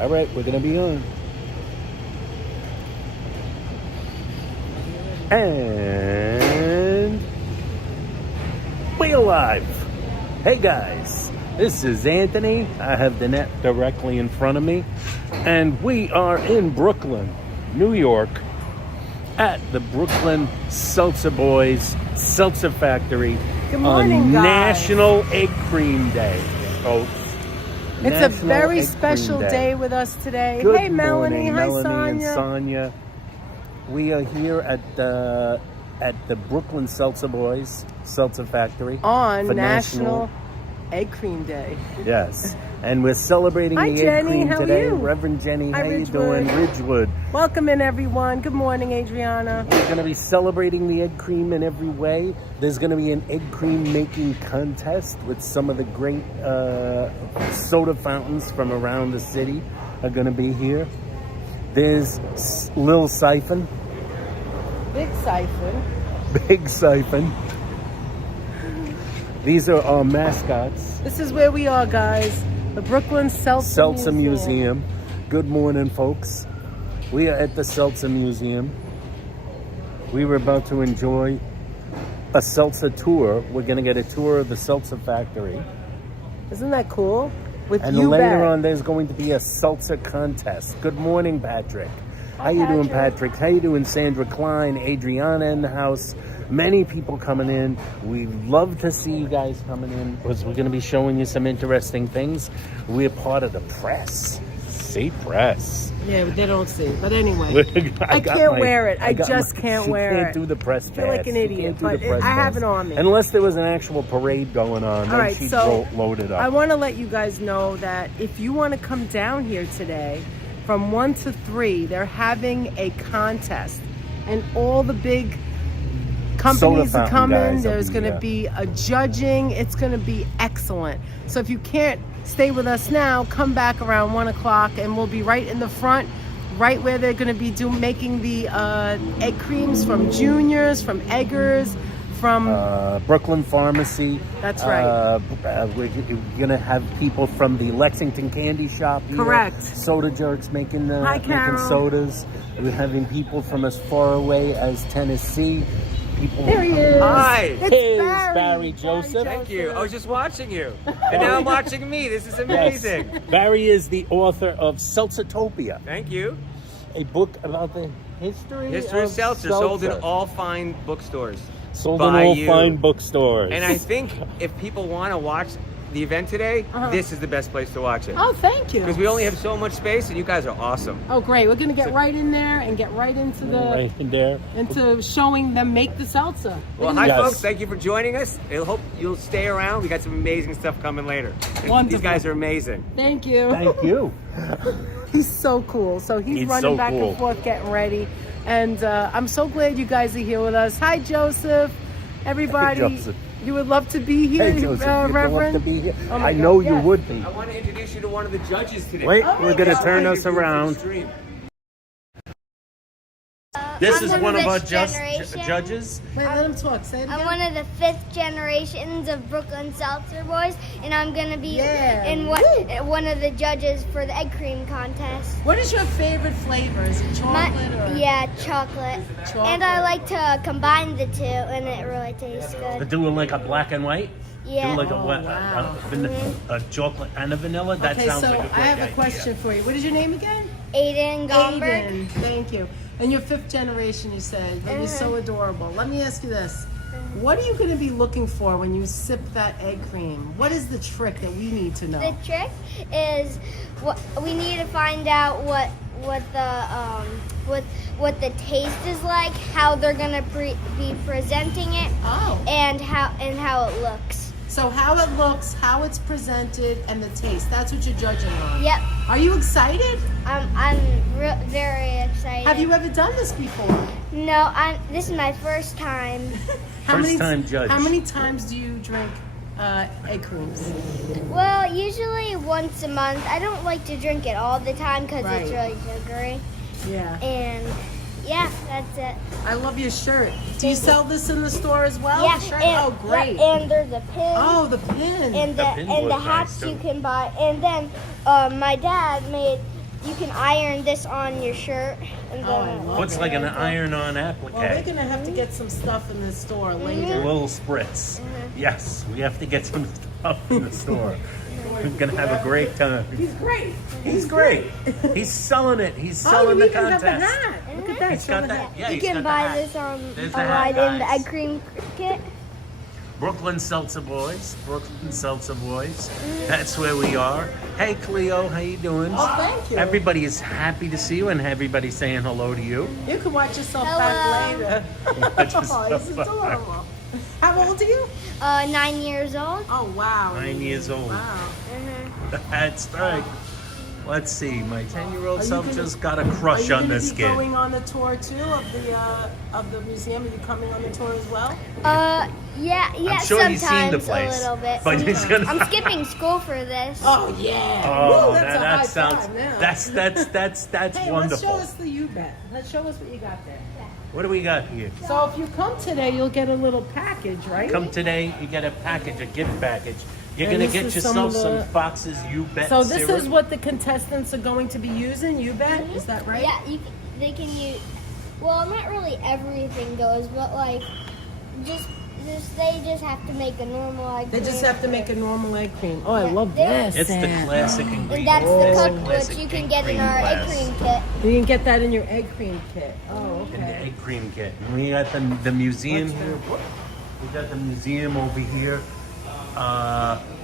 All right, we're going to be on. And we're live. Hey guys, this is Anthony. I have the net directly in front of me. And we are in Brooklyn, New York, at the Brooklyn Seltzer Boys Seltzer Factory. Good morning, on guys. National Egg Cream Day, folks. It's a very special day with us today. Good hey, Melanie. morning, Hi, Melanie Sonia. and Sonia. We are here at the Brooklyn Seltzer Boys Seltzer Factory On for National Egg Cream Day. Yes, and we're celebrating Hi, the Jenny. egg cream How are today. you? Reverend Jenny, Hi, how you Ridgewood. doing? Ridgewood. Welcome in, everyone. Good morning, Adriana. We're going to be celebrating the egg cream in every way. There's going to be an egg cream making contest with some of the great soda fountains from around the city are going to be here. There's Lil Siphon. Big siphon. Big Siphon. These are our mascots. This is where we are, guys. The Brooklyn Seltzer Museum. Good morning, folks. We are at the Seltzer Museum. We were about to enjoy a seltzer tour. We're going to get a tour of the Seltzer Factory. Isn't that cool? With And you later back. on, there's going to be a seltzer contest. Good morning, Patrick. How Hi, you doing, Patrick. Patrick? How you doing, Sandra Klein, Adriana in the house? Many people coming in. We love to see you guys coming in because we're going to be showing you some interesting things. We're part of the press. See, press. Yeah, they don't see. But anyway, I can't wear it. I just can't wear You it. can't do the press I feel like pass. an You idiot, can't do but the press I have pass. it on me. Unless there was an actual parade going on, All then right, she'd so load it up. I want to let you guys know that if you want to come down here today from 1 to 3, they're having a contest. And all the big companies Soda are coming. fountain guys will There's be going to here. be a judging. It's going to be excellent. So if you can't stay with us now, come back around 1 o'clock and we'll be right in the front, right where they're going to be making the egg creams from Juniors, from Eggers, from... Brooklyn Pharmacy. That's right. We're going to have people from the Lexington Candy Shop here. Correct. Soda jerks making Hi, making Carol. sodas. We're having people from as far away as Tennessee. People. There he is. Hi. It's Hey, Barry. Barry Joseph. Thank you. I was just watching you. And now I'm watching me. This is amazing. Yes. Barry is the author of Seltzertopia, Thank you. a book about the history History of Seltzer, sold in all fine bookstores. Sold by in all you. fine bookstores. And I think if people want to watch the event today, this is the best place to watch it. Oh, thank you. Because we only have so much space and you guys are awesome. Oh, great. We're going to get right in there and get right into right in there. into showing them make the seltzer. Well, hi Yes. folks. Thank you for joining us. I hope you'll stay around. We got some amazing stuff coming later. Wonderful. These guys are amazing. Thank you. Thank you. He's so cool. So he's He's running so back cool. and forth, getting ready. And I'm so glad you guys are here with us. Hi, Joseph. Everybody. Hey, Joseph. You would love to be here, Hey, Joseph, you'd love Reverend. to be here. Oh my I God, know you yes. would be. I want to introduce you to one of the judges today. Wait, Oh my we're going to God. turn us You're doing around. stream. This I'm is one one of of our this generation. judges. Wait, let him talk. Say it again. I'm one of the 5th generations of Brooklyn Seltzer Boys, and I'm gonna be Yeah. in one of the judges for the egg cream contest. What is your favorite flavor? Is it chocolate or? Yeah, chocolate. Chocolate. And I like to combine the two, and it really tastes good. Doing like a black and white? Yeah. Do like Oh, wow. a chocolate and a vanilla? That Okay, sounds so like a great I have idea. a question for you. What is your name again? Aiden Gomberg. Aiden. Thank you. And your 5th generation, you said. And you're so adorable. Let me ask you this. What are you going to be looking for when you sip that egg cream? What is the trick that we need to know? The trick is what we need to find out what the taste is like, how they're gonna be presenting it, and how it looks. So how it looks, how it's presented, and the taste. That's what you're judging on. Yep. Are you excited? I'm very excited. Have you ever done this before? No, this is my first time. First time judge. How many times do you drink egg creams? Well, usually once a month. I don't like to drink it all the time because it's Right. really sugary. Yeah. And yeah, that's it. I love your shirt. Do you sell this in the store as well? Yeah. The shirt? And, Oh, great. yeah, and there's a pin. Oh, the pin. And The pin the was hats nice, you too. can buy. And then my dad made you can iron this on your shirt and Oh, I then love Looks like an iron-on Well, we're applique. gonna have to get some stuff in the store later. A little spritz. Yes, we have to get some stuff in the store. We're gonna have a great time. He's great. He's great. He's selling it. He's Oh, selling you the even have the contest. hat. Look at that. He's Show got the that. hat. Yeah, you he's can got the buy hat. this There's the hat, online in the guys. egg cream kit. Brooklyn Seltzer Boys. Brooklyn Seltzer Boys. That's where we are. Hey, Cleo, how you doing? Oh, thank you. Everybody is happy to see you, and everybody's saying hello to you. You can watch yourself Hello. back later. Watch Oh, yourself he's back. adorable. How old are you? 9 years old. Oh, wow. 9 years old. Wow. That's right. Let's see. My 10-year-old Are you self gonna- just got a Are crush you on gonna this be kid. going on the tour too of the museum? Are you coming on the tour as well? Yeah, I'm sure sometimes he's seen the place, a little bit. but he's sometimes. gonna- I'm skipping school for this. Oh yeah. Oh, Woo, that's a that high sounds. five now. That's Hey, wonderful. let's show us the U-Bet. Let's show us what you got there. What do we got here? So if you come today, you'll get a little package, right? Come today, you get a package, a gift package. You're And gonna this get is yourself some some of the- Fox's You Bet So this syrup. is what the contestants are going to be using. U-Bet, is that right? Yeah, they can use. Well, not really everything goes, but like, they just have to make a normal egg They just cream. have to make a normal egg cream. Oh, I Yeah, love they- this. It's the Sam. classic And ingredient. that's the It's a cook, classic which you can egg get in cream our egg glass. cream kit. You can get that in your egg cream kit. Oh, In the okay. egg cream kit. And we got the museum What's here. that? We got the museum over here.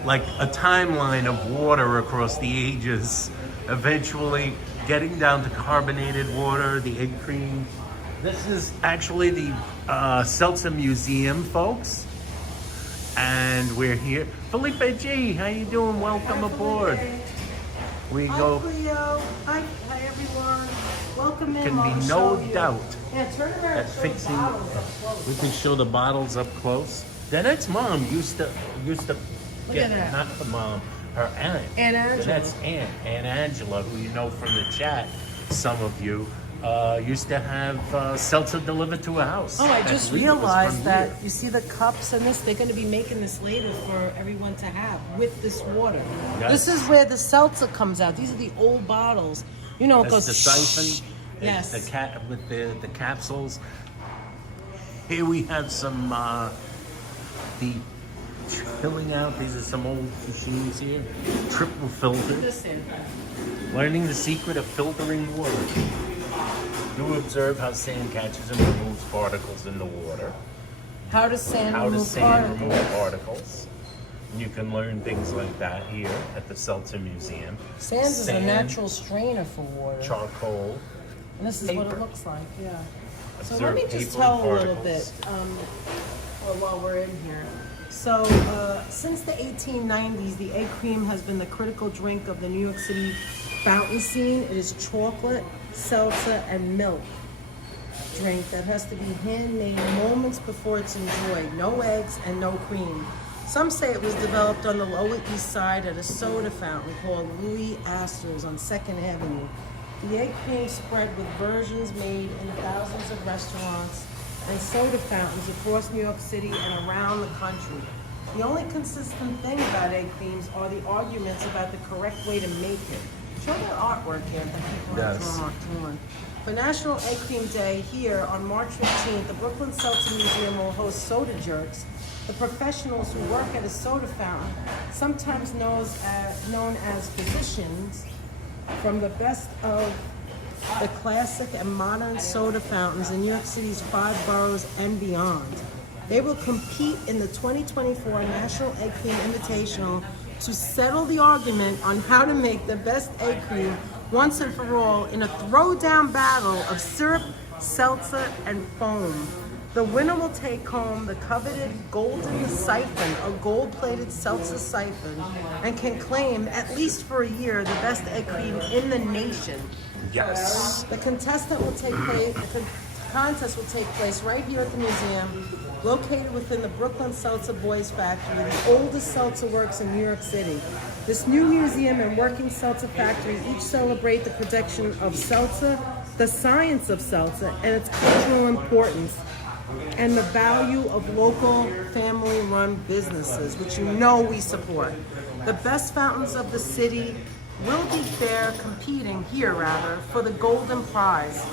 Like a timeline of water across the ages. Eventually getting down to carbonated water, the egg cream. This is actually the Seltzer Museum, folks. And we're here. Felipe G, how you doing? Welcome aboard. We Hi, go. Cleo. Hi, everyone. Welcome in. Can I'll be show no you. doubt Yeah, turn around that and show the fixing. bottles up close. We can show the bottles up close. Danette's mom used to Look get, at that. not the mom, her aunt. Aunt Angela. Danette's Aunt Angela, who you know from the chat, some of you, used to have seltzer delivered to a house. Oh, I I just believe it was realized from that here. you see the cups and this, they're going to be making this later for everyone to have with this water. Yes. This is where the seltzer comes out. These are the old bottles. You know, it That's goes the siphon. Yes. The cat with the capsules. Here we have some the filling out. These are some old machines here. Triple filtered. This in. Learning the secret of filtering water. Do observe how sand catches and removes particles in the water. How does sand How does remove sand particles? remove particles? You can learn things like that here at the Seltzer Museum. Sand is a natural strainer for water. Charcoal. And this is what paper. it looks like, yeah. So Observe let me just paper tell a and little particles. bit while we're in here. So since the 1890s, the egg cream has been the critical drink of the New York City fountain scene. It is chocolate, seltzer, and milk drink that has to be handmade moments before it's enjoyed. No eggs and no cream. Some say it was developed on the Lower East Side at a soda fountain called Louis Astor's on 2nd Avenue. The egg cream spread with versions made in thousands of restaurants and soda fountains across New York City and around the country. The only consistent thing about egg creams are the arguments about the correct way to make it. Show that artwork here that people have Yes. drawn. For National Egg Cream Day here on March 15th, the Brooklyn Seltzer Museum will host soda jerks, the professionals who work at a soda fountain, sometimes known as physicians, from the best of the classic and modern soda fountains in New York City's 5 boroughs and beyond. They will compete in the 2024 National Egg Cream Invitational to settle the argument on how to make the best egg cream once and for all in a throwdown battle of syrup, seltzer, and foam. The winner will take home the coveted golden siphon, a gold-plated seltzer siphon, and can claim, at least for a year, the best egg cream in the nation. Yes. The contest will take place right here at the museum, located within the Brooklyn Seltzer Boys Factory, the oldest seltzer works in New York City. This new museum and working seltzer factory each celebrate the production of seltzer, the science of seltzer, and its cultural importance, and the value of local family-run businesses, which you know we support. The best fountains of the city will be competing for the Golden Prize.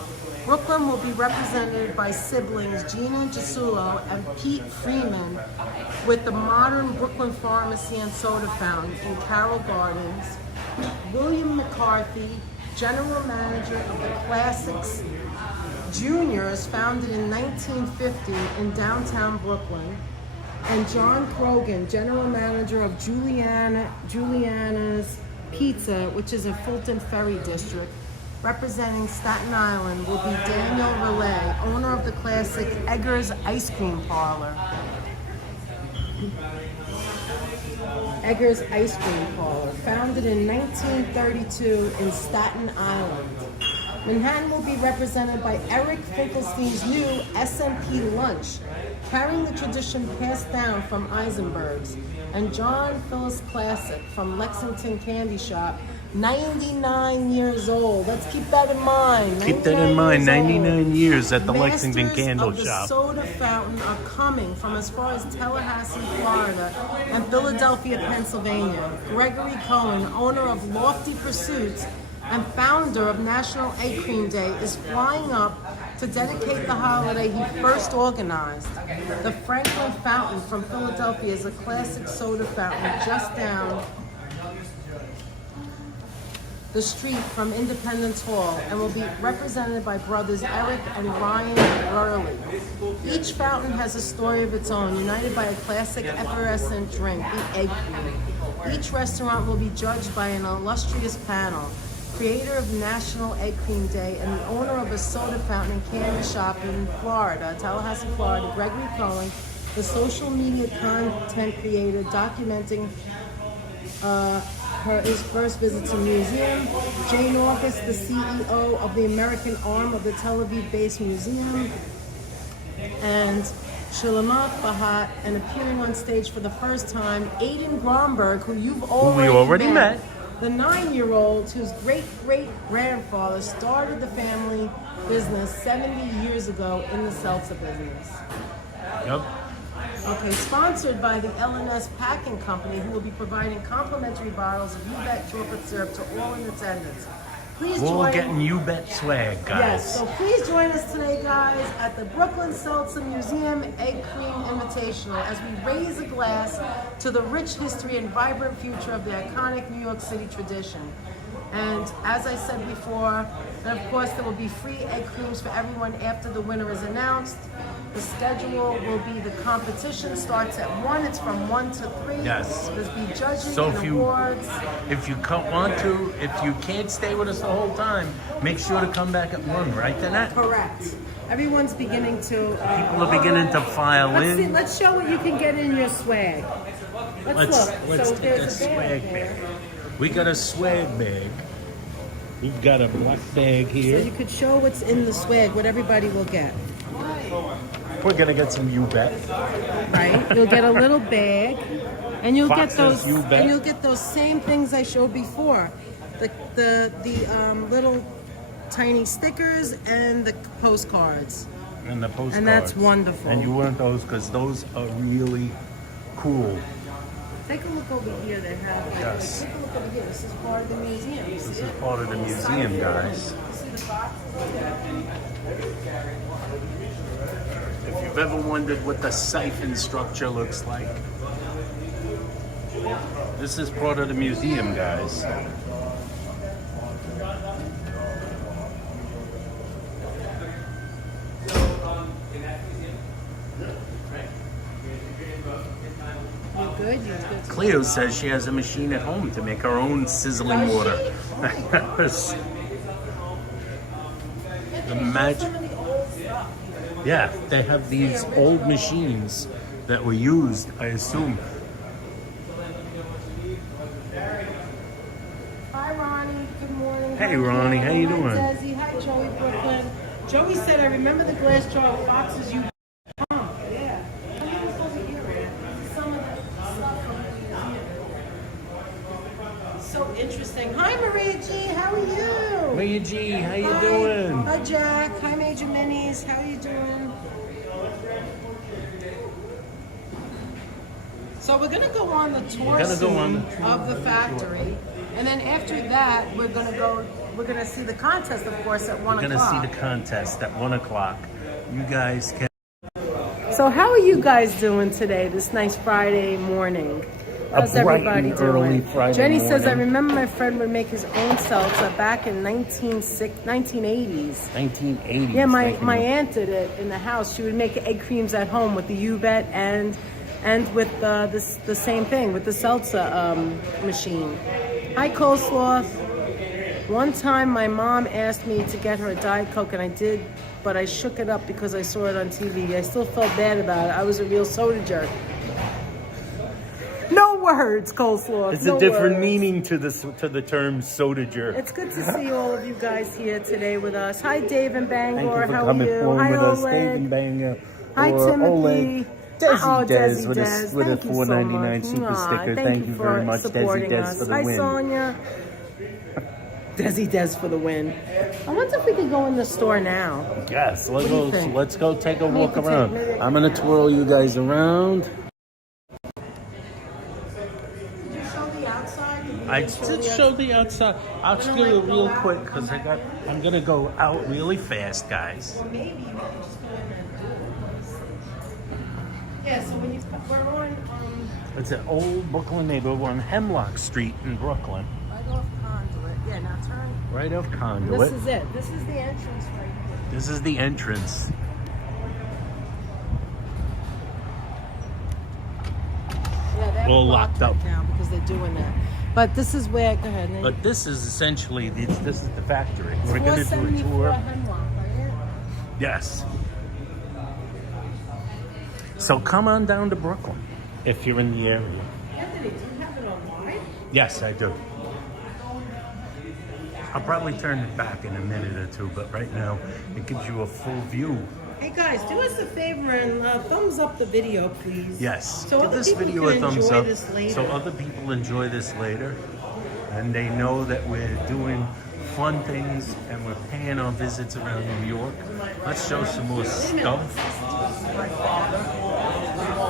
Brooklyn will be represented by siblings Gina Gisulo and Pete Freeman with the modern Brooklyn Pharmacy and Soda Fountain in Carroll Gardens. William McCarthy, General Manager of the Classics Juniors, founded in 1950 in downtown Brooklyn. And John Krogan, General Manager of Juliana's Pizza, which is in Fulton Ferry District. Representing Staten Island will be Daniel Relay, owner of the classic Eggers Ice Cream Parlor. Eggers Ice Cream Parlor, founded in 1932 in Staten Island. Manhattan will be represented by Eric Finkelstein's new SMP Lunch, carrying the tradition passed down from Eisenberg's, and John Phillis Classic from Lexington Candy Shop, 99 years old. Let's keep that in mind. Keep that in mind. 99 years at the Lexington Candle Masters Shop. of the Soda Fountain are coming from as far as Tallahassee, Florida, and Philadelphia, Pennsylvania. Gregory Cohen, owner of Lofty Pursuits and founder of National Egg Cream Day, is flying up to dedicate the holiday he first organized. The Franklin Fountain from Philadelphia is a classic soda fountain just down the street from Independence Hall and will be represented by brothers Eric and Ryan Burley. Each fountain has a story of its own, united by a classic effervescent drink, the egg cream. Each restaurant will be judged by an illustrious panel. Creator of National Egg Cream Day and the owner of a soda fountain and candy shop in Florida, Tallahassee, Florida, Gregory Cohen, the social media content creator documenting his first visit to the museum. Jane August, the CEO of the American arm of the Tel Aviv-based museum. And Shulamat Bahat, and appearing on stage for the first time, Aiden Gomberg, who you've already met. The 9-year-old whose great-great-grandfather started the family business 70 years ago in the seltzer business. Yep. Okay, sponsored by the L&S Packing Company, who will be providing complimentary bottles of U-Bet chocolate syrup to all in attendance. Please We're all join. getting U-Bet swag, guys. Yes, so please join us today, guys, at the Brooklyn Seltzer Museum Egg Cream Invitational as we raise a glass to the rich history and vibrant future of the iconic New York City tradition. And as I said before, and of course there will be free egg creams for everyone after the winner is announced. The schedule will be, the competition starts at 1. It's from 1 to 3. Yes. There'll be judging So and awards. if you can't stay with us the whole time, make sure to come back at 1, right, Danette? Correct. Everyone's beginning to... People are beginning to file let's in. see, let's show what you can get in your swag. Let's look. Let's So take there's a a swag there. bag. We got a swag bag. We've got a black bag So here. you could show what's in the swag, what everybody will get. We're gonna get some U-Bet. Right? You'll get a little bag, and you'll Fox's get those. U-Bet. And you'll get those same things I showed before, the little tiny stickers and the postcards. And the postcards. And that's wonderful. And you want those because those are really cool. Take a look over here. They have. Yes. Take a look over here. This is part of the museum. You This see is it? part of the museum, guys. You see the box? If you've ever wondered what the siphon structure looks like, this is part of the museum, guys. You're good. You're good. Cleo says she has a machine at home to make her own sizzling water. Yes. The magic. Yeah, they have these old machines that were used, I assume. Hi, Ronnie. Good morning. Hey, Hi, Ronnie. How you Hi, doing? Desi. Hi, Joey Brooklyn. Joey said, I remember the glass jar of boxes you pumped. Yeah. Come on, let's over here, man. Some of the stuff from the museum. So interesting. Hi, Maria G. How are you? Maria G, how you Hi. doing? Hi, Jack. Hi, Major Minis. How are you doing? So we're going to go on the tour We're gonna go soon on the tour of the factory. And then after that, we're gonna see the contest, of course, at 1 We're o'clock. gonna see the contest at 1 o'clock. You guys can. So how are you guys doing today, this nice Friday morning? How's bright everybody and early doing? Friday Jenny says, I morning. remember my friend would make his own seltzer back in 1980s. 1980s. Yeah, my aunt did it in the house. She would make egg creams at home with the U-Bet and with the same thing, with the seltzer machine. Hi, Coleslaw. One time my mom asked me to get her a Diet Coke, and I did, but I shook it up because I saw it on TV. I still felt bad about it. I was a real soda jerk. No words, Coleslaw. It's no a different words. meaning to the term soda jerk. It's good to see all of you guys here today with us. Hi, Dave and Bangor. Thank you for How coming are you? forward Hi, with us, Oleg. Dave and Banger. Hi, or Timothy. Oleg. Desi Des with Des. a Thank you so $4.99 much. super Aw, sticker. Thank you for very much, Desi supporting Des us. for the Hi, win. Sonia. Desi Des for the win. I wonder if we could go in the store now. Yes, do you think? let's go take a Maybe walk around. maybe I I'm gonna twirl you guys around. Did you show the outside? I did show the outside. I'll just do it real quick because I'm gonna go out really fast, guys. Or maybe we could just go in and do it. Yeah, so when we're on It's an old Brooklyn neighborhood. We're on Hemlock Street in Brooklyn. right off Conduit. Yeah, now turn. Right off This Conduit. is it. This is the entrance right here. This is the entrance. Yeah, they're All blocked locked up. right now because they're doing that. But this is where. Go ahead. Nate. But this is essentially this is the factory. We're gonna do a 474 tour. Hemlock, right? Yes. So come on down to Brooklyn if you're in the area. Anthony, do you have it online? Yes, I do. I'll probably turn it back in a minute or two, but right now it gives you a full view. Hey guys, do us a favor and thumbs up the video, please. Yes. So Give other this people video a can thumbs enjoy up this later. so other people enjoy this later and they know that we're doing fun things and we're paying our visits around New York. Let's show some more stuff.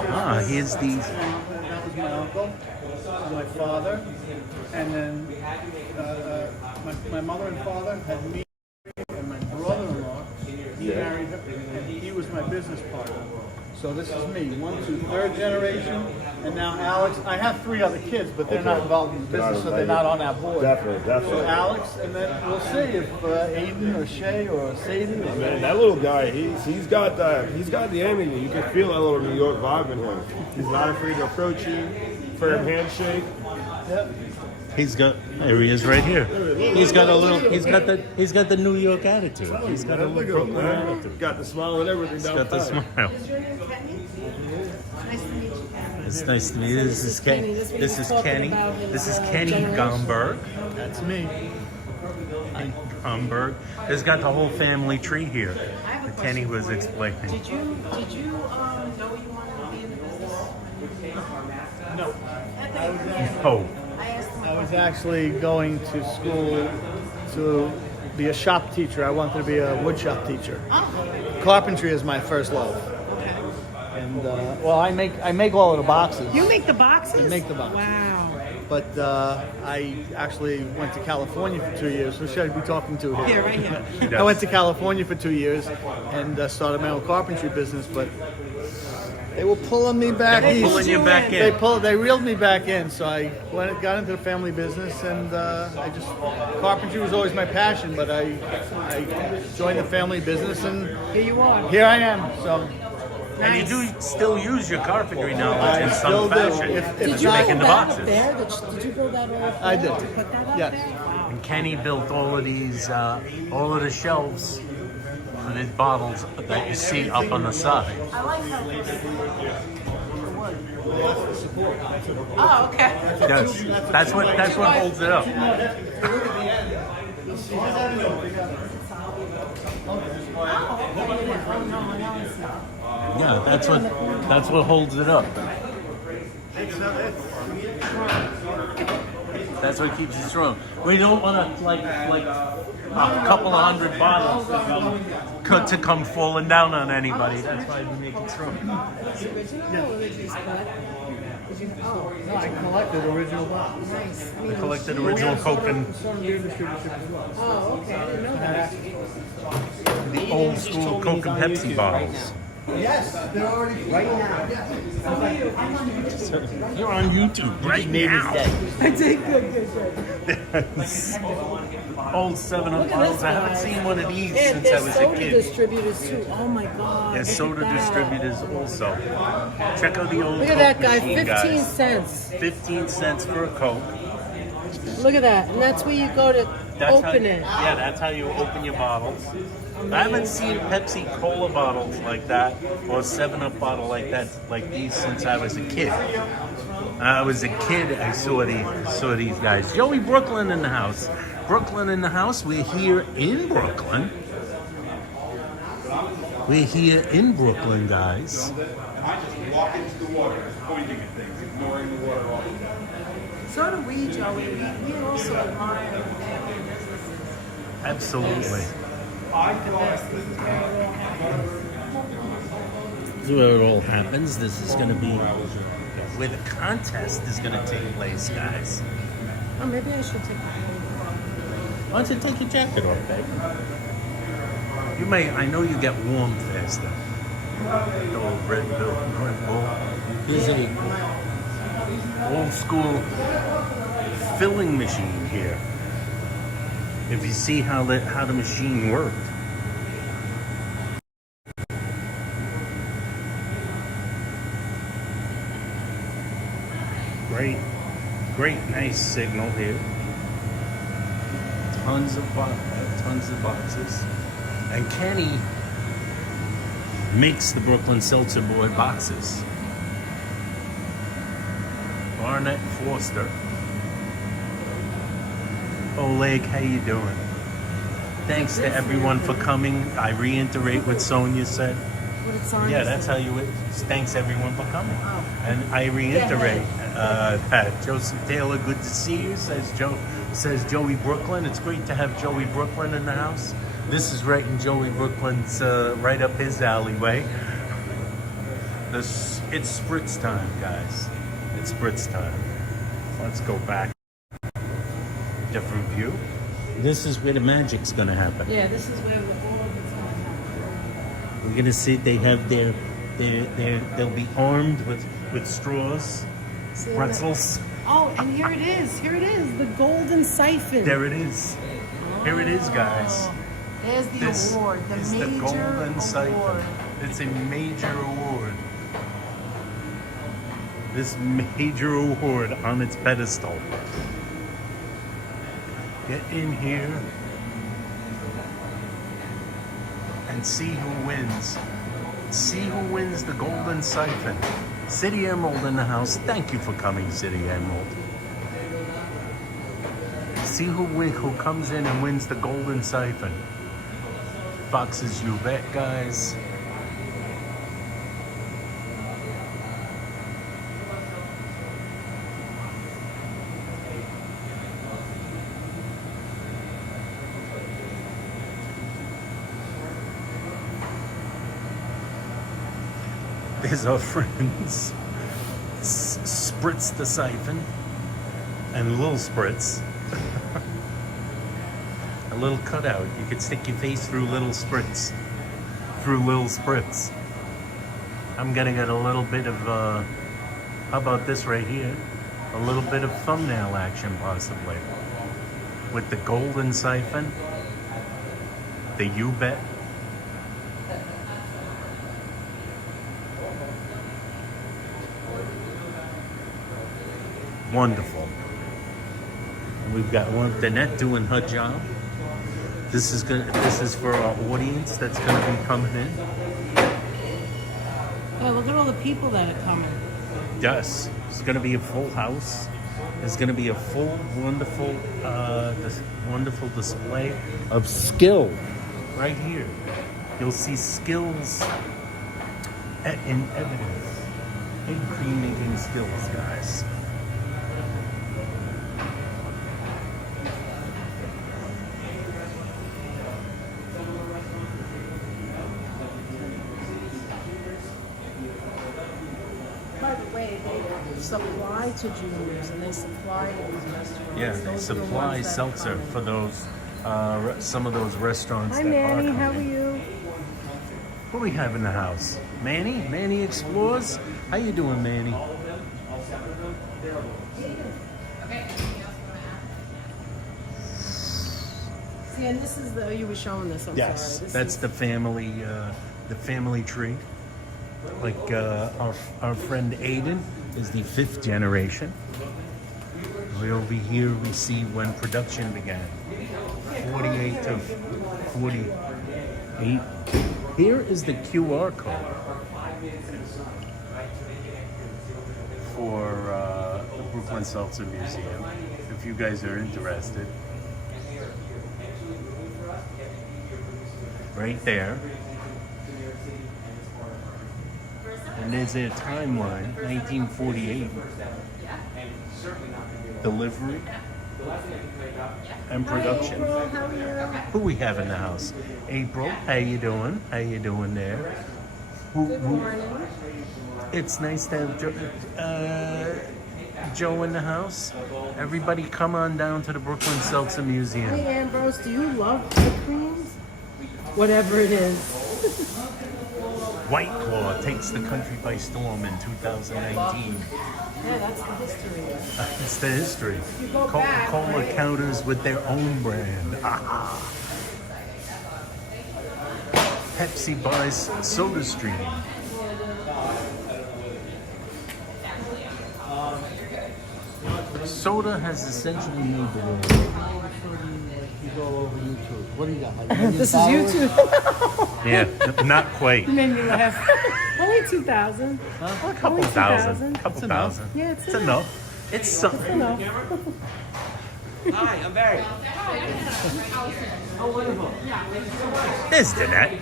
Ah, here's these. That was my uncle, my father, and then my mother and father had me and my brother-in-law. He married her, and he was my business partner. So this is me, 1, 2, third generation, and now Alex. I have 3 other kids, but they're not involved in the business, so they're not on that board. Definitely. So Alex, and then we'll see if Aiden or Shay or Sadie. Or Man, that little guy, he's got the energy. You can feel that little New York vibe in him. He's not afraid to approach you. Firm handshake. Yep. There he is right here. He's got the New York attitude. He's got a Look little at him, Brooklyn man. attitude. Got the smile and everything He's down got the pat. smile. Is your name Kenny? Nice to meet you, Kenny. It's nice to meet you. This is Kenny. This is what This he is was talking Kenny. about his, This is Kenny generation. Gomberg. That's me. Gomberg. It's got the whole family tree here. I have a that Kenny question was for you. explaining. Did you know you wanted to be in the business? No. Oh, I asked him. I was actually going to school to be a shop teacher. I wanted to be a wood shop teacher. Oh, Carpentry is my first love. okay. And well, I make all of the boxes. You make the boxes? I make the boxes. Wow. But I actually went to California for 2 years. Who should I be talking to here? Here, right here. I went to California for 2 years and started my own carpentry business, but they were pulling me back They were east. pulling you back in. They reeled me back in, so I got into the family business, and carpentry was always my passion, but I joined the family business, and Here you are. here I am. So and you do still use your carpentry knowledge I in still some do. fashion. If Did it's you not- making build the that boxes. up there? Did you build that all up I there? did. To put that up Yes. there? Wow. And Kenny built all of these, all of the shelves for these bottles that you see up on the side. I like how Oh, okay. Yes, that's what holds it up. Yeah, that's what holds it up. That's what keeps it strong. We don't want to like a couple of hundred bottles to come falling down on anybody. That's why we make it strong. Original or religious cut? Did you? Oh, No, I collected original bottles. nice. I collected original We have Coke and soda beer distributorship as well. Oh, okay. I didn't know that. the old school Coke and Pepsi bottles. Yes, they're already right now. You're on YouTube right now. I did good. Old 7-Up Look at bottles. this I haven't guy. seen one of these Yeah, since I there's was a soda kid. distributors too. Oh my God. There's look soda at that. distributors also. Check out the old Look at Coke that guy, machine, 15 guys. cents. 15 cents for a Coke. Look at that. And that's where you go to open it. Yeah, that's how you open your bottles. I haven't seen Pepsi Cola bottles like that or 7-Up bottle like that, like these, since I was a kid. I was a kid. I saw these guys. Joey Brooklyn in the house. Brooklyn in the house. We're here in Brooklyn. We're here in Brooklyn, guys. I just walk into the water, pointing at things, ignoring the water all the time. So do we, Joey. We also admire their businesses. Absolutely. The best. This is where it all happens. This is where it all happens. This is going to be where the contest is going to take place, guys. Oh, maybe I should take it. Why don't you take your jacket off, babe? You may, I know you get warm faster. The old Red Bull. Here's a old school filling machine here. If you see how the machine worked. Great, nice signal here. Tons of boxes. And Kenny makes the Brooklyn Seltzer Boy boxes. Barnett Foster. Oleg, how you doing? Thanks to everyone for coming. I reiterate what Sonia said. What did Sonya Yeah, say? that's how you. Thanks everyone for coming. Oh. And I reiterate that Joseph Taylor, good to see you. Says Joey Brooklyn. It's great to have Joey Brooklyn in the house. This is right in Joey Brooklyn's, right up his alleyway. It's spritz time, guys. It's spritz time. Let's go back. Different view. This is where the magic's gonna happen. Yeah, this is where all of it's going to happen. We're gonna see they have they'll be armed with straws, See pretzels. Oh, and here it is. The golden siphon. There it is. Here it is, guys. There's the This award. The is major the golden award. siphon. It's a major award. This major award on its pedestal. Get in here and see who wins. See who wins the golden siphon. City Emerald in the house. Thank you for coming, City Emerald. See who comes in and wins the golden siphon. Foxes, you bet, guys. There's our friends. Spritz the siphon and Lil Spritz. A little cutout. You could stick your face through Little Spritz. Through Lil Spritz. I'm gonna get a little bit of, how about this right here? A little bit of thumbnail action, possibly. With the golden siphon. The You Bet. Wonderful. And we've got Danette doing her job. This is for our audience that's gonna be coming in. Yeah, look at all the people that are coming. Yes, it's gonna be a full house. There's gonna be a full, wonderful, wonderful display of skill right here. You'll see skills in evidence. Big cream making skills, guys. supply to juniors, and they supply to these restaurants. Yeah, they Those are the supply ones that seltzer come in. for those some of those restaurants Hi, that Manny. are How are coming. you? What do we have in the house? Manny? Manny explores? How you doing, Manny? See, and this is the, you were showing this, I'm Yes, sorry. This that's is, the family tree. Like our friend Aiden is the 5th generation. Way over here we see when production began. 48 to 48. Here is the QR code for the Brooklyn Seltzer Museum, if you guys are interested. Right there. And there's their timeline, 1948. Delivery and production. April, how are you? Who we have in the house? April, how you doing? How you doing there? Good morning. It's nice to have Joe in the house. Everybody come on down to the Brooklyn Seltzer Museum. Hey, Ambrose, do you love the creams? Whatever it is. White Claw takes the country by storm in 2019. Yeah, that's the history. It's the history. You go back, Coca-Cola right? counters with their own brand. Pepsi buys SodaStream. Soda has essentially made the world. You go over YouTube. What do you got? Like a million This is followers? YouTube. Yeah, not quite. You made me laugh. Only 2,000. A couple Only thousand. 2,000. Couple thousand. Yeah, it's It's enough. It's something. enough. Hi, I'm Barry. There's Danette.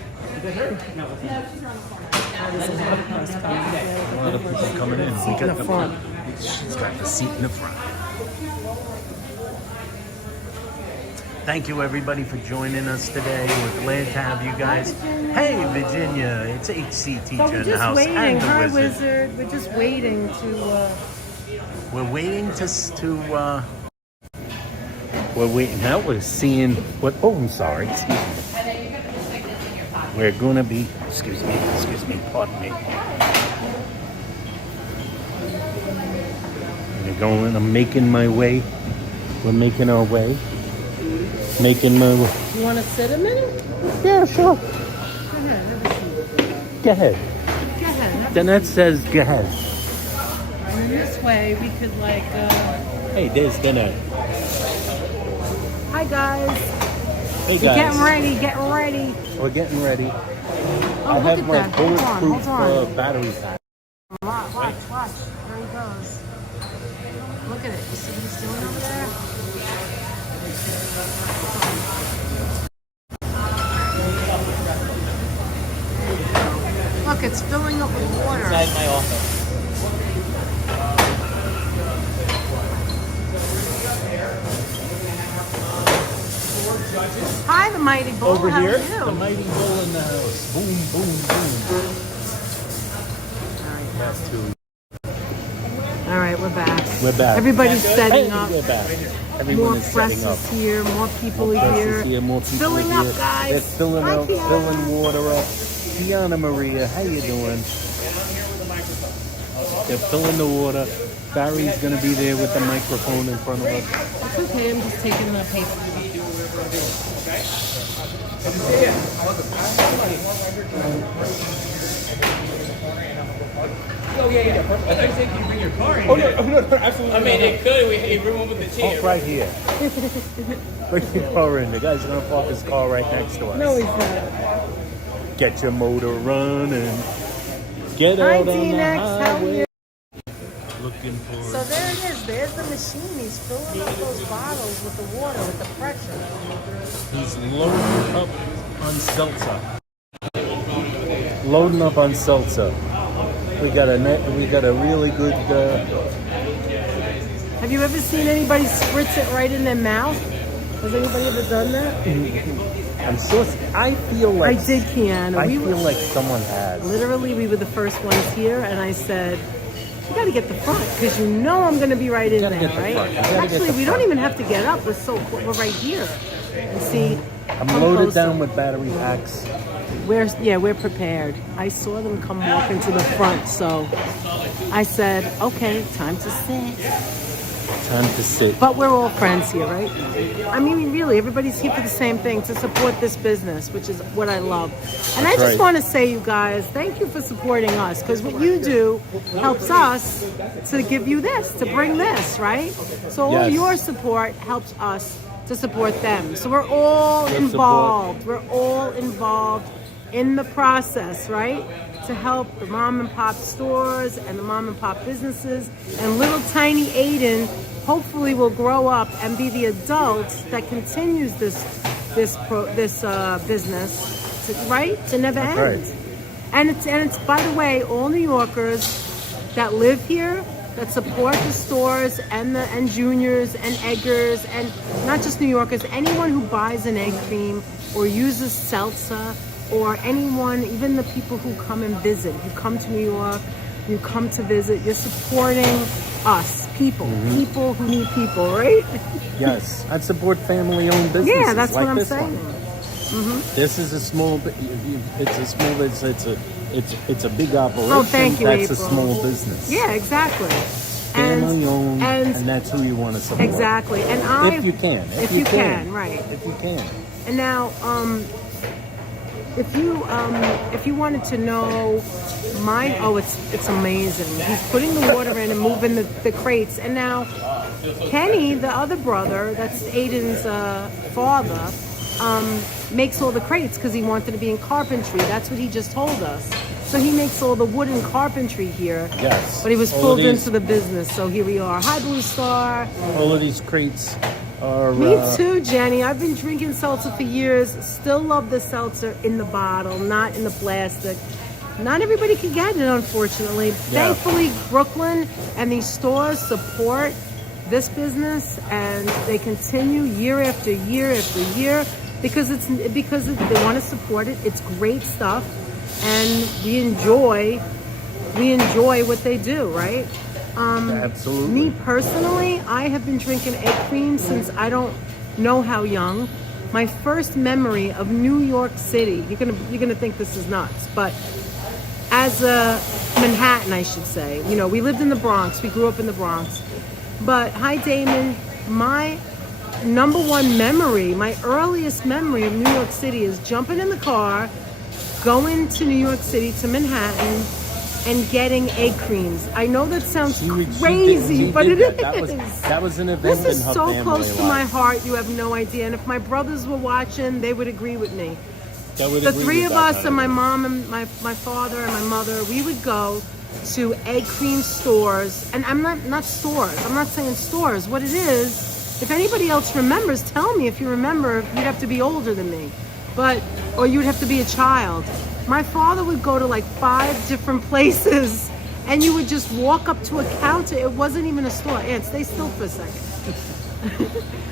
A lot of people coming in. We in the front. She's got the seat in the front. Thank you, everybody, for joining us today. We're glad to have you guys. Hey, Virginia. It's HC So Teacher we're in the just house waiting. and the Hi, Wizard. Wizard. We're just waiting to. We're waiting we're waiting now. We're seeing what. Oh, I'm sorry. Excuse me. We're gonna be. Excuse me. Pardon me. We're going. I'm making my way. We're making our way. Making my way. You want to sit a minute? Yeah, sure. Go ahead. Have a seat. Go ahead. Go ahead. Have a Then that says go ahead. seat. And this way we could like. Hey, there's dinner. Hi guys. Hey We're guys. getting ready. Getting ready. We're getting ready. Oh, I look have at my that. Hold on. bulletproof Hold on. battery pack. Watch. There he goes. Look at it. You see what he's doing over there? Look, it's filling up with water. Inside my office. Hi, the Mighty Bull. Over How here, are you? the mighty bull in the house. Boom, boom, boom. That's two. All right, we're back. We're back. Everybody's setting Hey, up. we're back. Everyone More is press setting up. is here. More people Press are is here. here. More people Filling are up, here. guys. They're filling Hi, up, Kiana. filling water up. Kiana Maria, how you doing? They're filling the water. Barry's gonna be there with the microphone in front of us. It's okay. I'm just taking the paper. Oh, yeah. Perfect. I thought you said you bring your car in. Oh no, absolutely. I mean, it could. We room with the chair. Park right here. Bring your car in. The guy's gonna park his car right next to us. No, he's not. Get your motor running. Get Hi, out on the D-Nex. How are highway. you? Looking for. So there it is. There's the machine. He's filling up those bottles with the water, with the pressure. He's loading up on seltzer. Loading up on seltzer. We got a really good. Have you ever seen anybody spritz it right in their mouth? Has anybody ever done that? I'm sure. I feel like. I did, Kiana. I We feel were, like someone has. literally, we were the first ones here, and I said, You got to get the front because you know I'm going to be right in gotta there, get the right? front. You gotta get Actually, the we don't front. even have to get up. We're right here. And see, I'm come loaded closer. down with battery packs. We're prepared. I saw them come walking to the front, so I said, okay, time to sit. Time to sit. But we're all friends here, right? I mean, really, everybody's here for the same thing, to support this business, which is what I love. And I That's just right. want to say, you guys, thank you for supporting us, because what you do helps us to give you this, to bring this, right? So all Yes. your support helps us to support them. So we're all Your involved. We're all involved in the process, right? To help the mom and pop stores and the mom and pop businesses, and little tiny Aiden hopefully will grow up and be the adult that continues this business, right? To never end. Right. And it's by the way, all New Yorkers that live here, that support the stores and juniors and eggers, and not just New Yorkers, anyone who buys an egg cream or uses seltzer, or anyone, even the people who come and visit. You come to New York, you come to visit, you're supporting us, people who need people, right? Yes, I support family-owned businesses. Yeah, that's like what I'm this saying. one. This is a small. It's a small. It's a big operation. Oh, thank you, That's April. a small business. Yeah, exactly. Family-owned, and and that's who you want to support. exactly. And If you can. if you can, right. If you can. And now, if you wanted to know it's amazing. He's putting the water in and moving the crates. And now Kenny, the other brother, that's Aiden's father, makes all the crates because he wanted to be in carpentry. That's what he just told us. So he makes all the wooden carpentry here. Yes. But he was All pulled of these- into the business. So here we are. Hi, Blue Star. All of these crates are. Me too, Jenny. I've been drinking seltzer for years. Still love the seltzer in the bottle, not in the plastic. Not everybody can get it, unfortunately. Yeah. Thankfully, Brooklyn and these stores support this business, and they continue year after year after year because they want to support it. It's great stuff, and we enjoy what they do, right? Absolutely. Me personally, I have been drinking egg cream since I don't know how young. My first memory of New York City, you're gonna think this is nuts, but as a Manhattan, I should say. You know, we lived in the Bronx. We grew up in the Bronx. But hi, Damon. My number one memory, my earliest memory of New York City is jumping in the car, going to New York City, to Manhattan, and getting egg creams. I know that sounds crazy, but it is. That was an event This in is her so family close to my life. heart, you have no idea. And if my brothers were watching, they would agree with me. That would The agree three with of that us and my kind mom and my father and my mother, we would go to egg cream stores. And I'm not stores. I'm not saying stores. What it is, if anybody else remembers, tell me if you remember. You'd have to be older than me. Or you'd have to be a child. My father would go to like 5 different places, and you would just walk up to a counter. It wasn't even a store. Aunt, stay still for a second.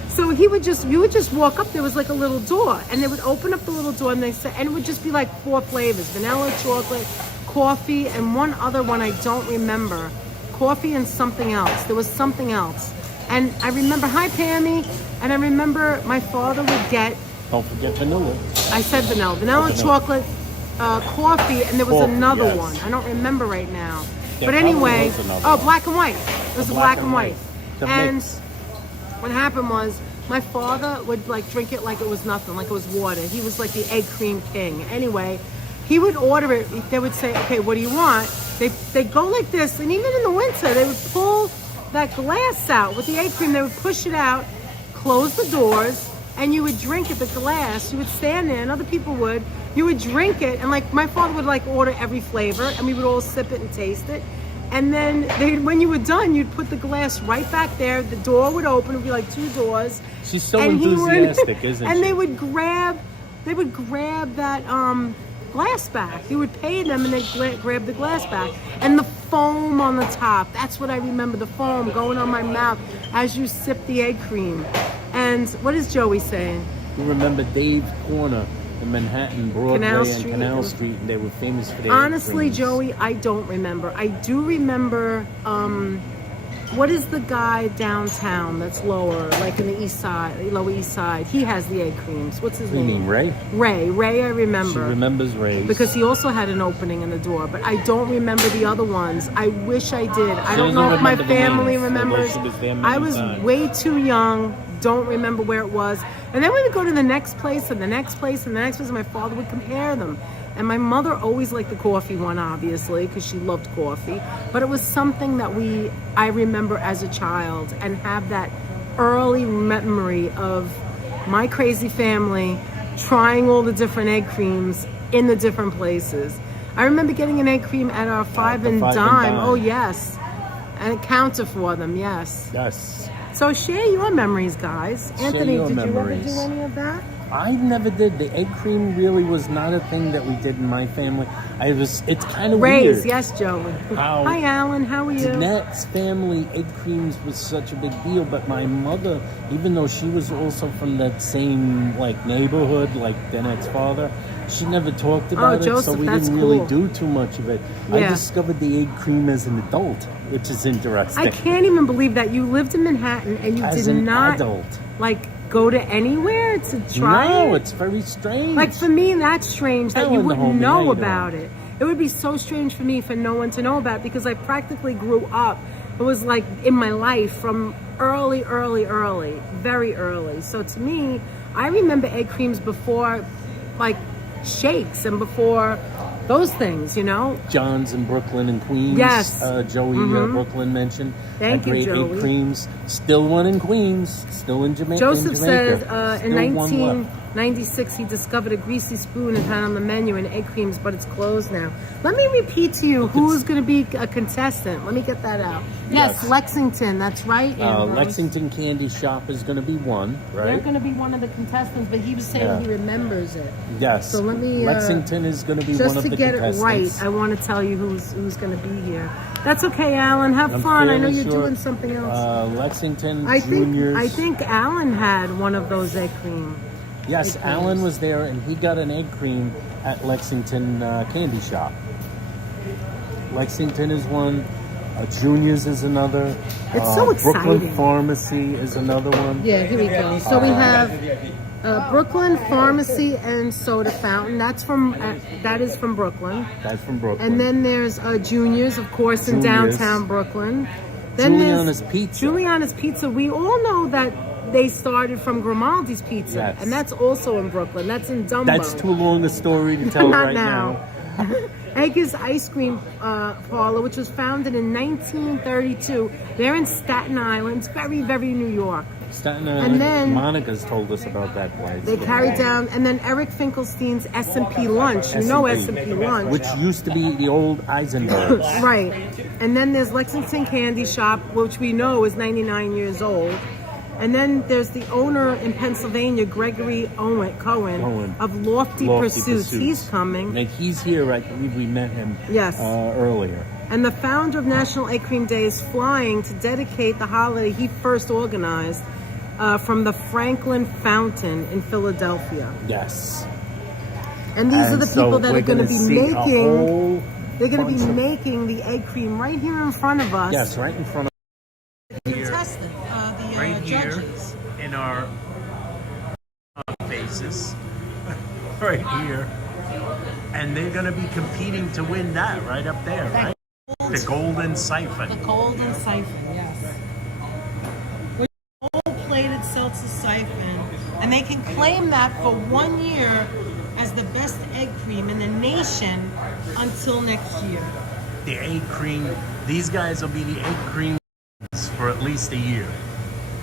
So you would just walk up. There was like a little door, and they would open up the little door, and and it would just be like 4 flavors: vanilla, chocolate, coffee, and one other one I don't remember. Coffee and something else. There was something else, and I remember. Hi, Pammy. And I remember my father would get. Don't forget vanilla. I said vanilla, chocolate, coffee, and there was Coffee, another yes. one. I don't remember right now. There But anyway, probably was another black and white. It was a black and white. The And mix. what happened was my father would like drink it like it was nothing, like it was water. He was like the egg cream king. Anyway, he would order it. They would say, okay, what do you want? They go like this, and even in the winter, they would pull that glass out with the egg cream. They would push it out, close the doors, and you would drink it, the glass. You would stand there, and other people would. You would drink it, and like my father would like order every flavor, and we would all sip it and taste it. And then when you were done, you'd put the glass right back there. The door would open. It would be like 2 doors. She's so And he would- enthusiastic, isn't and she? they would grab that glass back. You would pay them, and they'd grab the glass back. And the foam on the top. That's what I remember. The foam going on my mouth as you sip the egg cream. And what is Joey saying? You remember Dave's Corner in Manhattan, Broadway Canal and Street. Canal Street, and they were famous for their Honestly, egg creams. Joey, I don't remember. I do remember, what is the guy downtown that's lower, like in the east side, lower east side? He has the egg creams. What's his What do you name? mean, Ray? Ray, I She remember. remembers Ray's. Because he also had an opening in the door, but I don't remember the other ones. I wish I did. I don't doesn't know if my remember the family names, although remembers. she was there many I was times. way too young. Don't remember where it was. And then we would go to the next place and the next place and the next place, and my father would compare them. And my mother always liked the coffee one, obviously, because she loved coffee. But it was something that I remember as a child and have that early memory of my crazy family trying all the different egg creams in the different places. I remember getting an egg cream at our Five and Dime. Oh, yes. And a counter for them, yes. Yes. So share your memories, guys. Anthony, your did you ever memories. do any of that? I never did. The egg cream really was not a thing that we did in my family. It's kind of Ray's, weird. yes, Joey. How Hi, Alan. How are you? Danette's family, egg creams was such a big deal, but my mother, even though she was also from that same neighborhood, like Danette's father, she never talked about it, Joseph, so we that's didn't really cool. do too much of it. I Yeah. discovered the egg cream as an adult, which is interesting. I can't even believe that you lived in Manhattan and you As did an not adult. go to anywhere to try No, it. it's very strange. Like for me, that's strange that you Ellen, the wouldn't homie, how know you about doing? it. It would be so strange for me for no one to know about it because I practically grew up. It was like in my life from early, very early. So to me, I remember egg creams before like shakes and before those things, you know? John's in Brooklyn and Queens. Yes. Joey Brooklyn mentioned. Thank had you, great Joey. egg creams. Still one in Queens. Still in Jamaica. Joseph says in Still one left. 1996 he discovered a greasy spoon and had on the menu and egg creams, but it's closed now. Let me repeat to you who's going to be a contestant. Let me get that out. Yes, Yes. Lexington. That's right. Ambrose. Lexington Candy Shop is going to be one, They're right? going to be one of the contestants, but he was saying Yeah. he remembers it. Yes. So let me, Lexington is going to be Just one of to the get it contestants. right, I want to tell you who's going to be here. That's okay, Alan. Have I'm fun. I know fairly you're sure, doing something else. Lexington I Juniors. think Alan had one of those egg cream. Yes, egg Alan creams. was there, and he got an egg cream at Lexington Candy Shop. Lexington is one. Juniors is another. It's so Brooklyn exciting. Pharmacy is another one. Yeah, here we go. So we have Brooklyn Pharmacy and Soda Fountain. That is from Brooklyn. That's from Brooklyn. And then there's Juniors, of course, in Juniors. downtown Brooklyn. Then Juliana's there's Pizza. Juliana's Pizza. We all know that they started from Grimaldi's Pizza, Yes. and that's also in Brooklyn. That's in Dumbo. That's too long a story to tell Not right now. Egg's Ice Cream Parlor, which was founded in 1932. They're in Staten Island. It's very, very New York. Staten And Island. then- Monica's told us about that place. They carried down, and then Eric Finkelstein's S&P Lunch. You know S&P Lunch. Which used to be the old Eisenbergs. Right. And then there's Lexington Candy Shop, which we know is 99 years old. And then there's the owner in Pennsylvania, Gregory Cohen of Lofty Pursuits. He's coming. Like he's here. I believe we met him Yes. earlier. And the founder of National Egg Cream Day is flying to dedicate the holiday he first organized from the Franklin Fountain in Philadelphia. Yes. And these are the so people that we're are going to gonna be see a making. whole They're going to be bunch of- making the egg cream right here in front of us. Yes, right in front of Contestant, the right here judges. in our faces, right here, and they're going to be competing to win that right up there, right? The golden siphon. The golden siphon, yes. Which is a gold-plated seltzer siphon, and they can claim that for 1 year as the best egg cream in the nation until next year. The egg cream. These guys will be the egg cream for at least a year.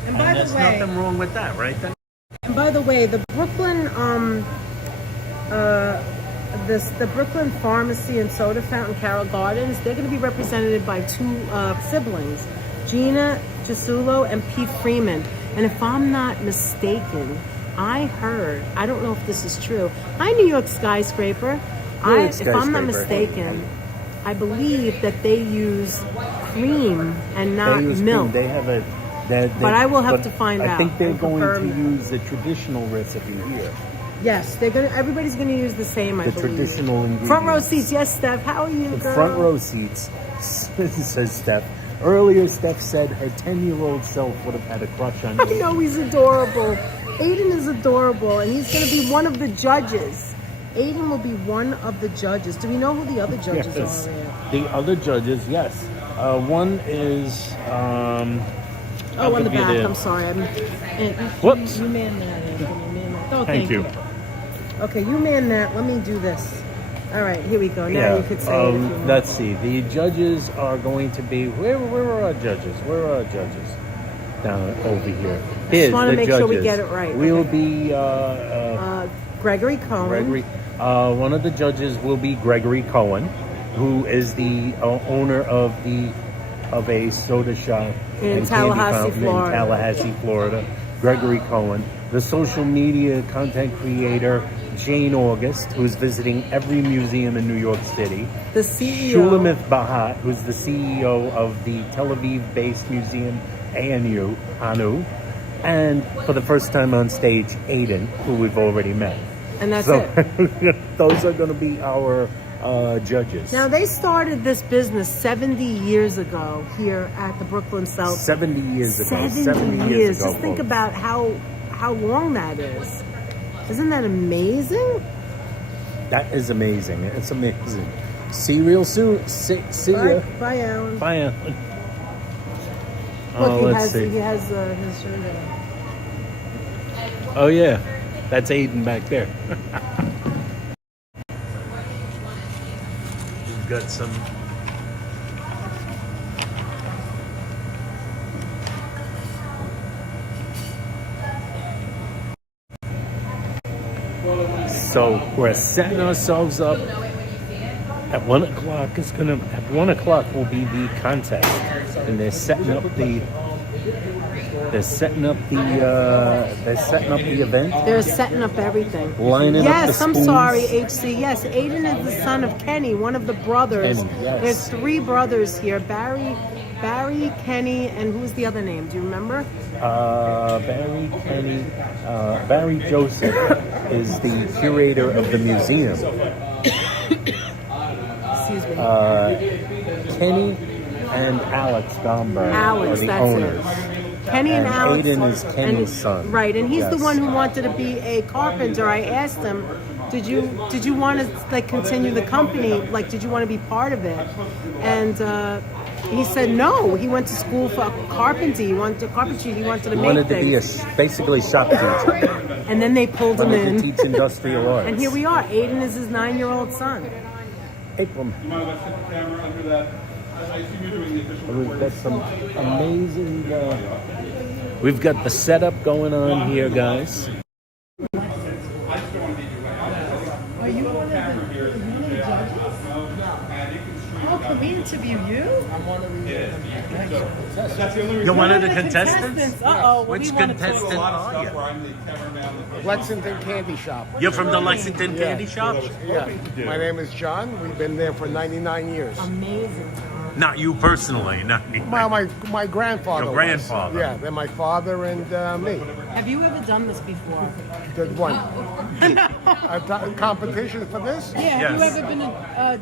And by There's the way, nothing wrong with that, right? the Brooklyn, the Brooklyn Pharmacy and Soda Fountain Carroll Gardens, they're going to be represented by two siblings, Gina Gisulo and Pete Freeman. And if I'm not mistaken, I heard, I don't know if this is true. Hi, New York Skyscraper. If I'm not mistaken, I believe that they use cream and not milk. They have a. But I will have to find out I think they're and going to confirm. use the traditional recipe here. Yes, they're gonna. Everybody's gonna use the same. I The believe. traditional ingredients. Front row seats. Yes, Steph. How are you, girl? Front row seats, says Steph. Earlier, Steph said her 10-year-old self would have had a crush on I me. know he's adorable. Aiden is adorable, and he's gonna be one of the judges. Aiden will be one of the judges. Do we know who the other judges Yes. are? There? The other judges, yes. One is. Oh, on the back. I'm sorry. Whoops. You man that. Anthony. You man that. Oh, Thank you. Okay, you man that. Let me do this. All right, here we go. Now you could say it if you want. Let's see. The judges are going to be. Where are our judges? Where are our judges? Down over here. Here's wanna the make judges. sure we get it right. We'll Okay. be. Gregory Cohen. Gregory. One of the judges will be Gregory Cohen, who is the owner of a soda shop In and Tallahassee, candy fountain Florida. in Tallahassee, Florida. Gregory Cohen, the social media content creator Jane August, who's visiting every museum in New York City. The CEO. Shulamith Bahat, who's the CEO of the Tel Aviv-based museum Anu, and for the first time on stage, Aiden, who we've already met. And that's So it. those are going to be our judges. Now, they started this business 70 years ago here at the Brooklyn Seltzer. 70 years ago. 70 years. ago. Just think folks. about how long that is. Isn't that amazing? That is amazing. It's amazing. See you real soon. See ya. Bye, Alan. Bye, Alan. Look, Let's see. he has his shirt on. Oh, yeah. That's Aiden back there. We've got some. So we're setting ourselves up. At 1 o'clock at 1 o'clock will be the contest, and they're setting up the event. They're setting up everything. Lining up the Yes, I'm spoons. sorry, HC. Yes, Aiden is the son of Kenny, one of the brothers. Kenny, yes. There's 3 brothers here: Barry, Kenny, and who's the other name? Do you remember? Barry Joseph is the curator of the museum. Excuse me. Kenny and Alex Gomberg Alex, are the that's owners. it. Kenny and Alex. Aiden is Kenny's son. Right, and he's the Yes. one who wanted to be a carpenter. I asked him, did you want to like continue the company? Like, did you want to be part of it? And he said no. He went to school for carpentry. He wanted to carpentry. He wanted to He make wanted to be things. basically shop teacher. And then they pulled him Wanted to in. teach industrial arts. And here we are. Aiden is his 9-year-old son. April. We've got some amazing. We've got the setup going on here, guys. Are you one of the judges? Oh, can we interview you? I'm one of the You're one of the contestants? Uh-oh. Which contestant are you? Lexington Candy Shop. You're from the Lexington Candy Shop? Yeah. My name is John. We've been there for 99 years. Amazing. Not you personally, not me. Well, my grandfather. Your was. grandfather. Yeah, then my father and me. Have you ever done this before? Did one. A competition for this? Yeah, Yes. have you ever been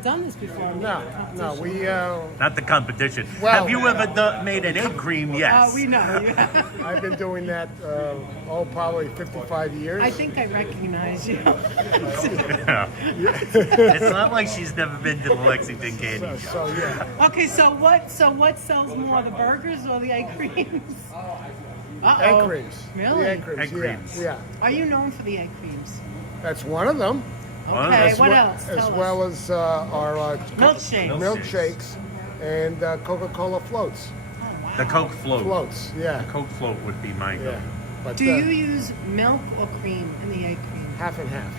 done this before? No, we. Not the competition. Well- Have you ever made an egg cream? Yes. We know. I've been doing that. Probably 55 years. I think I recognize you. It's not like she's never been to the Lexington Candy Shop. So yeah. Okay, so what sells more, the burgers or the egg creams? Uh-oh. Egg creams. Really? The egg creams. Egg creams. Yeah. Are you known for the egg creams? That's one of them. Okay, what else? As Tell well us. as our Milkshake. milkshakes and Coca-Cola floats. The Coke float. Floats. Yeah. The Coke float would be my Yeah. go. But, Do you use milk or cream in the egg cream? half and half?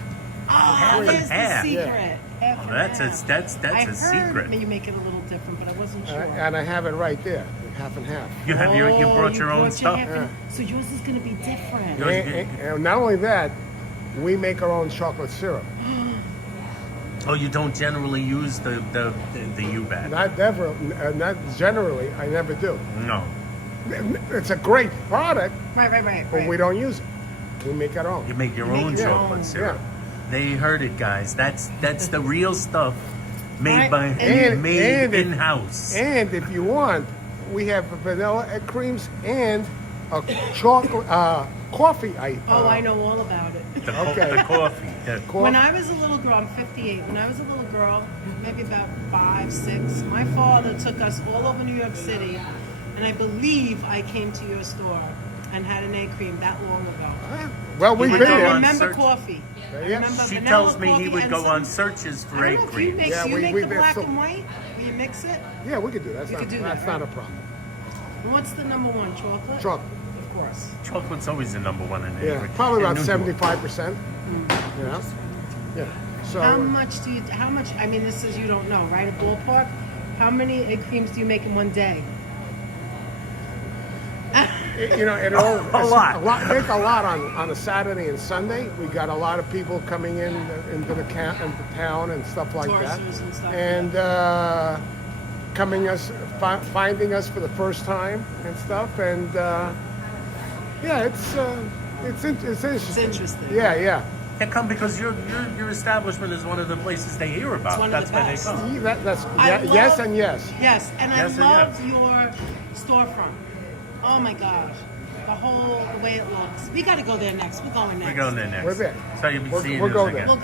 Oh, there's the half. secret. Yeah. Half and That's half. that's I a heard secret. you make it a little different, but I wasn't sure. And I have it right there, half and half. You have you brought your own stuff. So yours is going to be different. Yours- And not only that, we make our own chocolate syrup. Oh, you don't generally use the U-Bat? Not generally. I never do. No. It's a great product, Right. but we don't use it. We make our own. You make your You make own your chocolate own. syrup. Yeah. They heard it, guys. That's the real stuff, made Right. by And in house. And if you want, we have vanilla creams and a chocolate coffee. Oh, I know all about it. The Okay. coffee. When I was a little girl, I'm 58. When I was a little girl, maybe about 5, 6, my father took us all over New York City, and I believe I came to your store and had an egg cream that long ago. Well, we've would been go I there. on remember search. coffee. I Yeah. remember She vanilla tells me he coffee would and go some- on searches for I egg don't know if you cream. mix. Yeah, You we- make we the mix black some- and white. Will you mix it? Yeah, we could do that. You could do that, That's not a right? problem. And what's the number one? Chocolate. Chocolate. Of course. Chocolate's always the number one in Yeah, egg. probably in about New York. 75%. Yeah. Yeah. So How much do you? How much? I mean, this is you don't know, right? A ballpark. How many egg creams do you make in one day? you know, it all A lot. Make a lot on a Saturday and Sunday. We got a lot of people coming into the town and stuff like that, Tourists and stuff. and finding us for the first time and stuff. And yeah, it's interesting. It's interesting. Yeah. They come because your establishment is one of the places they hear about. one of That's the why best. they come. That's I yes love- and yes. Yes, and Yes, and I love yes. your storefront. Oh my gosh, the way it looks. We got to go there next. We're going next. We're going there next. We're there. So you'll be seeing we're us going again. there.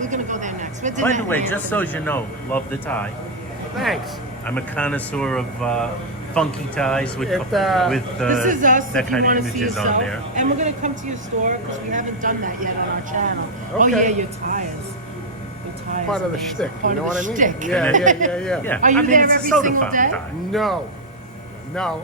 We're gonna go there next. We're By the doing way, that just now. so you know, love the tie. Thanks. I'm a connoisseur of funky ties with This is us. that If you kind want of to see images on yourself, there. and we're gonna come to your store because we haven't done that yet on our channel. Oh Okay. yeah, your tires. Your tires. Part of the amazing. shtick. You Part know of what I the mean? shtick. Yeah. Yeah. Are you I mean, there it's a every soda single fountain day? tie. No. No,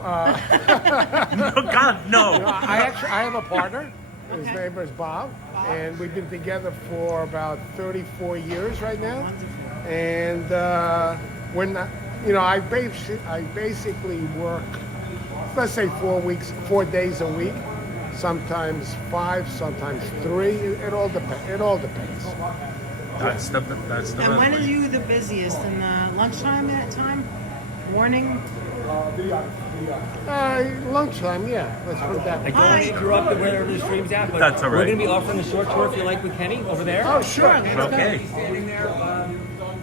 God, no. I have a partner. His name is Bob, and we've been together for about 34 years right now. Wonderful. And I basically work, let's say 4 days a week, sometimes 5, sometimes 3. It all depends. That's the And when are you the busiest? In the lunchtime time? Morning? Lunchtime, yeah. Let's put it that way. Hi. Interrupt the wherever the stream's at, but That's all right. we're going to be offering a short tour if you like with Kenny over there. Oh, sure. Let's go. Okay. Sitting there,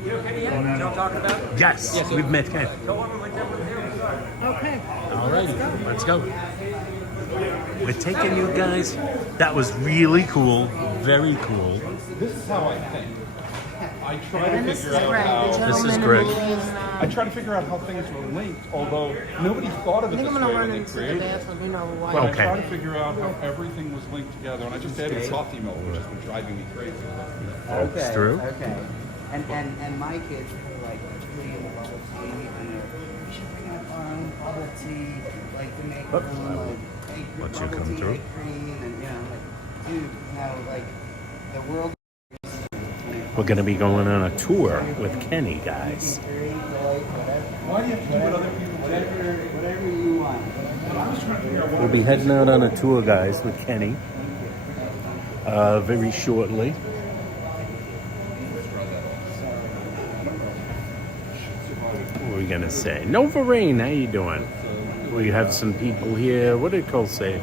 you know Kenny yet? You know what I'm talking about? Yes, we've met Ken. Okay. All right, let's go. We're taking you guys. That was really cool. Very cool. This is how I think. I try to And this is figure out Greg, the how This is gentleman Greg. who is, I try to figure out how things were linked, although nobody thought of I it think this I'm gonna way run when they into the created it. bathroom. You know why? But Okay. I try to figure out how everything was linked together, and I just added soft milk, which has been driving me crazy. That's true. Okay. And my kids were like really into bubble tea, and we should bring up our own bubble tea, like to make our own like Let you bubble come tea, through. egg cream, and I'm like, dude, like the world. We're going to be going on a tour with Kenny, guys. Why do you have to do what other people do? Whatever you want. I was trying to figure out what We'll be heading out on a tour, guys, with Kenny very shortly. What are we going to say? Nova Rain, how you doing? We have some people here. What did Cole say?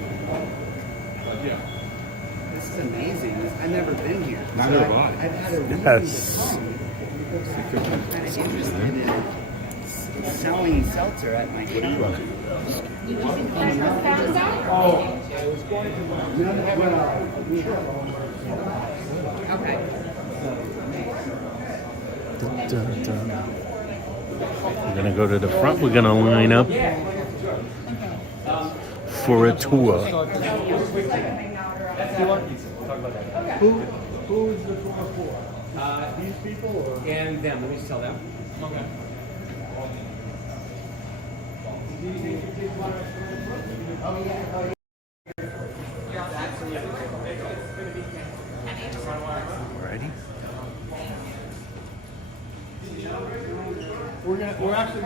This is amazing. I've never been here. Neither have I. I've had a reason Yes. to come. I'm kind of interested in selling seltzer at my shop. Okay. We're going to go to the front. We're going to line up for a tour. Who is the tour for? These people or? And them, let me just tell them. Okay. Ready? We're actually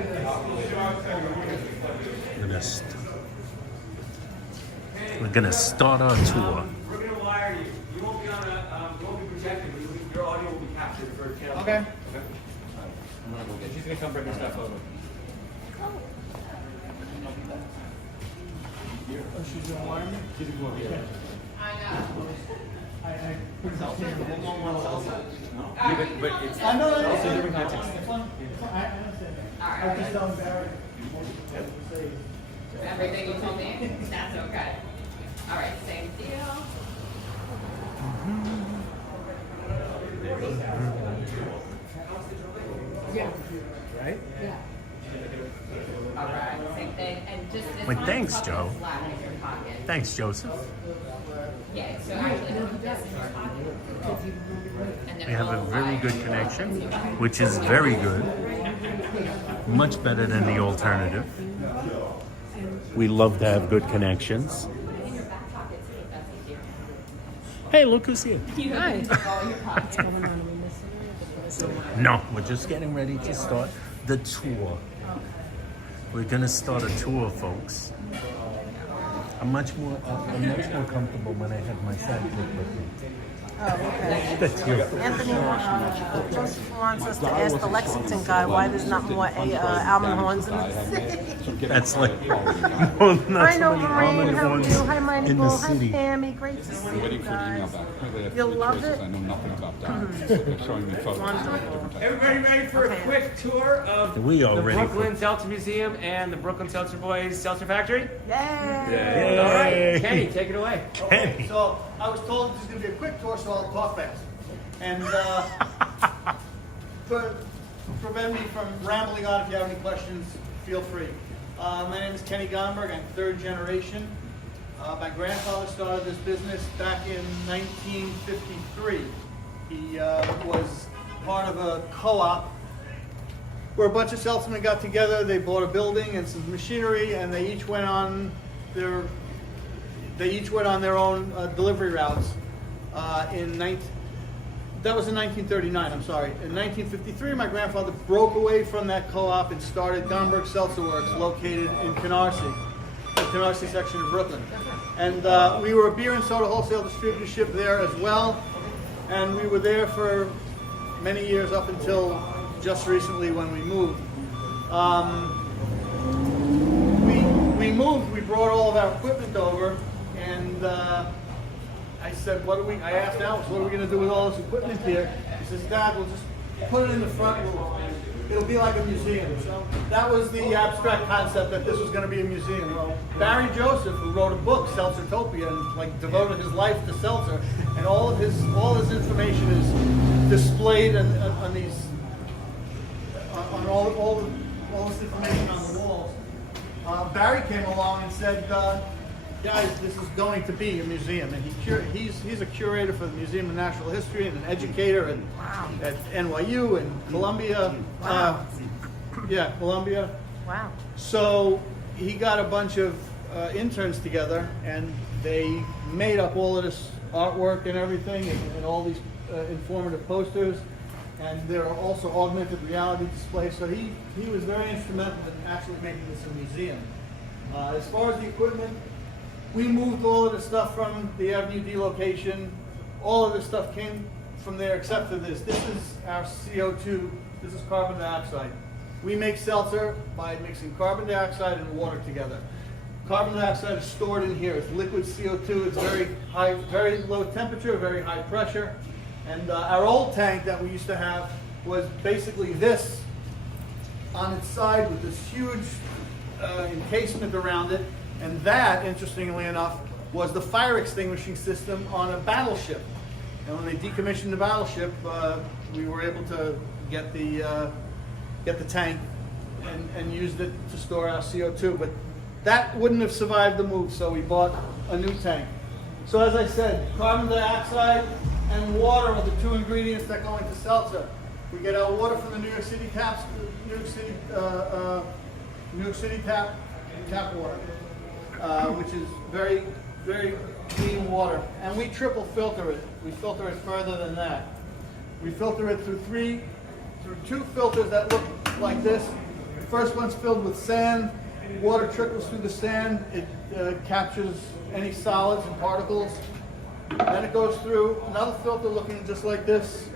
We're gonna start our tour. We're going to wire you. You won't be on a, you won't be projected. Your audio will be captured for channel. Okay. I'm going to go get. She's going to come bring her stuff over. She's doing wiring? She's going to come over here. But it's I know also a different context. I understand that. I just don't Barry. Everything you told me, that's okay. All right, same deal. Yeah. Right? All right, same thing. And just this Wait, one, thanks, tuck Joe. this flat in your pocket. Thanks, Joseph. Yeah, so actually put this in your pocket. And then We have a all very five good in your connection, pocket. which is very good. Much better than the alternative. We love to have good connections. In your back pocket too, if that's easier. Hey, look who's here. Hi. All your pockets. No, we're just getting ready to start the tour. We're gonna start a tour, folks. I'm much more comfortable when I have my sidekick with me. Oh, okay. That's you. Anthony Joseph wants us to ask the Lexington guy why there's not more almond horns in the city. That's like well, not I know, so many Lorraine. almond How are horns you? Hi, Mighty in the Bull. Hi, city. Tammy. Great to see I'm you waiting for an email guys. back. Apparently they have You'll three love choices. it. I know nothing about that. They're showing me photos. Wonderful. Everybody ready for a quick tour of We are the ready for- Brooklyn Seltzer Museum and the Brooklyn Seltzer Boys Seltzer Factory? Yay! All right, Yay. Kenny, take it away. Okay, so I was told this is going to be a quick tour, so I'll talk fast. And to prevent me from rambling on, if you have any questions, feel free. My name is Kenny Gomberg. I'm third generation. My grandfather started this business back in 1953. He was part of a co-op where a bunch of salesmen got together. They bought a building and some machinery, and they each went on their own delivery routes. That was in 1939, I'm sorry. In 1953, my grandfather broke away from that co-op and started Gomberg Seltzer Works, located in Canarsie, the Canarsie section of Brooklyn. And we were a beer and soda wholesale distributorship there as well. And we were there for many years up until just recently when we moved. We moved, we brought all of our equipment over, and I said, I asked Alex, what are we going to do with all this equipment here? He says, Dad, we'll just put it in the front room. It'll be like a museum. So that was the abstract concept, that this was going to be a museum. Well, Barry Joseph, who wrote a book, Seltzertopia, and devoted his life to seltzer, and all his information is displayed on all this information on the walls. Barry came along and said, guys, this is going to be a museum, and he's a curator for the Museum of Natural History and an educator at NYU and Columbia. Wow. Columbia. Wow. So he got a bunch of interns together, and they made up all of this artwork and everything, and all these informative posters. And there are also augmented reality displays. So he was very instrumental in actually making this a museum. As far as the equipment, we moved all of the stuff from the Avenue D location. All of this stuff came from there except for this. This is our CO2. This is carbon dioxide. We make seltzer by mixing carbon dioxide and water together. Carbon dioxide is stored in here. It's liquid CO2. It's very high, very low temperature, very high pressure. And our old tank that we used to have was basically this on its side with this huge encasement around it. And that, interestingly enough, was the fire extinguishing system on a battleship. And when they decommissioned the battleship, we were able to get the tank and used it to store our CO2. But that wouldn't have survived the move, so we bought a new tank. So as I said, carbon dioxide and water are the two ingredients that go into seltzer. We get our water from the New York City taps, New York City tap water. Which is very, very clean water. And we triple filter it. We filter it further than that. We filter it through two filters that look like this. The first one's filled with sand. Water trickles through the sand. It captures any solids and particles. Then it goes through another filter looking just like this,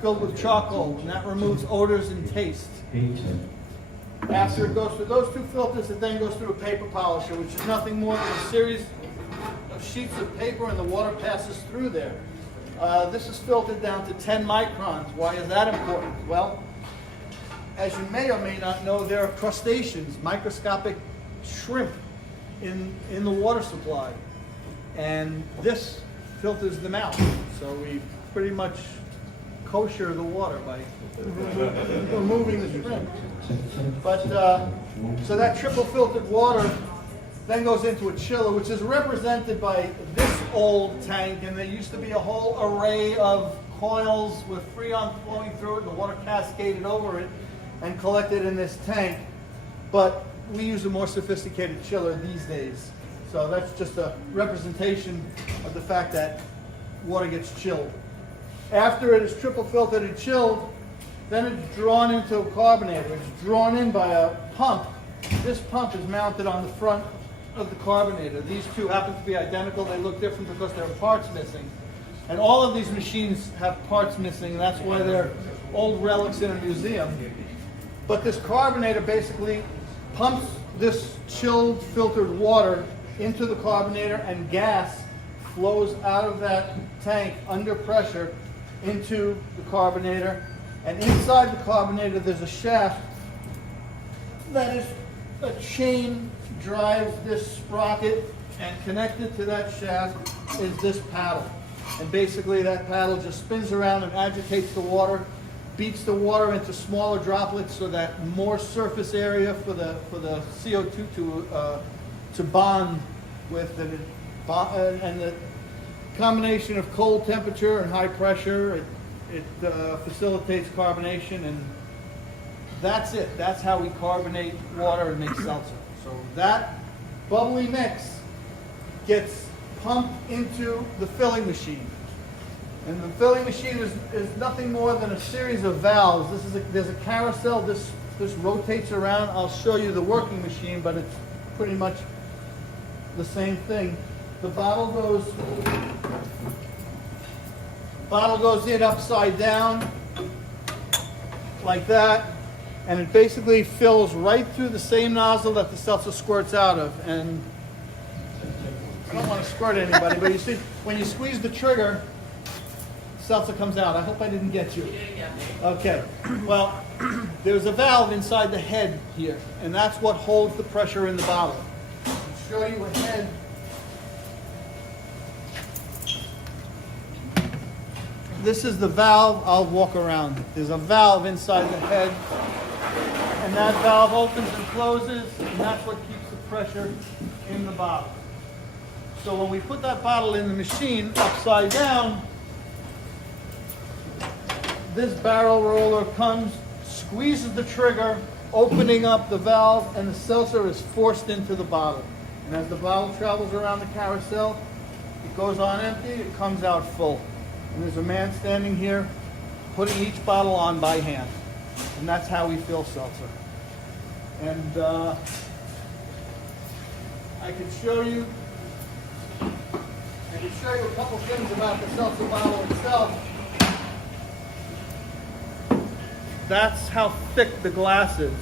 filled with charcoal, and that removes odors and taste. After it goes through those two filters, it then goes through a paper polisher, which is nothing more than a series sheets of paper and the water passes through there. This is filtered down to 10 microns. Why is that important? Well, as you may or may not know, there are crustaceans, microscopic shrimp in the water supply. And this filters them out. So we pretty much kosher the water by removing the shrimp. But so that triple filtered water then goes into a chiller, which is represented by this old tank, and there used to be a whole array of coils with freon flowing through it, and the water cascaded over it and collected in this tank. But we use a more sophisticated chiller these days. So that's just a representation of the fact that water gets chilled. After it is triple filtered and chilled, then it's drawn into a carbonator. It's drawn in by a pump. This pump is mounted on the front of the carbonator. These two happen to be identical. They look different because there are parts missing. And all of these machines have parts missing, and that's why they're old relics in a museum. But this carbonator basically pumps this chilled, filtered water into the carbonator, and gas flows out of that tank under pressure into the carbonator. And inside the carbonator there's a shaft that is a chain drives this sprocket, and connected to that shaft is this paddle. And basically that paddle just spins around and agitates the water, beats the water into smaller droplets so that more surface area for the CO2 to bond with, and the combination of cold temperature and high pressure, it facilitates carbonation, and that's it. That's how we carbonate water and make seltzer. So that bubbly mix gets pumped into the filling machine. And the filling machine is nothing more than a series of valves. There's a carousel. This rotates around. I'll show you the working machine, but it's pretty much the same thing. The bottle goes in upside down like that, and it basically fills right through the same nozzle that the seltzer squirts out of. And I don't want to squirt anybody, but you see, when you squeeze the trigger, seltzer comes out. I hope I didn't get you. Okay. Well, there's a valve inside the head here, and that's what holds the pressure in the bottle. I'll show you a head. This is the valve. I'll walk around. There's a valve inside the head, and that valve opens and closes, and that's what keeps the pressure in the bottle. So when we put that bottle in the machine upside down, this barrel roller comes, squeezes the trigger, opening up the valve, and the seltzer is forced into the bottle. And as the bottle travels around the carousel, it goes on empty, it comes out full. And there's a man standing here putting each bottle on by hand. And that's how we fill seltzer. And I can show you a couple things about the seltzer bottle itself. That's how thick the glass is.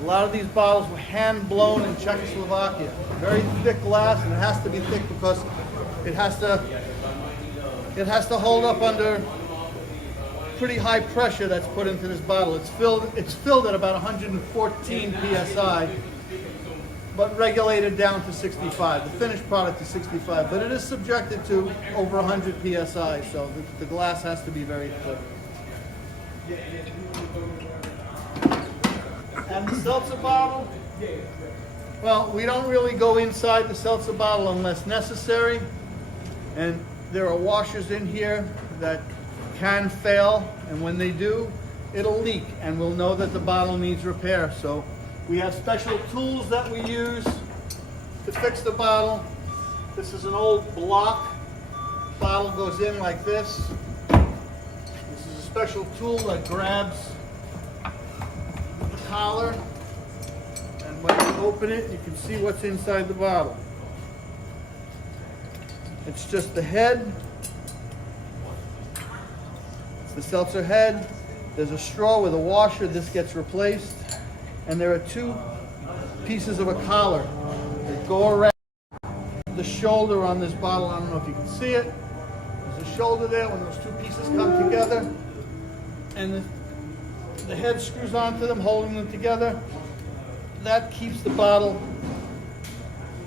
A lot of these bottles were hand blown in Czechoslovakia. Very thick glass, and it has to be thick because it has to hold up under pretty high pressure that's put into this bottle. It's filled at about 114 psi, but regulated down to 65. The finished product is 65, but it is subjected to over 100 psi, so the glass has to be very thick. And the seltzer bottle, well, we don't really go inside the seltzer bottle unless necessary. And there are washers in here that can fail, and when they do, it'll leak, and we'll know that the bottle needs repair. So we have special tools that we use to fix the bottle. This is an old block. The bottle goes in like this. This is a special tool that grabs the collar, and when you open it, you can see what's inside the bottle. It's just the head. It's the seltzer head. There's a straw with a washer. This gets replaced. And there are two pieces of a collar that go around. the shoulder on this bottle. I don't know if you can see it. There's a shoulder there when those two pieces come together. And the head screws onto them, holding them together. That keeps the bottle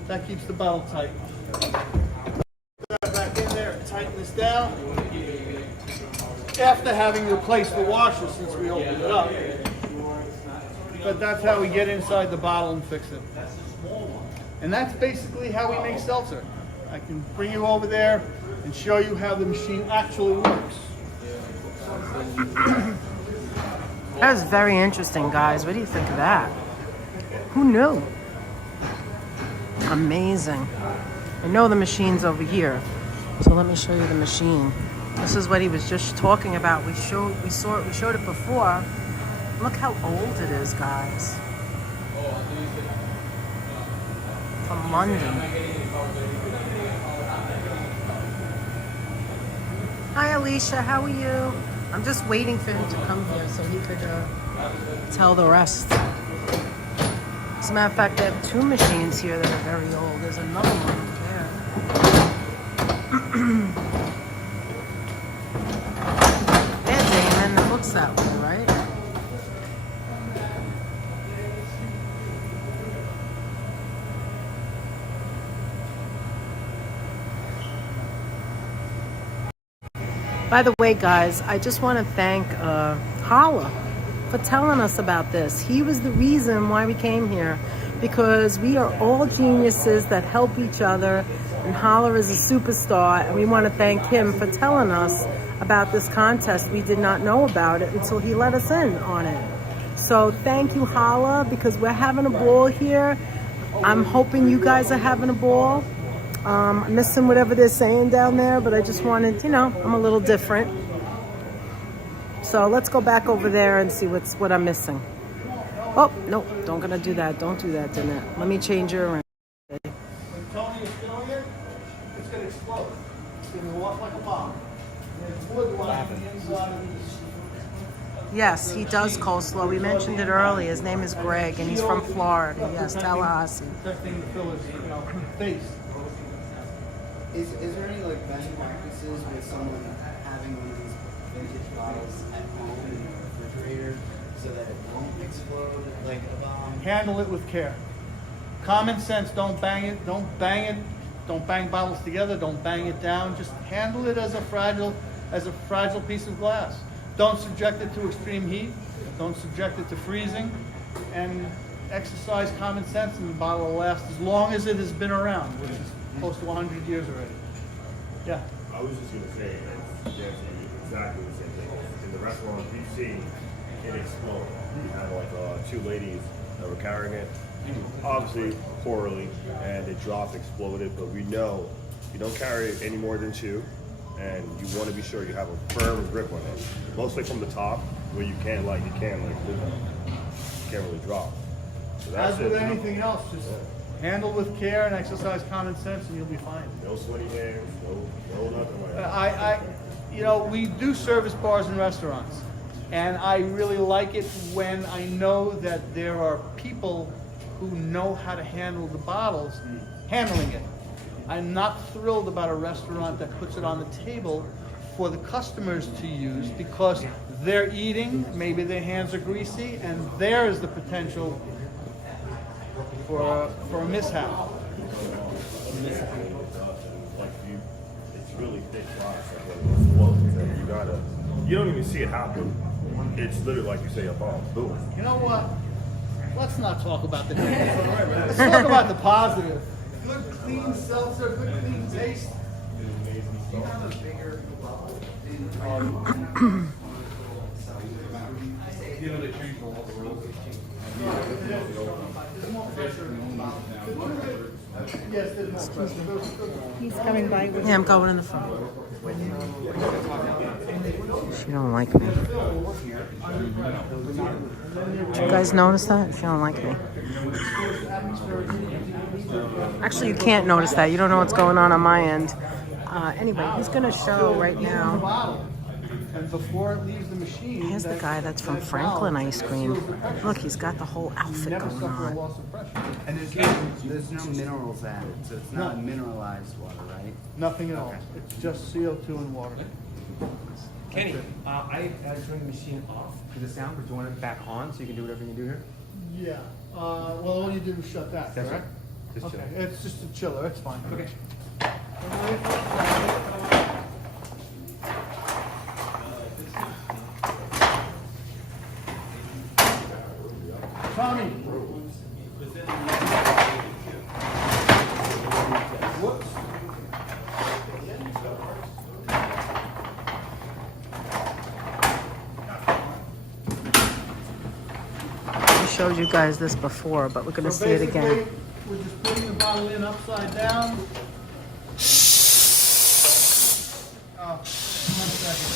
tight. Put that back in there, tighten this down. After having replaced the washer since we opened it up. But that's how we get inside the bottle and fix it. And that's basically how we make seltzer. I can bring you over there and show you how the machine actually works. That was very interesting, guys. What do you think of that? Who knew? Amazing. I know the machine's over here, so let me show you the machine. This is what he was just talking about. We showed it before. Look how old it is, guys. From London. Hi, Alicia. How are you? I'm just waiting for him to come here so he could tell the rest. As a matter of fact, they have two machines here that are very old. There's another one there. There, Damon. It looks that way, right? By the way, guys, I just want to thank Holla for telling us about this. He was the reason why we came here, because we are all geniuses that help each other, and Holla is a superstar, and we want to thank him for telling us about this contest. We did not know about it until he let us in on it. So thank you, Holla, because we're having a ball here. I'm hoping you guys are having a ball. I'm missing whatever they're saying down there, but I just wanted, I'm a little different. So let's go back over there and see what I'm missing. Oh, no, don't gonna do that. Don't do that, Danette. Let me change her around. When Tony is doing it, it's going to explode. It's going to go off like a bomb. There's wood lining inside of these. Yes, he does coleslaw. We mentioned it earlier. His name is Greg, and he's from Florida. Yes, Tallahassee. Protecting the filler's face. Is there any best practices with someone having one of these vintage bottles at home in the refrigerator so that it won't explode like a bomb? Handle it with care. Common sense, don't bang it, don't bang bottles together, don't bang it down. Just handle it as a fragile piece of glass. Don't subject it to extreme heat, don't subject it to freezing, and exercise common sense, and the bottle will last as long as it has been around, which is close to 100 years already. Yeah. I was just going to say, exactly the same thing. In the restaurant, we've seen it explode. We had two ladies that were carrying it, obviously poorly, and it dropped, exploded. But we know you don't carry it any more than two, and you want to be sure you have a firm grip on it. Mostly from the top, where you can't really drop. So that's as with anything else, just handle with care and exercise common sense, and you'll be fine. No sweaty hands, no nothing like that. We do service bars and restaurants, and I really like it when I know that there are people who know how to handle the bottles, handling it. I'm not thrilled about a restaurant that puts it on the table for the customers to use because they're eating, maybe their hands are greasy, and there is the potential for a mishap. It's really thick glass. You don't even see it happen. It's literally like you say, a bomb. Boom. You know what? Let's not talk about the negative. Let's talk about the positive. Good, clean seltzer, good, clean taste. Do you have a bigger bubble? They changed all the rules. Yes, there's more pressure. He's coming by. Yeah, I'm going in the front. She don't like me. Did you guys notice that? She don't like me. Actually, you can't notice that. You don't know what's going on my end. Anyway, he's going to show right now And before it leaves the machine, Here's the guy that's from that Franklin valve Ice Cream. seals the pressure. Look, he's got the whole You outfit never going suffer a on. loss of pressure. And there's no minerals added, so it's not mineralized water, right? Nothing at all. It's just CO2 and water. Kenny, I turned the machine off for the sound, but do you want it back on so you can do whatever you do here? Yeah. Well, all you did was shut that, That's correct? right. Just Okay. chilling. It's just a chiller. It's fine. Okay. Tommy. Whoops. I showed you guys this before, but we're going to So see it again. basically, we're just putting the bottle in upside down. Oh, 1 second.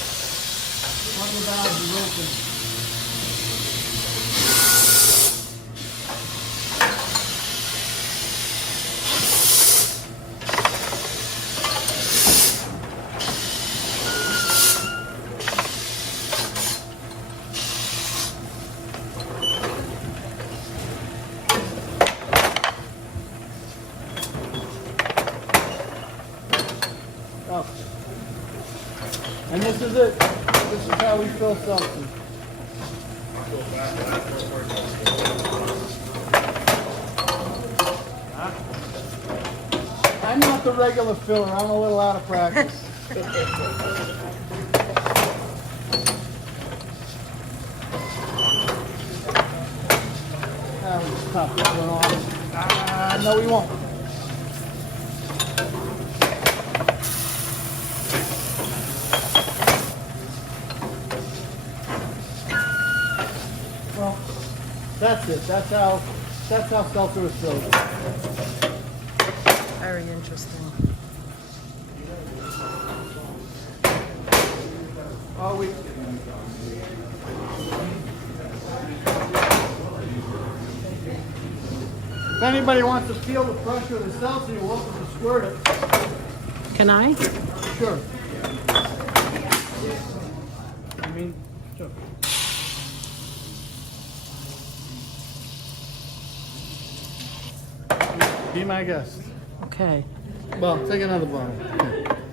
One of the valves is open. Oh. And this is it. This is how we fill seltzer. I'm not the regular filler. I'm a little out of practice. Now we just top this one off. No, we won't. Well, that's it. That's how seltzer is filled. Very interesting. Oh, we. If anybody wants to feel the pressure of the seltzer, you're welcome to squirt it. Can I? Sure. I mean, sure. Be my guest. Okay. Well, take another bottle.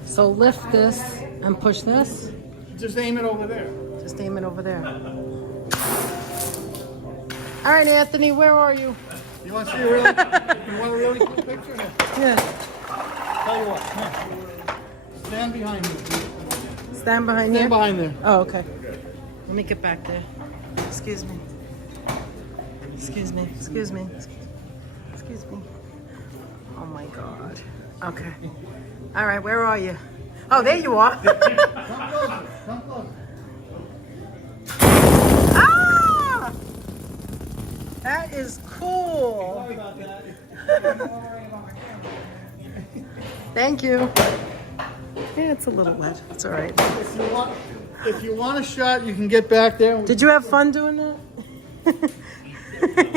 So lift this and push this. Just aim it over there. Just aim it over there. All right, Anthony, where are you? You want to see a really? You want a really quick picture? Here. Yeah. Tell you what. Here. Stand behind me. Stand behind Stand you. behind there. Oh, okay. Let me get back there. Excuse me. Excuse me. Excuse me. Excuse me. Oh my God. Okay. All right, where are you? Oh, there you are. Come closer. Come closer. Ah! That is cool. Sorry about that. Thank you. Yeah, it's a little wet. It's all right. If you want a shot, you can get back there. Did you have fun doing that?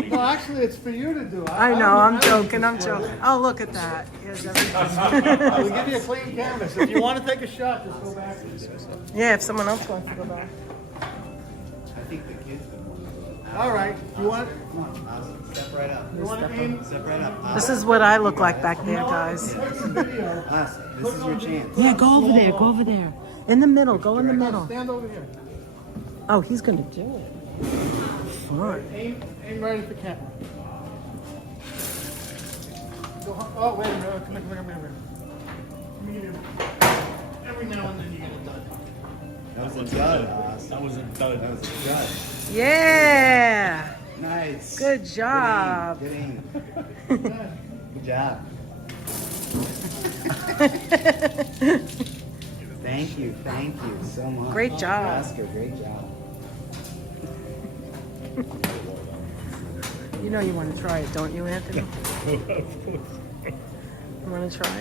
No, actually, it's for you to do. I know, I'm joking, I'm joking. Oh, look at that. Here's everything. We'll give you a clean canvas. If you want to take a shot, just go back. Yeah, if someone else wants to go back. I think the kids would want to go. All right. You want? Come on, Miles, step right up. You want to aim? Step right up. This is what I look like back there, guys. Miles, this is your chance. Yeah, go over there, go over there. In the middle, go in the middle. Stand over here. Oh, he's gonna do it. Fun. Aim right at the camera. Oh, wait a minute. Come here. Let me give you. Every now and then you get a dud. That was a dud, Miles. That was a dud. That was a dud. Yeah. Nice. Good job. Good aim. Good job. Thank you so much. Great job. Oscar, great job. You know you want to try it, don't you, Anthony? You want to try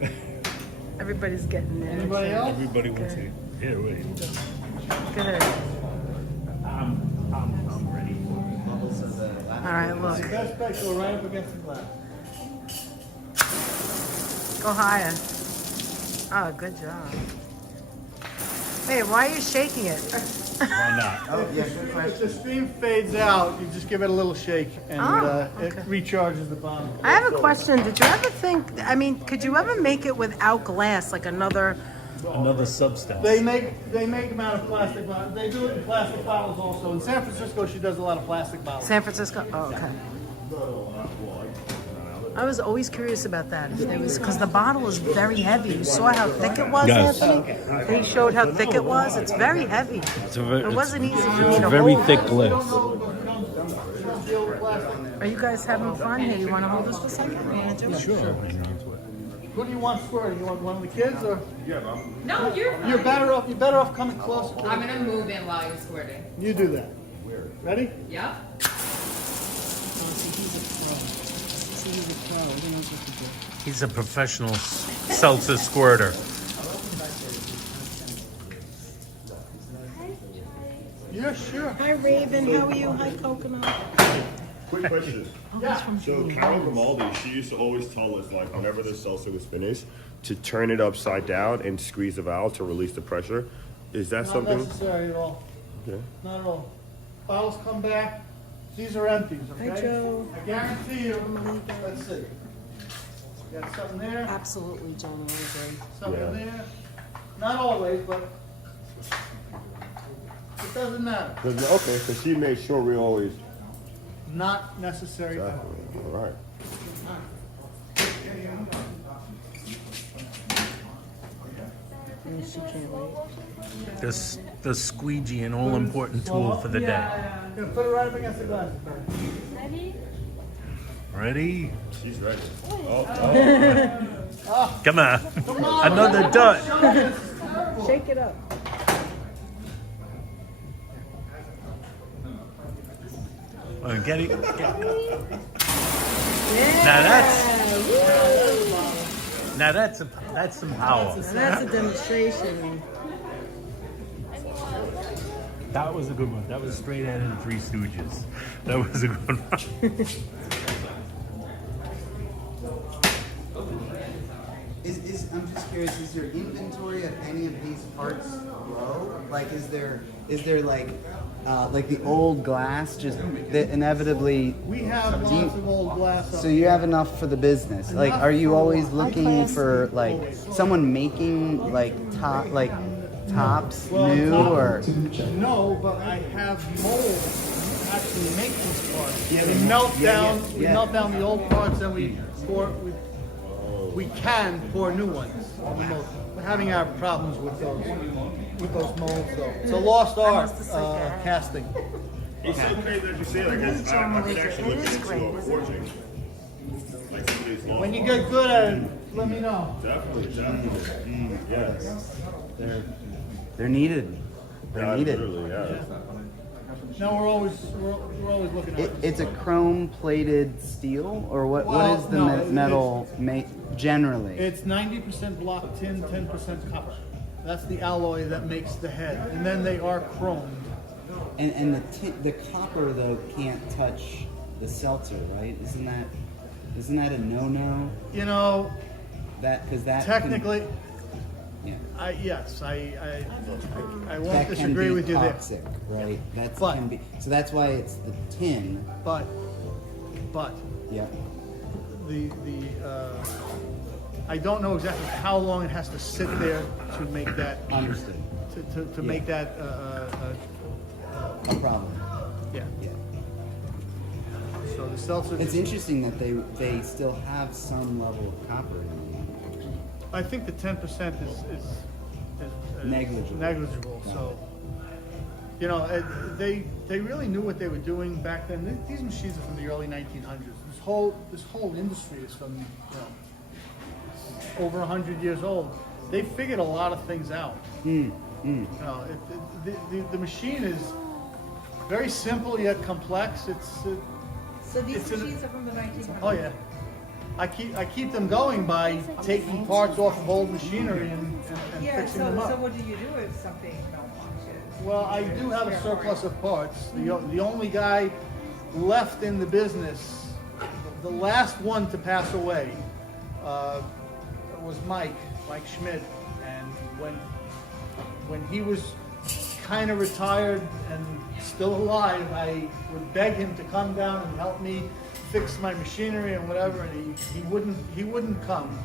it? Everybody's getting there. Anybody else? Everybody wants it. Yeah, wait. Good. I'm ready. All right, look. The best bet, go right up against the glass. Go higher. Oh, good job. Hey, why are you shaking it? Why not? Oh, yeah, good If question. the steam fades out, you just give it a little shake, and it recharges the bottom. I have a question. Did you ever think, I mean, could you ever make it without glass, like another? Another substance. They make them out of plastic bottles. They do it in plastic bottles also. In San Francisco, she does a lot of plastic bottles. San Francisco? Oh, okay. I was always curious about that. If there was, because the bottle is very heavy. You saw how thick it was, Yes. Anthony? He showed how thick it was. It's very heavy. It wasn't easy for me to very hold. thick glass. Are you guys having fun? Hey, you want to hold this for a second? You want to do it? Sure. Who do you want squirting? You want one of the kids, or No, you're fine. you're better off coming closer to I'm gonna move in while you're squirting. You do that. Ready? Yep. He's a professional seltzer squirter. Yeah, sure. Hi, Raven. How are you? Hi, Coconut. Quick question. So Carol Grimaldi, she used to always tell us, like, whenever the seltzer was finished, to turn it upside down and squeeze the valve to release the pressure. Is that Not something? necessary at all. Okay. Not at all. Bottles come back. These are empties, okay? Hi, Joe. I guarantee you. Let's see. Got something there. Absolutely, John. I agree. Something there. Not always, but it doesn't matter. Okay, so she made sure we always. Not necessary at all. All right. The squeegee, an all-important tool for the day. Gonna put it right up against the glass. Ready? Ready? She's ready. Come on. Another dot. Shake it up. Get it. Now that's some power. That's a demonstration. That was a good one. That was straight out of the Three Stooges. That was a good one. I'm just curious, is your inventory of any of these parts low? Like, is there like the old glass just that inevitably? We have lots of old glass. So you have enough for the business. Like, are you always looking for like someone making like tops new or? No, but I have molds actually make these parts. We melt down the old parts and we can pour new ones. We're having our problems with those molds though. It's a lost art, casting. It's okay that you say that, because I could actually look into forging. Like some of these long When you get good at it, let me know. Definitely. Yes. They're needed. They're needed. Literally, yeah. No, we're always looking at it. It's a chrome plated steel, or what? Well, What is the no, metal generally? It's 90% block tin, 10% copper. That's the alloy that makes the head, and then they are chromed. And the copper though can't touch the seltzer, right? Isn't that a no-no? You know, Because that technically, yeah. I won't That can disagree be with you there. toxic, right? That's But- can be. So that's why it's the tin. But Yeah. I don't know exactly how long it has to sit there to make that Understood. to make that A problem. yeah. Yeah. So the seltzer. It's interesting that they still have some level of copper in them. I think the 10% is Negligible. Negligible. So, you know, they really knew what they were doing back then. These machines are from the early 1900s. This whole industry is from over 100 years old. They figured a lot of things out. You know, the machine is very simple yet complex. So these machines are from the 1900s? Oh yeah. I keep them going by taking parts off of old machinery and fixing them up. So what do you do if something malfunctions? Well, I do have a surplus of parts. The only guy left in the business, the last one to pass away, was Mike Schmidt. And when when he was kind of retired and still alive, I would beg him to come down and help me fix my machinery and whatever, and he wouldn't come.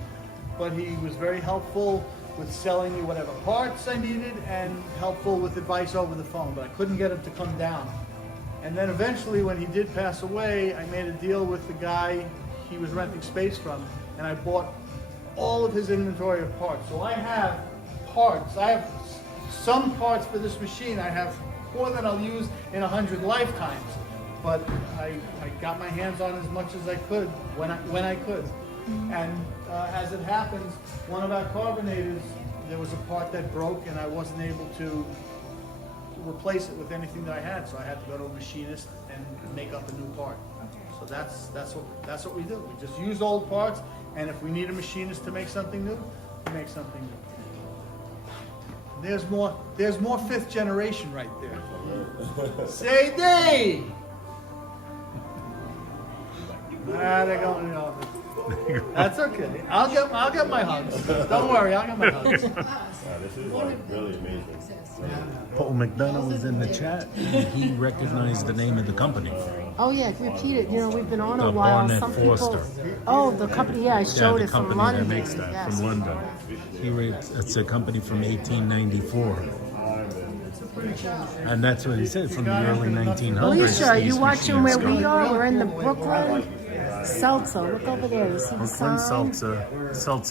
But he was very helpful with selling me whatever parts I needed and helpful with advice over the phone, but I couldn't get him to come down. And then eventually, when he did pass away, I made a deal with the guy he was renting space from, and I bought all of his inventory of parts. So I have parts. I have some parts for this machine. I have more than I'll use in 100 lifetimes. But I got my hands on as much as I could when I could. And as it happens, one of our carbonators, there was a part that broke, and I wasn't able to replace it with anything that I had, so I had to go to a machinist and make up a new part. So that's what we do. We just use old parts, and if we need a machinist to make something new, we make something new. There's more fifth generation right there. Say day. They're going in the office. That's okay. I'll get my hugs. Don't worry, I'll get my hugs. This is like really amazing. Paul McDonough was in the chat, and he recognized the name of the company. Oh yeah, repeat it. You know, we've been on The a while. Barnett Some Forster. people. Oh, the company. Yeah, I showed the it from company London. that makes that Yes. from London. It's a company from 1894. And that's what he said, from the early 1900s. Alicia, are you these watching where machines we come. are? We're in the Brooklyn Seltzer. Look over there. You see the Brooklyn sign? Seltzer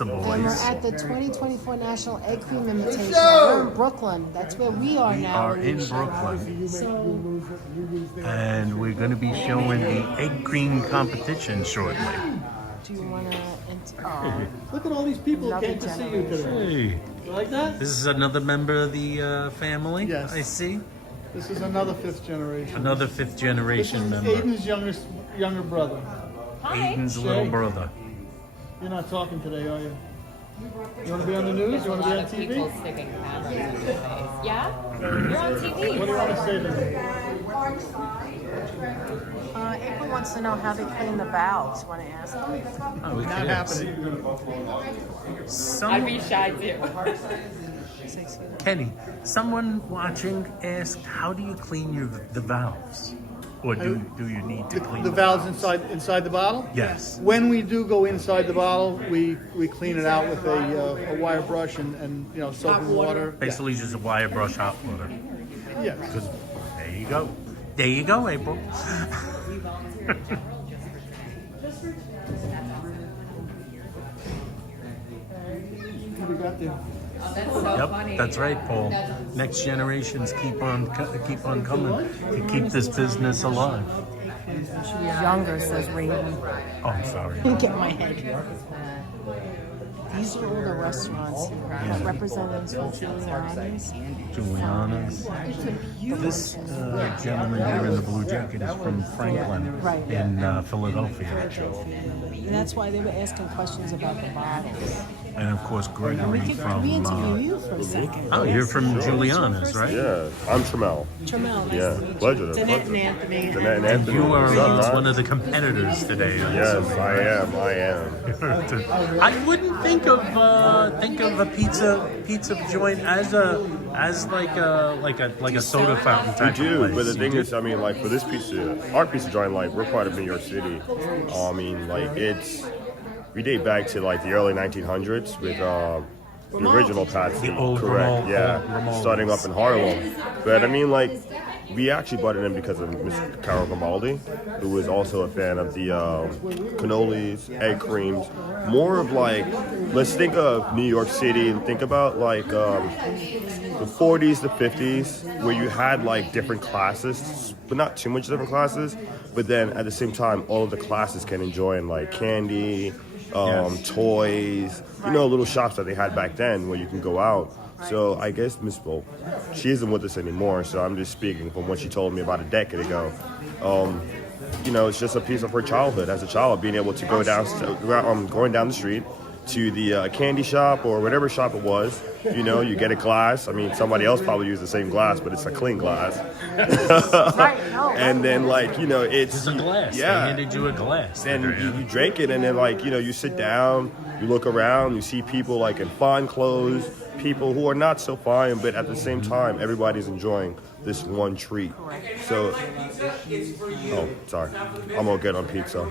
And we're Boys. at the 2024 National Egg Cream Invitational. We're in Brooklyn. That's where we are We now. are in Alicia. Brooklyn, So, and we're going to be showing the egg cream competition shortly. do you want to? Look at all these people who Another came to see you today. Hey, You like that? this is another member of the family. Yes. I see. This is another fifth generation. Another fifth This generation is member. Aiden's younger brother. Aiden's little Shay. brother. You're not talking today, are you? You want to be on the news? You want to be on TV? People sticking cameras in their face. Yeah? You're on TV. What do you want to say to me? April wants to know how they clean the valves. Want to ask? Oh, we Not could ask. happening. I'd be shy too. Kenny, someone watching asked, how do you clean the valves? Or do you need to clean The valves inside the bottle? Yes. When we do go inside the bottle, we clean it out with a wire brush and soap and water. Basically just a wire brush hot water. Yeah. Because there you go. There you go, April. What do you got there? That's so Yep, funny. that's right, Paul. Next generations keep on coming to keep this business alive. Younger, says Raven. Oh, I'm sorry. Get my head here. These are all the restaurants here. We have representatives from Giuliani's. Juliana's. This gentleman here in the blue jacket is from Franklin Right. in Philadelphia. That's why they were asking questions about the bottles. And of course, Gregory We from. interview you for a second. Oh, you're from Juliana's, right? Yeah, I'm Tramel. Tramel, nice Yeah, to meet you. pleasure. Danette and Anthony. Danette and And Anthony. you are What's up, man? one of the competitors today. Yes, I am. I wouldn't think of a pizza joint as like a soda fountain We type do, of place. but the You thing do? is, I mean, like for this our pizza joint, like we're part of New York City. I mean, like we date back to like the early 1900s with the original Patsy, The old correct? Ramal- Yeah, Ramal. starting up in Harlem. But I mean, like we actually butted in because of Miss Carol Grimaldi, who was also a fan of the cannolis, egg creams. More of like, let's think of New York City and think about like the 40s, the 50s, where you had like different classes, but not too much different classes. But then at the same time, all of the classes can enjoy in like candy, toys, little shops that they had back then where you can go out. So I guess Miss Bo, she isn't with us anymore. So I'm just speaking from what she told me about a decade ago. It's just a piece of her childhood as a child, being able to go going down the street to the candy shop or whatever shop it was. You get a glass. I mean, somebody else probably used the same glass, but it's a clean glass. Right, no. And then, it's a glass. Yeah. They handed you a glass. And you drink it, and then you sit down, you look around, you see people like in fine clothes, people who are not so fine, but at the same time, everybody's enjoying this one treat. So, oh, sorry, I'm all good on pizza.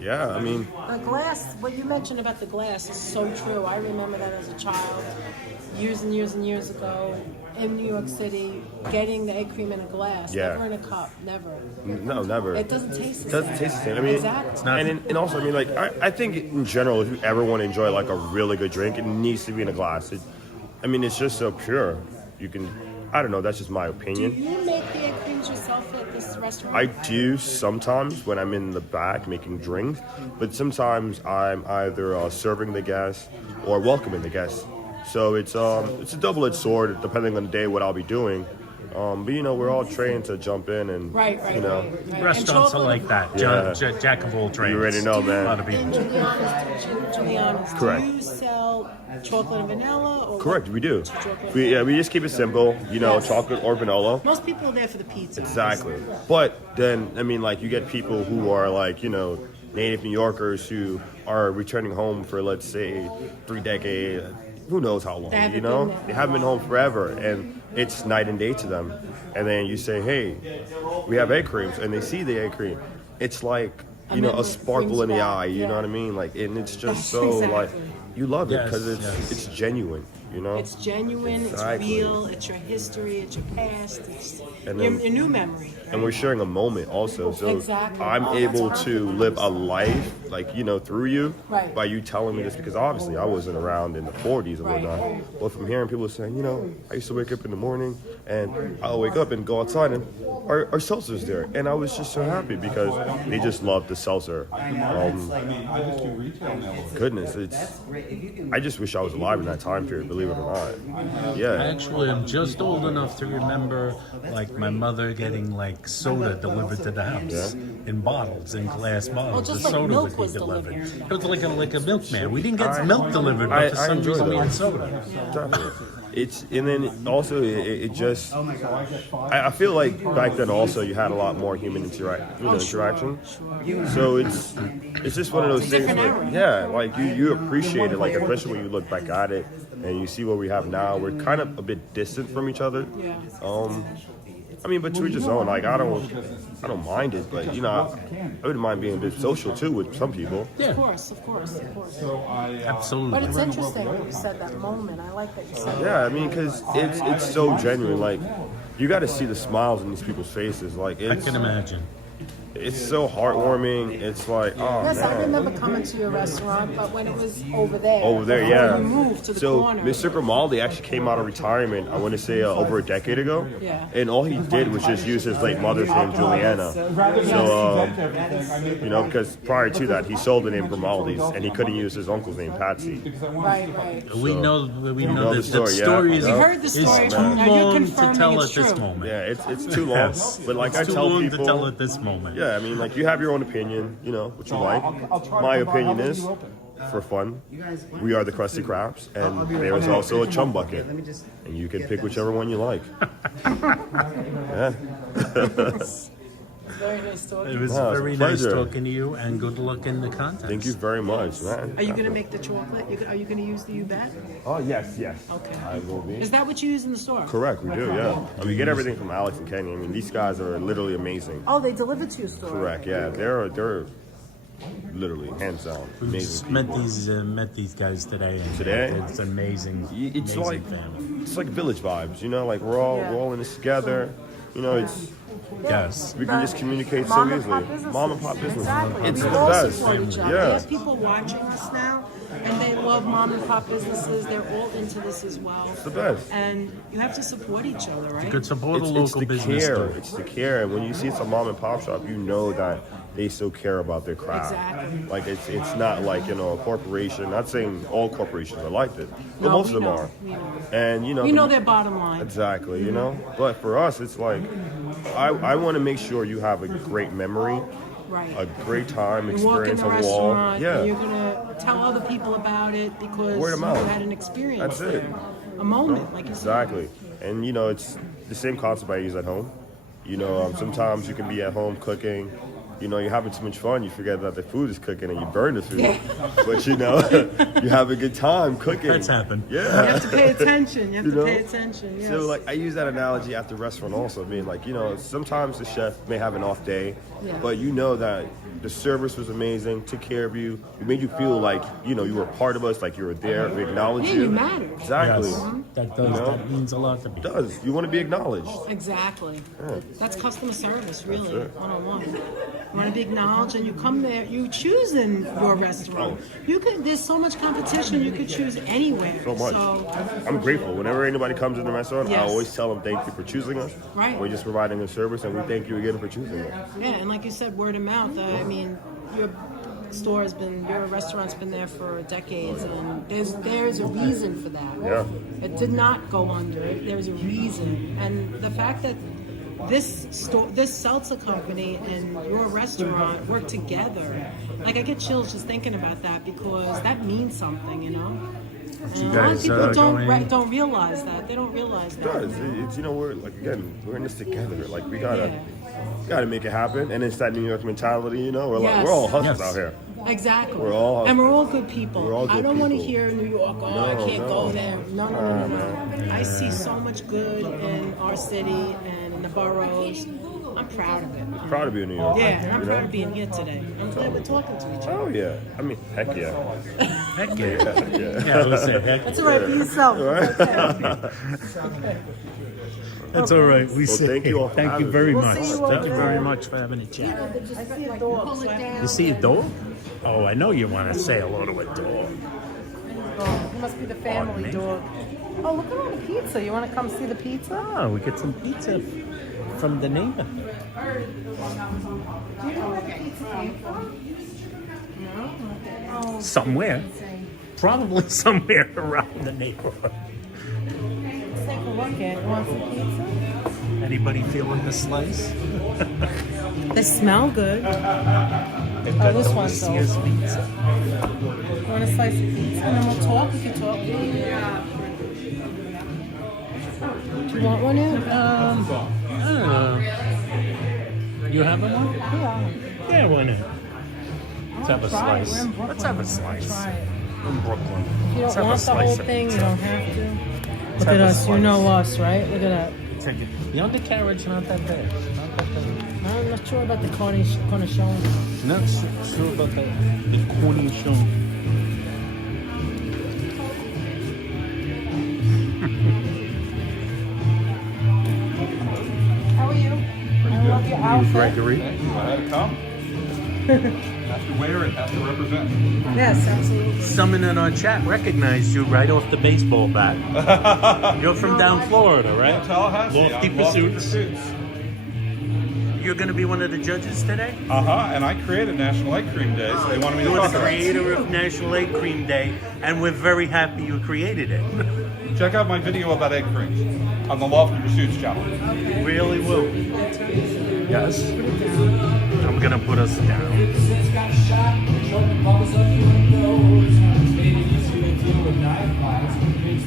Yeah, I mean, The glass, what you mentioned about the glass is so true. I remember that as a child, years and years and years ago, in New York City, getting the egg cream in a glass, Yeah. never in a cup, never. no, never. It doesn't taste the It doesn't same. taste the same. I mean, Exactly. and also, I mean, like, I think in general, if you ever want to enjoy like a really good drink, it needs to be in a glass. I mean, it's just so pure. You can, I don't know, that's just my Do opinion. you make the egg creams yourself at this restaurant? I do sometimes when I'm in the back making drinks, but sometimes I'm either serving the guests or welcoming the guests. So it's a double-edged sword depending on the day what I'll be doing. But you know, we're all trained to jump in and Right. you know. Right. Restaurants are like that. Yeah. Jack of all trades. You already know, A lot man. of And people. Juliana's, Correct. do you sell chocolate and vanilla? Or Correct, we do. Chocolate. We just keep it simple, you know, Yes. chocolate or vanilla. Most people are there for the pizza. Exactly. But then, I mean, like, you get people who are like, you know, native New Yorkers who are returning home for, let's say, 3 decades, who knows how long, They haven't you know? been there. They haven't been home forever, and it's night and day to them. And then you say, hey, we have egg creams, and they see the egg cream. It's like, you know, a sparkle in the eye, you know what I mean? Like, and it's just so, like, you love it because it's genuine, you know? It's genuine, Exactly. it's real, it's your history, it's your past, it's And your, then- your new memory. And we're sharing a moment also, so Exactly. I'm Oh, that's able perfect. to live a life, like, you know, through you, Right. by you telling me this, because obviously I wasn't around in the 40s and Right. whatnot. But from hearing people saying, you know, I used to wake up in the morning and I'll wake up and go outside and our seltzer's there, and I was just so happy because they just loved the seltzer. I just do retail now. Goodness, I just wish I was alive in that time period, believe it or not. Yeah. Actually, I'm just old enough to remember, like, my mother getting like soda delivered to the house in bottles, in glass bottles. just the like soda milk would be was delivered. delivered. It was like a milkman. We didn't get milk delivered, but for some enjoy reason we that. had soda. Definitely. It's, and then also it just, I feel like back then also you had a lot more human interaction. So it's just one of those things. Like, yeah, like you appreciate it, like especially when you look back at it and you see what we have now. We're kind of a bit distant from each other. Yeah. I mean, but to each his own. Like I don't mind it, but you know, I wouldn't mind being a bit social too with some people. Of course. Absolutely. But it's interesting that you said that moment. I like that you said Yeah, I mean, because it's so genuine. Like you got to see the smiles in these people's faces. Like I can imagine. It's so heartwarming. It's like, oh Yes, I man. remember coming to your restaurant, but when it was over there. Over there, before yeah. You moved to the So corner. Mr. Grimaldi actually came out of retirement, I want to say over a decade ago. Yeah. And all he did was just use his late mother's name, Juliana. So, you know, because prior to that, he sold the name Grimaldi's, and he couldn't use his uncle's name, Patsy. Right. We know know that the the story, yeah. story We is heard the story. too Now you're long to confirming tell it's at this true. moment. Yeah, it's too long. Yes. But like It's I too tell long people, to tell at this moment. yeah, I mean, like you have your own opinion, you know, what you like. My opinion is, for fun, we are the Krusty Krabs, and there is also a chum bucket, and you can pick whichever one you like. Yeah. Very nice talking. It was No, it's a very nice pleasure. talking to you, and good luck in the contest. Thank you very much, man. Are you going to make the chocolate? Are you going to use the U-Bet? Oh, yes. Okay. I will be. Is that what you use in the store? Correct, we do, yeah. I mean, we get everything from Alex and Kenny. I mean, these guys are literally amazing. Oh, they deliver to your store. Correct, yeah. They're literally hands down We just amazing. met these guys today. And Today? it's amazing. It's amazing like family. it's like village vibes, you know. Like we're all in this together. You know, it's Yes. we can just communicate so Mom and easily. pop businesses. Mom and pop business. Exactly. It's We the all best. support each other. Yeah. There's people watching this now, and they love mom and pop businesses. They're all into this as well. It's the best. And you have to support each other, right? You could support a It's local the business care. too. It's the care. And when you see it's a mom and pop shop, you know that they so care about their craft. Exactly. Like it's not like, you know, a corporation. Not saying all corporations are like this, but No, most of we them know. are. We know. And you know, We know their bottom line. exactly. You know, but for us, it's like I want to make sure you have a great memory, Right. a great time, You walk in experience the on the wall. restaurant, Yeah. and you're gonna tell other people about it because Word of you mouth. had an experience. That's it. there. A moment, like you said. Exactly. And you know, it's the same concept I use at home. You know, sometimes you can be at home cooking, you know, you're having too much fun, you forget that the food is cooking and you burn the food. But you know, you have a good time cooking. That's happened. Yeah. You have to pay attention. You have You to know? pay attention. Yes. So like I use that analogy at the restaurant also, being like, you know, sometimes the chef may have an off day, Yeah. but you know that the service was amazing, took care of you, it made you feel like, you know, you were part of us, like you were there, we acknowledged Yeah, you. you mattered. Exactly. Yes. That does. You know? That means a lot to me. It does. You want to be acknowledged. Exactly. That's customer service, really, That's it. one-on-one. You want to be acknowledged, and you come there. You choose in your restaurant. You could. There's so much competition. You could choose anywhere. So much. So, I'm grateful. Whenever anybody comes in the restaurant, I Yes. always tell them thank you for choosing us. Right. We're just providing a service, and we thank you again for choosing us. yeah, and like you said, word of mouth. I mean, your restaurant's been there for decades, and there's a reason for that. Yeah. It did not go under. There's a reason, and the fact that this seltzer company and your restaurant work together, like I get chills just thinking about that, because that means something, you know. And a lot of guys, people going- don't realize that. They don't realize It that. does. It's, you know, we're like, again, we're in this together. Like we gotta make it happen. And it's that New York mentality, you know. We're like, Yes. we're all hustlers Yes. out here. Exactly. We're all and we're all good people. We're all I good don't want to people. hear in New York, oh, I No, can't no. go there. No. I see so much good in our city and in the boroughs. I'm proud of it. Proud to be in New York. Yeah, and I'm you proud know? of being here today. I'm glad we're talking to each other. Oh yeah. I mean, heck yeah. Heck yeah. Heck yeah. Yeah, I was saying, heck That's all right for yourself. That's all right. We Well, say thank you all for thank you having very me. much. see you Thank over you there. very much for having a chat. I see a dog. So You see a dog? Oh, I know you want to say hello to a dog. He must be the family me. dog. Oh, look at all the pizza. You want to come see the pizza? Oh, we get some pizza from the neighbor. Do you know where the pizza came from? No? Oh, Somewhere. Probably somewhere around the neighborhood. let's take a look at it. You want some pizza? Anybody feeling the slice? They smell good. They've Oh, got this one's delicious so- pizza. You want a slice of pizza? And then we'll talk. We can talk. Do you want one in? I don't know. You having one? Yeah. Yeah, why not? Let's have a Try it. slice. We're in Brooklyn. Let's have a Try slice. it. In Brooklyn. If you Let's don't have a want the slice whole of thing, you pizza. don't have to. Look have at a us. You slice. know us, right? Look at that. Take it. The undercarriage not that bad. Not that bad. I'm not sure about the cornichon. Not sure about the cornichon. How are you? I love your outfit. Gregory. Thank you. I had to come. Have to wear it, have to represent. Yes, absolutely. Someone in our chat recognized you right off the baseball bat. You're from down Florida, right? Tallahassee. Lofty I'm Lofty Pursuits. You're going to be one of the judges today? And I created National Egg Cream Day, so they wanted me to You're talk the about it. creator of National Egg Cream Day, and we're very happy you created it. Check out my video about egg cream on the Lofty Pursuits channel. Really will. Yes. I'm going to put us down.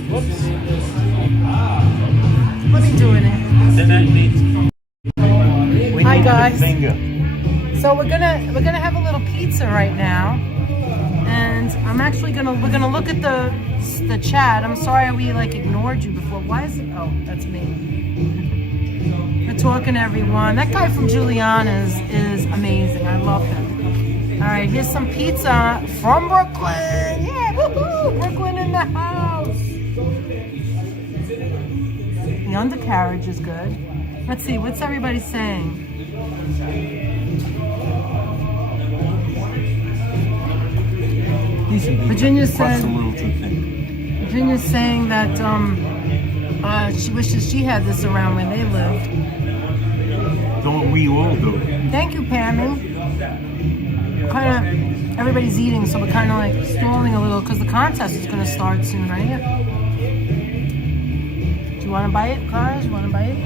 Whoops. What are you doing it? Then that means we Hi, need guys. a finger. So we're gonna have a little pizza right now, and we're gonna look at the chat. I'm sorry we ignored you before. Why is it? Oh, that's me. We're talking to everyone. That guy from Juliana's is amazing. I love him. All right, here's some pizza from Brooklyn. Yeah, woohoo! Brooklyn in the house. The undercarriage is good. Let's see, what's everybody saying? Virginia's saying that she wishes she had this around where they live. Don't we all do? Thank you, Pammy. Everybody's eating, so we're kind of stalling a little because the contest is going to start soon, right? Do you want to bite, guys? You want to bite?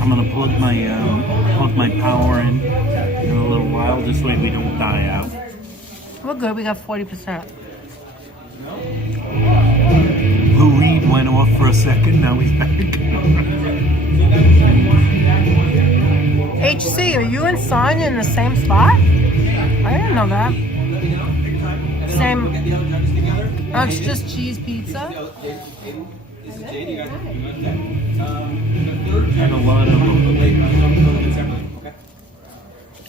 I'm gonna plug my power in a little while. This way we don't die out. We're good. We got 40%. Lou Reed went off for a second. Now he's back. HC, are you and Sonia in the same spot? I didn't know that. Same. Oh, it's just cheese pizza? And a lot of them.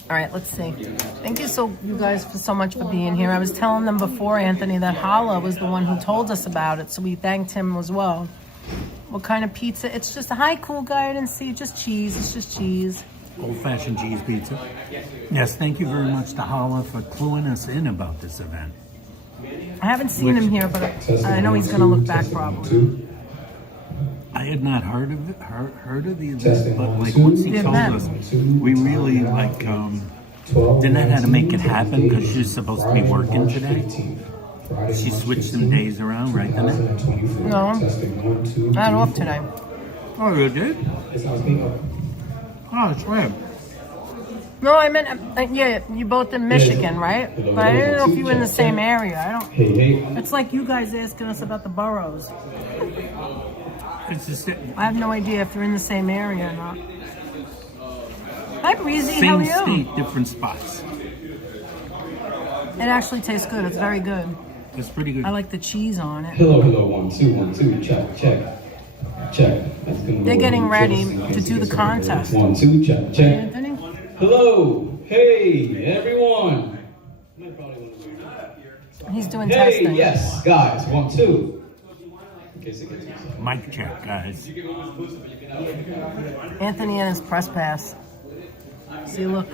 All right, let's see. Thank you you guys so much for being here. I was telling them before, Anthony, that Hala was the one who told us about it, so we thanked him as well. What kind of pizza? It's just a hi, cool guy. I didn't see just cheese. It's just cheese. Old-fashioned cheese pizza. Yes, thank you very much to Hala for cluing us in about this event. I haven't seen him here, but I know he's going to look back probably. I had not heard of the event, but like once he told us, we really like didn't know how to make it happen because she's supposed to be working today. She switched some days around, right, Dana? No, not off today. Oh, you did? Oh, it's weird. No, I meant, yeah, you both in Michigan, right? But I didn't know if you were in the same area. I don't. It's like you guys asking us about the boroughs. It's just I have no idea if you're in the same area or not. Hi, Breezy. How are you? Same state, different spots. It actually tastes good. It's very good. It's pretty good. I like the cheese on it. Hello, 1 2 1 2, check. They're getting ready to do the contest. 1 2, check. Anthony? Hello, hey everyone. He's doing Hey, testing. yes, guys, 1 2. Mic check, guys. Anthony and his press pass. See, look.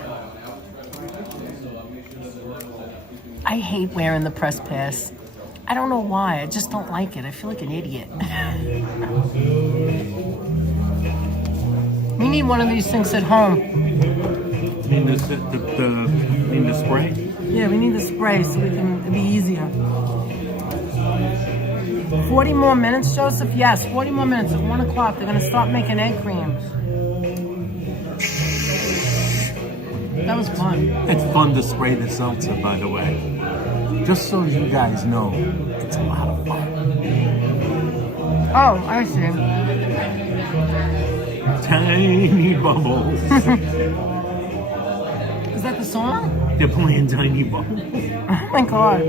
I hate wearing the press pass. I don't know why. I just don't like it. I feel like an idiot. We need one of these things at home. You mean the spray? Yeah, we need the spray so it'll be easier. 40 more minutes, Joseph? Yes, 40 more minutes. At 1 o'clock, they're going to start making egg cream. That was fun. It's fun to spray the seltzer, by the way. Just so you guys know, it's a lot of fun. Oh, I see. Tiny bubbles. Is that the song? They're playing Tiny Bubbles. Oh my God.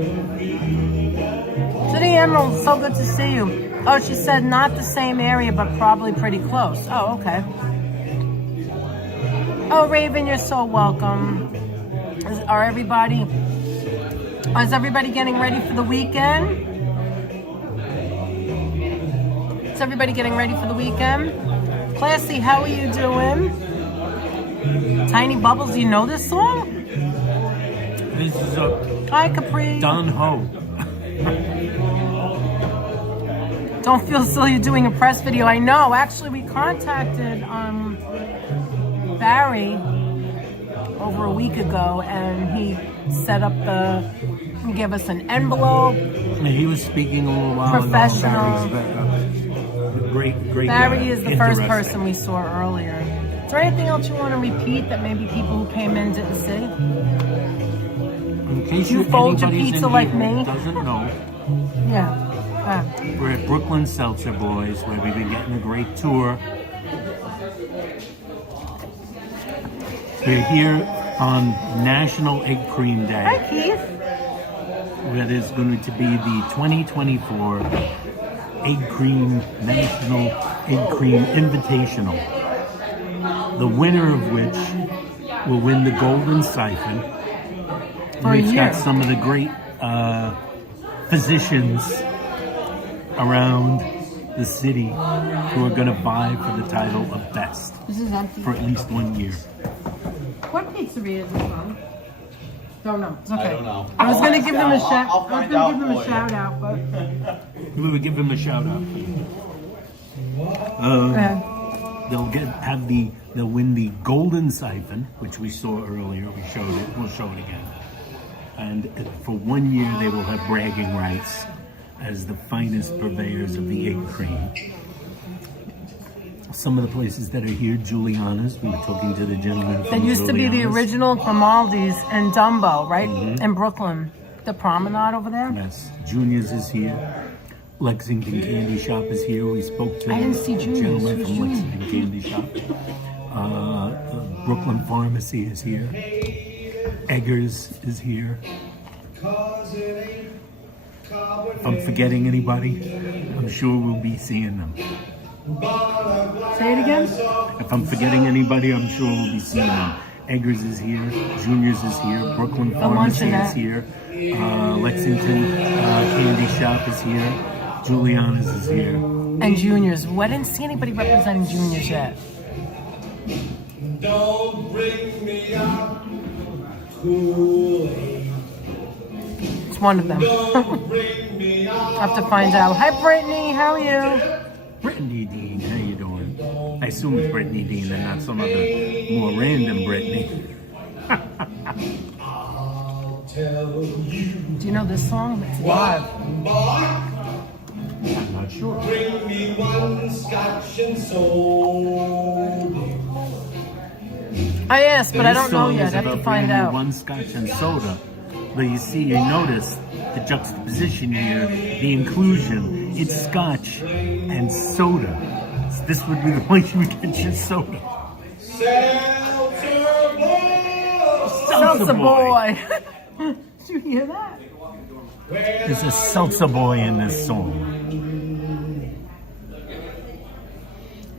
City Emerald, so good to see you. Oh, she said not the same area, but probably pretty close. Oh, okay. Oh, Raven, you're so welcome. Is everybody getting ready for the weekend? Is everybody getting ready for the weekend? Classy, how are you doing? Tiny Bubbles, do you know this song? This is a Hi, Capri. Don Ho. Don't feel silly doing a press video. I know. Actually, we contacted Barry over a week ago, and he set up he gave us an envelope. And he was speaking a little while Professional. ago. Great Barry is the first interesting. person we saw earlier. Is there anything else you want to repeat that maybe people who came in didn't see? In case You fold your anybody's pizza in like here me? who doesn't know, Yeah. we're at Brooklyn Seltzer Boys, where we've been getting a great tour. We're here on National Egg Cream Day. Hi, Keith. Where there's going to be the 2024 National Egg Cream Invitational. The winner of which will win the Golden Siphon. We've got some of the great physicians around the city who are going to vie for the title of best This is empty. for at least 1 year. What pizzeria is this from? Don't know. It's okay. I don't know. I was gonna give them a shout. I'll I was find gonna out give them a for you. shout out, but We would give them a shout out. They'll win the Golden Siphon, which we saw earlier. We showed it. We'll show it again. And for 1 year, they will have bragging rights as the finest purveyors of the egg cream. Some of the places that are here, Giuliana's. We were talking to the gentleman from it used to be the Giuliana's. original Grimaldi's in Dumbo, right? In Brooklyn. The promenade over there. Yes, Junior's is here. Lexington Candy Shop is here. We spoke to I didn't see a Junior's. gentleman Who's from Junior? Lexington Candy Shop. Brooklyn Pharmacy is here. Eggers is here. If I'm forgetting anybody, I'm sure we'll be seeing them. Say it again. If I'm forgetting anybody, I'm sure we'll be seeing them. Eggers is here. Junior's is here. Brooklyn Pharmacy is here. Lexington Candy Shop is here. Juliana's is here. And Juniors. Well, I didn't see anybody representing Juniors yet. Don't bring me up Kool-Aid. It's one of them. Don't bring me up. I have to find out. Hi, Brittany. How are you? Brittany Dean, how you doing? I assume it's Brittany Dean and not some other more random Brittany. I'll tell you. Do you know this song? It's live. I'm not sure. Bring me one scotch and soda. I asked, but I don't know This song yet. is I have to about find bringing out. one scotch and soda. But you see, you notice the juxtaposition here, the inclusion. It's scotch and soda. So this would be the way you would get your soda. Seltzer Boy. Seltzer Boy. Did you hear that? There's a seltzer boy in this song.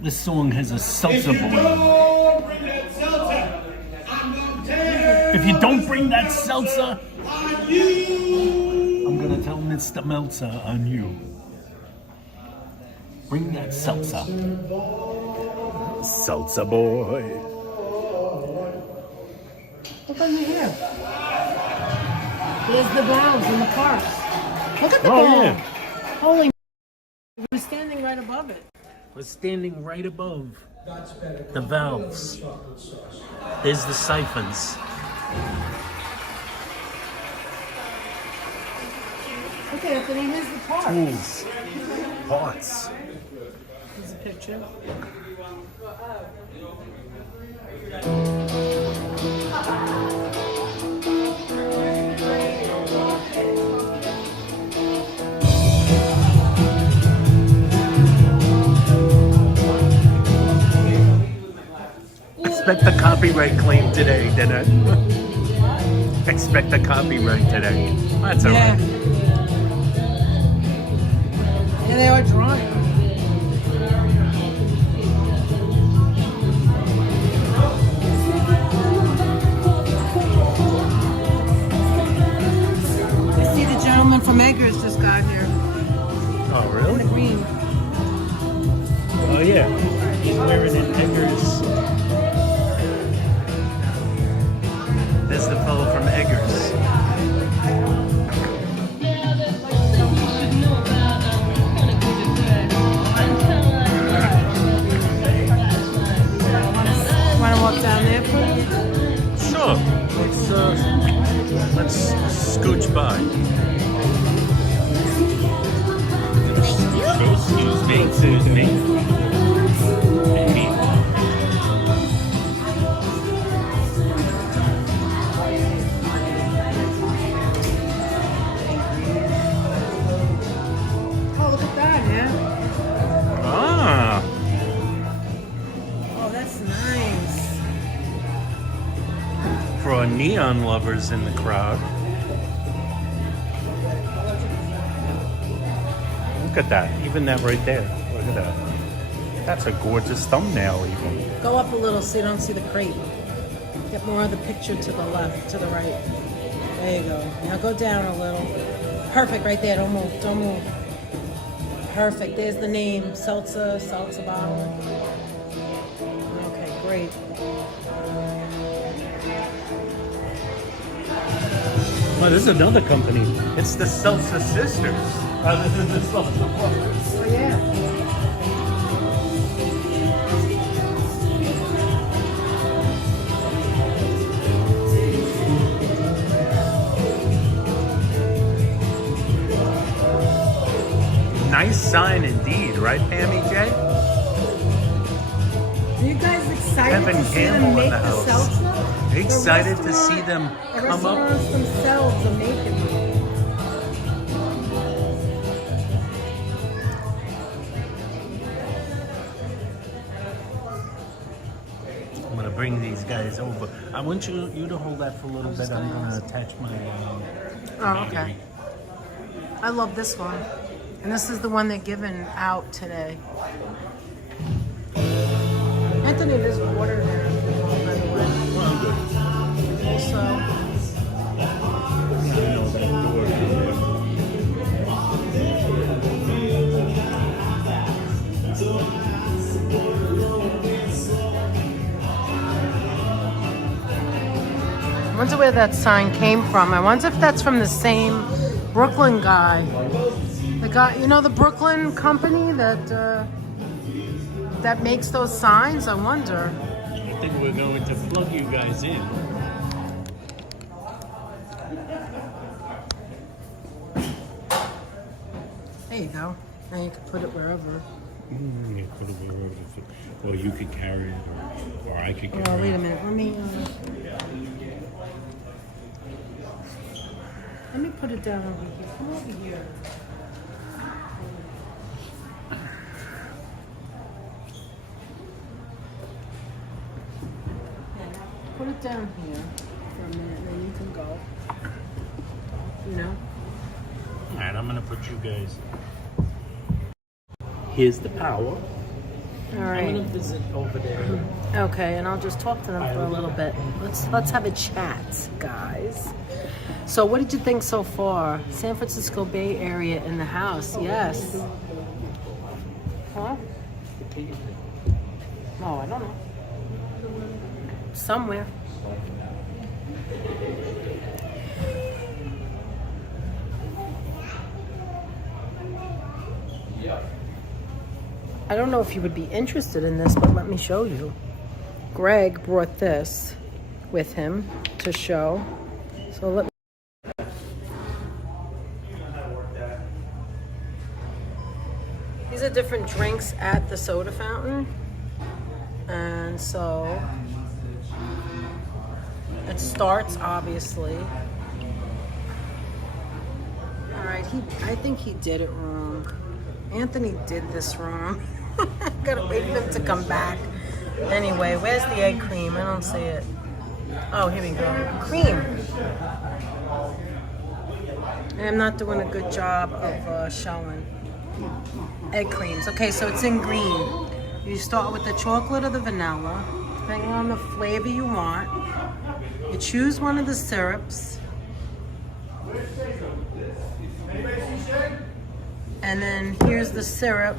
This song has a seltzer boy. If you don't bring that seltzer, I'm gonna tell Mr. Meltzer on you. Bring that seltzer. Seltzer boy. Look under here. There's the valves in the parks. Look at the Oh, valve. yeah. Holy, we're standing right above it. We're standing right above the valves. There's the siphons. Okay, Anthony, here's the park. Tools. Parts. Here's a picture. Expect a copyright claim today, didn't it? Expect a copyright today. That's all right. Yeah, they are drawing. I see the gentleman from Eggers just got here. Oh, In really? the green. Oh, yeah. He's wearing an Eggers. There's the fellow from Eggers. Want to walk down there, please? Sure. Let's scooch by. Excuse me. Excuse me. Hey. Oh, look at that, yeah. Ah. Oh, that's nice. For our neon lovers in the crowd. Look at that. Even that right there. Look at that. That's a gorgeous thumbnail even. Go up a little so you don't see the crate. Get more of the picture to the left, to the right. There you go. Now go down a little. Perfect right there. Don't move. Don't move. Perfect. There's the name. Seltzer bottle. Okay, great. Oh, this is another company. It's the Seltzer Sisters. This is the Seltzer Brothers. Oh, yeah. Nice sign indeed, right, Pammy J? Are you guys excited Kevin to see Campbell them make in the the house. seltzer? Excited The to see restaurant- them the come up. restaurants themselves are making it. bring these guys over. I want you to hold that for a little bit. I'm going to attach my. Oh, okay. I love this one. And this is the one they're giving out today. Anthony, there's water there, by the way. Also, I wonder where that sign came from. I wonder if that's from the same Brooklyn guy. The guy, you know, the Brooklyn company that makes those signs. I wonder. I think we're going to plug you guys in. There you go. Now you can put it wherever. You put it wherever. Or you could carry it, or I could carry it. Oh, wait a minute. Let me put it down over here. Come over here. Put it down here for a minute, and then you can go. You know? All right, I'm going to put you guys. Here's the power. All right. I'm going to visit over there. Okay, and I'll just talk to them for a little bit. Let's have a chat, guys. So what did you think so far? San Francisco Bay Area in the house, yes. Huh? Oh, I don't know. Somewhere. I don't know if you would be interested in this, but let me show you. Greg brought this with him to show. So let me. These are different drinks at the soda fountain. And so it starts, obviously. All right, I think he did it wrong. Anthony did this wrong. Gotta wait for him to come back. Anyway, where's the egg cream? I don't see it. Oh, here we go. Cream. I'm not doing a good job of showing. Egg creams. Okay, so it's in green. You start with the chocolate or the vanilla, depending on the flavor you want. You choose one of the syrups. And then here's the syrup.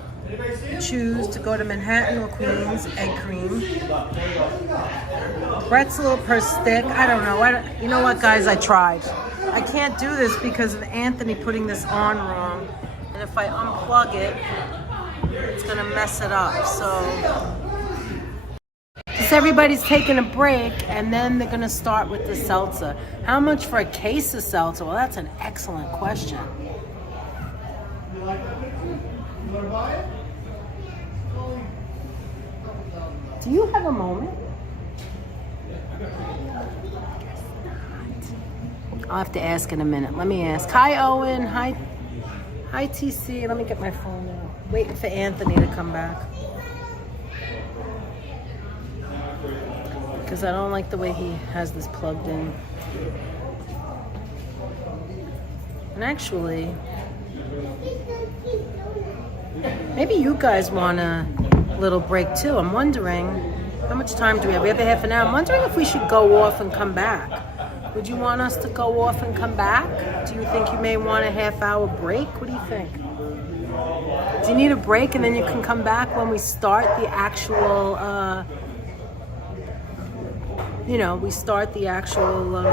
Choose to go to Manhattan or Queens, egg cream. Pretzel per stick. I don't know. You know what, guys? I tried. I can't do this because of Anthony putting this on wrong. And if I unplug it, it's going to mess it up. So just everybody's taking a break, and then they're going to start with the seltzer. How much for a case of seltzer? Well, that's an excellent question. Do you have a moment? I'll have to ask in a minute. Let me ask. Hi, Owen. Hi, TC. Let me get my phone out. Waiting for Anthony to come back. Because I don't like the way he has this plugged in. And actually, maybe you guys want a little break too. I'm wondering, how much time do we have? We have a half an hour. I'm wondering if we should go off and come back. Would you want us to go off and come back? Do you think you may want a half-hour break? What do you think? Do you need a break and then you can come back when we start the actual, we start the actual,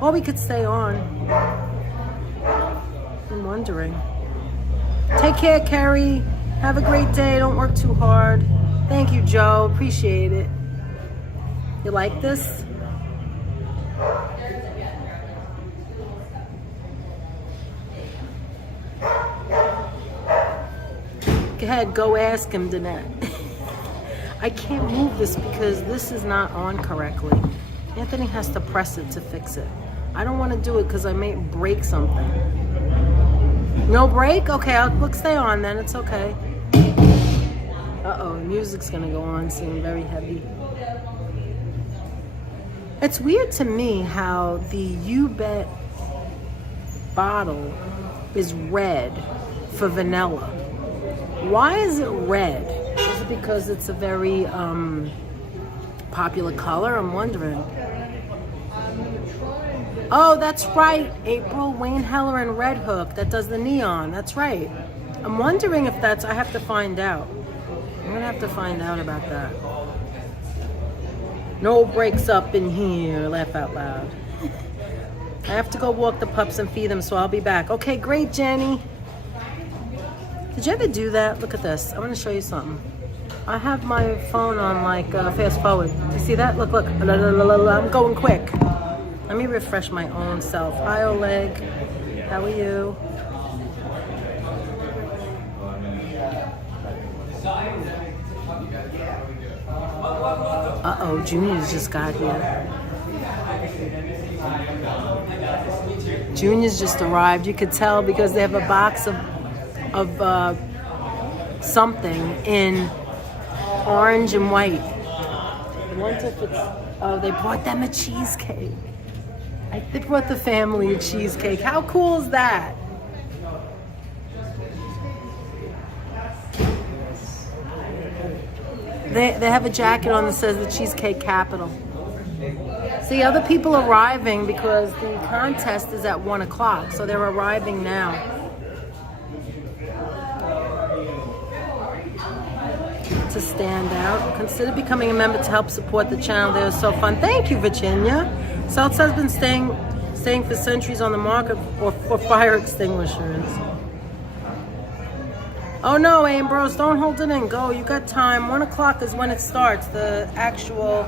or we could stay on. I'm wondering. Take care, Carrie. Have a great day. Don't work too hard. Thank you, Joe. Appreciate it. You like this? Go ahead, go ask him, Danette. I can't move this because this is not on correctly. Anthony has to press it to fix it. I don't want to do it because I may break something. No break? Okay, I'll stay on then. It's okay. Uh-oh, music's gonna go on soon. Very heavy. It's weird to me how the You Bet bottle is red for vanilla. Why is it red? Is it because it's a very popular color? I'm wondering. Oh, that's right, April. Wayne Heller and Red Hook that does the neon. That's right. I'm wondering if that's, I have to find out. I'm gonna have to find out about that. No breaks up in here, laugh out loud. I have to go walk the pups and feed them, so I'll be back. Okay, great, Jenny. Did you ever do that? Look at this. I want to show you something. I have my phone on like fast forward. You see that? Look, look. I'm going quick. Let me refresh my own self. Hi, Oleg. How are you? Uh-oh, Junior's just got here. Junior's just arrived. You could tell because they have a box of something in orange and white. I wonder if it's, oh, they brought them a cheesecake. They brought the family a cheesecake. How cool is that? They have a jacket on that says the Cheesecake Capital. See, other people are arriving because the contest is at 1 o'clock, so they're arriving now. To stand out. Consider becoming a member to help support the channel. They're so fun. Thank you, Virginia. Seltzer has been staying for centuries on the market for fire extinguishers. Oh no, Ambrose, don't hold it in. Go, you got time. 1 o'clock is when it starts, the actual...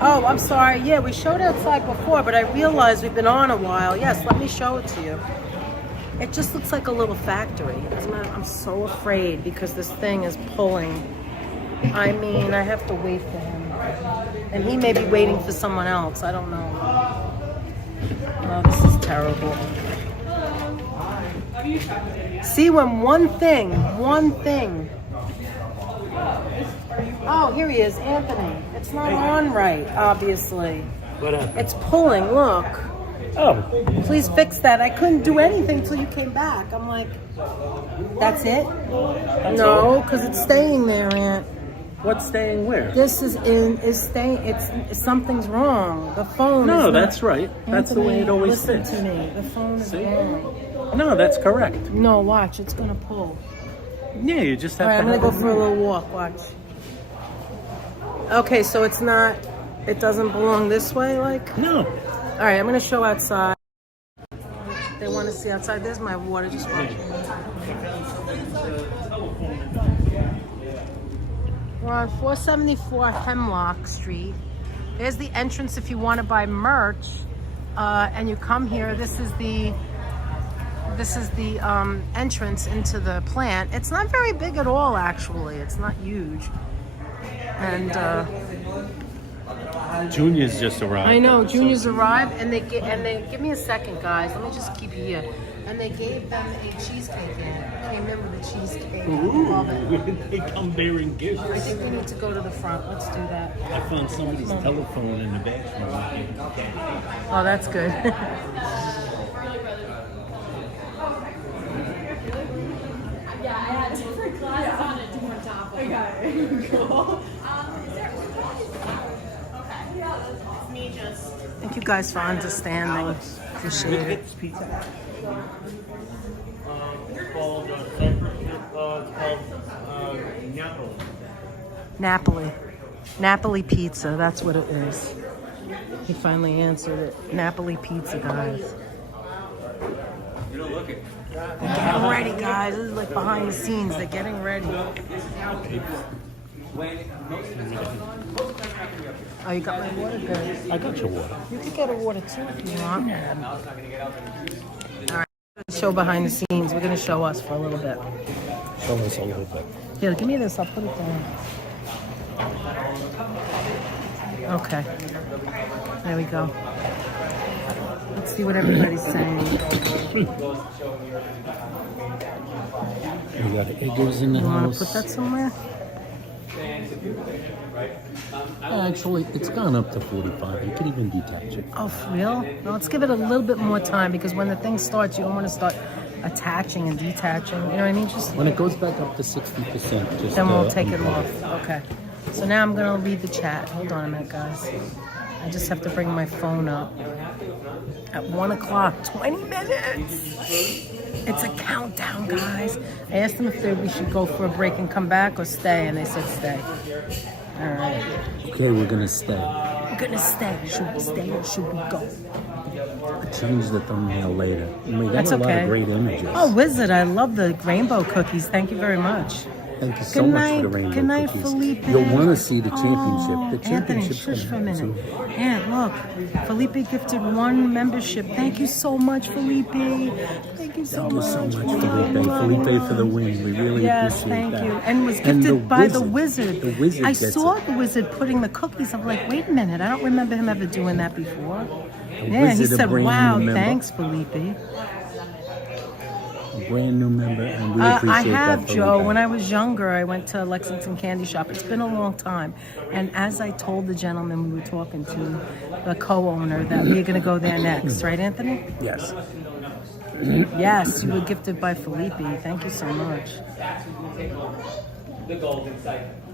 Oh, I'm sorry. Yeah, we showed outside before, but I realized we've been on a while. Yes, let me show it to you. It just looks like a little factory. I'm so afraid because this thing is pulling. I mean, I have to wait for him. And he may be waiting for someone else. I don't know. Oh, this is terrible. See, when one thing. Oh, here he is, Anthony. It's not on right, obviously. What happened? It's pulling, look. Oh. Please fix that. I couldn't do anything until you came back. I'm like, that's it? No, because it's staying there, Aunt. What's staying where? This is staying, it's something's wrong. The phone No, is that's right. That's the way it always listen sits. to me. The phone is wrong. No, that's correct. No, watch, it's gonna pull. Yeah, you just have All right, to I'm gonna have go for a little walk, watch. Okay, so it's not, it doesn't belong this way, like? No. All right, I'm gonna show outside. They want to see outside. There's my water, just watch. We're on 474 Hemlock Street. There's the entrance if you want to buy merch, and you come here. This is the entrance into the plant. It's not very big at all, actually. It's not huge. And Junior's just arrived. I know, Junior's arrived, and they give me a second, guys. Let me just keep you here. And they gave them a cheesecake. Came in with a cheesecake. Love it. They come bearing gifts. I think we need to go to the front. Let's do that. I found somebody's telephone in the bathroom. Oh, that's good. Yeah, I had different glasses on a different top. Okay, cool. Okay. Yeah, that's awesome. Me just. Thank you guys for understanding. Appreciate it. It's called Cypress Hill. It's called Napoli. Napoli pizza, that's what it is. He finally answered it. Napoli pizza, guys. You don't look it. They're getting ready, guys. This is like behind the scenes. They're getting ready. Oh, you got my water? Good. I got your water. You could get a water too if you want. All right. Show behind the scenes. We're going to show us for a little bit. Show us a little bit. Here, give me this. I'll put it down. Okay. There we go. Let's see what everybody's saying. We got eggers in the You want house. to put that somewhere? Actually, it's gone up to 45. You can even detach it. Oh, for real? Well, let's give it a little bit more time because when the thing starts, you don't want to start attaching and detaching. You know what I mean? Just When it goes back up to 60%, just then we'll take it unplug off. Okay. So now I'm gonna read the chat. Hold on a minute, guys. I just have to bring my phone up. At 1 o'clock, 20 minutes. It's a countdown, guys. I asked them if we should go for a break and come back or stay, and they said stay. All right. Okay, we're gonna stay. We're gonna stay. Should we stay or should we go? I'll change the thumbnail later. We got That's a lot okay. of great images. Oh, Wizard, I love the rainbow cookies. Thank you very much. Thank you so much for the rainbow Good night, cookies. Felipe. You'll want to see the championship. Oh, The Anthony, championship's shush for a gonna happen minute. soon. Aunt, look. Felipe gifted 1 membership. Thank you so much, Felipe. Thank you so Thank you much. so much, Felipe. Felipe for the win. We really Yes, appreciate thank that. you. And was gifted by the Wizard. The Wizard I gets saw it. the Wizard putting the cookies. I'm like, wait a minute. I don't remember him ever doing that before. The Yeah, he Wizard, a said, brand new wow, member. thanks, Felipe. A brand new member, and we appreciate I have, that, Joe. Felipe. When I was younger, I went to Lexington Candy Shop. It's been a long time. And as I told the gentleman we were talking to, the co-owner, that we're going to go there next. Right, Anthony? Yes. Yes, you were gifted by Felipe. Thank you so much.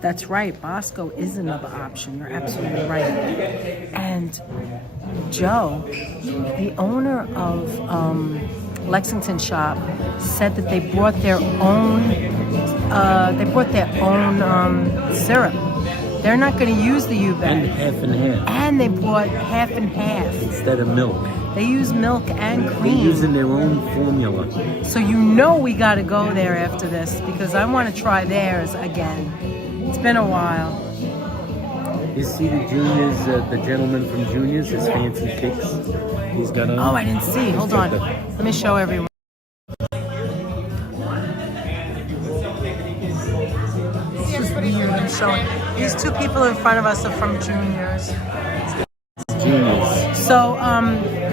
That's right. Bosco is another option. You're absolutely right. And Joe, the owner of Lexington shop, said that they brought their own. Syrup. They're not going to use the U-bag. And half and half. And they brought half and half. Instead of milk. They use milk and They're cream. using their own formula. So you know we got to go there after this because I want to try theirs again. It's been a while. You see the juniors, the gentleman from juniors, his fancy kicks. He's got on. Oh, I didn't see. Hold on. Let me show everyone. I'm showing. These 2 people in front of us are from juniors. Juniors. So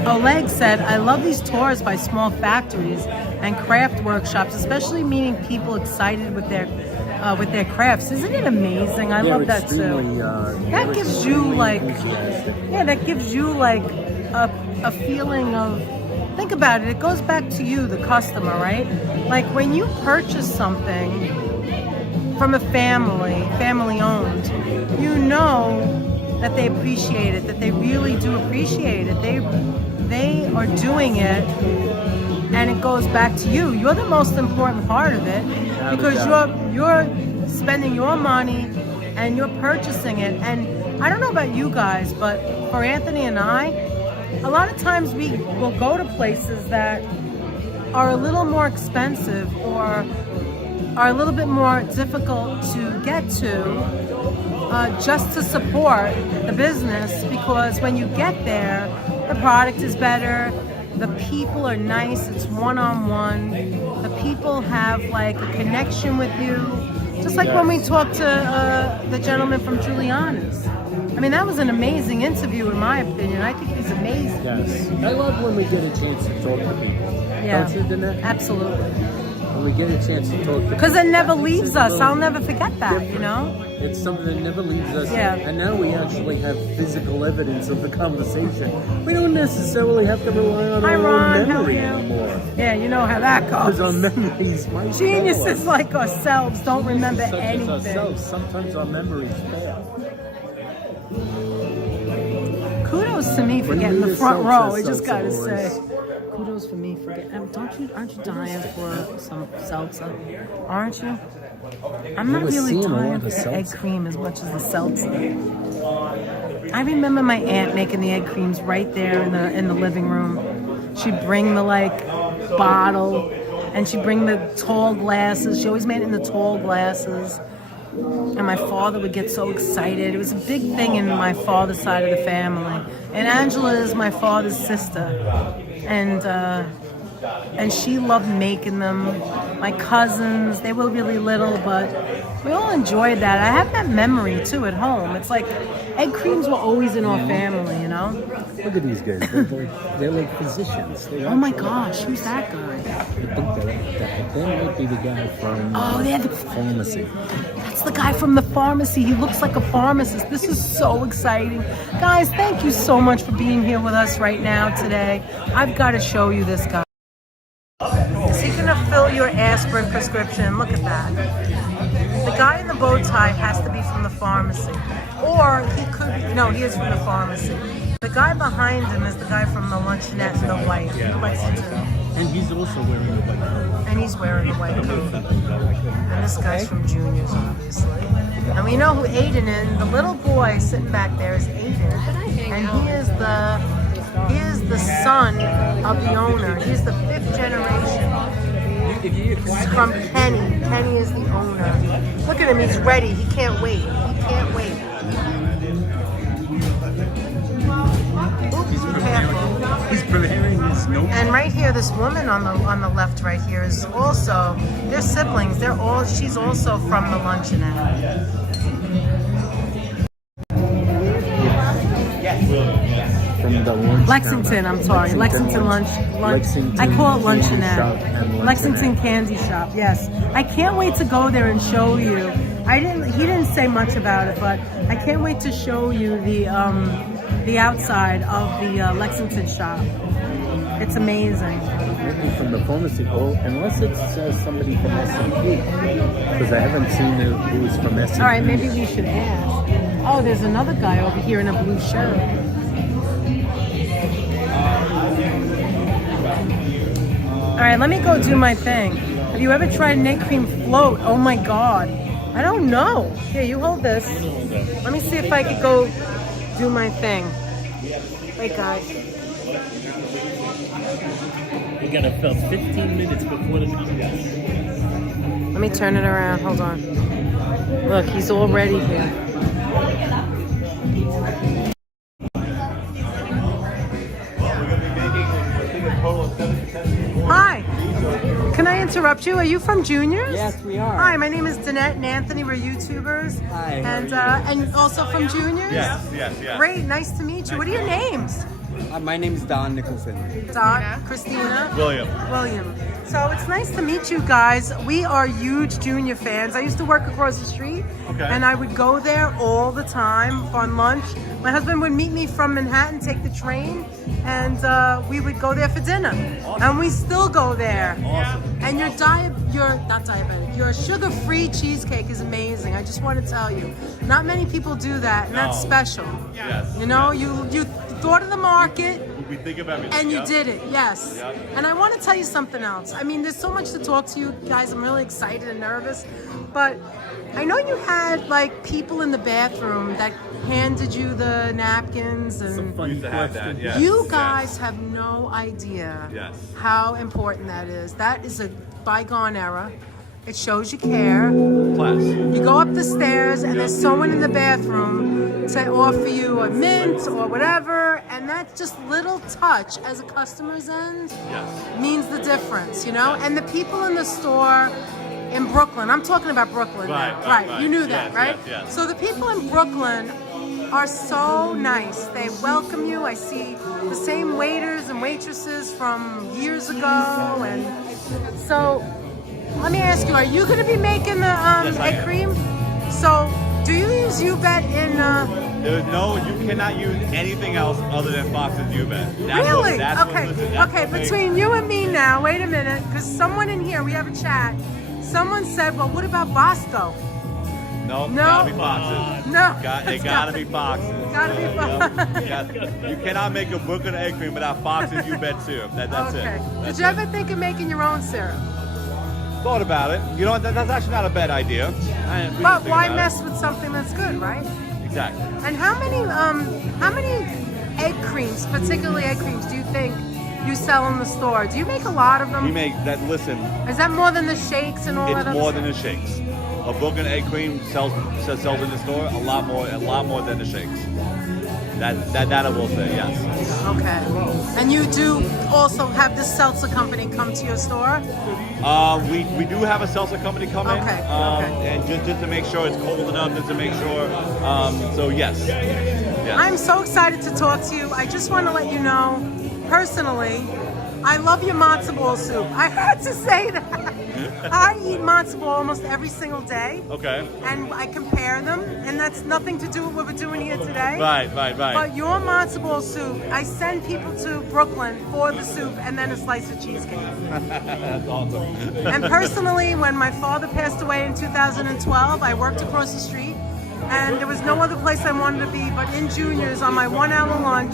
Oleg said, I love these tours by small factories and craft workshops, especially meeting people excited with their crafts. Isn't it amazing? I love that too. That gives you like, yeah, that gives you like a feeling of, think about it, it goes back to you, the customer, right? Like when you purchase something from a family owned, you know that they appreciate it, that they really do appreciate it. They are doing it, and it goes back to you. You're the most important part of it because you're spending your money and you're purchasing it. And I don't know about you guys, but for Anthony and I, a lot of times we will go to places that are a little more expensive or are a little bit more difficult to get to. Just to support the business, because when you get there, the product is better, the people are nice, it's one-on-one, the people have like a connection with you, just like when we talked to the gentleman from Giuliani's. I mean, that was an amazing interview in my opinion. I think he's amazing. Yes. I love when we get a chance to talk to people. Yeah, Don't you, Danette? absolutely. When we get a chance to talk to people. Because it never leaves us. I'll never forget that, you know? It's something that never leaves us. Yeah. And now we actually have physical evidence of the conversation. We don't necessarily have to rely on Hi, our Ron, own how are memory you? anymore. Yeah, you know how that goes. Because our memories might fail Geniuses us. like ourselves don't remember Such as anything. ourselves. Sometimes our memories fail. Kudos to me for Bring getting me the the front seltzer, row. I just seltzer gotta boys. say, kudos for me for getting. Aren't you dying for some seltzer? Aren't you? I'm not were really seeing a lot dying of for the egg seltzer. cream as much as the seltzer. I remember my aunt making the egg creams right there in the living room. She'd bring the like bottle, and she'd bring the tall glasses. She always made it in the tall glasses. And my father would get so excited. It was a big thing in my father's side of the family. And Angela is my father's sister. And and she loved making them. My cousins, they were really little, but we all enjoyed that. I have that memory too at home. It's like egg creams were always in our family, you know? Look at these guys. They're like physicians. Oh my gosh, who's that guy? I think that might be the guy from they're the pharmacy. That's the guy from the pharmacy. He looks like a pharmacist. This is so exciting. Guys, thank you so much for being here with us right now today. I've got to show you this guy. Is he gonna fill your aspirin prescription? Look at that. The guy in the bow tie has to be from the pharmacy. Or he could be, no, he is from the pharmacy. The guy behind him is the guy from the luncheonette in the white. Lexington. And he's also wearing the white coat. And he's wearing a white coat. And this guy's from Juniors, obviously. And we know who Aiden is. The little boy sitting back there is Aiden. And he is the son of the owner. He's the 5th generation. From Kenny. Kenny is the owner. Look at him, he's ready. He can't wait. He can't wait. Oops, careful. He's preparing his note. And right here, this woman on the left right here is also, they're siblings. She's also from the luncheonette. From the lunch Lexington, I'm sorry. Lexington lunch. Lexington I call it Candy luncheonette. Shop and Lexington Luncheonette. Candy Shop, yes. I can't wait to go there and show you. He didn't say much about it, but I can't wait to show you the outside of the Lexington shop. It's amazing. Maybe from the pharmacy, unless it says somebody from S&P, because I haven't seen who's from S&P. All right, maybe we should ask. Oh, there's another guy over here in a blue shirt. All right, let me go do my thing. Have you ever tried an egg cream float? Oh my God. I don't know. Here, you hold this. Let me see if I could go do my thing. Wait, guys. We got about 15 minutes before the contest. Let me turn it around. Hold on. Look, he's already here. Hi. Can I interrupt you? Are you from Juniors? Yes, we are. Hi, my name is Danette and Anthony. We're YouTubers. Hi. And also from Juniors? Yes. Great, nice to meet you. What are your names? My name is Don Nicholson. Dot, Christina. William. So it's nice to meet you guys. We are huge Junior fans. I used to work across the street, and I would go there all the time on lunch. My husband would meet me from Manhattan, take the train, and we would go there for dinner. Awesome. And we still go there. Awesome. And your sugar-free cheesecake is amazing. I just want to tell you, not many people do that, and that's special. Yes. You know, you thought of the market. We think of everything. And you did it, yes. Yep. And I want to tell you something else. I mean, there's so much to talk to you guys. I'm really excited and nervous. But I know you had like people in the bathroom that handed you the napkins and We used to have that, yes. you guys have no idea Yes. how important that is. That is a bygone era. It shows you care. Class. You go up the stairs and there's someone in the bathroom to offer you a mint or whatever, and that just little touch as a customer's end means the difference, you know? And the people in the store in Brooklyn, I'm talking about Brooklyn now. Right. You knew that, right? Yes. So the people in Brooklyn are so nice. They welcome you. I see the same waiters and waitresses from years ago, and so let me ask you, are you going to be making the egg cream? So, do you use U-Bet in... You cannot use anything else other than Fox's U-Bet. Really? Okay, between you and me now, wait a minute, because someone in here, we have a chat, someone said, well, what about Bosco? No, No. gotta be Fox's. No. It gotta be Fox's. Gotta be Fox's. You cannot make a Brooklyn egg cream without Fox's U-Bet syrup. That's Okay. it. Did you ever think of making your own syrup? Thought about it. You know what? That's actually not a bad idea. But why mess with something that's good, right? Exactly. And how many egg creams, particularly egg creams, do you think you sell in the store? Do you make a lot of them? We make that. Listen, Is that more than the shakes and all that? it's more than the shakes. A Brooklyn egg cream sells in the store a lot more than the shakes. That I will say, yes. Okay. And you do also have this seltzer company come to your store? We do have a seltzer company coming. Okay. And just to make sure it's cold enough, just to make sure. So yes. I'm so excited to talk to you. I just want to let you know, personally, I love your matzo ball soup. I had to say that. I eat matzo ball almost every single day. Okay. And I compare them, and that's nothing to do with what we're doing here today. Right. But your matzo ball soup, I send people to Brooklyn for the soup and then a slice of cheesecake. That's awesome. And personally, when my father passed away in 2012, I worked across the street, and there was no other place I wanted to be but in Junior's on my 1 hour lunch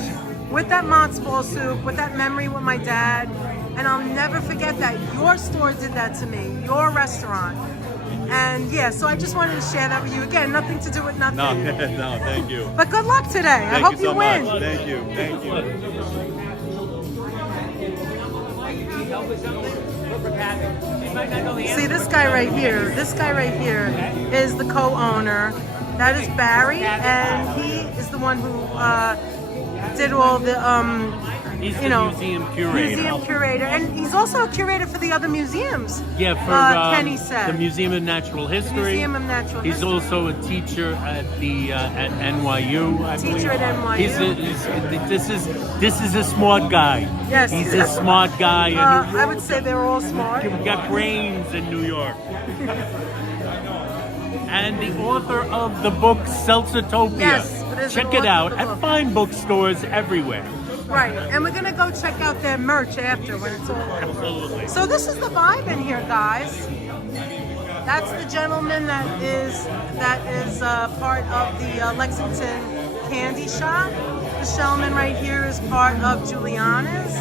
with that matzo ball soup, with that memory with my dad. And I'll never forget that. Your store did that to me, your restaurant. And yeah, so I just wanted to share that with you. Again, nothing to do with nothing. No, thank you. But good luck today. I hope you win. Much. Thank you. See, this guy right here is the co-owner. That is Barry, and he is the one who did all the He's the museum curator. And he's also a curator for the other museums. Yeah, for Kenny said. the Museum of Natural History. He's also a teacher at the at NYU. I believe. At NYU. This is a smart guy. Yes, he's a smart guy. And I would say they're all smart. we got brains in New York. And the author of the book Seltzertopia. Yes, check it out at fine bookstores everywhere. Right, and we're gonna go check out their merch after when it's all over. Absolutely. So this is the vibe in here, guys. That's the gentleman that is part of the Lexington Candy Shop. The Shellman right here is part of Juliana's.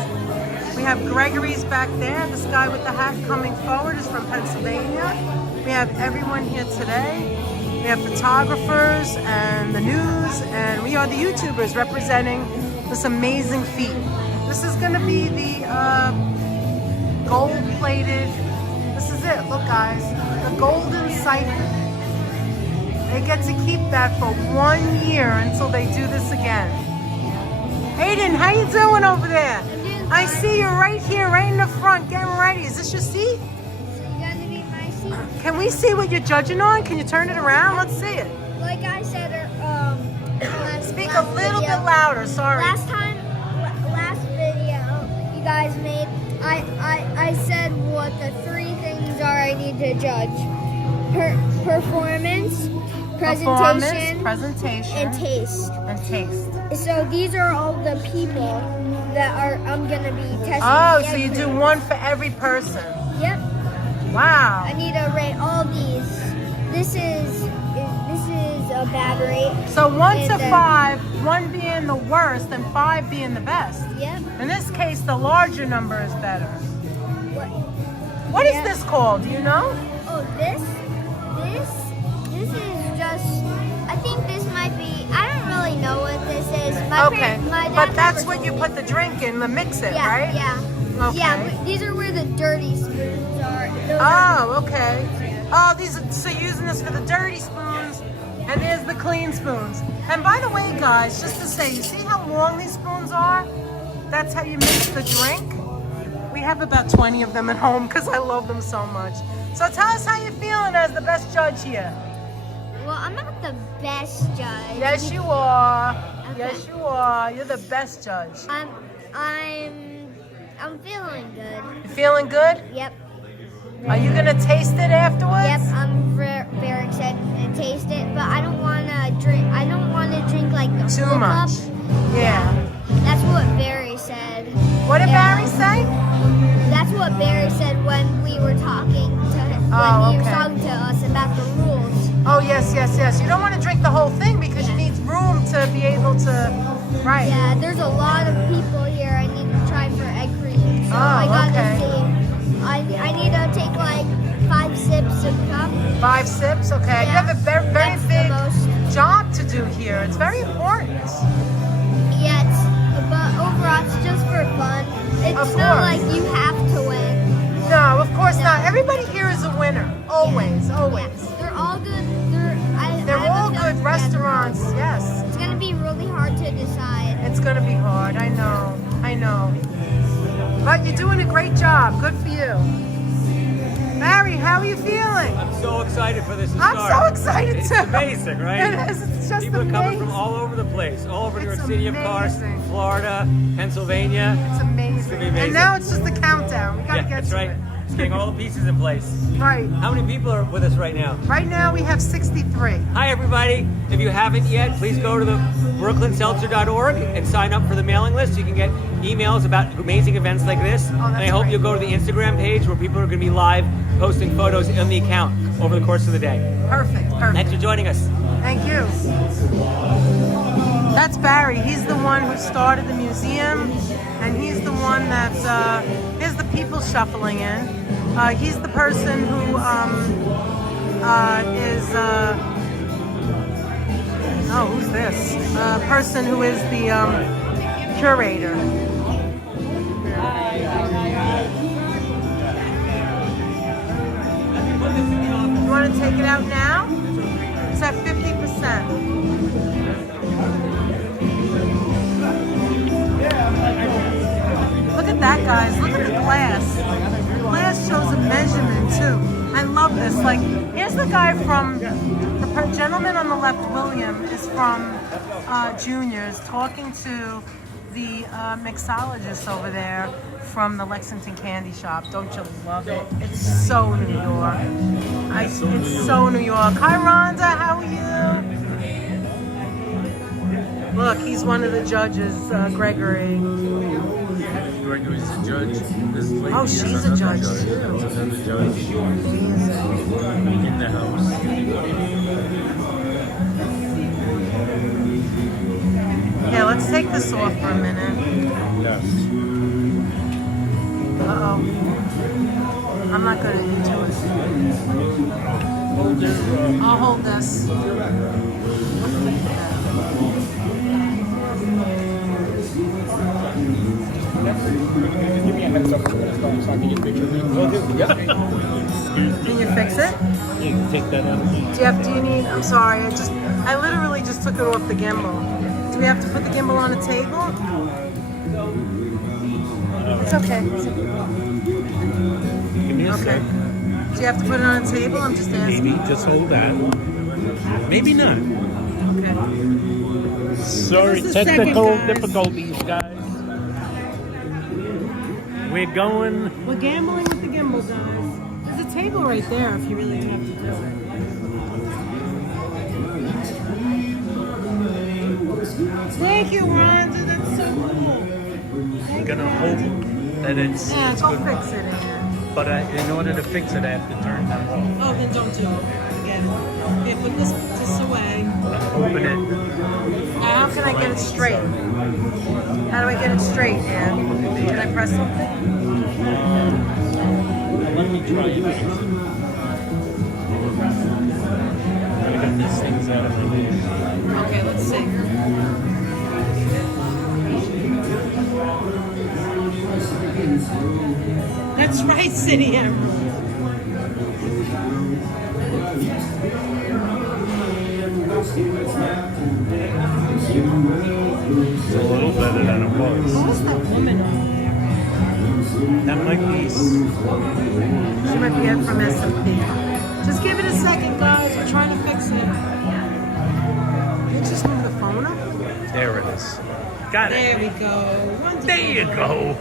We have Gregory's back there. This guy with the hat coming forward is from Pennsylvania. We have everyone here today. We have photographers and the news, and we are the YouTubers representing this amazing feat. This is gonna be the gold-plated, this is it, look guys, the golden siphon. They get to keep that for 1 year until they do this again. Hayden, how you doing over there? I see you right here, right in the front, getting ready. Is this your seat? Can we see what you're judging on? Can you turn it around? Let's see it. Like I said, speak a little bit louder. Sorry. Last video you guys made, I said what the 3 things are I need to judge: performance, presentation, and taste. So these are all the people that I'm gonna be testing. Oh, so you do one for every person. Yep. Wow. I need to rate all these. This is a bad rate. So 1 to 5, 1 being the worst and 5 being the best. Yep. In this case, the larger number is better. What is this called? Do you know? Oh, this is just. I think this might be. I don't really know what this is. My dad but that's what you put the drink in, the mix it, right? Yeah. Okay. Yeah. These are where the dirty spoons are. Okay. Oh, so you're using this for the dirty spoons, and there's the clean spoons. And by the way, guys, just to say, you see how long these spoons are? That's how you mix the drink. We have about 20 of them at home because I love them so much. So tell us how you're feeling as the best judge here. Well, I'm not the best judge. Yes, you are. Okay. Yes, you are. You're the best judge. I'm feeling good. You feeling good? Yep. Are you gonna taste it afterwards? Yep, I'm very excited to taste it, but I don't want to drink. I don't want to drink like the too full much. cup. Yeah. That's what Barry said. What did Barry say? That's what Barry said when we were talking to him. He was talking to us about the rules. Oh yes. You don't want to drink the whole thing because you need room to be able to. Right. Yeah, there's a lot of people here. I need to try for egg cream. So I gotta see. I need to take like 5 sips of cup. 5 sips, okay. Yeah, you have a very big job to do here. It's very important. Yeah, but overall it's just for fun. It's not like you have to win. No, of course not. Everybody here is a winner. Always. Yeah. They're all good. They're all good restaurants. Yes. It's gonna be really hard to decide gonna be hard. I know. I know. But you're doing a great job. Good for you. Barry, how are you feeling? I'm so excited for this to I'm start. so excited It's too. amazing, right? It is. It's just People are coming amazing. from all over the place, all over New York It's City, of course, amazing. Florida, Pennsylvania. It's amazing. It's gonna be amazing. And now it's just the countdown. We gotta Yeah, get that's to right. it. It's getting all the pieces in place. Right. How many people are with us right now? Right now we have 63. Hi, everybody. If you haven't yet, please go to the brooklynseltzer.org and sign up for the mailing list. You can get emails about amazing events like this. And I hope you'll go to the Instagram page where people are going to be live posting photos in the account over the course of the day. Perfect. Perfect. Thanks for joining us. Thank you. That's Barry. He's the one who started the museum, and he's the one that's, here's the people shuffling in. He's the person who oh, who's this? Person who is the curator. You want to take it out now? It's at 50%. Look at that, guys. Look at the glass. The glass shows a measurement, too. I love this. Like, here's the guy from, the gentleman on the left, William, is from Juniors, talking to the mixologist over there from the Lexington Candy Shop. Don't you love it? It's so New York. It's so New York. Hi, Rhonda. How are you? Look, he's one of the judges, Gregory. Gregory's a judge. This lady Oh, is she's a another judge, That's too. another judge in the house. Yeah, let's take this off for a minute. Yes. Uh-oh. I'm not good at it. I'll hold this. Give me a heads up when it's done so I can get pictures. Can you fix it? You can take that out. Jeff, do you need, I'm sorry, I literally just took it off the gimbal. Do we have to put the gimbal on a table? It's okay. Give me a Okay. sec. Do you have to put it on a table? I'm just asking. Maybe just hold that. Maybe not. Okay. Sorry, Give us a technical second, guys. difficulties, guys. We're going. We're gambling with the gimbal, guys. There's a table right there if you really have to do it. Thank you, Rhonda. That's so cool. We're gonna hope that it's. Yeah, it's go good. fix it in here. But in order to fix it, I have to turn that off. Oh, then don't do it. Forget it. Okay, put this away. Open it. Now, how can I get it straight? How do I get it straight, Ann? Can I press something? Let me try it. I got these things out of the way. Okay, let's see. That's right, City Emerald. It's a little better than it was. Who's that woman over there? That might be. She might be in from SMP. Just give it a second, guys. We're trying to fix it. Can you just move the phone up? There it is. Got it. There we go. Wonderful. There you go.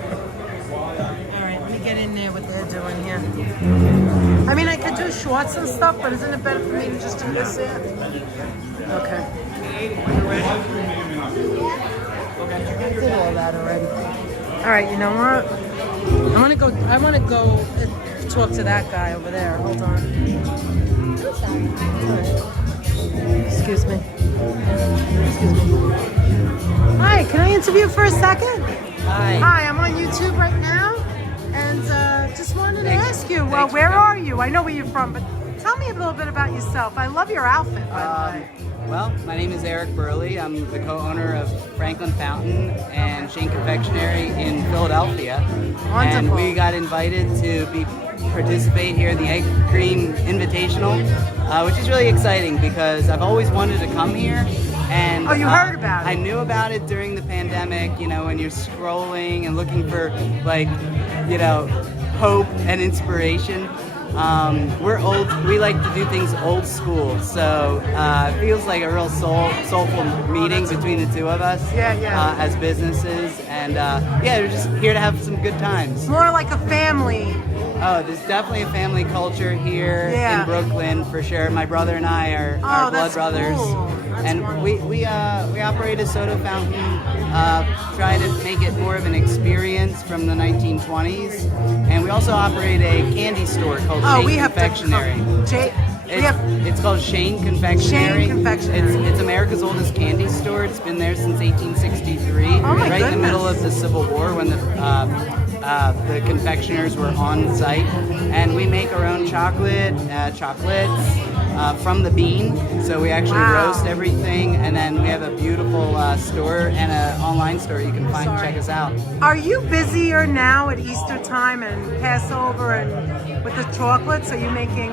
All right, let me get in there what they're doing here. I mean, I could do shorts and stuff, but isn't it better for me to just do this here? Okay. I did all that already. All right, you know what? I want to go and talk to that guy over there. Hold on. Excuse me. Hi, can I interview for a second? Hi. Hi, I'm on YouTube right now, and just wanted to ask you, well, where are you? I know where you're from, but tell me a little bit about yourself. I love your outfit, by the way. Well, my name is Eric Burley. I'm the co-owner of Franklin Fountain and Shane Confectionery in Philadelphia. Wonderful. And we got invited to participate here in the Egg Cream Invitational, which is really exciting because I've always wanted to come here, And Oh, you heard about it? I knew about it during the pandemic, you know, when you're scrolling and looking for, like, you know, hope and inspiration. We're old. We like to do things old school, so it feels like a real soulful meeting between the two of us. As businesses, and yeah, we're just here to have some good times. More like a family. Oh, there's definitely a family culture here in Brooklyn for sure. My brother and I are blood brothers, and we operate a soda fountain. Try to make it more of an experience from the 1920s, and we also operate a candy store called Shane Confectionery. It's called Shane Confectionery. It's America's oldest candy store. It's been there since 1863, right in the middle of the Civil War when the confectioners were on site. And we make our own chocolates from the bean. So we actually roast everything, and then we have a beautiful store and an online store you can check us out. Are you busier now at Easter time and Passover and with the chocolates? Are you making?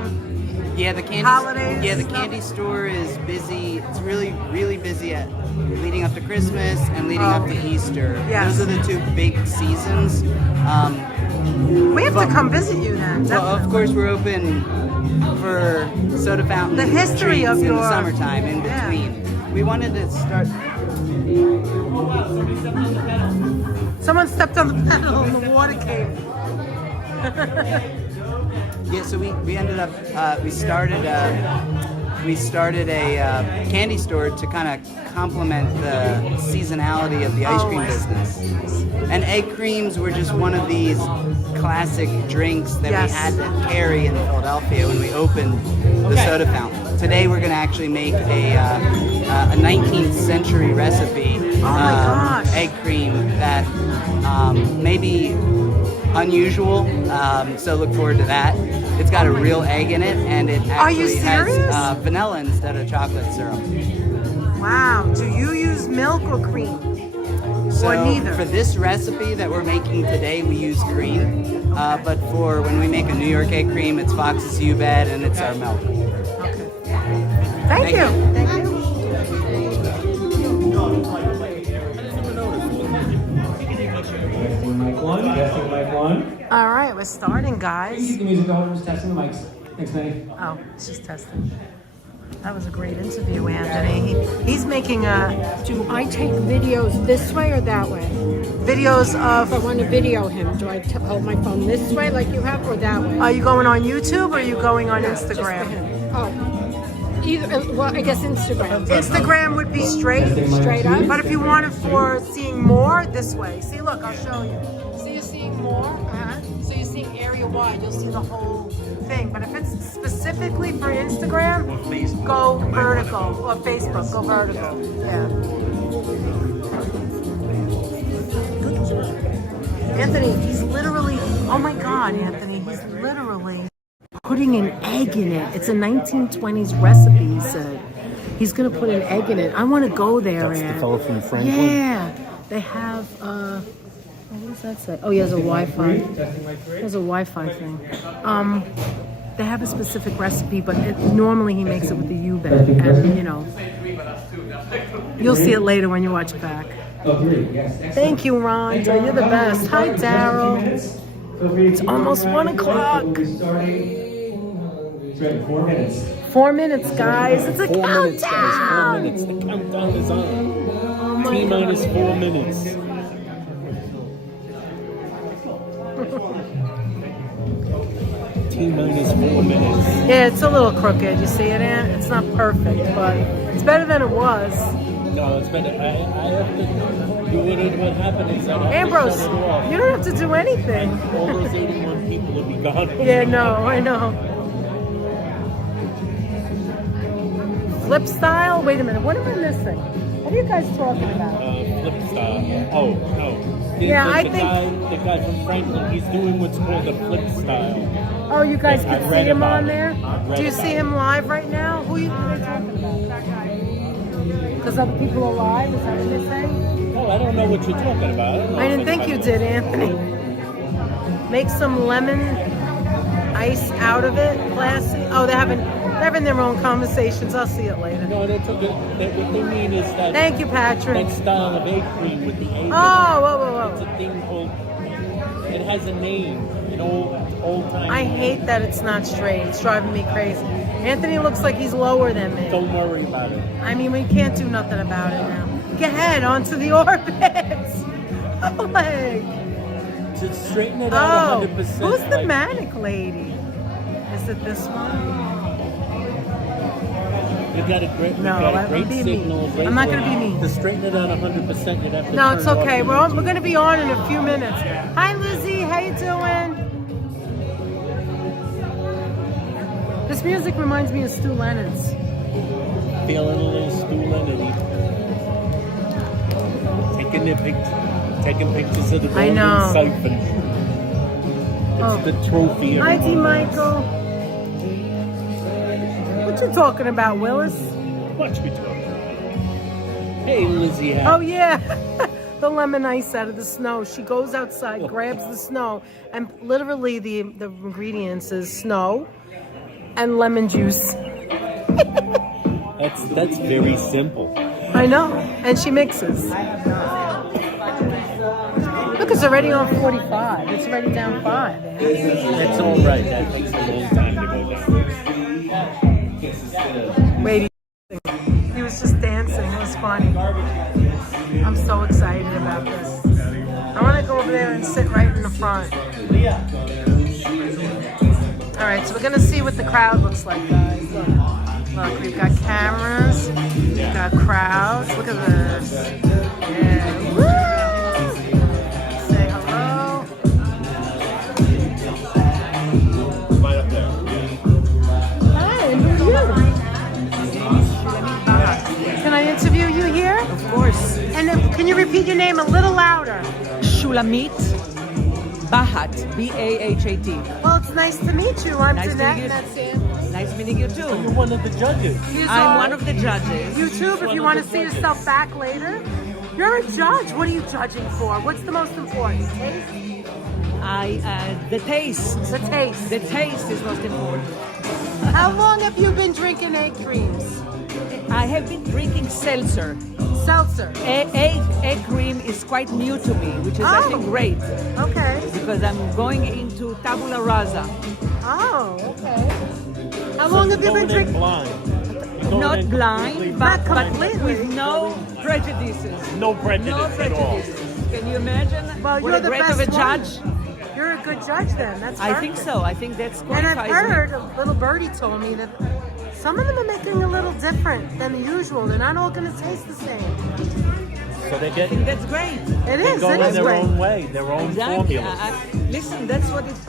Yeah, the candy. Holidays. Yeah, the candy store is busy. It's really busy at leading up to Christmas and leading up to Easter. Yes. Those are the two big seasons. We have to come visit you then. Well, of course, we're open for soda fountain. The history treats of in your the summertime in between. We wanted to start. Someone stepped on the pedal in the water cave. Yeah, so we ended up we started a candy store to kind of complement the seasonality of the ice cream business. And egg creams were just one of these classic drinks that we had to carry in Philadelphia when we opened the soda fountain. Today we're going to actually make a 19th century recipe egg cream that may be unusual, so look forward to that. It's got a real egg in it, and it actually has vanilla instead of chocolate syrup. Wow. Do you use milk or cream? So or neither? For this recipe that we're making today, we use cream. But for when we make a New York egg cream, it's Fox's U-Bed, and it's our milk. Okay. Thank you. Thank you. Mic one, testing mic one. All right, we're starting, guys. The music over, just testing the mics. Thanks, Manny. Oh, it's just testing. That was a great interview, Anthony. He's making a... Do I take videos this way or that way? Videos of... If I want to video him, do I hold my phone this way like you have or that way? Are you going on YouTube or are you going on No, Instagram? just for him. Oh, either, well, I guess Instagram. Instagram would be straight. Straight up. But if you wanted for seeing more, this way. See, look, I'll show you. So you're seeing more? So you're seeing area wide, you'll see the whole thing. But if it's specifically for Instagram, go vertical. Or Facebook, go vertical. Yeah. Anthony, he's literally, oh my God, Anthony, he's literally putting an egg in it. It's a 1920s recipe, he said. He's going to put an egg in it. I want to go there. That's the fellow from Franklin? Yeah. They have, what does that say? Oh, he has a Wi-Fi. He has a Wi-Fi thing. They have a specific recipe, but normally he makes it with the U-Bed. And, you know, you'll see it later when you watch it back. Thank you, Rhonda. You're the best. Hi, Daryl. It's almost 1 o'clock. 4 minutes. 4 minutes, guys. It's a 4 minutes, countdown. guys. 4 minutes. The countdown is on. T-minus 4 minutes. T-minus 4 minutes. Yeah, it's a little crooked. You see it, Aunt? It's not perfect, but it's better than it was. No, it's better. I have to do what happened is I have Ambrose, to shut it off. you don't have to do anything. All those 81 people will be gone. Yeah, no, I know. Flip style? Wait a minute. What am I missing? What are you guys talking about? Flip style. Oh, no. I the think... the guy from Franklin, he's doing what's called a flip style. Oh, you guys Yeah, can I read see him about on it. there? I read Do you about see it. him live right now? Who are you talking about? That guy. Because other people are live? Is that what you're saying? No, I don't know what you're talking about. I didn't think you did, Anthony. Make some lemon ice out of it. Classy. Oh, they're having their own conversations. I'll see it later. No, that's okay. What they mean is that. Thank you, Patrick. That style of egg cream with the egg. Oh, whoa. It's a thing called. It has a name. An old time. I hate that it's not straight. It's driving me crazy. Anthony looks like he's lower than me. Don't worry about it. I mean, we can't do nothing about it now. Get ahead onto the orbits. Oh, like. To straighten it out 100%. Who's the manic lady? Is it this one? You got a great, signal. I'm not going to be mean. To straighten it out 100%, you'd have to. No, it's okay. We're going to be on in a few minutes. Hi, Lizzie. How you doing? This music reminds me of Stu Leonard's. Feeling a little Stu Leonard. Taking pictures of the golden siphon. It's the trophy. Hi, D. Michael. What you talking about, Willis? What you talking about? Hey, Lizzie. Oh, yeah. The lemon ice out of the snow. She goes outside, grabs the snow, and literally the ingredients is snow and lemon juice. That's very simple. I know. And she mixes. Look, it's already on 45. It's already down 5. That's all right. That takes a long time to go down. Wait, he was just dancing. It was funny. I'm so excited about this. I want to go over there and sit right in the front. All right, so we're going to see what the crowd looks like, guys. Look, we've got cameras. We've got crowds. Look at this. Yeah. Woo! Say hello. Right up there. Hi, who are you? Can I interview you here? Of course. And can you repeat your name a little louder? Shulamit Bahat, B-A-H-A-T. Well, it's nice to meet you. I'm Nice Jeanette, meeting you. and that's Sam. Nice meeting you too. You're one of the judges. I'm one of the judges. YouTube, if you want to see yourself back later. You're a judge. What are you judging for? What's the most important? Taste? The taste. The taste. The taste is most important. How long have you been drinking egg creams? I have been drinking seltzer. Seltzer. Egg cream is quite new to me, which is I think great. Okay. Because I'm going into tabula rasa. Oh, okay. How long have you been drinking? Not blind, but completely. with no prejudices. No prejudice at all. Can you imagine? Well, what you're a the great best of a judge. one. You're a good judge then. That's I perfect. think so. I think that's And I've qualifies heard, me. a little birdie told me that some of them are making a little different than the usual. They're not all going to taste the same. So they I get. think that's great. It is. Go It in is their great. own way, their own Exactly. formulas. Listen, that's what it's.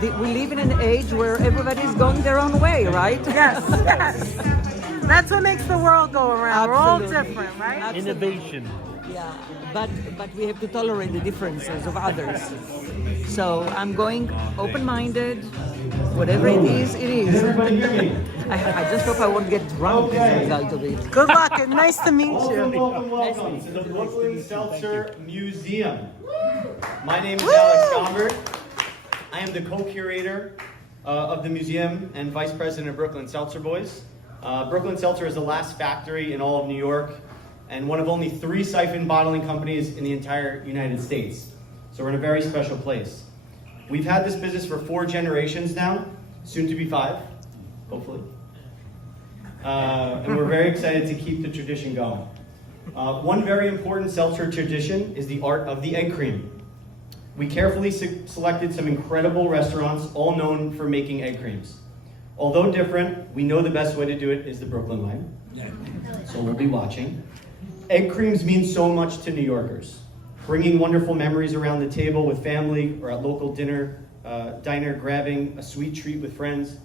We live in an age where everybody's going their own way, right? Yes, yes. That's what makes the world go around. We're all Absolutely. different, right? Innovation. Yeah, but we have to tolerate the differences of others. So I'm going open-minded. Whatever it is, it is. I just hope I won't get drunk as a result of it. Good luck and nice to meet you. Welcome to the Brooklyn Seltzer Museum. My name is Alex Gomberg. I am the co-curator of the museum and vice president of Brooklyn Seltzer Boys. Brooklyn Seltzer is the last factory in all of New York and one of only 3 siphon bottling companies in the entire United States. So we're in a very special place. We've had this business for 4 generations now, soon to be 5, hopefully. And we're very excited to keep the tradition going. One very important seltzer tradition is the art of the egg cream. We carefully selected some incredible restaurants, all known for making egg creams. Although different, we know the best way to do it is the Brooklyn way. So we'll be watching. Egg creams mean so much to New Yorkers, bringing wonderful memories around the table with family or at local diner, grabbing a sweet treat with friends.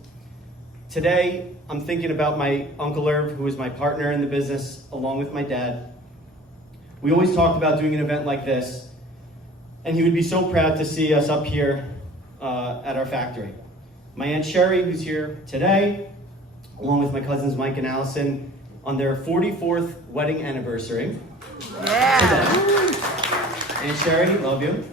Today, I'm thinking about my Uncle Irv, who is my partner in the business, along with my dad. We always talked about doing an event like this, and he would be so proud to see us up here at our factory. My Aunt Sherry, who's here today, along with my cousins Mike and Allison, on their 44th wedding anniversary. Yeah. Aunt Sherry, love you.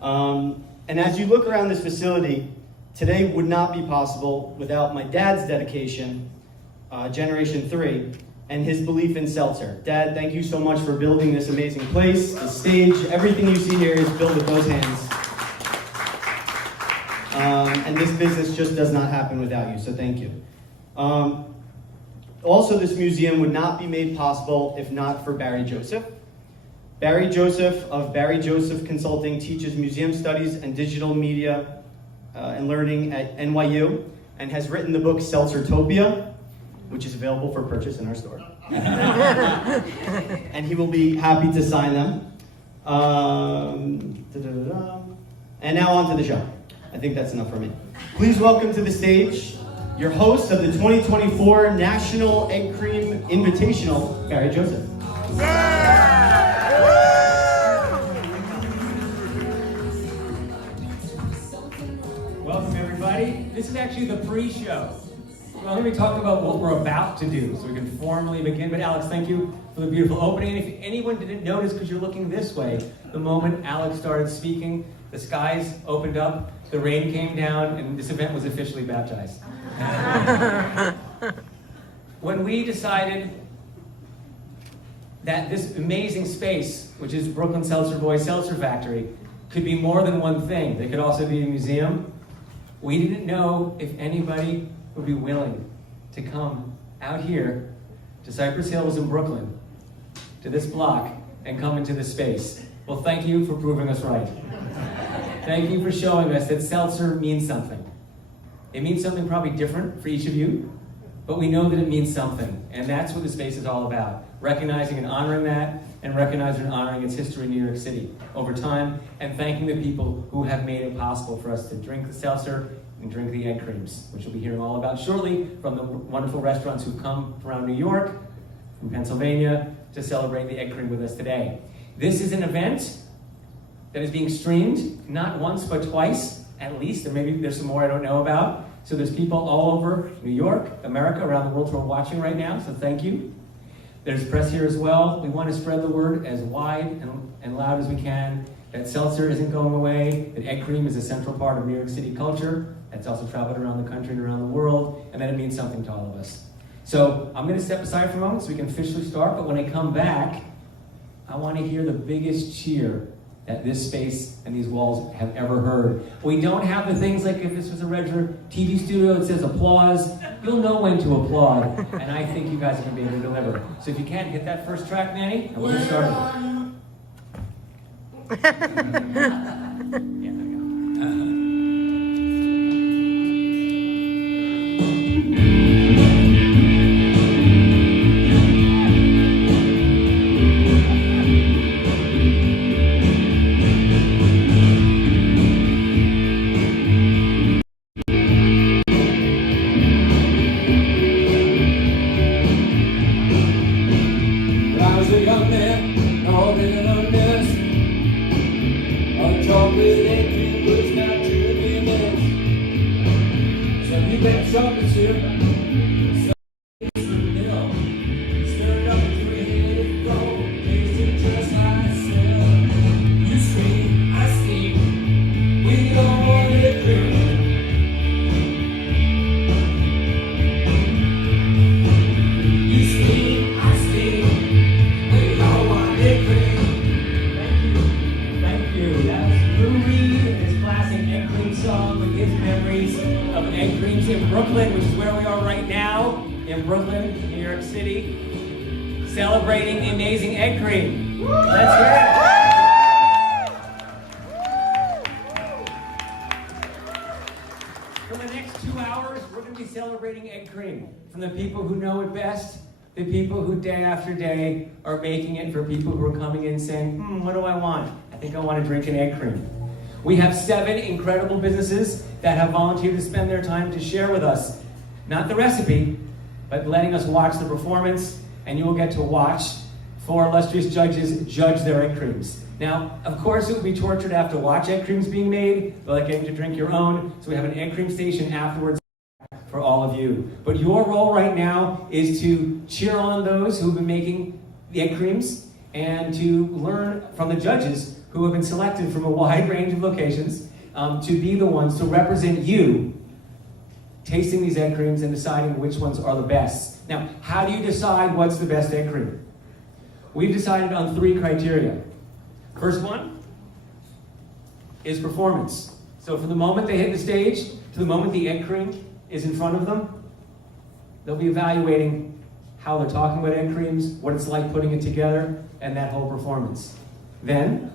And as you look around this facility, Today would not be possible without my dad's dedication, Generation 3, and his belief in seltzer. Dad, thank you so much for building this amazing place, the stage, everything you see here is built with those hands. And this business just does not happen without you, so thank you. Also, this museum would not be made possible if not for Barry Joseph. Barry Joseph of Barry Joseph Consulting teaches museum studies and digital media and learning at NYU and has written the book Seltzertopia, which is available for purchase in our store. And he will be happy to sign them. And now on to the show. I think that's enough for me. Please welcome to the stage your host of the 2024 National Egg Cream Invitational, Barry Joseph. Welcome everybody. This is actually the pre-show. Well, let me talk about what we're about to do so we can formally begin. But Alex, thank you for the beautiful opening. And if anyone didn't notice because you're looking this way, the moment Alex started speaking, the skies opened up, the rain came down, and this event was officially baptized. When we decided that this amazing space, which is Brooklyn Seltzer Boys Seltzer Factory, could be more than one thing, they could also be a museum, we didn't know if anybody would be willing to come out here to Cypress Hills in Brooklyn, to this block, and come into this space. Well, thank you for proving us right. Thank you for showing us that seltzer means something. It means something probably different for each of you, but we know that it means something, and that's what the space is all about. Recognizing and honoring that, and recognizing and honoring its history in New York City over time, and thanking the people who have made it possible for us to drink the seltzer and drink the egg creams, which we'll be hearing all about shortly from the wonderful restaurants who've come around New York, from Pennsylvania, to celebrate the egg cream with us today. This is an event that is being streamed, not once, but twice, at least, or maybe there's some more I don't know about. So there's people all over New York, America, around the world who are watching right now, so thank you. There's press here as well. We want to spread the word as wide and loud as we can that seltzer isn't going away, that egg cream is a central part of New York City culture, that's also traveled around the country and around the world, and that it means something to all of us. So I'm going to step aside for a moment so we can officially start, but when I come back, I want to hear the biggest cheer that this space and these walls have ever heard. We don't have the things like if this was a regular TV studio, it says applause. You'll know when to applaud, and I think you guys are going to be able to deliver. So if you can, hit that first track, Manny, and we'll get started. Brooklyn, which is where we are right now, in Brooklyn, New York City, celebrating the amazing egg cream. Let's hear it. For the next 2 hours, we're going to be celebrating egg cream. From the people who know it best, the people who day after day are making it for people who are coming in saying, what do I want? I think I want to drink an egg cream. We have 7 incredible businesses that have volunteered to spend their time to share with us, not the recipe, but letting us watch the performance, and you will get to watch 4 illustrious judges judge their egg creams. Now, of course, it would be torture to have to watch egg creams being made, but like getting to drink your own, so we have an egg cream station afterwards for all of you. But your role right now is to cheer on those who've been making the egg creams and to learn from the judges who have been selected from a wide range of locations to be the ones to represent you tasting these egg creams and deciding which ones are the best. Now, how do you decide what's the best egg cream? We've decided on 3 criteria. First one is performance. So from the moment they hit the stage to the moment the egg cream is in front of them, they'll be evaluating how they're talking about egg creams, what it's like putting it together, and that whole performance. Then,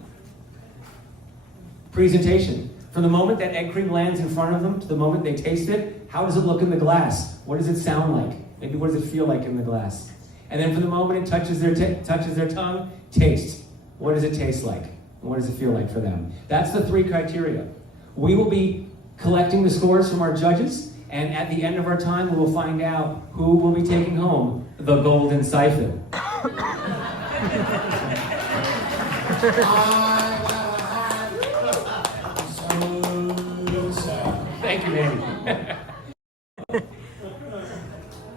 presentation. From the moment that egg cream lands in front of them to the moment they taste it, how does it look in the glass? What does it sound like? Maybe what does it feel like in the glass? And then from the moment it touches their tongue, taste. What does it taste like? And what does it feel like for them? That's the 3 criteria. We will be collecting the scores from our judges, and at the end of our time, we will find out who will be taking home the golden siphon. Thank you, Manny.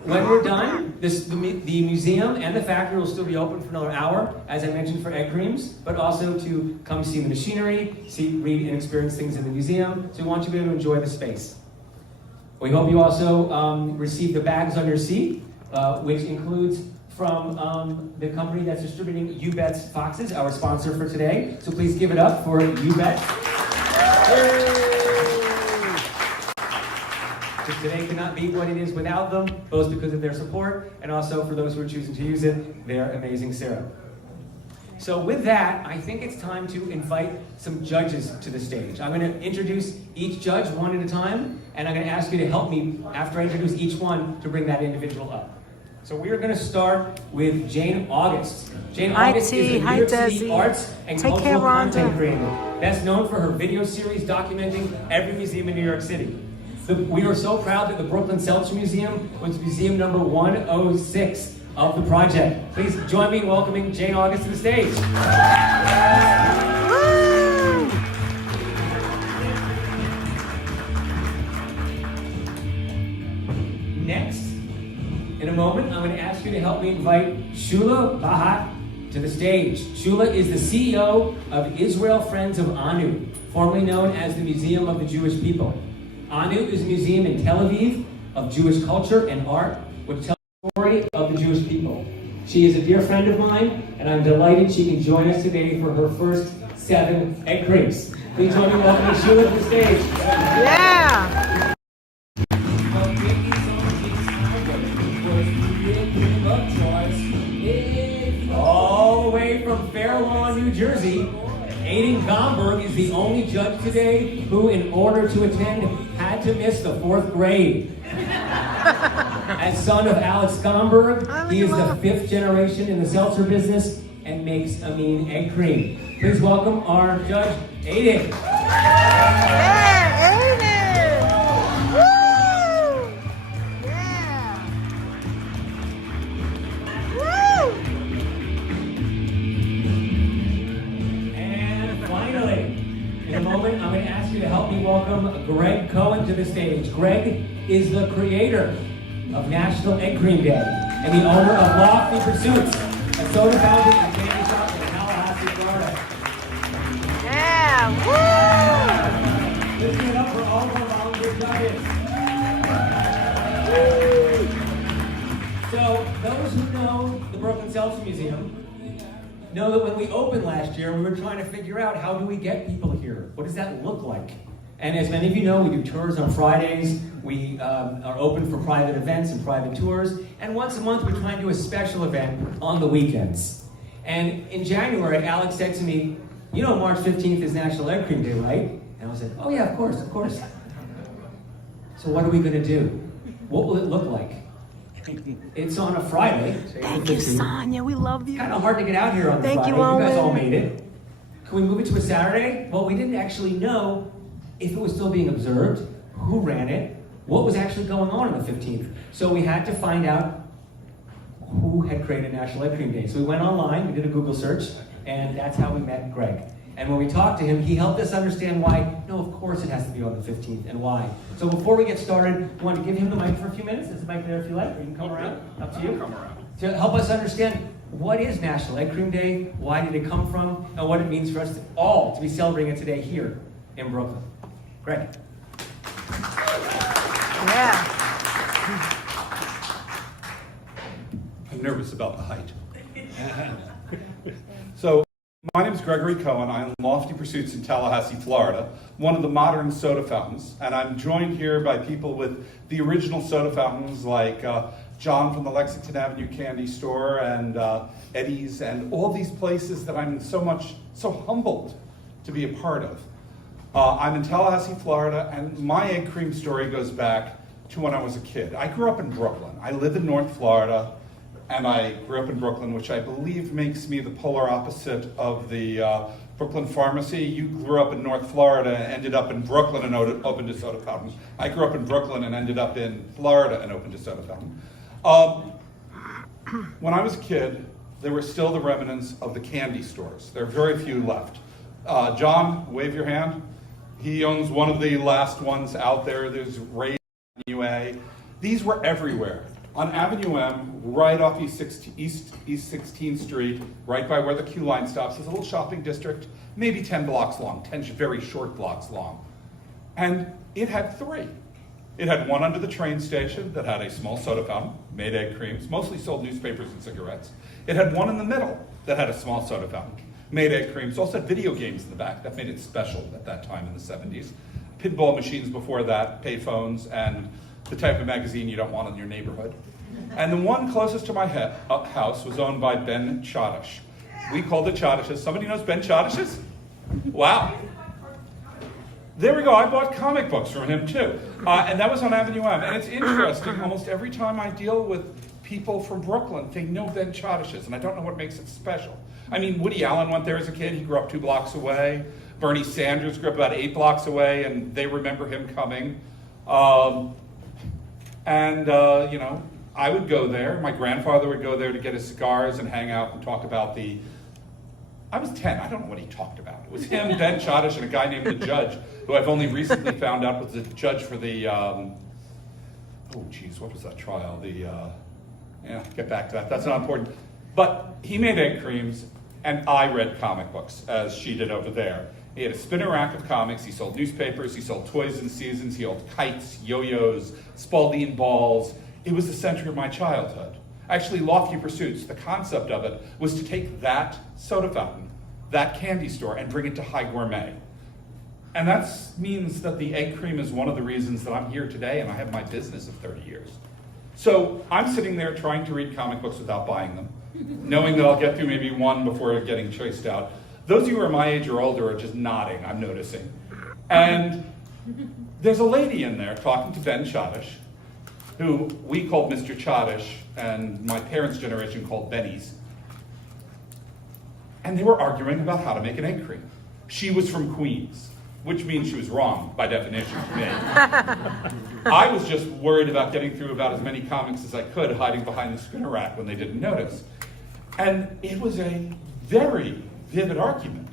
When we're done, the museum and the factory will still be open for another hour, as I mentioned, for egg creams, but also to come see the machinery, read and experience things in the museum. So we want you to be able to enjoy the space. We hope you also receive the bags on your seat, which includes from the company that's distributing You Bet's Foxes, our sponsor for today. So please give it up for You Bet. Today cannot be what it is without them, both because of their support and also for those who are choosing to use it, their amazing syrup. So with that, I think it's time to invite some judges to the stage. I'm going to introduce each judge one at a time, and I'm going to ask you to help me, after I introduce each one, to bring that individual up. So we are going to start with Jane August. Jane August is a New York City arts and cultural content creator, best known for her video series documenting every museum in New York City. We are so proud that the Brooklyn Seltzer Museum was museum number 106 of the project. Please join me in welcoming Jane August to the stage. Next, in a moment, I'm going to ask you to help me invite Shula Bahat to the stage. Shula is the CEO of Israel Friends of Anu, formerly known as the Museum of the Jewish People. Anu is a museum in Tel Aviv of Jewish culture and art, which tells the story of the Jewish people. She is a dear friend of mine, and I'm delighted she can join us today for her first 7 egg creams. Please join me in welcoming Shula to the stage. Yeah! All the way from Fair Lawn, New Jersey, Aiden Gomberg is the only judge today who, in order to attend, had to miss the 4th grade. As son of Alex Gomberg, he is the 5th generation in the seltzer business and makes a mean egg cream. Please welcome our judge, Aiden. Yeah, Aiden! Woo! Yeah! Woo! And finally, in a moment, I'm going to ask you to help me welcome Greg Cohen to the stage. Greg is the creator of National Egg Cream Day and the owner of Lofty Pursuits, a soda fountain and candy shop in Tallahassee, Florida. Yeah! Woo! Let's give it up for all of our volunteer judges. So, those who know the Brooklyn Seltzer Museum know that when we opened last year, we were trying to figure out how do we get people here? What does that look like? And as many of you know, we do tours on Fridays. We are open for private events and private tours. And once a month, we try and do a special event on the weekends. And in January, Alex said to me, you know March 15th is National Egg Cream Day, right? And I was like, oh yeah, of course. So what are we going to do? What will it look like? It's on a Friday. Thank you, Sonia. We love you. Kind of hard to get out here on Thank Friday. you, Owen. You guys all made it. Can we move it to a Saturday? Well, we didn't actually know if it was still being observed, who ran it, what was actually going on the 15th. So we had to find out who had created National Egg Cream Day. So we went online, we did a Google search, and that's how we met Greg. And when we talked to him, he helped us understand why, no, of course it has to be on the 15th, and why. So before we get started, we want to give him the mic for a few minutes. There's a mic there if you like, or you can come around, up to you. Come around. To help us understand what is National Egg Cream Day, why did it come from, and what it means for us all to be celebrating it today here in Brooklyn. Greg. Yeah. I'm nervous about the height. So, my name is Gregory Cohen. I own Lofty Pursuits in Tallahassee, Florida, one of the modern soda fountains. And I'm joined here by people with the original soda fountains like John from the Lexington Avenue Candy Store and Eddie's and all these places that I'm so humbled to be a part of. I'm in Tallahassee, Florida, and my egg cream story goes back to when I was a kid. I grew up in Brooklyn. I live in North Florida, and I grew up in Brooklyn, which I believe makes me the polar opposite of the Brooklyn Pharmacy. You grew up in North Florida and ended up in Brooklyn and opened a soda fountain. I grew up in Brooklyn and ended up in Florida and opened a soda fountain. When I was a kid, there were still the remnants of the candy stores. There are very few left. John, wave your hand. He owns one of the last ones out there. There's Ray Avenue A. These were everywhere. On Avenue M, right off East 16th Street, right by where the Q line stops, is a little shopping district, maybe 10 blocks long, 10 very short blocks long. And it had three. It had one under the train station that had a small soda fountain, made egg creams, mostly sold newspapers and cigarettes. It had one in the middle that had a small soda fountain, made egg creams, also had video games in the back. That made it special at that time in the 70s. Pinball machines before that, pay phones, and the type of magazine you don't want in your neighborhood. And the one closest to my house was owned by Ben Chodish. We called it Chodish's. Somebody knows Ben Chodish's? Wow. There we go, I bought comic books from him too. And that was on Avenue M. And it's interesting, almost every time I deal with people from Brooklyn, they know Ben Chodish's, and I don't know what makes it special. I mean, Woody Allen went there as a kid. He grew up 2 blocks away. Bernie Sanders grew up about 8 blocks away, and they remember him coming. You know, I would go there. My grandfather would go there to get his cigars and hang out and talk about I was 10. I don't know what he talked about. It was him, Ben Chodish, and a guy named the Judge, who I've only recently found out was the judge for the, what was that trial? Get back to that. That's not important. But he made egg creams, and I read comic books, as she did over there. He had a spinner rack of comics. He sold newspapers. He sold toys and seasons. He sold kites, yo-yos, Spalding balls. It was the center of my childhood. Actually, Lofty Pursuits, the concept of it was to take that soda fountain, that candy store, and bring it to high gourmet. And that means that the egg cream is one of the reasons that I'm here today and I have my business of 30 years. So I'm sitting there trying to read comic books without buying them, knowing that I'll get through maybe one before getting chased out. Those of you who are my age or older are just nodding, I'm noticing. And there's a lady in there talking to Ben Chodish, who we called Mr. Chodish, and my parents' generation called Benny's. And they were arguing about how to make an egg cream. She was from Queens, which means she was wrong by definition to me. I was just worried about getting through about as many comics as I could, hiding behind the spinner rack when they didn't notice. And it was a very vivid argument.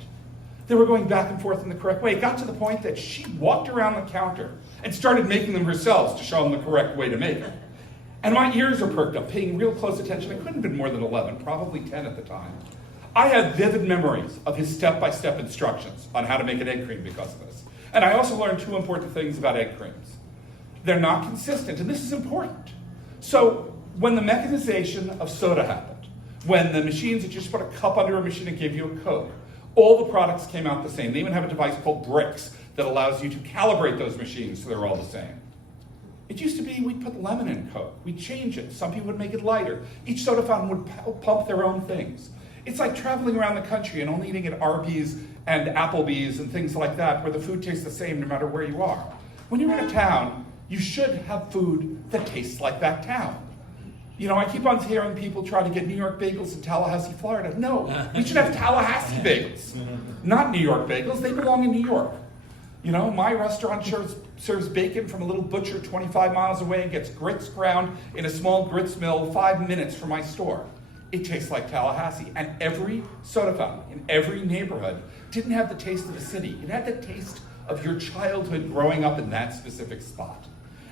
They were going back and forth in the correct way. It got to the point that she walked around the counter and started making them herself to show them the correct way to make it. And my ears are perked up, paying real close attention. I couldn't have been more than 11, probably 10 at the time. I had vivid memories of his step-by-step instructions on how to make an egg cream because of this. And I also learned 2 important things about egg creams. They're not consistent, and this is important. So when the mechanization of soda happened, when the machines that just put a cup under a machine and gave you a Coke, all the products came out the same. They even have a device called bricks that allows you to calibrate those machines so they're all the same. It used to be we'd put lemon in Coke. We'd change it. Some people would make it lighter. Each soda fountain would pump their own things. It's like traveling around the country and only eating at Arby's and Applebee's and things like that, where the food tastes the same no matter where you are. When you're in a town, you should have food that tastes like that town. You know, I keep on hearing people try to get New York bagels in Tallahassee, Florida. No, we should have Tallahassee bagels, not New York bagels. They belong in New York. You know, my restaurant serves bacon from a little butcher 25 miles away and gets grits ground in a small grits mill 5 minutes from my store. It tastes like Tallahassee. And every soda fountain in every neighborhood didn't have the taste of the city. It had the taste of your childhood growing up in that specific spot.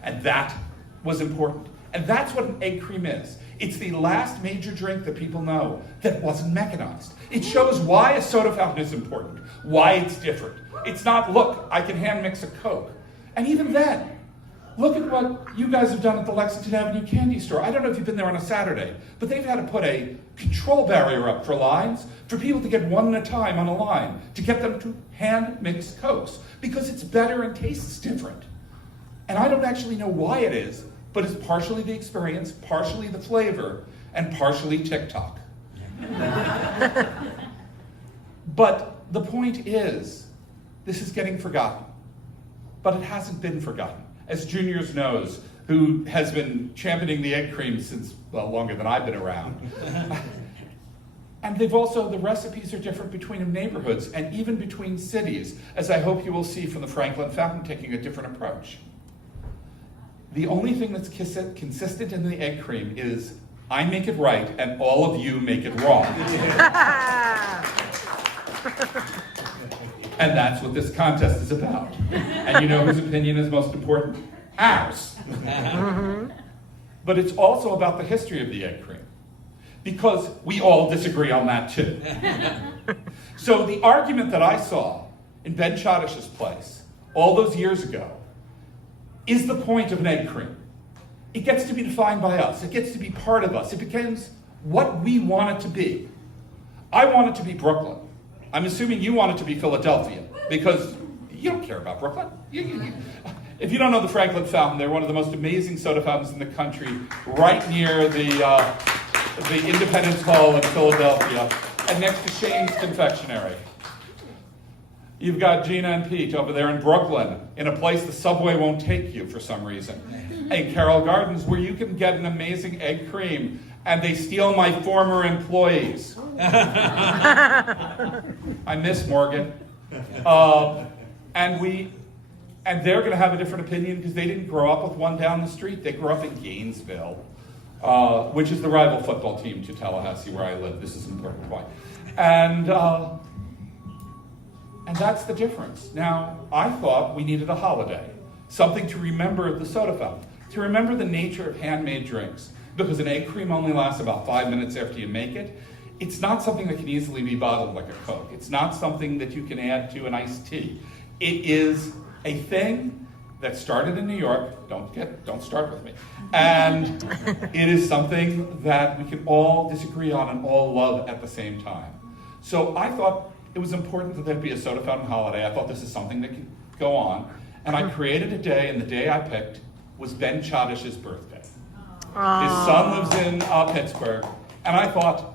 And that was important. And that's what an egg cream is. It's the last major drink that people know that wasn't mechanized. It shows why a soda fountain is important, why it's different. It's not, look, I can hand mix a Coke. And even then, look at what you guys have done at the Lexington Avenue candy store. I don't know if you've been there on a Saturday, but they've had to put a control barrier up for lines for people to get one at a time on a line, to get them to hand mix Cokes, because it's better and tastes different. And I don't actually know why it is, but it's partially the experience, partially the flavor, and partially TikTok. But the point is, this is getting forgotten. But it hasn't been forgotten. As Juniors knows, who has been championing the egg cream since, well, longer than I've been around. And they've also, the recipes are different between neighborhoods and even between cities, as I hope you will see from the Franklin Fountain taking a different approach. The only thing that's consistent in the egg cream is I make it right and all of you make it wrong. And that's what this contest is about. And you know whose opinion is most important? Ours. But it's also about the history of the egg cream, because we all disagree on that too. So the argument that I saw in Ben Chodish's place all those years ago is the point of an egg cream. It gets to be defined by us. It gets to be part of us. It becomes what we want it to be. I want it to be Brooklyn. I'm assuming you want it to be Philadelphia, because you don't care about Brooklyn. If you don't know the Franklin Fountain, they're one of the most amazing soda fountains in the country, right near the Independence Hall in Philadelphia, and next to Shane's Confectionery. You've got Gina and Pete over there in Brooklyn, in a place the subway won't take you for some reason. In Carroll Gardens, where you can get an amazing egg cream, and they steal my former employees. I miss Morgan. And they're going to have a different opinion because they didn't grow up with one down the street. They grew up in Gainesville, which is the rival football team to Tallahassee, where I live. This is an important point. And that's the difference. Now, I thought we needed a holiday, something to remember the soda fountain, to remember the nature of handmade drinks, because an egg cream only lasts about 5 minutes after you make it. It's not something that can easily be bottled like a Coke. It's not something that you can add to an iced tea. It is a thing that started in New York. Don't start with me. And it is something that we can all disagree on and all love at the same time. So I thought it was important that there be a soda fountain holiday. I thought this is something that could go on. And I created a day, and the day I picked was Ben Chodish's birthday. His son lives in Pittsburgh. And I thought,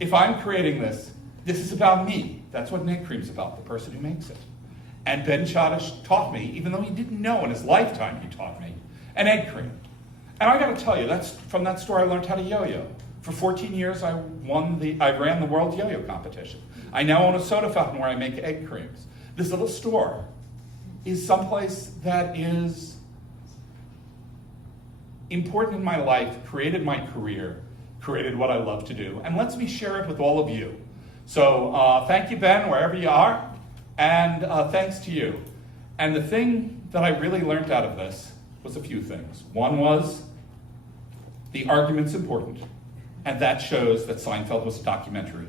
if I'm creating this, this is about me. That's what an egg cream's about, the person who makes it. And Ben Chodish taught me, even though he didn't know in his lifetime, he taught me, an egg cream. And I gotta tell you, that's from that store I learned how to yo-yo. For 14 years, I ran the world yo-yo competition. I now own a soda fountain where I make egg creams. This little store is someplace that is important in my life, created my career, created what I love to do, and lets me share it with all of you. So thank you, Ben, wherever you are, and thanks to you. And the thing that I really learned out of this was a few things. One was the argument's important, and that shows that Seinfeld was a documentary.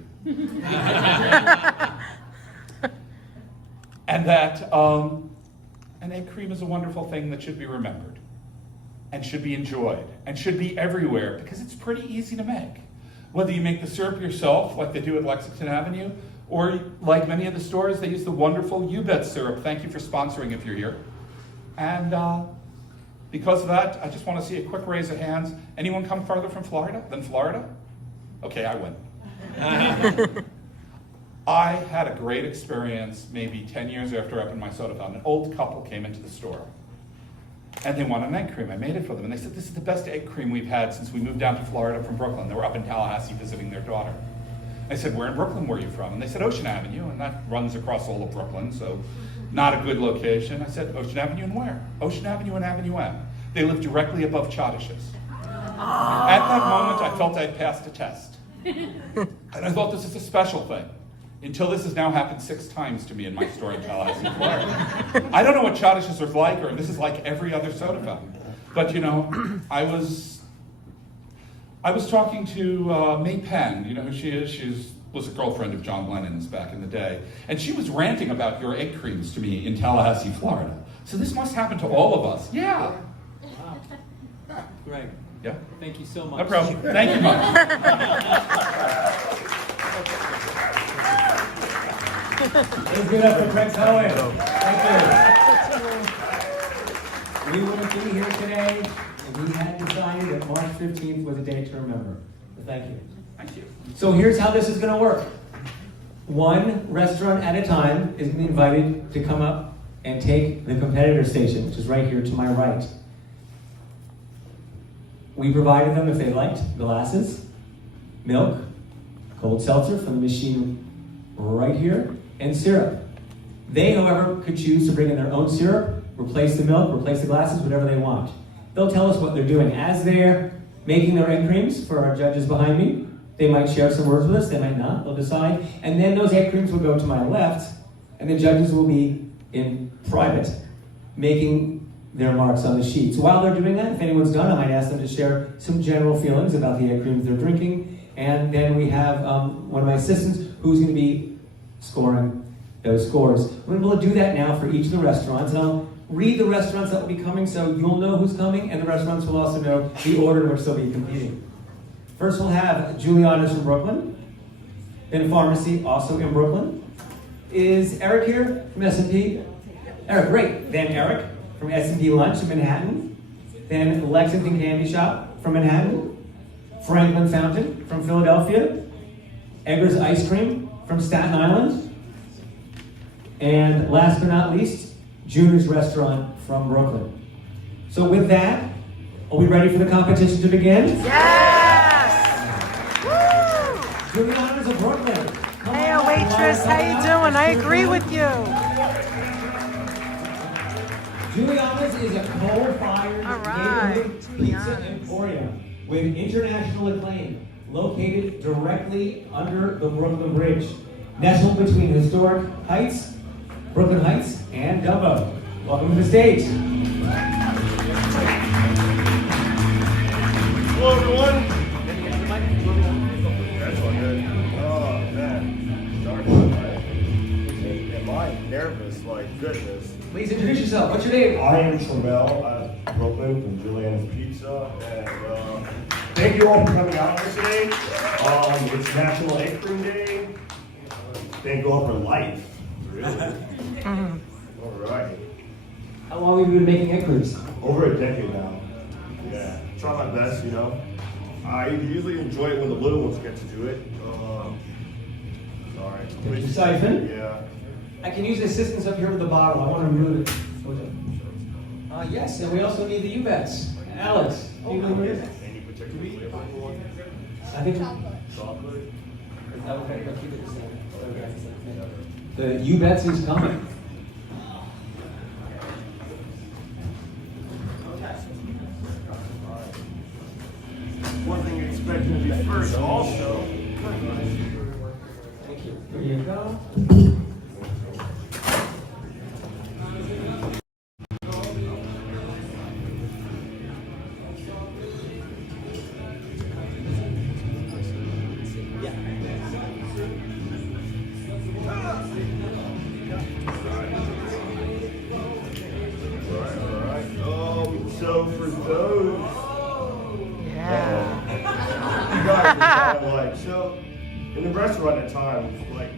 And that an egg cream is a wonderful thing that should be remembered, and should be enjoyed, and should be everywhere, because it's pretty easy to make. Whether you make the syrup yourself, like they do at Lexington Avenue, or like many of the stores, they use the wonderful You Bet syrup. Thank you for sponsoring if you're here. And because of that, I just want to see a quick raise of hands. Anyone come farther from Florida than Florida? Okay, I win. I had a great experience maybe 10 years after I opened my soda fountain. An old couple came into the store, and they wanted an egg cream. I made it for them, and they said, this is the best egg cream we've had since we moved down to Florida from Brooklyn. They were up in Tallahassee visiting their daughter. I said, where in Brooklyn were you from? And they said, Ocean Avenue, and that runs across all of Brooklyn, so not a good location. I said, Ocean Avenue and where? Ocean Avenue and Avenue M. They live directly above Chodish's. At that moment, I felt I'd passed a test. And I thought, this is a special thing. Until this has now happened 6 times to me in my store in Tallahassee, Florida. I don't know what Chodish's are like, or if this is like every other soda fountain. But you know, I was talking to May Penn. You know who she is? She was a girlfriend of John Lennon's back in the day. And she was ranting about your egg creams to me in Tallahassee, Florida. So this must happen to all of us. Yeah. Greg. Yeah. Thank you so much. No problem. Thank you, Mike. Let's give it up for Greg Cohen. Thank you. We wouldn't be here today if we hadn't decided that March 15th was a day to remember. So thank you. Thank you. So here's how this is going to work. One restaurant at a time is going to be invited to come up and take the competitor station, which is right here to my right. We provided them, if they liked, glasses, milk, cold seltzer from the machine right here, and syrup. They, however, could choose to bring in their own syrup, replace the milk, replace the glasses, whatever they want. They'll tell us what they're doing. As they're making their egg creams for our judges behind me, they might share some words with us, they might not, they'll decide. And then those egg creams will go to my left, and the judges will be in private, making their marks on the sheet. So while they're doing that, if anyone's done, I might ask them to share some general feelings about the egg creams they're drinking. And then we have one of my assistants who's going to be scoring those scores. We're able to do that now for each of the restaurants. And I'll read the restaurants that will be coming so you'll know who's coming, and the restaurants will also know the order in which they'll be competing. First, we'll have Juliana's from Brooklyn, then Pharmacy, also in Brooklyn. Is Eric here from S&P? Eric, great. Then Eric from S&P Lunch in Manhattan. Then Lexington Candy Shop from Manhattan. Franklin Fountain from Philadelphia. Egger's Ice Cream from Staten Island. And last but not least, Junior's Restaurant from Brooklyn. So with that, are we ready for the competition to begin? Yes! Woo! Juliana's of Brooklyn. Hey, waitress, how you doing? I agree with you. Juliana's is a coal-fired neighborhood pizza emporium with international acclaim, located directly under the Brooklyn Bridge, nestled between historic Heights, Brooklyn Heights, and Gomberg. Welcome to the stage. Hello, everyone. That's all good. Oh, man. Sorry about that. Am I nervous? Like, goodness. Please introduce yourself. What's your name? I am Tramel at Brooklyn from Juliana's Pizza. And thank you all for coming out here today. It's National Egg Cream Day. Thank you all for life. Really. All right. How long have you been making egg creams? Over a decade now. Yeah. Try my best, you know. I usually enjoy it when the little ones get to do it. Sorry. Did you siphon? Yeah. I can use assistance up here with the bottle. I want to remove it. Yes, and we also need the U-Bets. Alex, do you know what it is? Any particular flavor you want? I think Chocolate. okay, let's keep it the same. The U-Bets is coming. One thing you're expecting to be first also. Thank you. Here you go. So for those, so in the restaurant at times, like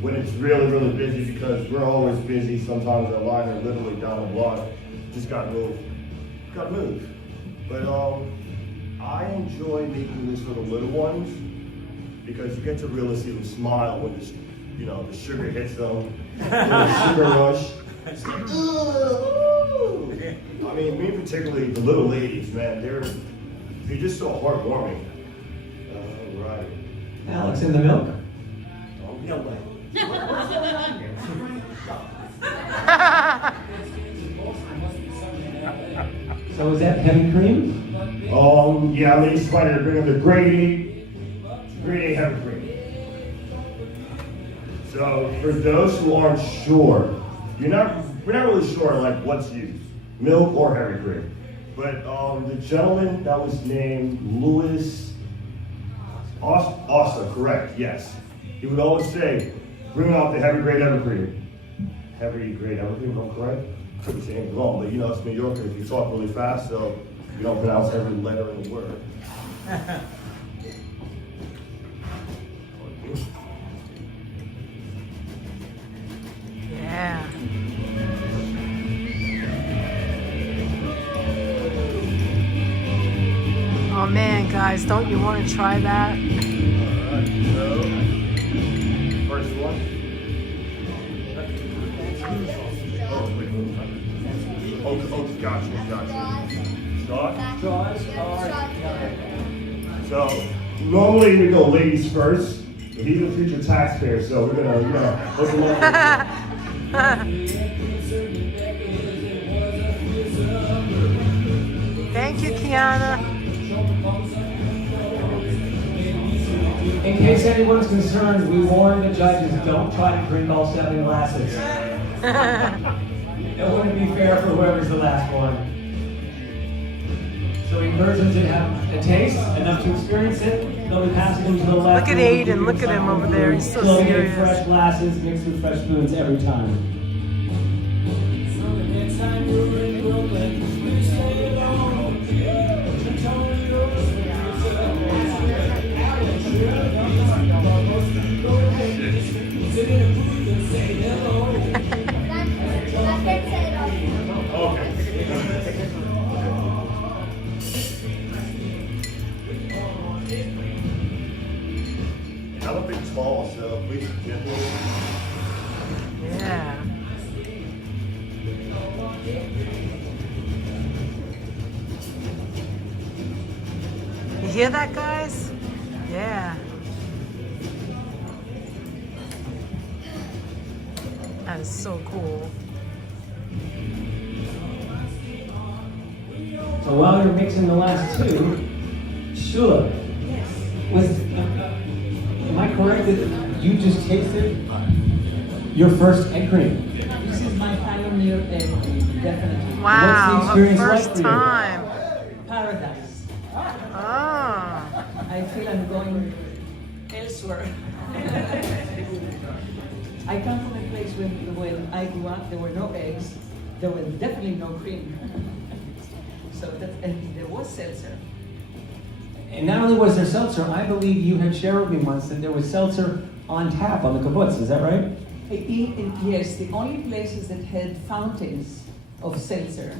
when it's really busy, because we're always busy, sometimes our line are literally down a block, just gotta move. But I enjoy making this for the little ones because you get to really see them smile when the sugar hits them, the sugar rush. It's like, ooh. I mean, me particularly, the little ladies, man, they're just so heartwarming. All right. Alex, in the milk? Oh, no way. What's going on here? So is that heavy cream? Yeah, ladies spider to bring up the grade A heavy cream. So for those who aren't sure, we're not really sure like what's used, milk or heavy cream. But the gentleman that was named Louis Osta, correct? Yes. He would always say, "Bring out the heavy grade heavy cream." Heavy grade heavy cream, am I correct? took his hand long, but you know, it's New Yorkers, we talk really fast, so we don't pronounce every letter in the word. Yeah. Oh man, guys, don't you want to try that? Alright, so, first one. Oh, gotcha. Straws? So, normally we go ladies first, but he's a future taxpayer, so we're gonna, look him up. Thank you, Kiana. In case anyone's concerned, we warn the judges, don't try to drink all 7 glasses. It wouldn't be fair for whoever's the last one. So we encourage them to have a taste, enough to experience it. They'll be passing them to the left. Look at Aiden, look at him over there, he's so serious. Fresh glasses mixed with fresh spoons every time. So the next time you're in Brooklyn, please stay alone. I'm a bit tall, so please forgive me. Yeah. You hear that, guys? Yeah. That is so cool. So while you're mixing the last 2, Shula, am I correct that you just tasted your first egg cream? This is my pioneer egg, definitely. Wow, What's the experience her first like for you? time. Paradise. Ah. I feel I'm going elsewhere. I come from a place when I grew up, there were no eggs, there was definitely no cream. And there was seltzer. And not only was there seltzer, I believe you had shared with me once that there was seltzer on tap on the kibbutz. Is that right? Yes, the only places that had fountains of seltzer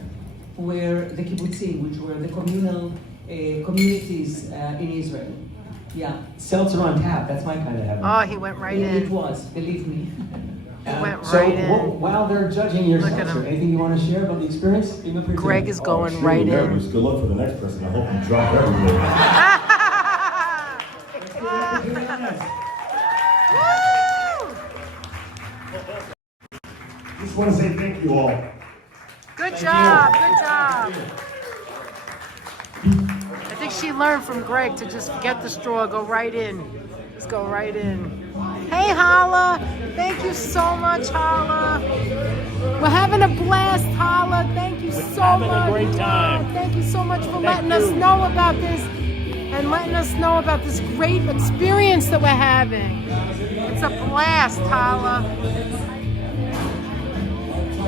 were the kibbutzim, which were the communal communities in Israel. Yeah. Seltzer on tap, that's my kind of heaven. Oh, he went right in. It was, believe me. He went So right in. while they're judging your Look at seltzer, him. anything you want to share about the experience? Greg is going Sure, right you're in. nervous. Good luck for the next person. I hope you drop everything. Just want to say thank you all. Good job, good job. I think she learned from Greg to just forget the straw, go right in. Just go right in. Hey, Hala. Thank you so much, Hala. We're having a blast, Hala. Thank you so much. Having a great time. Thank you so much for letting us know about this and letting us know about this great experience that we're having. It's a blast, Hala.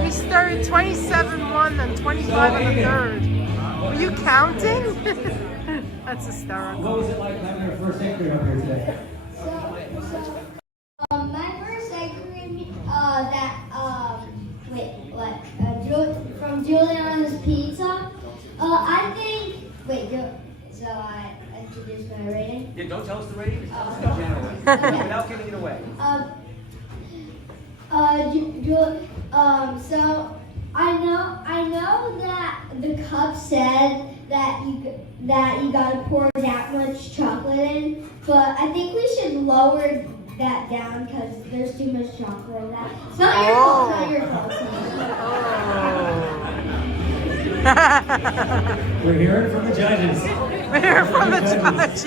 We started 27-1 and 25 on the third. Were you counting? That's hysterical. What was it like having your first egg cream up here today? My first egg cream, from Juliana's Pizza. I think, so I introduced my rating? Yeah, don't tell us the rating. Tell us in general. Without giving it away. So I know that the cup said that you gotta pour that much chocolate in, but I think we should lower that down because there's too much chocolate in that. It's not your fault. It's not your fault. We're hearing from the judges. We're hearing from the judges.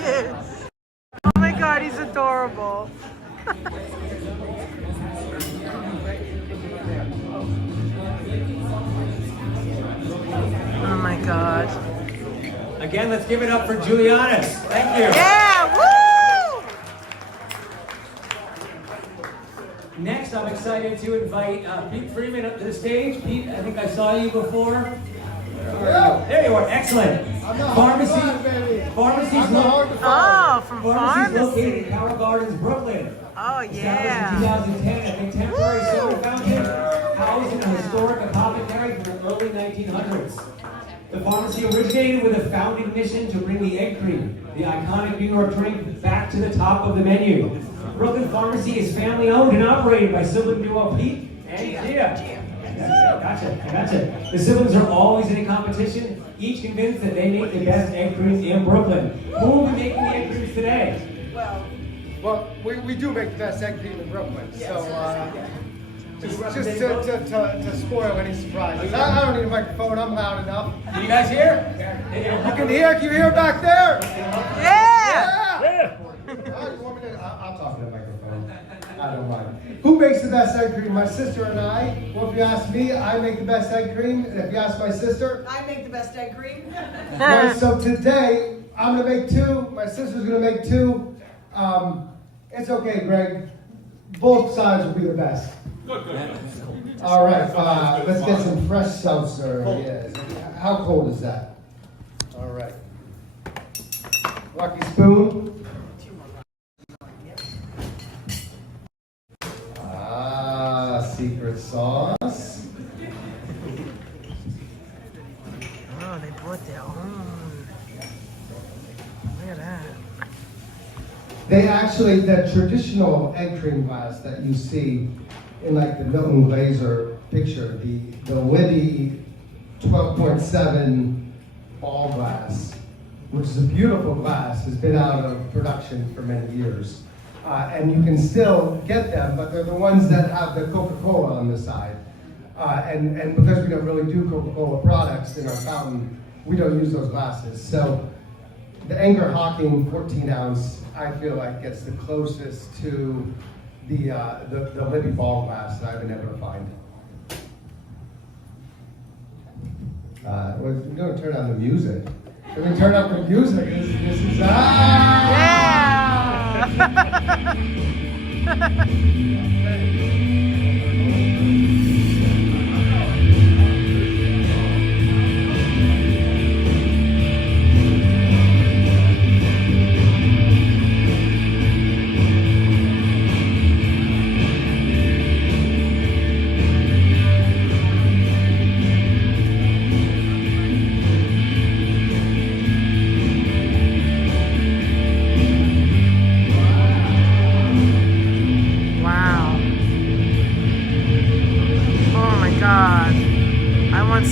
Oh my God, he's adorable. Oh my God. Again, let's give it up for Juliana's. Thank you. Yeah, woo! Next I'm excited to invite Pete Freeman up to the stage. Pete, I think I saw you before. There you are. Excellent. Pharmacy's located in Howard Gardens, Brooklyn. Oh, yeah. Established in 2010 as a contemporary soda fountain, housed in a historic apothecary from the early 1900s. The pharmacy originated with a founding mission to bring the egg cream, the iconic New York drink, back to the top of the menu. Brooklyn Pharmacy is family owned and operated by sibling duo Pete and Gia. Gotcha. The siblings are always in a competition, each convinced that they make the best egg creams in Brooklyn. Who will be making the egg creams today? Well, we do make the best egg cream in Brooklyn, so just to spoil any surprises. I don't need a microphone, I'm loud enough. Can you guys hear? Can you hear back there? Yeah! Oh, you want me to? I'll talk in the microphone. I don't mind. Who makes the best egg cream? My sister and I. Well, if you ask me, I make the best egg cream. And if you ask my sister, I make the best egg cream. Right, so today, I'm gonna make two. My sister's gonna make two. It's okay, Greg. Both sides will be the best. All right, let's get some fresh seltzer. Yes. How cold is that? All right. Lucky spoon. Secret sauce. Oh, they brought their own. Look at that. They actually, the traditional egg cream glass that you see in like the Milton Glaser picture, the Liddy 12.7 ball glass, which is a beautiful glass, has been out of production for many years. And you can still get them, but they're the ones that have the Coca-Cola on the side. And because we don't really do Coca-Cola products in our fountain, we don't use those glasses. So the Anger Hawking 14 ounce, I feel like gets the closest to the Libby ball glass that I've been able to find. We're gonna turn on the music. We're gonna turn up the music. This is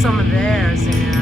some of theirs, Ann.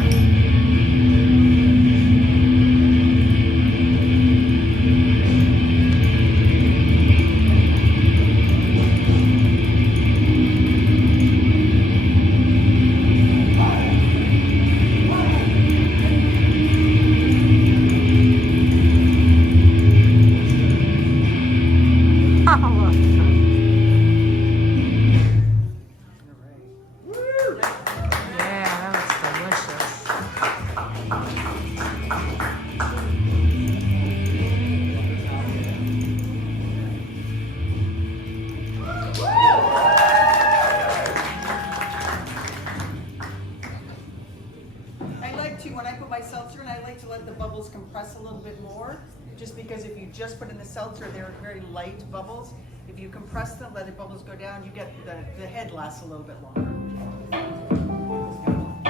Just put in the seltzer, they're very light bubbles. If you compress them, let the bubbles go down, you get the head lasts a little bit longer.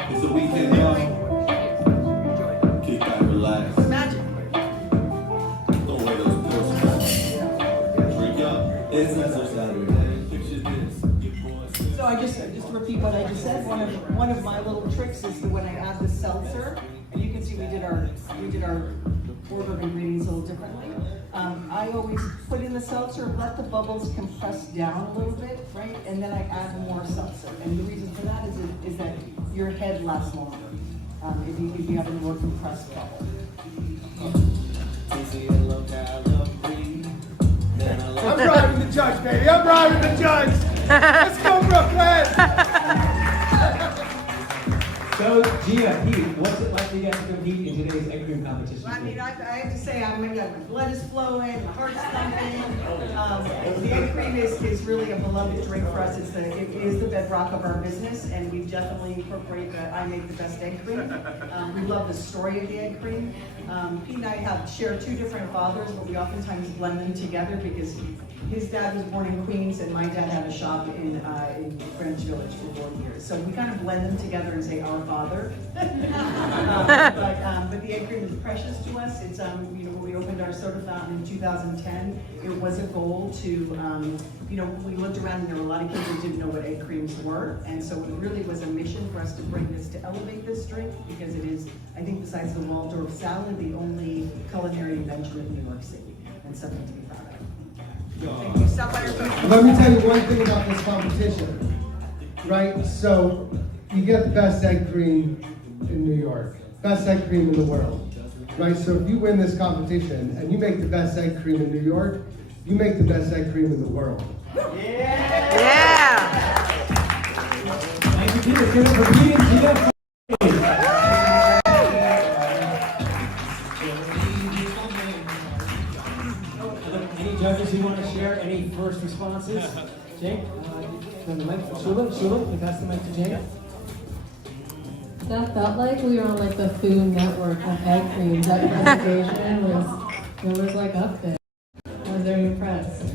It's a weekend, y'all. Kick back, relax. Magic. Don't wear those pills. Drink up. It's Seltzer Saturday. Picture this. So I just to repeat what I just said, one of my little tricks is that when I add the seltzer, and you can see we did our order of ingredients a little differently. I always put in the seltzer, let the bubbles compress down a little bit, right? And then I add more seltzer. And the reason for that is that your head lasts longer if you have a more compressed bubble. I'm driving the judge, baby. I'm driving the judge. Let's go, Brooklyn. So, Gia, Pete, what's it like to get to compete in today's egg cream competition? I mean, I have to say, my blood is flowing, my heart's thumping. The egg cream is really a beloved drink for us. It is the bedrock of our business, and we definitely incorporate the I make the best egg cream. We love the story of the egg cream. Pete and I share two different fathers, but we oftentimes blend them together because his dad was born in Queens, and my dad had a shop in Greenwich Village for 4 years. So we kind of blend them together and say our father. But the egg cream is precious to us. It's when we opened our soda fountain in 2010, it was a goal to we looked around and there were a lot of kids who didn't know what egg creams were, and so it really was a mission for us to bring this to elevate this drink because it is, I think, besides the Waldorf salad, the only culinary invention of New York City, and something to be proud of. Thank you. Stop by your booth. Let me tell you one thing about this competition, right? So you get the best egg cream in New York, best egg cream in the world, right? So if you win this competition and you make the best egg cream in New York, you make the best egg cream in the world. Yeah. Thank you, Peter. Give it for Pete and Tina. Any judges who want to share any first responses? Jake? From the mic. Shula, we pass the mic to Jake. That felt like we were on like the Food Network of egg creams. That presentation was like up there. I was very impressed.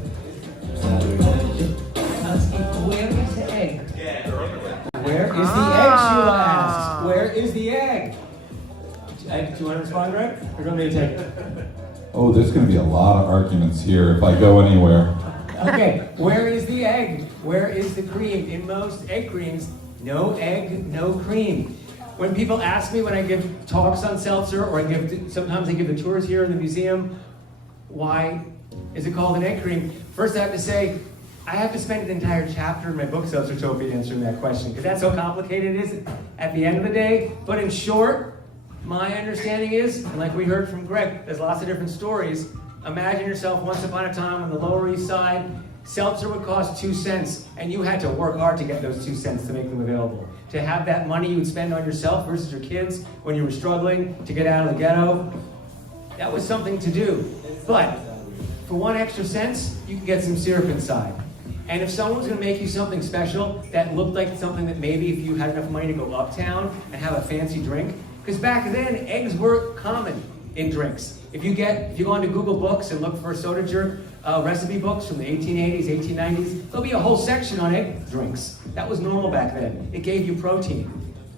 Where is the egg? Where is the egg, Shula asks. Where is the egg? Do you want to respond, Greg? Or do you want me to take it? Oh, there's going to be a lot of arguments here if I go anywhere. Okay, where is the egg? Where is the cream? In most egg creams, no egg, no cream. When people ask me when I give talks on seltzer, or sometimes I give the tours here in the museum, why is it called an egg cream? First I have to say, I have to spend an entire chapter in my book, Seltzertopia, answering that question, because that's how complicated it is at the end of the day. But in short, my understanding is, and like we heard from Greg, there's lots of different stories. Imagine yourself once upon a time on the Lower East Side, seltzer would cost 2 cents, and you had to work hard to get those 2 cents to make them available. To have that money you would spend on yourself versus your kids when you were struggling to get out of the ghetto, that was something to do. But for 1 extra cent, you could get some syrup inside. And if someone was going to make you something special that looked like something that maybe if you had enough money to go uptown and have a fancy drink, because back then, eggs were common in drinks. If you go onto Google Books and look for soda jerk recipe books from the 1880s, 1890s, there'll be a whole section on egg drinks. That was normal back then. It gave you protein.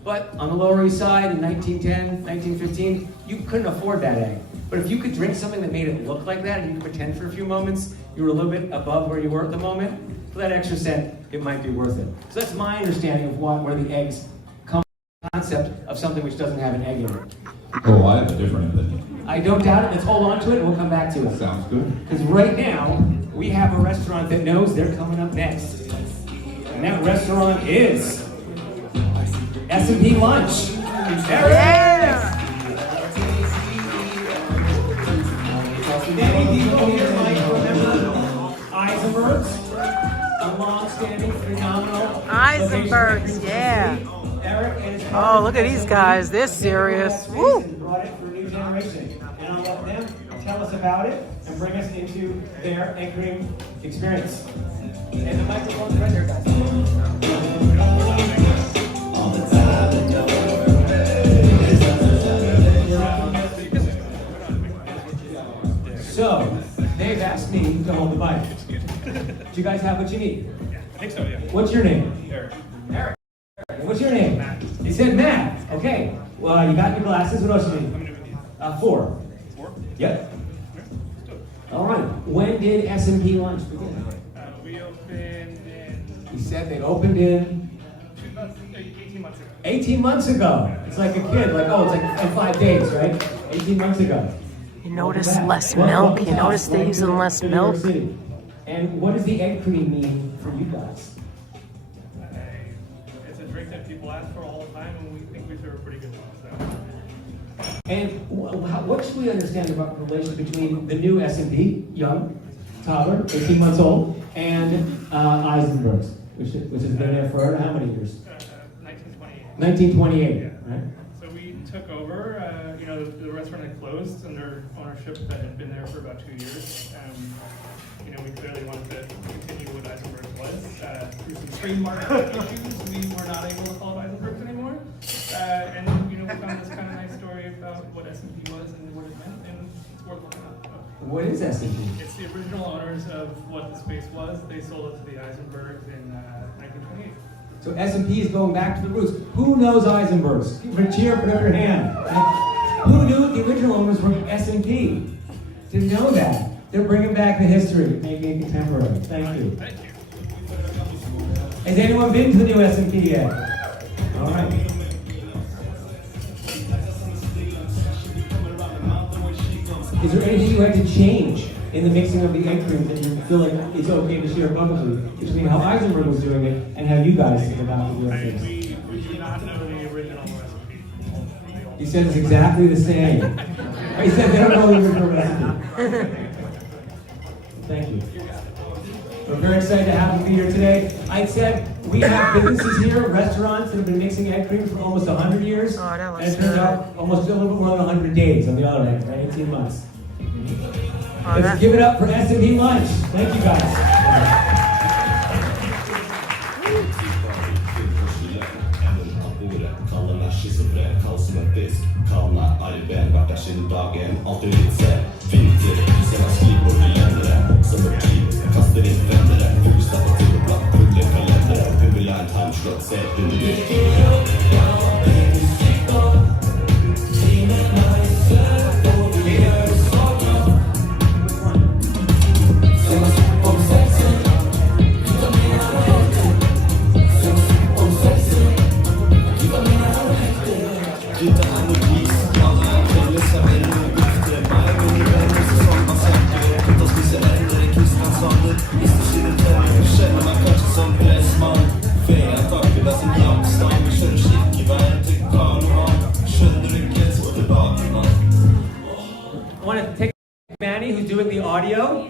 But on the Lower East Side in 1910, 1915, you couldn't afford that egg. But if you could drink something that made it look like that, and you could pretend for a few moments you were a little bit above where you were at the moment, for that extra cent, it might be worth it. So that's my understanding of where the eggs come from, the concept of something which doesn't have an egg in it. Oh, I have a different opinion. I don't doubt it. Let's hold on to it and we'll come back to it. Sounds good. Because right now, we have a restaurant that knows they're coming up next. And that restaurant is S&P Lunch. There it is! Many people here might remember Eisenberg's, a long-standing, phenomenal Eisenberg's, yeah. Oh, look at these guys. They're serious. Woo! Brought it for a new generation. And I'll let them tell us about it and bring us into their egg cream experience. And the microphone's right there, guys. So, they've asked me to hold the mic. Do you guys have what you need? I think so, yeah. What's your name? Eric. Eric. What's your name? Matt. You said Matt. Okay. Well, you got your glasses. What else do you need? 4. 4? Yep. All right. When did S&P Lunch begin? We opened in... He said they opened in... 18 months ago. 18 months ago. It's like a kid. Like, oh, it's like in 5 days, right? 18 months ago. You notice less milk? You notice they're using less milk? And what does the egg cream mean for you guys? It's a drink that people ask for all the time, and we think we serve a pretty good one. So. And what should we understand about the relation between the new S&P, young, toddler, 18 months old, and Eisenberg's, which has been there for how many years? 1928. 1928, right? took over, the restaurant had closed under ownership that had been there for about 2 years. We clearly wanted to continue what Eisenberg's was. Through some trademark issues, we were not able to call it Eisenberg's anymore. We found this kind of nice story about what S&P was and what it meant, and it's worth looking up. What is S&P? It's the original owners of what the space was. They sold it to the Eisenbergs in 1928. So S&P is going back to the roots. Who knows Eisenberg's? Give it a cheer, put up your hand. Who knew the original owners were S&P? Didn't know that. They're bringing back the history, making it contemporary. Thank you. Thank you. Has anyone been to the new S&P yet? All right. Is there anything you had to change in the mixing of the egg creams that you feel like it's okay to share publicly between how Eisenberg was doing it and how you guys think about the things? We do not know the original recipe. He said it's exactly the same. He said they don't know the original recipe. Thank you. We're very excited to have you be here today. I said we have businesses here, restaurants that have been mixing egg creams for almost 100 years. Oh, that looks and it turns out almost a little bit more than 100 days on the other end, right? 18 months. Let's give it up for S&P Lunch. Thank you guys.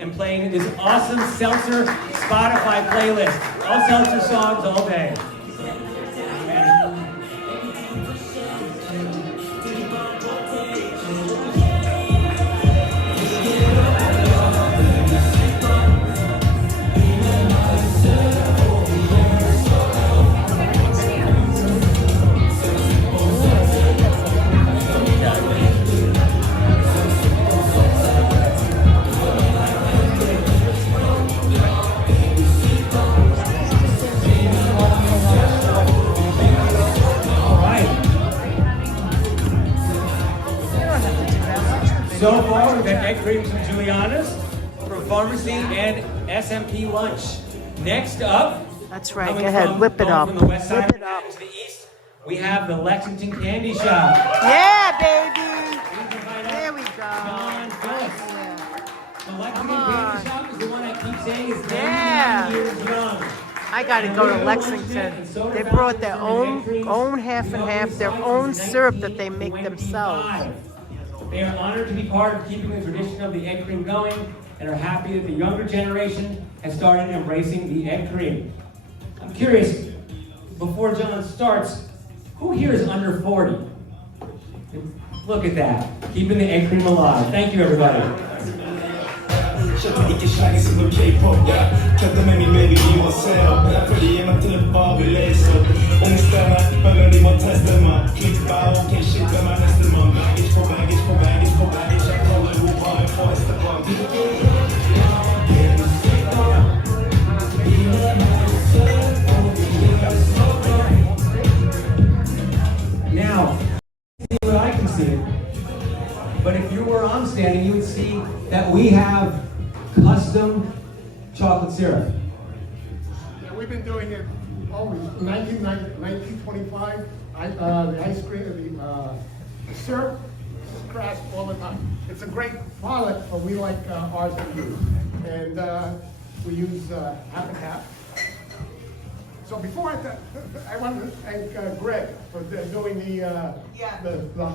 And playing this awesome Seltzer Spotify playlist. All Seltzer songs all day. So far, we've got egg creams from Juliana's, from Pharmacy, and S&P Lunch. Next up, that's right. Go ahead, whip it up. From the west side Whip it up. to the east, we have the Lexington Candy Shop. Yeah, baby. There we go. John Phillips. The Lexington Candy Shop is the one I keep saying is 99 years young. I gotta go to Lexington. They brought their own half and half, their own syrup that they make themselves. They are honored to be part of keeping the tradition of the egg cream going and are happy that the younger generation has started embracing the egg cream. I'm curious, before John starts, who here is under 40? Look at that, keeping the egg cream alive. Thank you, everybody. Now, see what I can see, but if you were on standing, you would see that we have custom chocolate syrup. Yeah, we've been doing it always. 1925, the ice cream, the syrup is crashed all the time. It's a great product, but we like ours to use. And we use half and half. So before I want to thank Greg for doing the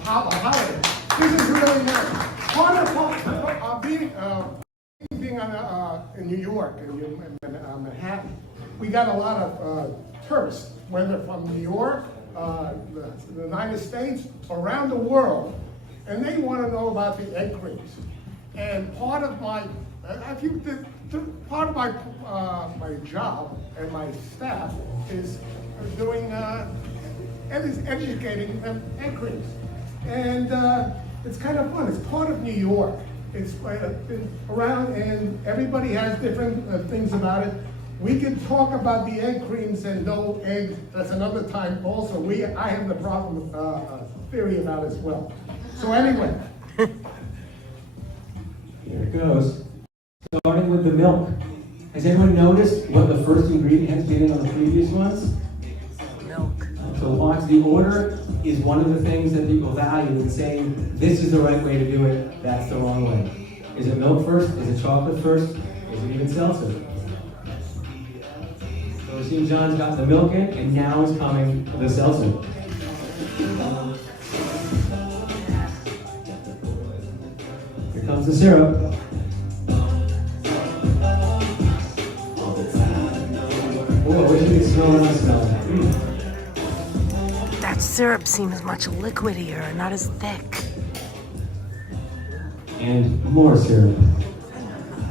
holiday. This is really nice. Part of being in New York and Manhattan, we got a lot of tourists, whether from New York the United States, around the world, and they want to know about the egg creams. And part of my, my job and my staff is doing, educating them egg creams. And it's kind of fun. It's part of New York. It's been around, and everybody has different things about it. We can talk about the egg creams and no eggs. That's another time also. I have the problem theory about as well. So anyway. Here it goes. Starting with the milk. Has anyone noticed what the first ingredient has been on the previous ones? Milk. So watch, the order is one of the things that people value in saying, this is the right way to do it, that's the wrong way. Is it milk first? Is it chocolate first? Is it even seltzer? So we're seeing John's got the milk in, and now is coming the seltzer. Here comes the syrup. Oh, I wish you could smell it. That syrup seems much liquidier, not as thick. And more syrup.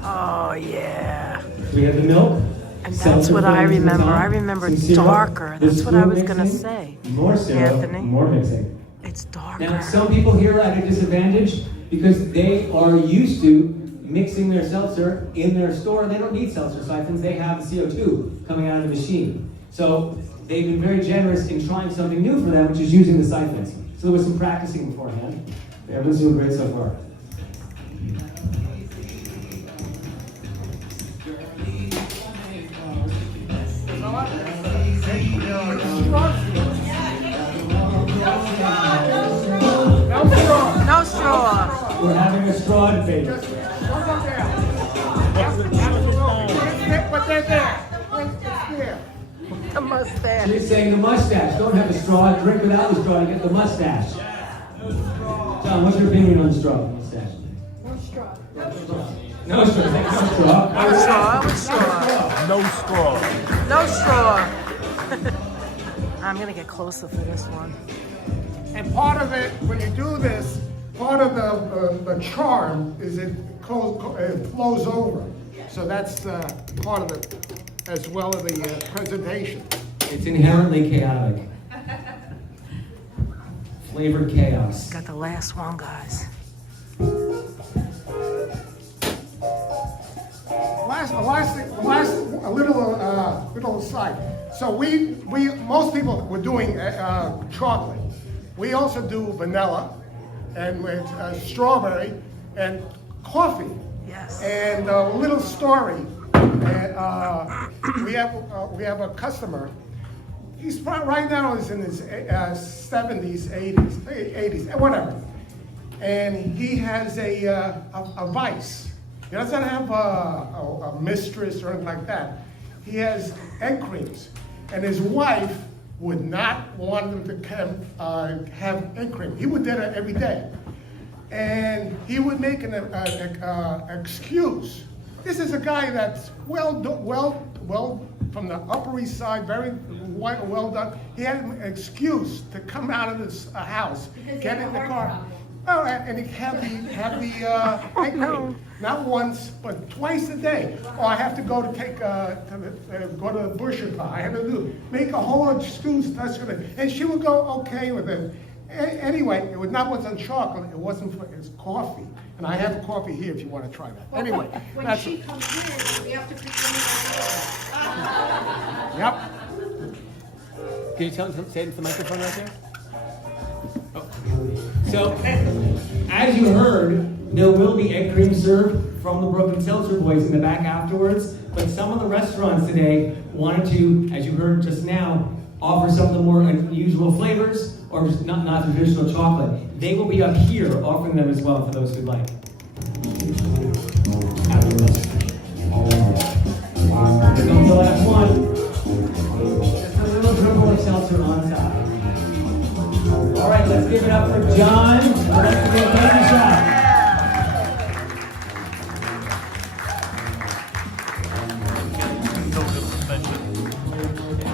Oh, yeah. We have the milk. And that's what I remember. I remember darker. That's what I was going to say. More syrup, Anthony. more mixing. It's darker. Now, some people here are at a disadvantage because they are used to mixing their seltzer in their store. They don't need seltzer siphons. They have the CO2 coming out of the machine. So they've been very generous in trying something new for them, which is using the siphons. So there was some practicing beforehand. Everyone's doing great so far. No straw. We're having a straw debate. But they're there. The mustache. She's saying the mustache. Don't have a straw. Drink without the straw to get the mustache. John, what's your opinion on the straw? Mustache. No straw. No straw. No straw. No straw. What straw? No straw. No straw. I'm going to get closer for this one. And part of it, when you do this, part of the charm is it flows over. So that's part of it, as well as the presentation. It's inherently chaotic. Flavored chaos. Got the last one, guys. A little aside. So most people were doing chocolate. We also do vanilla and strawberry and coffee. Yes. And a little story. We have a customer. He's right now is in his 70s, 80s, whatever. And he has a vice. He doesn't have a mistress or anything like that. He has egg creams, and his wife would not want him to have egg cream. He would do that every day. And he would make an excuse. This is a guy that's well from the Upper East Side, very well done. He had an excuse to come out of this house, get in the car. Oh, and he have the egg cream. Not once, but twice a day. Or I have to go to go to the butcher car. I have to make a whole excuse. And she would go okay with it. Anyway, it wasn't chocolate. It wasn't for it's coffee. And I have coffee here if you want to try that. Anyway, when she comes in, we have to Yep. Can you say it into the microphone right there? Oh. So, as you heard, there will be egg cream served from the Brooklyn Seltzer Boys in the back afterwards. But some of the restaurants today wanted to, as you heard just now, offer some of the more unusual flavors or just not traditional chocolate. They will be up here offering them as well for those who'd like. Here comes the last one. Just a little dribble of seltzer on top. All right, let's give it up for John. Let's give it a candy shot.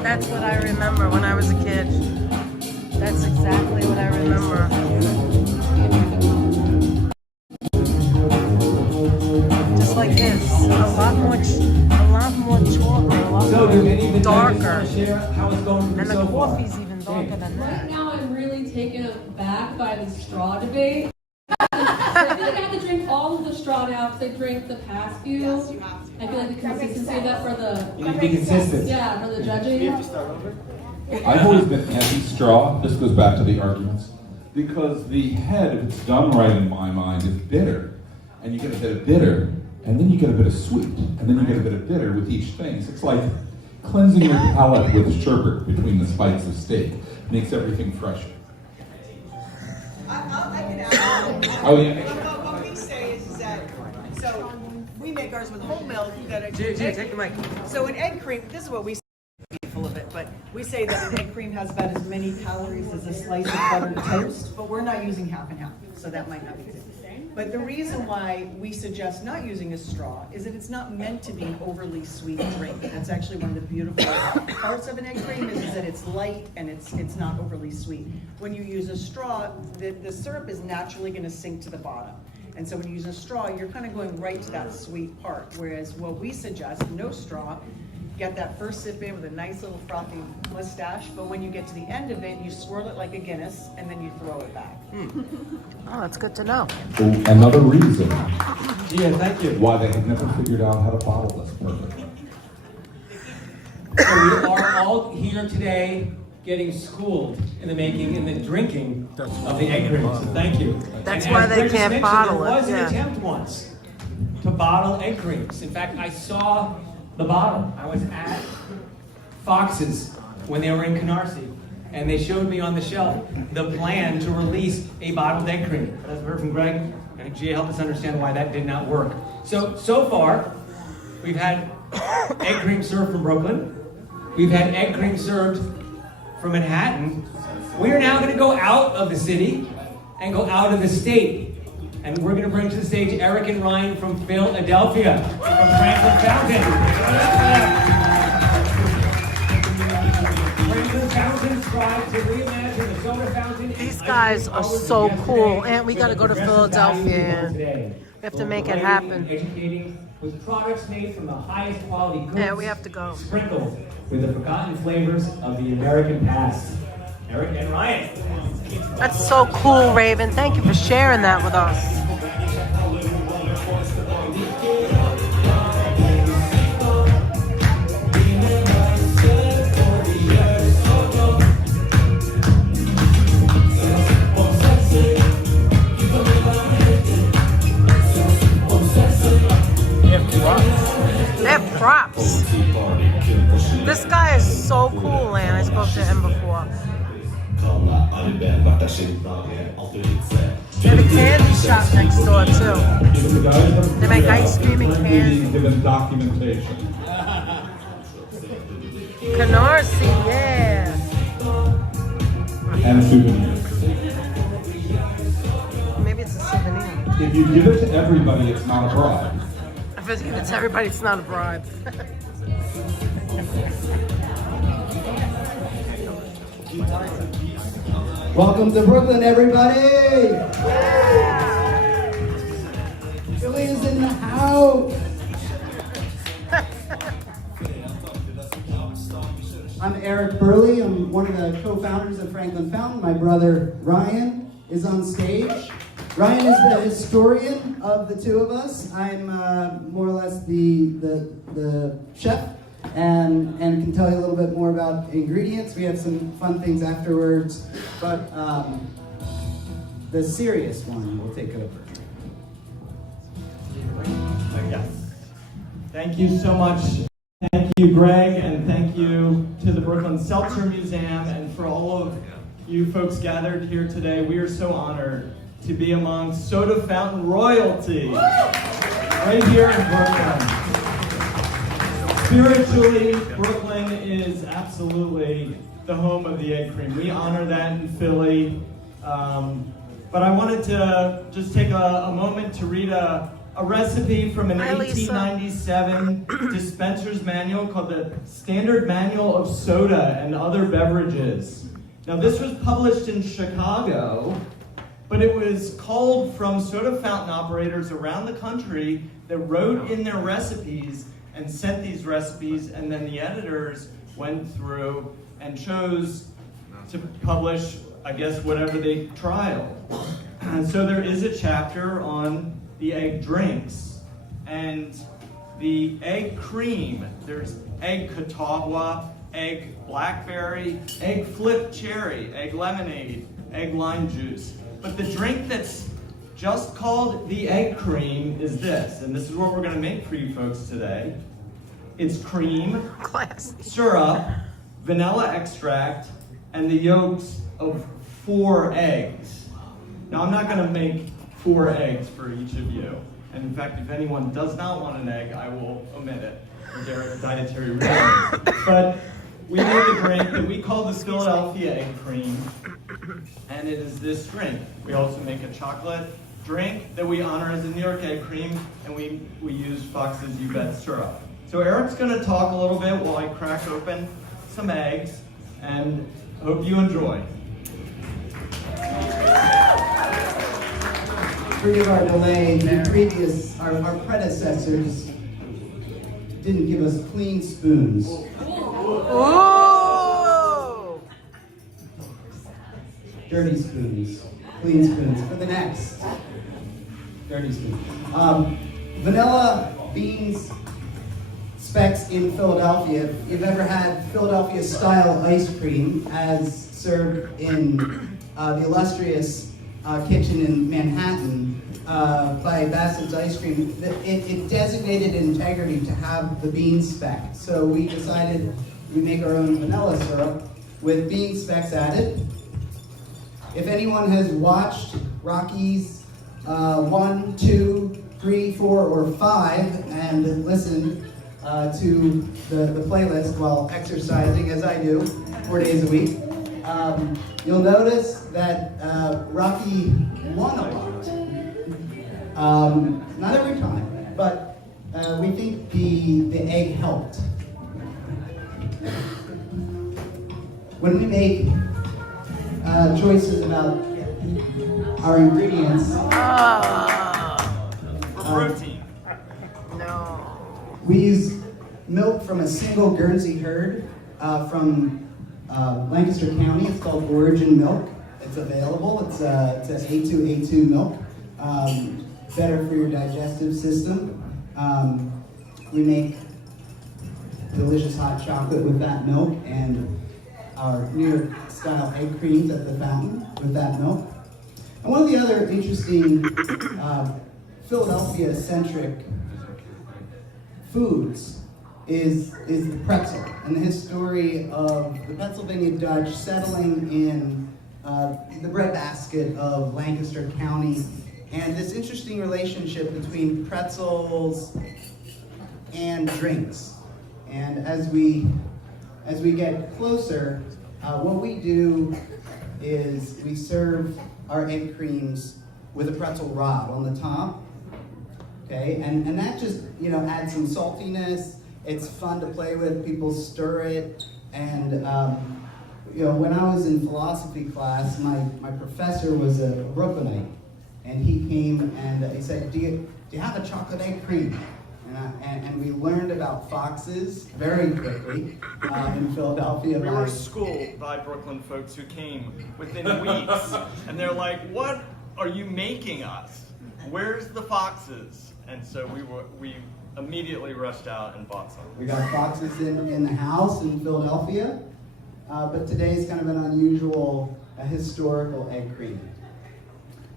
That's what I remember when I was a kid. That's exactly what I remember. Just like this, a lot more chocolate, a lot more darker. And the coffee's even darker than that. Right now, I'm really taken aback by the straw debate. I feel like I have to drink all of the straw now because I drink the past few. Yes, you have to. I feel like the consistency of that for the... You need to be consistent. Yeah, for the judging. You have to start over? I've always been anti-straw. This goes back to the arguments. Because the head, if it's done right in my mind, is bitter. And you get a bit of bitter, and then you get a bit of sweet, and then you get a bit of bitter with each thing. So it's like cleansing your palate with sherbet between the spikes of steak. Makes everything fresher. I can add. Oh, yeah. What we say is that, so we make ours with whole milk. You got Take the mic. So an egg cream, this is what we say, full of it, but we say that an egg cream has about as many calories as a slice of buttered toast, but we're not using half and half, so that might not be good. But the reason why we suggest not using a straw is that it's not meant to be an overly sweet drink. That's actually one of the beautiful parts of an egg cream is that it's light and it's not overly sweet. When you use a straw, the syrup is naturally going to sink to the bottom. And so when you use a straw, you're kind of going right to that sweet part. Whereas what we suggest, no straw, get that first sip in with a nice little frothy mustache, but when you get to the end of it, you swirl it like a Guinness, and then you throw it back. Oh, that's good to know. Another reason Yeah, thank you. why they have never figured out how to bottle this perfectly. So we are all here today getting schooled in the making and the drinking of the egg cream. So thank you. That's And why as they Chris can't mentioned, bottle there it, was an yeah. attempt once to bottle egg creams. In fact, I saw the bottle. I was at Fox's when they were in Canarsie, and they showed me on the shelf the plan to release a bottled egg cream. As we heard from Greg, and Gia helped us understand why that did not work. So far, we've had egg cream served from Brooklyn. We've had egg cream served from Manhattan. We are now going to go out of the city and go out of the state. And we're going to bring to the stage Eric and Ryan from Philadelphia, from Franklin Fountain. Franklin Fountain strives to reimagine the soda fountain. These guys are so cool, and we got to go to Philadelphia. We have to make it happen. Educating with products made from the highest quality goods. Yeah, we have to go. Sprinkled with the forgotten flavors of the American past. Eric and Ryan. That's so cool, Raven. Thank you for sharing that with us. They have props. This guy is so cool, and I spoke to him before. They have a candy shop next door too. They make ice cream and candy. Given documentation. Canarsie, yeah. And souvenirs. Maybe it's a souvenir. If you give it to everybody, it's not a bribe. If it's everybody, it's not a bribe. Welcome to Brooklyn, everybody! Philly is in the house! I'm Eric Burley. I'm one of the co-founders of Franklin Fountain. My brother Ryan is on stage. Ryan is the historian of the two of us. I'm more or less the chef and can tell you a little bit more about ingredients. We have some fun things afterwards, but the serious one will take over. Yes. Thank you so much. Thank you, Greg, and thank you to the Brooklyn Seltzer Museum, and for all of you folks gathered here today. We are so honored to be among soda fountain royalty right here in Brooklyn. Spiritually, Brooklyn is absolutely the home of the egg cream. We honor that in Philly. But I wanted to just take a moment to read a recipe from an 1897 dispenser's manual called the Standard Manual of Soda and Other Beverages. Now this was published in Chicago, but it was culled from soda fountain operators around the country that wrote in their recipes and sent these recipes, and then the editors went through and chose to publish, I guess, whatever they trialed. And so there is a chapter on the egg drinks and the egg cream. There's egg Catawba, egg blackberry, egg flip cherry, egg lemonade, egg lime juice. But the drink that's just called the egg cream is this, and this is what we're gonna make for you folks today. It's cream, syrup, vanilla extract, and the yolks of 4 eggs. Now I'm not gonna make 4 eggs for each of you. And in fact, if anyone does not want an egg, I will omit it for their dietary reasons. But we make a drink that we call the Philadelphia egg cream, and it is this drink. We also make a chocolate drink that we honor as a New York egg cream, and we use Fox's You Bet syrup. So Eric's gonna talk a little bit while I crack open some eggs, and hope you enjoy. Forgive our delay. Our predecessors didn't give us clean spoons. Ooh. Dirty spoons. Clean spoons. For the next. Dirty spoon. Vanilla beans specs in Philadelphia. If you've ever had Philadelphia style ice cream as served in the illustrious kitchen in Manhattan by Bassett's Ice Cream, it designated integrity to have the bean speck. So we decided we make our own vanilla syrup with bean specks added. If anyone has watched Rockies 1, 2, 3, 4, or 5 and listened to the playlist while exercising, as I do, 4 days a week, you'll notice that Rocky won a lot. Not every time, but we think the egg helped. When we make choices about our ingredients, protein. No. We use milk from a single Guernsey herd from Lancaster County. It's called Origin Milk. It's available. It's A2A2 milk. Better for your digestive system. We make delicious hot chocolate with that milk and our New York style egg creams at the fountain with that milk. And one of the other interesting Philadelphia-centric foods is the pretzel and the history of the Pennsylvania Dutch settling in the breadbasket of Lancaster County, and this interesting relationship between pretzels and drinks. And as we get closer, what we do is we serve our egg creams with a pretzel rod on the top. Okay, and that just adds some saltiness. It's fun to play with. People stir it, and when I was in philosophy class, my professor was a Brooklynite, and he came and he said, "Do you have a chocolate egg cream?" And we learned about foxes very quickly in Philadelphia. We were schooled by Brooklyn folks who came within weeks, and they're like, "What are you making us? Where's the foxes?" And so we immediately rushed out and bought some. We got foxes in the house in Philadelphia, but today's kind of an unusual historical egg cream.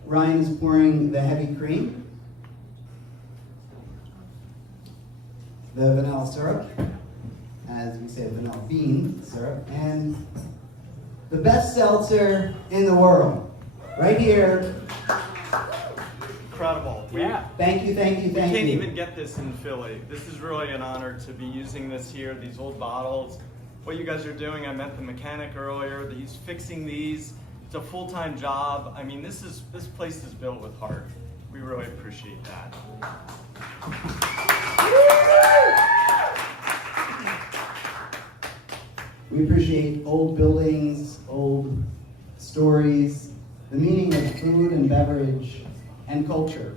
Ryan is pouring the heavy cream, the vanilla syrup, as we say, vanilla bean syrup, and the best seltzer in the world, right here. Incredible. Yeah. Thank you. We can't even get this in Philly. This is really an honor to be using this here, these old bottles. What you guys are doing, I met the mechanic earlier, he's fixing these. It's a full-time job. I mean, this place is built with heart. We really appreciate that. We We appreciate old buildings, old stories, the meaning of food and beverage and culture.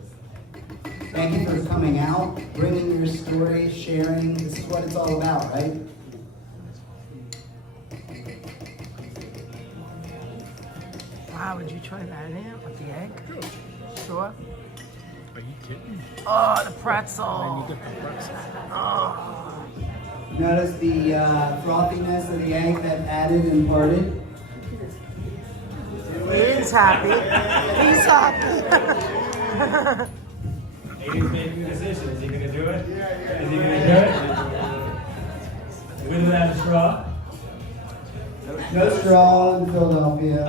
Thank you for coming out, bringing your story, sharing. This is what it's all about, right? Wow, would you try that in with the egg? Sure. Are you kidding? Oh, the pretzel. And you get the pretzel. Oh. Notice the frothiness of the egg that added and parted. He's happy. He's happy. Aiden's making a decision. Is he going to do it? Is he going to do it? With or without a straw? No straw in Philadelphia.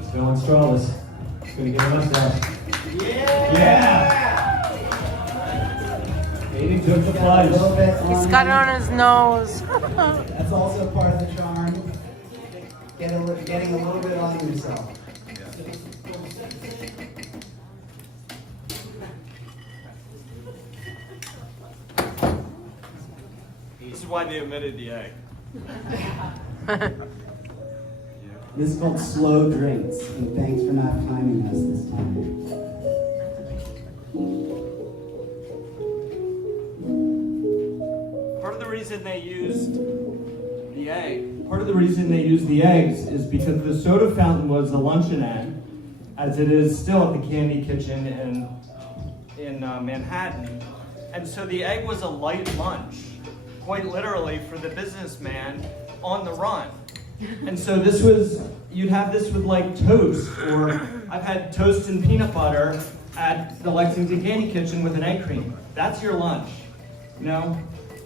He's going strawless. He's going to get a mustache. Yeah! Aiden took the plunge. He's got it on his nose. That's also part of the charm. Getting a little bit on yourself. This is why they omitted the egg. This is called slow drinks, and thanks for not timing us this time. Part of the reason they used the egg. Part of the reason they used the eggs is because the soda fountain was a luncheonette, as it is still at the Candy Kitchen in Manhattan, and so the egg was a light lunch, quite literally for the businessman on the run. And so this was, you'd have this with like toast, or I've had toast and peanut butter at the Lexington Candy Kitchen with an egg cream. That's your lunch, you know?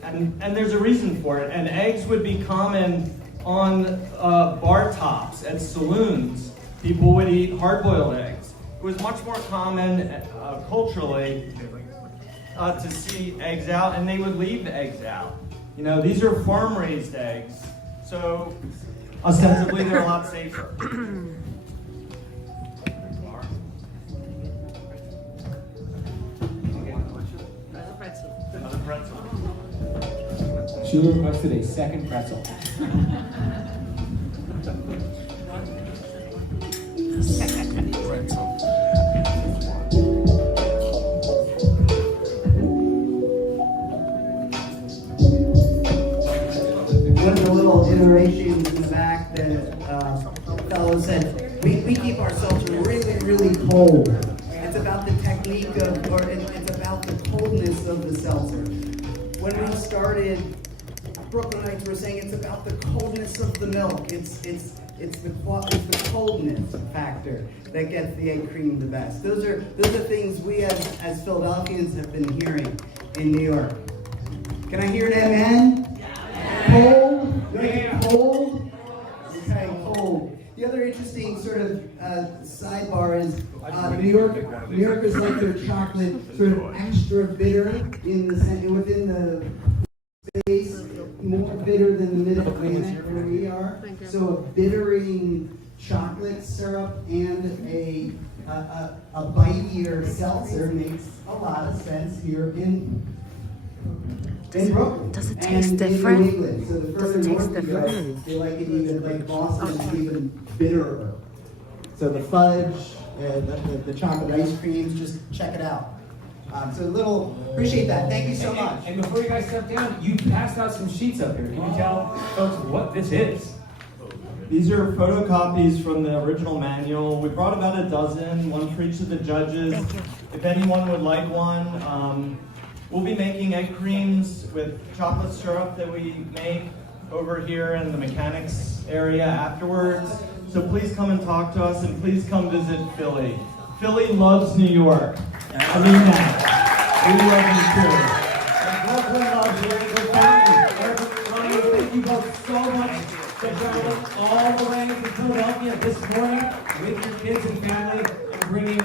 And there's a reason for it. And eggs would be common on bar tops at saloons. People would eat hard-boiled eggs. It was much more common culturally to see eggs out, and they would leave the eggs out. You know, these are farm-raised eggs, so ostensibly they're a lot safer. Another pretzel. She requested a second pretzel. Second pretzel. One of the little iterations in the back that fellow said, we keep our seltzer really, really cold. It's about the technique of, or it's about the coldness of the seltzer. When we started, Brooklynites were saying it's about the coldness of the milk. It's the coldness factor that gets the egg cream the best. Those are things we as Philadelphians have been hearing in New York. Can I hear an amen? Cold? Yeah. Cold? Okay, cold. The other interesting sort of sidebar is New Yorkers like their chocolate sort of extra bitter in the center, within the space, more bitter than the Mid-Atlantic where we are. So a bittering chocolate syrup and a bitier seltzer makes a lot of sense here in Brooklyn. Does it taste different? In New England. So the further north you go, they like it even, like Boston is even bitterer. So the fudge, the chocolate ice creams, just check it out. So appreciate that. Thank you so much. And before you guys step down, you passed out some sheets up here. Can you tell folks what this is? These are photocopies from the original manual. We brought about a dozen, one for each of the judges. If anyone would like one, we'll be making egg creams with chocolate syrup that we make over here in the mechanics area afterwards. So please come and talk to us, and please come visit Philly. Philly loves New York. I mean that. We love you too. And Brooklyn loves you. We're family. Everybody, thank you both so much for traveling all the way to Philadelphia this morning with your kids and family and bringing.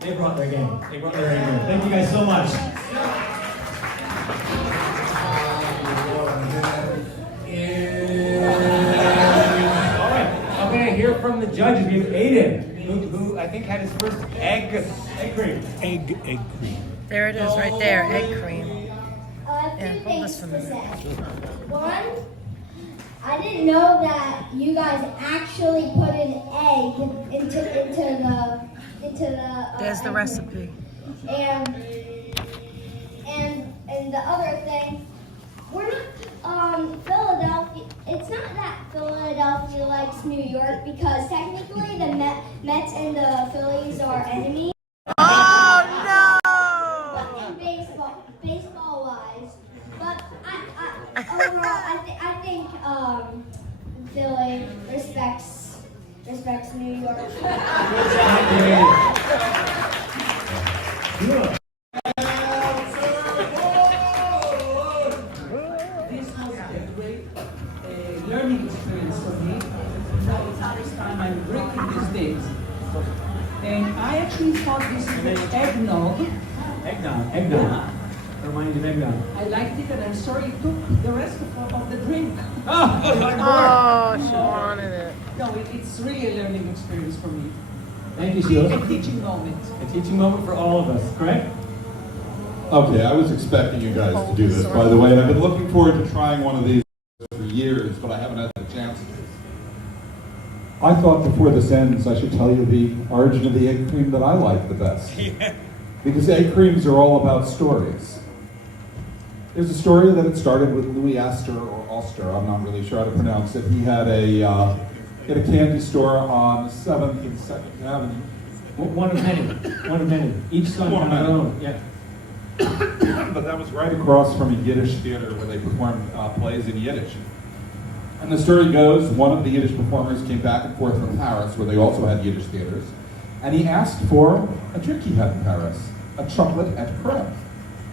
They brought their game. They brought their game. Thank you guys so much. Hear from the judges. We have Aiden, who I think had his first egg cream. Egg cream. There it is right there, egg cream. have Yeah, two hold things this for to me. say. One, I didn't know that you guys actually put an egg into the. There's the egg recipe. And the other thing, we're not Philadelphia. It's not that Philadelphia likes New York because technically the Mets and the Phillies are enemies. Oh In baseball wise, but overall, I think Philly respects New York. This was a great learning experience for me. Now it's the first time I'm breaking these things. And I actually thought this is the eggnog. Eggnog. Reminds of eggnog. I liked it, and I'm sorry it took the rest of the drink. Oh, she wanted it. No, it's really a learning experience for me. Thank you, Sheila. A teaching moment. A teaching moment for all of us, correct? Okay, I was expecting you guys to do this, by the way, and I've been looking forward to trying one of these for years, but I haven't had the chance to. I thought before this ends, I should tell you the origin of the egg cream that I like the best. Yeah. Because egg creams are all about stories. There's a story that it started with Louis Astor, or Oster, I'm not really sure how to pronounce it. He had a candy store on 7th and 2nd Avenue. One of many. Each son One of had their many. own. Yeah. But that was right across from a Yiddish theater where they performed plays in Yiddish. And the story goes, one of the Yiddish performers came back and forth from Paris, where they also had Yiddish theaters, and he asked for a drink he had in Paris, a chocolate et creme.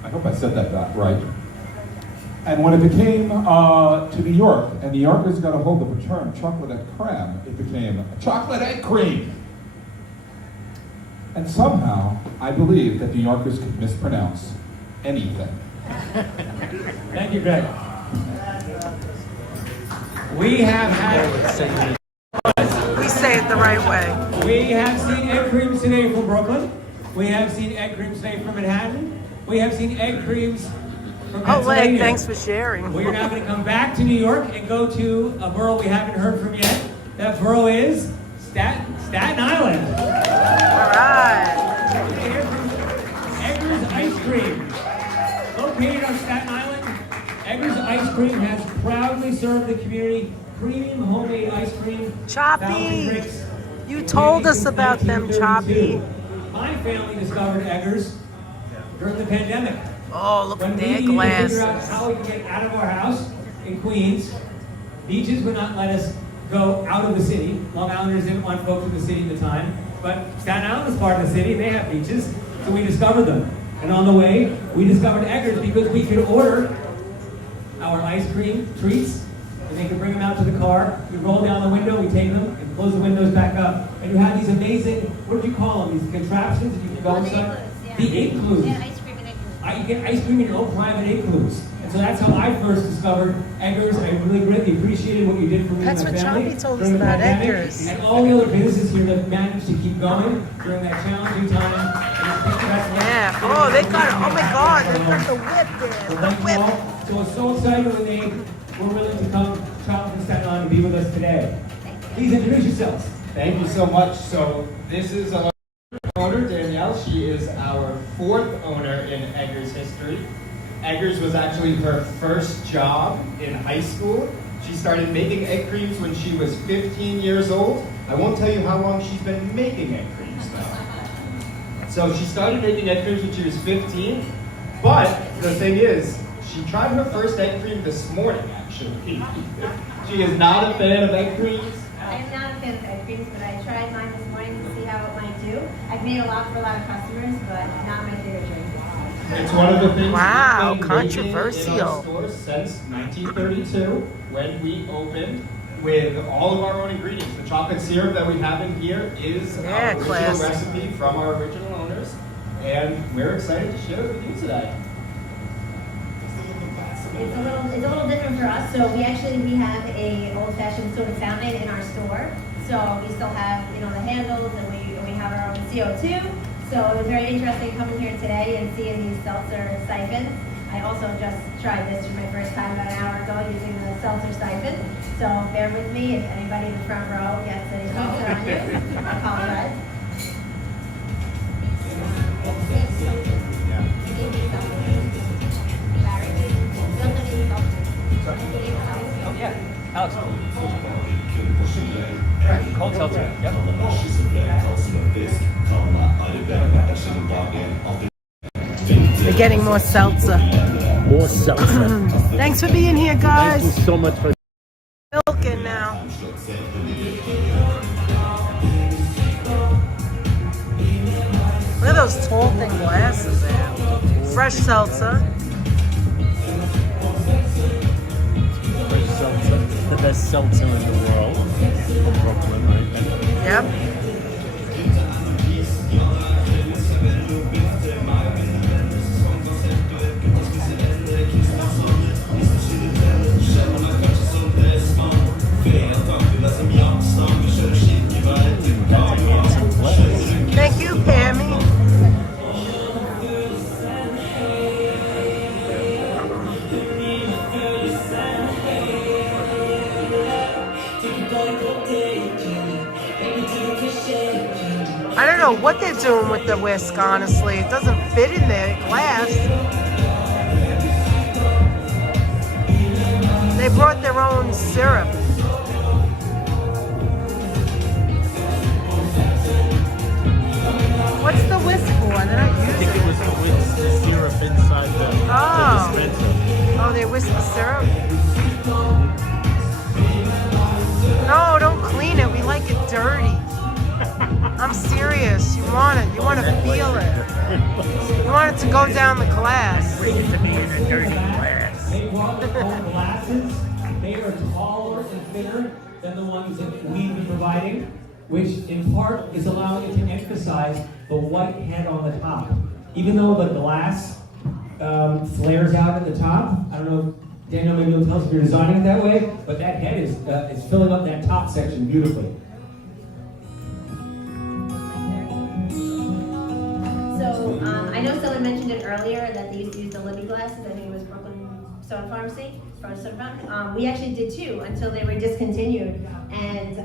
I hope I said that right. And when it became to New York, and New Yorkers got a hold of the term chocolate et creme, it became chocolate et cream. And somehow, I believe that New Yorkers could mispronounce anything. Thank you, Greg. We have had. We say it the right way. We have seen egg creams today from Brooklyn. We have seen egg creams today from Manhattan. We have seen egg creams from Oh, Leg, Pennsylvania. thanks for sharing. We are now going to come back to New York and go to a borough we haven't heard from yet. That borough is Staten Island. All right. Eggers Ice Cream. Located on Staten Island, Eggers Ice Cream has proudly served the community premium homemade ice cream. Choppy, you told us about them, Choppy. My family discovered Eggers during the pandemic. Oh, look When at we their needed to figure out glasses. how we could get out of our house in Queens, beaches would not let us go out of the city. Long Islanders didn't want folks in the city at the time, but Staten Island is part of the city, and they have beaches, so we discovered them. And on the way, we discovered Eggers because we could order our ice cream treats, and they could bring them out to the car. We roll down the window, we take them, and close the windows back up. And you have these amazing, what do you call them, these contraptions that you can go inside? The igloos. Yeah, ice cream and igloos. You get ice cream in your own private igloos. And so that's how I first discovered Eggers. I really greatly appreciated what you did for me That's and my what family. Choppy told us during the about pandemic, Eggers. And all the other businesses here that managed to keep going during that challenging time. Yeah. Oh, they got, oh my God, they got the whip there. The whip. So it's so excited when they were willing to come travel from Staten Island and be with us today. Please introduce yourselves. Thank you so much. So this is our owner, Danielle. She is our 4th owner in Eggers history. Eggers was actually her first job in high school. She started making egg creams when she was 15 years old. I won't tell you how long she's been making egg creams though. So she started making egg creams when she was 15, but the thing is, she tried her first egg cream this morning actually. She is not a fan of egg creams. I am not a fan of egg creams, but I tried mine this morning to see how it might do. I've made a lot for a lot of customers, but not my favorite drink. It's one of the things Wow, we've been making controversial. in our store since 1932 when we opened with all of our own ingredients. The chocolate syrup that we have in here is our original classy. recipe from our original owners, and we're excited to share it with you today. It's a little different for us. So we have a old-fashioned soda fountain in our store. So we still have the handles, and we have our own CO2. So it was very interesting coming here today and seeing these seltzer siphons. I also just tried this for my first time about an hour ago using the seltzer siphon. So bear with me if anybody in the front row gets any seltzer on you. I apologize. Oh, yeah. Alex. Cold seltzer. Yep. We're getting more seltzer. More seltzer. Thanks for being here, guys. Thank you so much for Milk in now. Look at those tall thin glasses there. Fresh seltzer. fresh seltzer. The best seltzer in the world. From Brooklyn, right? Yep. Thank you, Pammy. I don't know what they're doing with the whisk, honestly. It doesn't fit in their glass. They brought their own syrup. What's the whisk for? They're not I think it was the syrup inside the dispenser. Oh, they whisk the syrup? No, don't clean it. We like it dirty. I'm serious. You want it. You want to feel it. You want it to go down the glass. Bring it to me in a dirty glass. They want glasses. They are taller and thinner than the ones that we've been providing, which in part is allowing it to emphasize the white head on the top. Even though the glass flares out at the top, I don't know, Daniel, maybe you'll tell us if you're designing it that way, but that head is filling up that top section beautifully. So I know someone mentioned it earlier that they used to use the Libby glasses. I think it was Brooklyn Soda Pharmacy, Soda Fountain. We actually did too until they were discontinued, and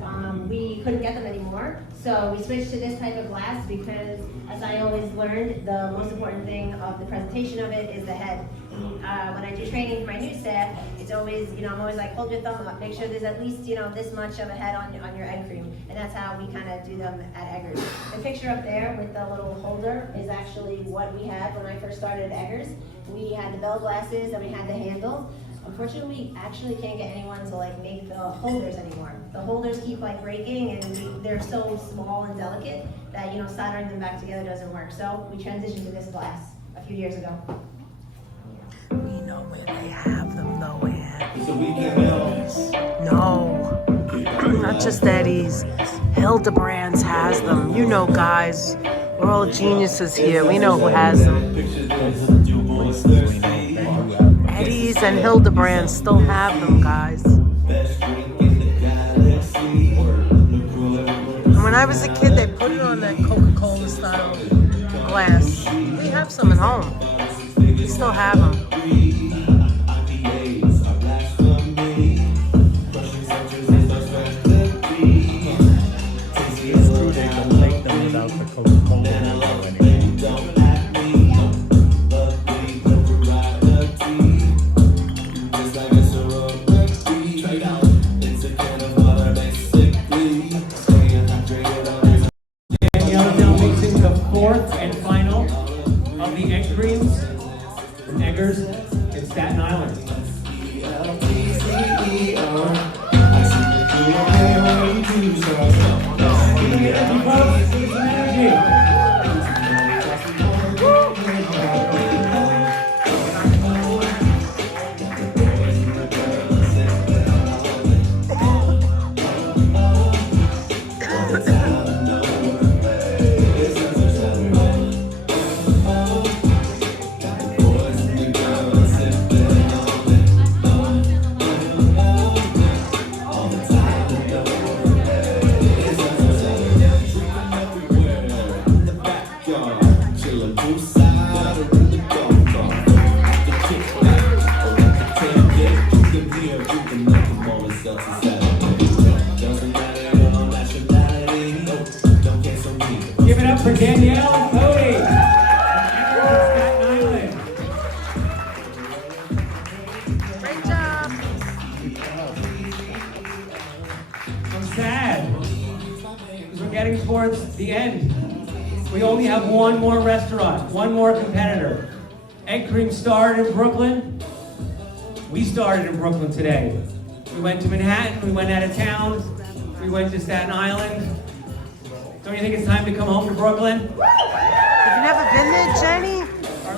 we couldn't get them anymore. So we switched to this type of glass because, as I always learned, the most important thing of the presentation of it is the head. When I do training for my new staff, it's always, I'm always like, hold your thumb up, make sure there's at least, this much of a head on your egg cream. And that's how we kind of do them at Eggers. The picture up there with the little holder is actually what we had when I first started at Eggers. We had the bell glasses and we had the handle. Unfortunately, we actually can't get anyone to make the holders anymore. The holders keep breaking, and they're so small and delicate that soldering them back together doesn't work. So we transitioned to this glass a few years ago. We know where they have them, though, Ann. No, not just Eddie's. Hildebrands has them. You know, guys, we're all geniuses here. We know who has them. Eddie's and Hildebrands still have them, guys. And when I was a kid, they put it on that Coca-Cola style glass. We have some at home. We still have them. It's true they don't make them without the Coca-Cola anymore. Fourth and final of the egg creams from Eggers in Staten Island. Danielle and Cody from Staten Island. Great job. I'm sad because we're getting towards the end. We only have one more restaurant, one more competitor. Egg Cream started in Brooklyn. We started in Brooklyn today. We went to Manhattan, we went out of town, we went to Staten Island. Don't you think it's time to come home to Brooklyn? Have you never been there, Jenny?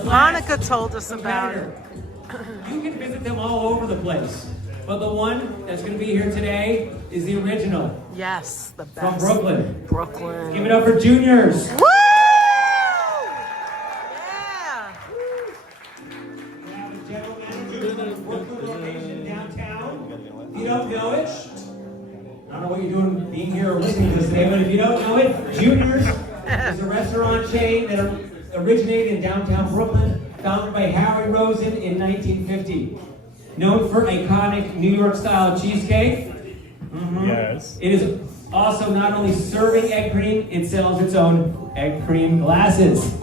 Monica told us about it. You can visit them all over the place. But the one that's going to be here today is the original. Yes, the best. From Brooklyn. Brooklyn. Give it up for Juniors. Woo! Yeah. We have a general manager from the Brooklyn location downtown. If you don't know it, I don't know what you're doing being here or listening to this today, but if you don't know it, Juniors is a restaurant chain that originated in downtown Brooklyn, founded by Harry Rosen in 1950. Known for iconic New York-style cheesecake. Yes. It is also not only serving egg cream, it sells its own egg cream glasses.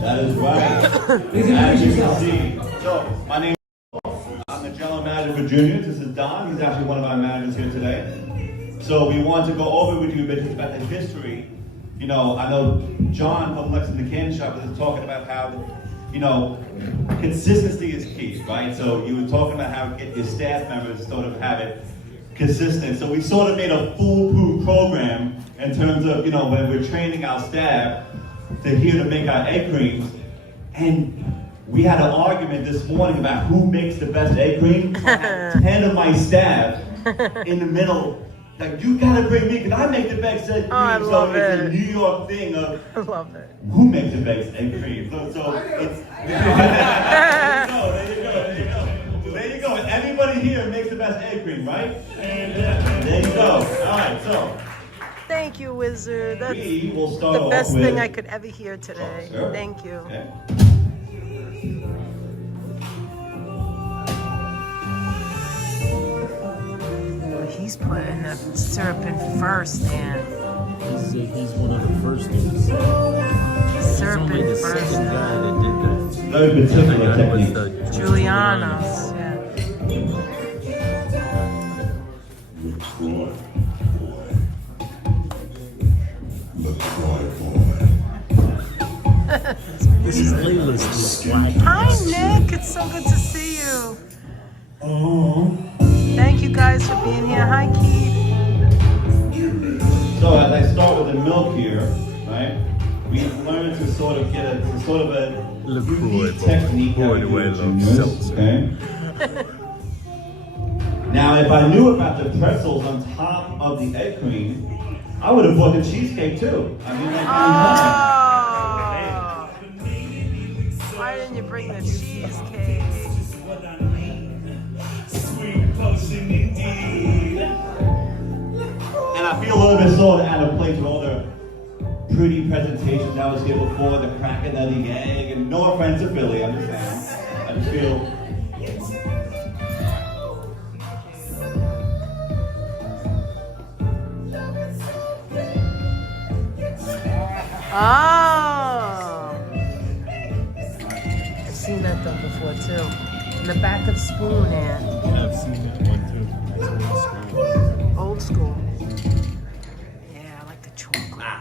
That is right. Please As introduce you can yourself. see, so my name is I'm the general manager for Juniors. This is Don. He's actually one of our managers here today. So we want to go over with you a bit about the history. You know, I know John from Lexington Candy Shop was talking about how, you know, consistency is key, right? So you were talking about how to get your staff members sort of have it consistent. So we sort of made a foolproof program in terms of, you know, when we're training our staff to here to make our egg creams. And we had an argument this morning about who makes the best egg cream. I had 10 of my staff in the middle. Like, you gotta bring me, because I make the best egg cream. I love it's it. a New York thing of I love it. who makes the best egg cream. So it's there you go. And everybody here makes the best egg cream, right? There you go. All right, so Thank you, Wizard. That's we will start the off best with, thing I could ever hear today. Sure. Thank you. Okay. Well, he's putting the syrup in first, man. He's one of the first dudes. Syrup Only in the first. second guy that did that. Very particular technique. Julianos. Yeah. This is Layla's black. Hi, Nick. It's so good to see you. Thank you guys for being here. Hi, Keith. So as I start with the milk here, right? We've learned to sort of get a unique technique that we do with Juniors, okay? Now, if I knew about the pretzels on top of the egg cream, I would have bought the cheesecake too. I mean, like, Why didn't you bring the cheesecake? and I feel a little bit sort of out of place with all the pretty presentations that was here before, the cracking of the egg, and no offense to Philly, I'm just saying. I just feel. Oh! I've seen that done before too. In the back of Spoon, Ann. Yeah, I've seen that one too. That's Old school. Yeah, I like the chocolate.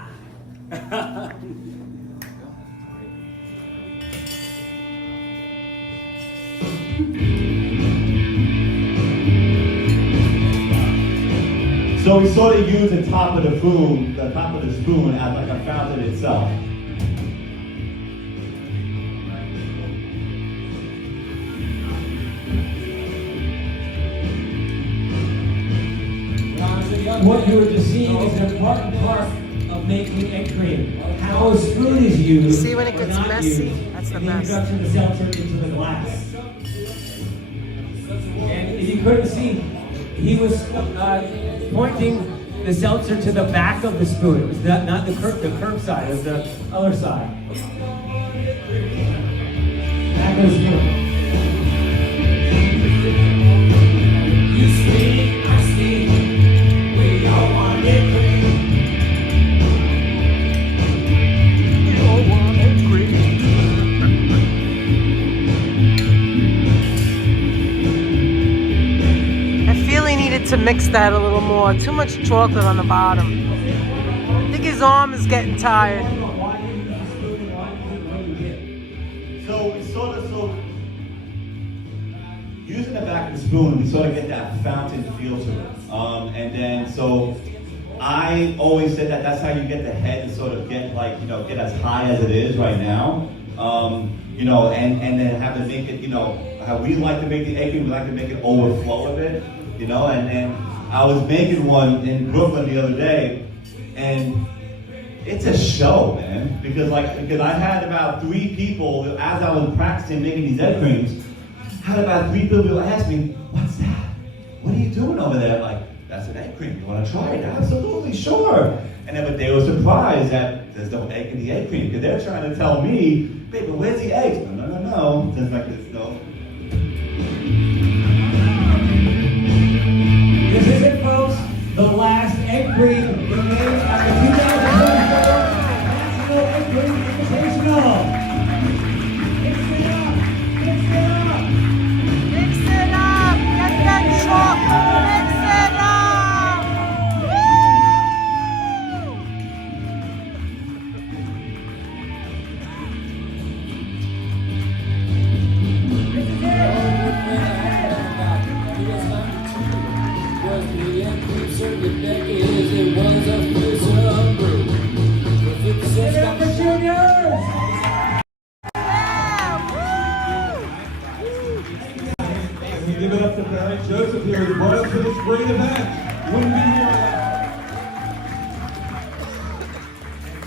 So we sort of use the top of the spoon as like a fountain itself. What you were just seeing is an important part of making egg cream. How a spoon is used. See when it gets or not messy? used That's the in best. introduction of the seltzer into the glass. And if you couldn't see, he was pointing the seltzer to the back of the spoon. It was not the curved side, it was the other side. Back of the spoon. You speak, I speak. We all want it cream. to mix that a little more. Too much chocolate on the bottom. I think his arm is getting tired. So we sort of, using the back of the spoon, we sort of get that fountain feel to it. And then, so I always said that that's how you get the head to sort of get like, get as high as it is right now. And then have to make it, how we like to make the egg cream, we like to make it overflow a bit, and I was making one in Brooklyn the other day, and it's a show, man, because I had about 3 people, as I was practicing making these egg creams, I had about 3 people ask me, what's that? What are you doing over there? I'm like, that's an egg cream, you want to try it? Absolutely, sure. And then, but they were surprised that there's no egg in the egg cream, because they're trying to tell me, baby, where's the eggs? No. Just like this, no. This is it, folks. The last egg cream remains at the 2024 National Egg Cream Invitational. Mix it up! Mix it up! Mix it up! Get that chocolate! Mix it up! Give it up to Barry Joseph here, who brought us to this great event. Wouldn't be here without.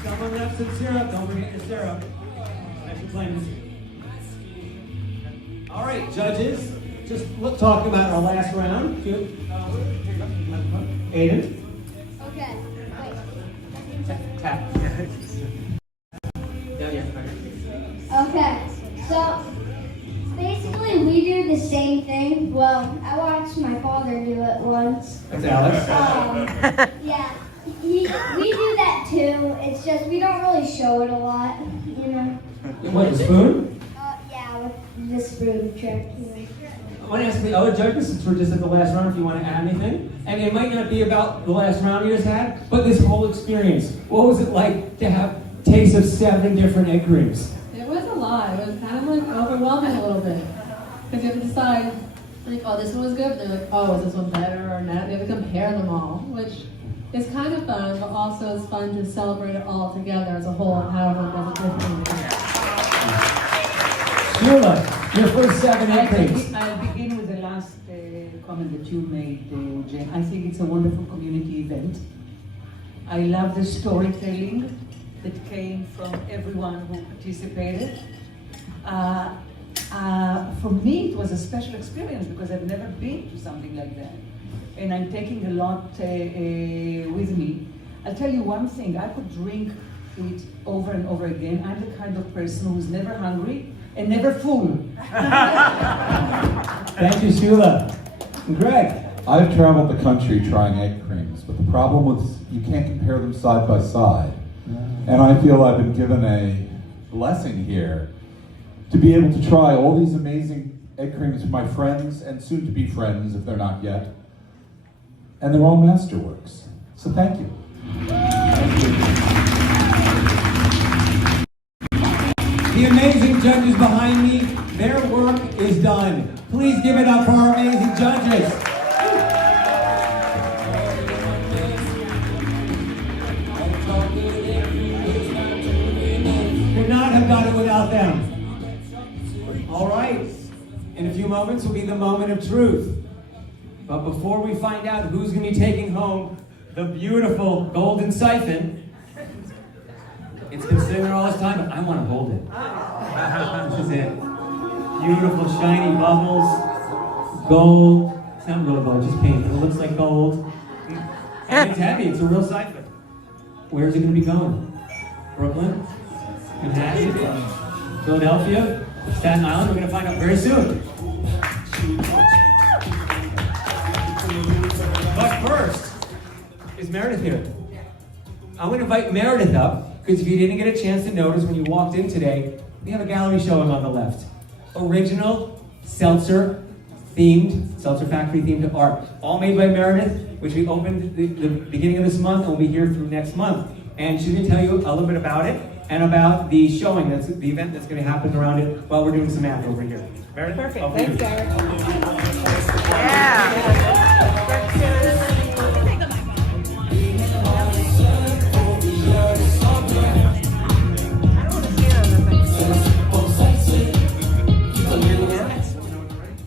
Someone left some syrup. Don't forget your syrup. Special claims. All right, judges. Just talking about our last round. Aiden. Okay. Tap. Okay. So basically, we do the same thing. Well, I watched my father do it once. That's Alex. Yeah, we do that too. It's just we don't really show it a lot, What, the spoon? Yeah, with the spoon trick. I want to ask the other judges, since we're just at the last round, if you want to add anything. And it might not be about the last round you just had, but this whole experience. What was it like to have taste of 7 different egg creams? It was a lot. It was kind of like overwhelming a little bit. Because you have to decide, like, oh, this one was good. But they're like, oh, is this one better or not? You have to compare them all, which is kind of fun, but also it's fun to celebrate it all together as a whole and how everyone does it differently. Sheila, your first 7 egg creams. I'll begin with the last comment that you made, Jen. I think it's a wonderful community event. I love the storytelling that came from everyone who participated. For me, it was a special experience because I've never been to something like that. And I'm taking a lot with me. I'll tell you one thing, I could drink it over and over again. I'm the kind of person who's never hungry and never full. Thank you, Sheila. Greg. I've traveled the country trying egg creams, but the problem was you can't compare them side by side. And I feel I've been given a blessing here to be able to try all these amazing egg creams for my friends and soon to be friends if they're not yet. And they're all masterworks. So thank you. The amazing judges behind me, their work is done. Please give it up for our amazing judges. Could not have done it without them. All right, in a few moments will be the moment of truth. But before we find out who's going to be taking home the beautiful golden siphon, it's been sitting there all this time, but I want to hold it. This is it. Beautiful, shiny bubbles, gold. It's not real gold, just paint. It looks like gold. And it's heavy, it's a real siphon. Where's it going to be going? Brooklyn? Manhattan? Philadelphia? Staten Island? We're going to find out very soon. But first, is Meredith here? I'm going to invite Meredith up, because if you didn't get a chance to notice when you walked in today, we have a gallery showing on the left. Original Seltzer themed, Seltzer Factory themed art. All made by Meredith, which we opened the beginning of this month and will be here through next month. And she's going to tell you a little bit about it and about the showing, that's the event that's going to happen around it while we're doing some math over here. Meredith? Perfect. Thanks, Eric.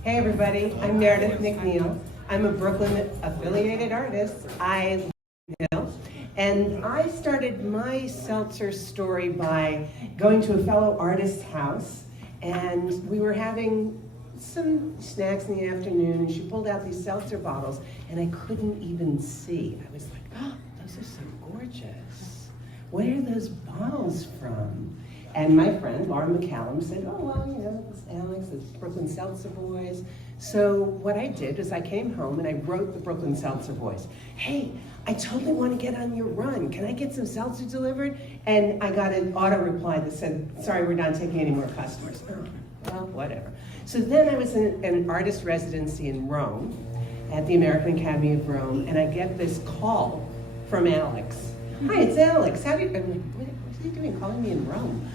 Hey everybody, I'm Meredith McNeil. I'm a Brooklyn affiliated artist. I live in Hill. And I started my seltzer story by going to a fellow artist's house, and we were having some snacks in the afternoon, and she pulled out these seltzer bottles, and I couldn't even see. I was like, oh, those are so gorgeous. Where are those bottles from? And my friend, Laura McCallum, said, oh, well, you know, it's Alex, it's Brooklyn Seltzer Boys. So what I did is I came home and I wrote the Brooklyn Seltzer Boys. Hey, I totally want to get on your run. Can I get some seltzer delivered? And I got an auto reply that said, sorry, we're not taking any more customers. Oh, well, whatever. So then I was in an artist residency in Rome, at the American Academy of Rome, and I get this call from Alex. Hi, it's Alex. How do you, I'm like, what are you doing calling me in Rome?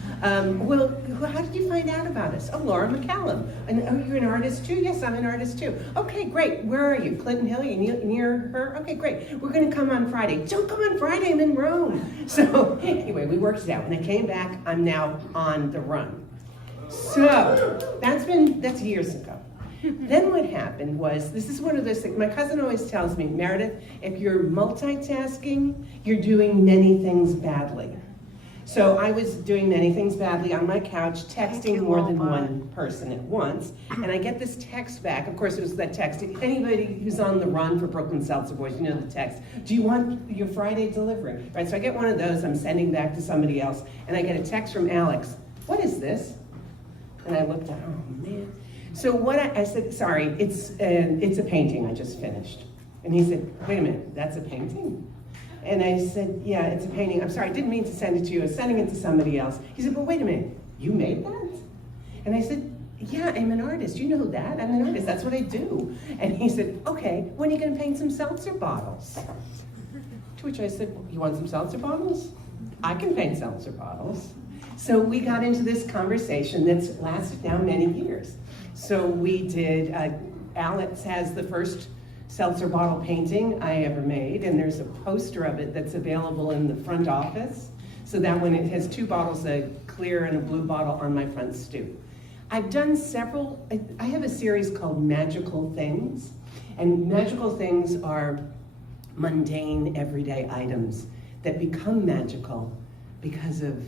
Well, how did you find out about us? Oh, Laura McCallum. And oh, you're an artist too? Yes, I'm an artist too. Okay, great. Where are you? Clinton Hill? You near her? Okay, great. We're going to come on Friday. Don't come on Friday. I'm in Rome. So anyway, we worked it out. When I came back, I'm now on the run. So that's years ago. Then what happened was, this is one of those things, my cousin always tells me, Meredith, if you're multitasking, you're doing many things badly. So I was doing many things badly on my couch, texting more than one person at once, and I get this text back. Of course, it was that text. Anybody who's on the run for Brooklyn Seltzer Boys, you know the text. Do you want your Friday delivery? Right, so I get one of those, I'm sending back to somebody else, and I get a text from Alex. What is this? And I looked at, oh man. So what I said, sorry, it's a painting I just finished. And he said, wait a minute, that's a painting? And I said, yeah, it's a painting. I'm sorry, I didn't mean to send it to you. I was sending it to somebody else. He said, but wait a minute, you made that? And I said, yeah, I'm an artist. You know that. I'm an artist. That's what I do. And he said, okay, when are you going to paint some seltzer bottles? To which I said, well, you want some seltzer bottles? I can paint seltzer bottles. So we got into this conversation that's lasted now many years. So we did, Alex has the first seltzer bottle painting I ever made, and there's a poster of it that's available in the front office. So that one, it has two bottles, a clear and a blue bottle on my front stoop. I've done several, I have a series called Magical Things, and magical things are mundane, everyday items that become magical because of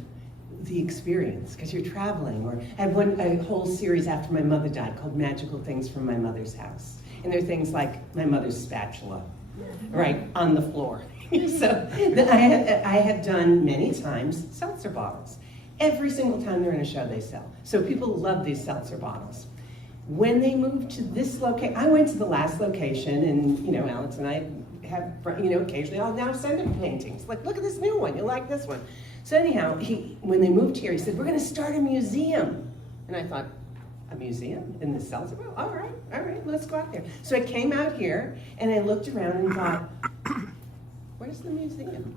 the experience, because you're traveling. Or I have a whole series after my mother died called Magical Things from My Mother's House. And there are things like my mother's spatula, right, on the floor. So I have done many times seltzer bottles. Every single time they're in a show, they sell. So people love these seltzer bottles. When they moved to this location, I went to the last location, and you know, Alex and I have, you know, occasionally I'll now send him paintings. Like, look at this new one, you like this one. So anyhow, when they moved here, he said, we're gonna start a museum. And I thought, a museum in the seltzer? Well, all right, let's go out there. So I came out here and I looked around and thought, where's the museum?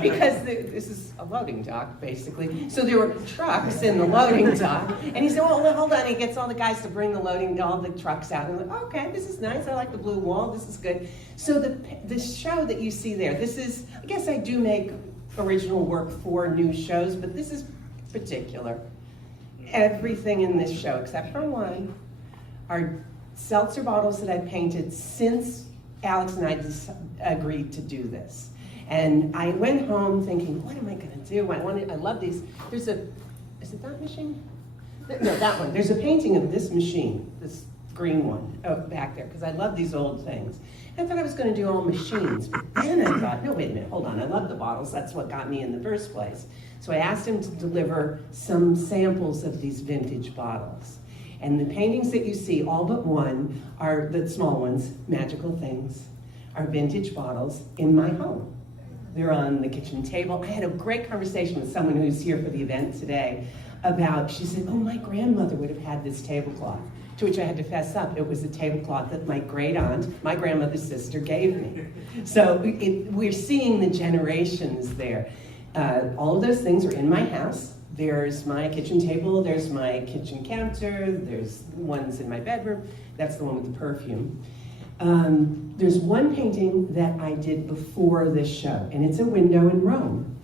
Because this is a loading dock, basically. So there were trucks in the loading dock. And he said, well, hold on. He gets all the guys to bring all the trucks out. And I'm like, okay, this is nice. I like the blue wall. This is good. So the show that you see there, this is, I guess I do make original work for new shows, but this is particular. Everything in this show, except for one, are seltzer bottles that I've painted since Alex and I agreed to do this. And I went home thinking, what am I gonna do? I love these. Is it that machine? No, that one. There's a painting of this machine, this green one, back there, because I love these old things. I thought I was gonna do all machines, but then I thought, no, wait a minute, hold on, I love the bottles, that's what got me in the first place. So I asked him to deliver some samples of these vintage bottles. And the paintings that you see, all but one, are the small ones, Magical Things, are vintage bottles in my home. They're on the kitchen table. I had a great conversation with someone who's here for the event today about, she said, oh, my grandmother would have had this tablecloth. To which I had to fess up, it was a tablecloth that my great aunt, my grandmother's sister, gave me. So we're seeing the generations there. All of those things are in my house. There's my kitchen table, there's my kitchen counter, there's ones in my bedroom. That's the one with the perfume. There's one painting that I did before this show, and it's a window in Rome.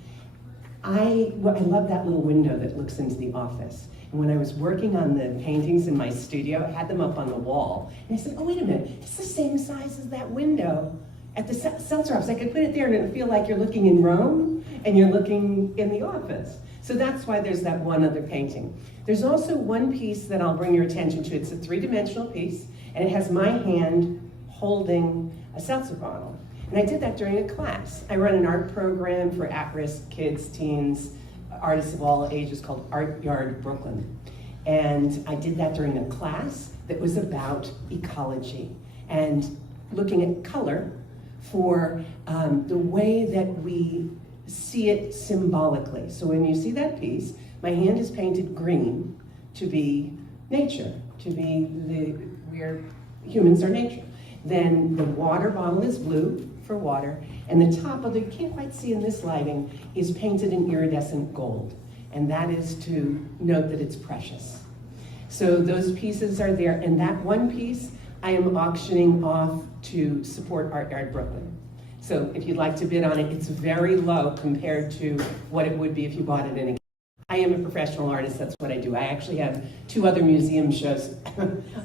I love that little window that looks into the office. And when I was working on the paintings in my studio, I had them up on the wall. And I said, oh, wait a minute, it's the same size as that window at the Seltzer office. I could put it there and it'll feel like you're looking in Rome and you're looking in the office. So that's why there's that one other painting. There's also one piece that I'll bring your attention to. It's a three-dimensional piece, and it has my hand holding a seltzer bottle. And I did that during a class. I run an art program for at-risk kids, teens, artists of all ages called Art Yard Brooklyn. And I did that during a class that was about ecology and looking at color for the way that we see it symbolically. So when you see that piece, my hand is painted green to be nature, to be where humans are nature. Then the water bottle is blue for water, and the top of the, you can't quite see in this lighting, is painted in iridescent gold. And that is to note that it's precious. So those pieces are there, and that one piece I am auctioning off to support Art Yard Brooklyn. So if you'd like to bid on it, it's very low compared to what it would be if you bought it in a. I am a professional artist, that's what I do. I actually have 2 other museum shows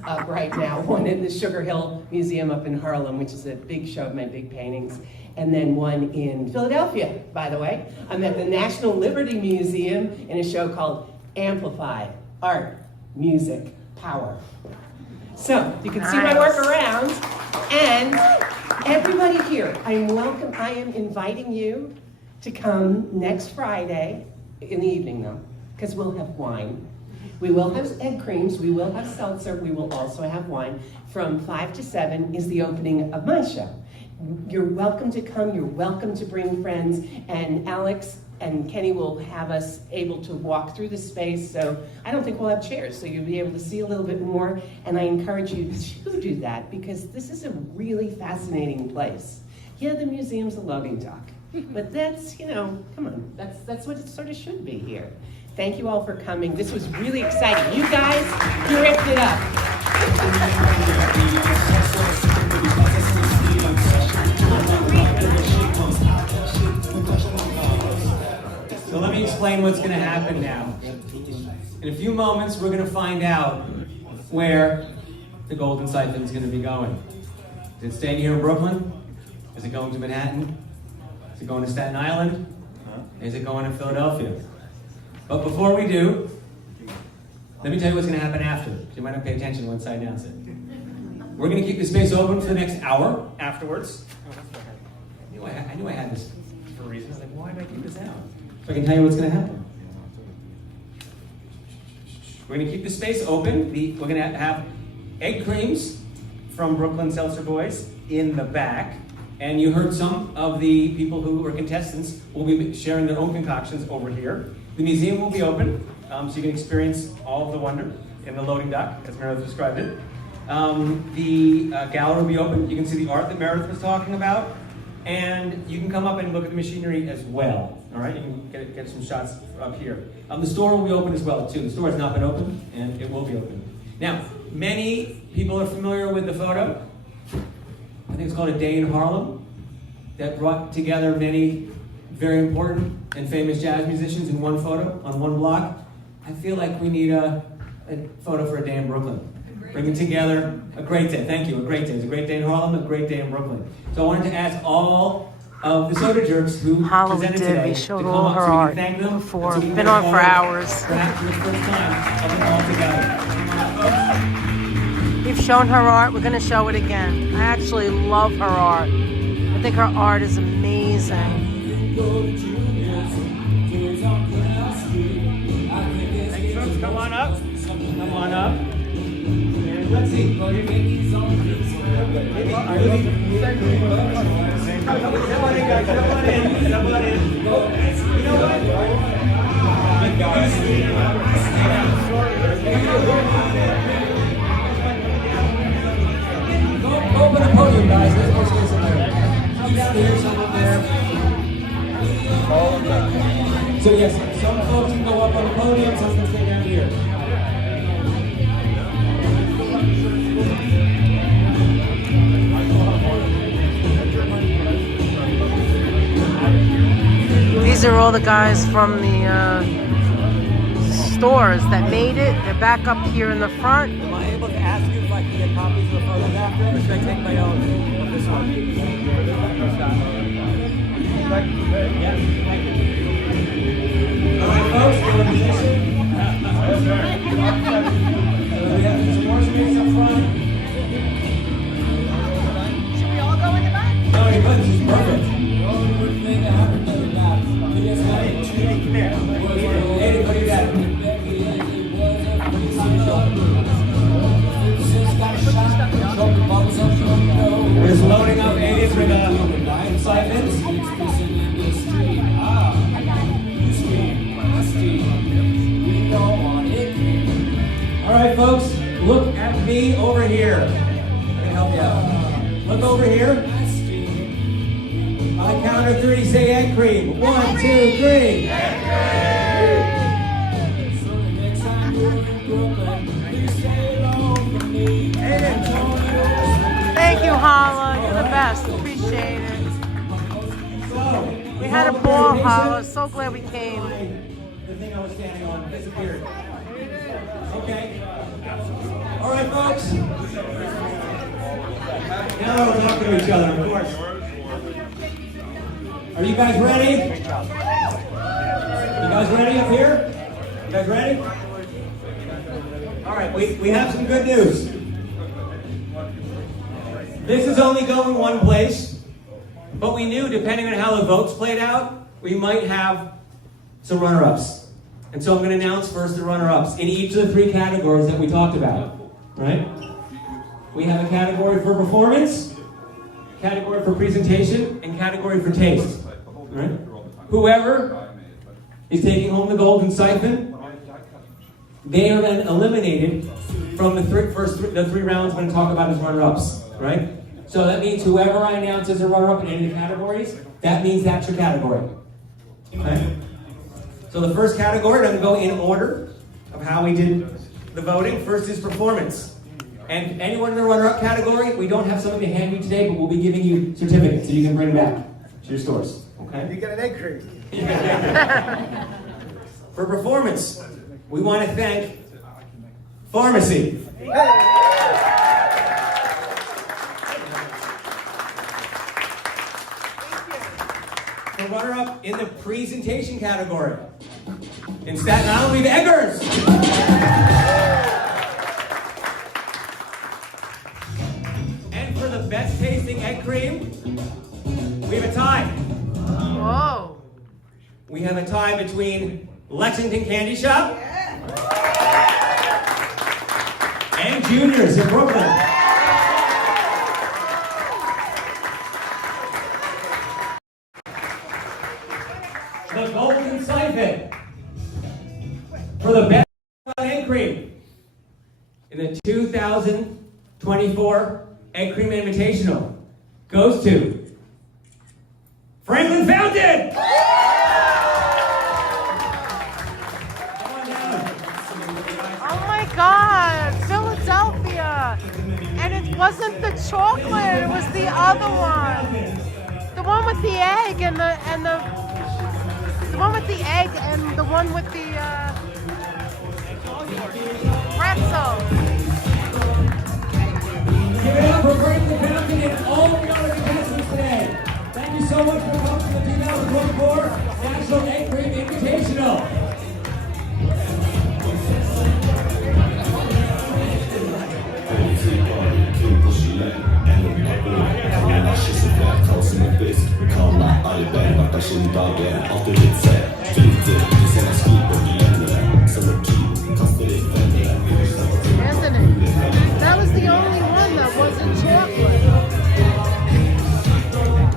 up right now. One in the Sugar Hill Museum up in Harlem, which is a big show of my big paintings. And then one in Philadelphia, by the way. I'm at the National Liberty Museum in a show called Amplify, Art, Music, Power. So you can see my work around. And everybody here, I am inviting you to come next Friday, in the evening though, because we'll have wine. We will have egg creams, we will have seltzer, we will also have wine. From 5 to 7 is the opening of my show. You're welcome to come, you're welcome to bring friends, and Alex and Kenny will have us able to walk through the space, so I don't think we'll have chairs, so you'll be able to see a little bit more, and I encourage you to do that, because this is a really fascinating place. Yeah, the museum's a loading dock. But that's, you know, come on, that's what it sort of should be here. Thank you all for coming. This was really exciting. You guys, you ripped it up. So let me explain what's going to happen now. In a few moments, we're going to find out where the Golden Siphon is going to be going. Is it staying here in Brooklyn? Is it going to Manhattan? Is it going to Staten Island? Is it going to Philadelphia? But before we do, let me tell you what's going to happen after. You might not pay attention once I announce it. We're going to keep the space open for the next hour afterwards. I knew I had this for a reason. I was like, why did I keep this out? So I can tell you what's going to happen. We're going to keep the space open. We're going to have egg creams from Brooklyn Seltzer Boys in the back. And you heard some of the people who were contestants will be sharing their own concoctions over here. The museum will be open, so you can experience all of the wonder in the loading dock, as Meredith described it. The gallery will be open. You can see the art that Meredith was talking about. And you can come up and look at the machinery as well. All right, you can get some shots up here. The store will be open as well, too. The store has not been open, and it will be open. Now, many people are familiar with the photo. I think it's called A Day in Harlem, that brought together many very important and famous jazz musicians in one photo, on one block. I feel like we need a photo for A Day in Brooklyn. Bringing together a great day. Thank you, a great day. It's a great day in Harlem, a great day in Brooklyn. So I wanted to ask all of the soda jerks who presented today to come up so we can thank them. Before. Been on for hours. Perhaps for the first time of them all together. We've shown her art. We're going to show it again. I actually love her art. I think her art is amazing. Thanks, folks. Come on up. Come on up. And let's see. Step on in, guys. Step on in. Step on in. You know what? Go up on the podium, guys. There's more space in there. Some down here, some up there. So yes, some folks can go up on the podium, some can stay down here. These are all the guys from the stores that made it. They're back up here in the front. Am I able to ask you if I can get copies of the photos after, or should I take my own of this one? Yeah, thank you. All right, folks, we're in position. We have some more space up front. Should we all go in the back? No, you're good. This is perfect. Hey, look at that. We're just loading up aliens with siphons. All right, folks, look at me over here. I'm gonna help you out. Look over here. On the count of 3, say egg cream. 1, 2, 3. Egg cream! Thank you, Hala. You're the best. Appreciate it. We had a ball, Hala. So glad we came. The thing I was standing on disappeared. Okay. All right, folks. Now we're talking to each other, of course. Are you guys ready? You guys ready up here? You guys ready? All right, we have some good news. This is only going one place, but we knew, depending on how the votes played out, we might have some runner-ups. And so I'm going to announce first the runner-ups in each of the 3 categories that we talked about, right? We have a category for performance, category for presentation, and category for taste, right? Whoever is taking home the golden siphon, they are then eliminated from the 3 rounds I'm going to talk about as runner-ups, right? So that means whoever I announce as a runner-up in any of the categories, that means that's your category. Okay? So the first category, I'm going to go in order of how we did the voting. First is performance. And anyone in the runner-up category, we don't have something to hand you today, but we'll be giving you certificates so you can bring back to your stores. Okay? You get an egg cream. For performance, we want to thank Pharmacy. The runner-up in the presentation category. In Staten Island, we have Eggers. And for the best tasting egg cream, we have a tie. Whoa. We have a tie between Lexington Candy Shop and Juniors in Brooklyn. The Golden Siphon for the best egg cream in the 2024 Egg Cream Invitational goes to Franklin Fountain! Oh my God, Philadelphia. And it wasn't the chocolate, it was the other one. The one with the egg and the one with the egg and the one with the pretzel. Give it up for Franklin Fountain and all the other contestants today. Thank you so much for coming to the 2024 National Egg Cream Invitational. Anthony, that was the only one that wasn't chocolate.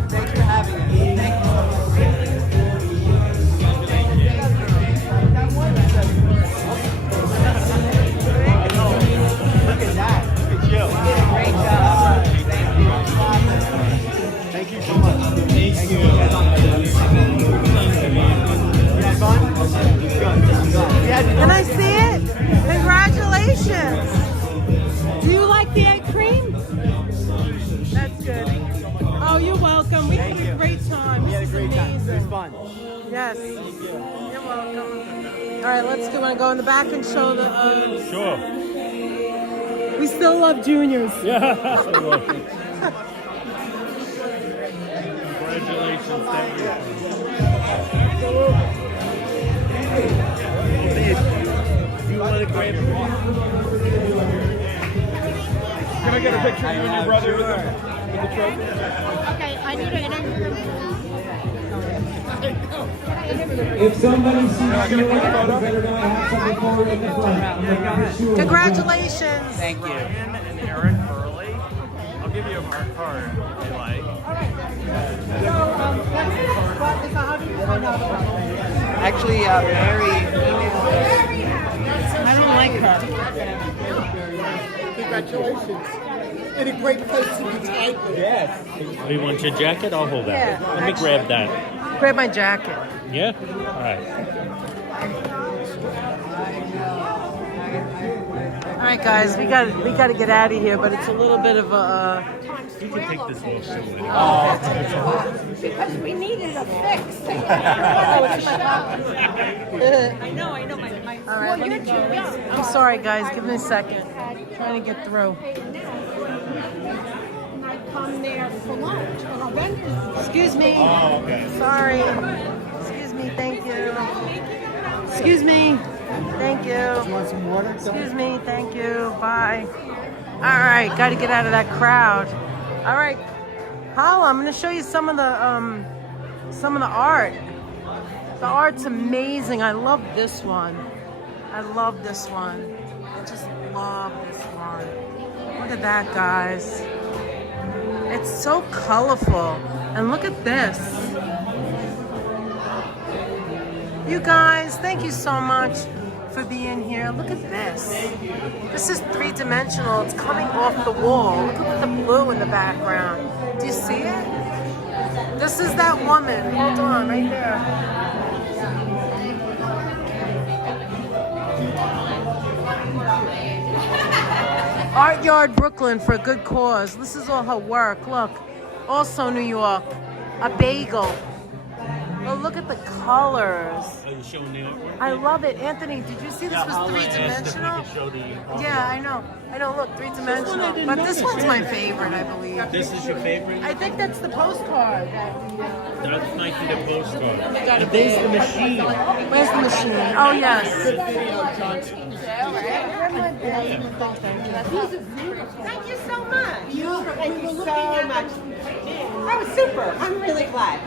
Thanks for having us. Thank you. Can I see it? Congratulations. Do you like the egg cream? That's good. Oh, you're welcome. We had a great time. We had a great time. It was fun. Yes. You're welcome. All right, let's do. Want to go in the back and show the? Sure. We still love juniors. Yeah. Congratulations. Thank you. Do you want to grab? Can I get a picture of you and your brother with the trophy? Okay, I need to interview him. If somebody sees you, you better not have something forward in the front. Congratulations. Thank you. Ryan and Aaron Hurley. I'll give you a marked card if you like. Actually, Mary I don't like her. Congratulations. And a great place to be taken. Yes. Do you want your jacket? I'll hold that. Yeah, Let me grab that. Grab my jacket. Yeah? All right. All right, guys, we got to get out of here, but it's a little bit of a. You can take this little silly. Because we needed a fix. I know. All right, let me go. I'm sorry, guys. Give me a second. I'm trying to get through. And I come there for lunch. And our vendors. Excuse me. Oh, okay. Sorry. Excuse me. Thank you. Excuse me. Thank you. You want some water? Excuse me. Thank you. Bye. All right. Got to get out of that crowd. All right. Paula, I'm going to show you some of the art. The art's amazing. I love this one. I love this one. I just love this one. Look at that, guys. It's so colorful. And look at this. You guys, thank you so much for being here. Look at this. This is three-dimensional. It's coming off the wall. Look at the blue in the background. Do you see it? This is that woman. Hold on, right there. Art Yard Brooklyn for a good cause. This is all her work. Look. Also New York. A bagel. Oh, look at the colors. Are you showing the artwork? I love it. Anthony, did you see this was three-dimensional? Yeah, I know. Look, three-dimensional. But this one's my favorite, I believe. This is your favorite? I think that's the postcard. That's Nike the postcard. Got And there's the machine. Where's the machine? Oh, yes. Thank you so much. Thank you so much. That was super. I'm really glad.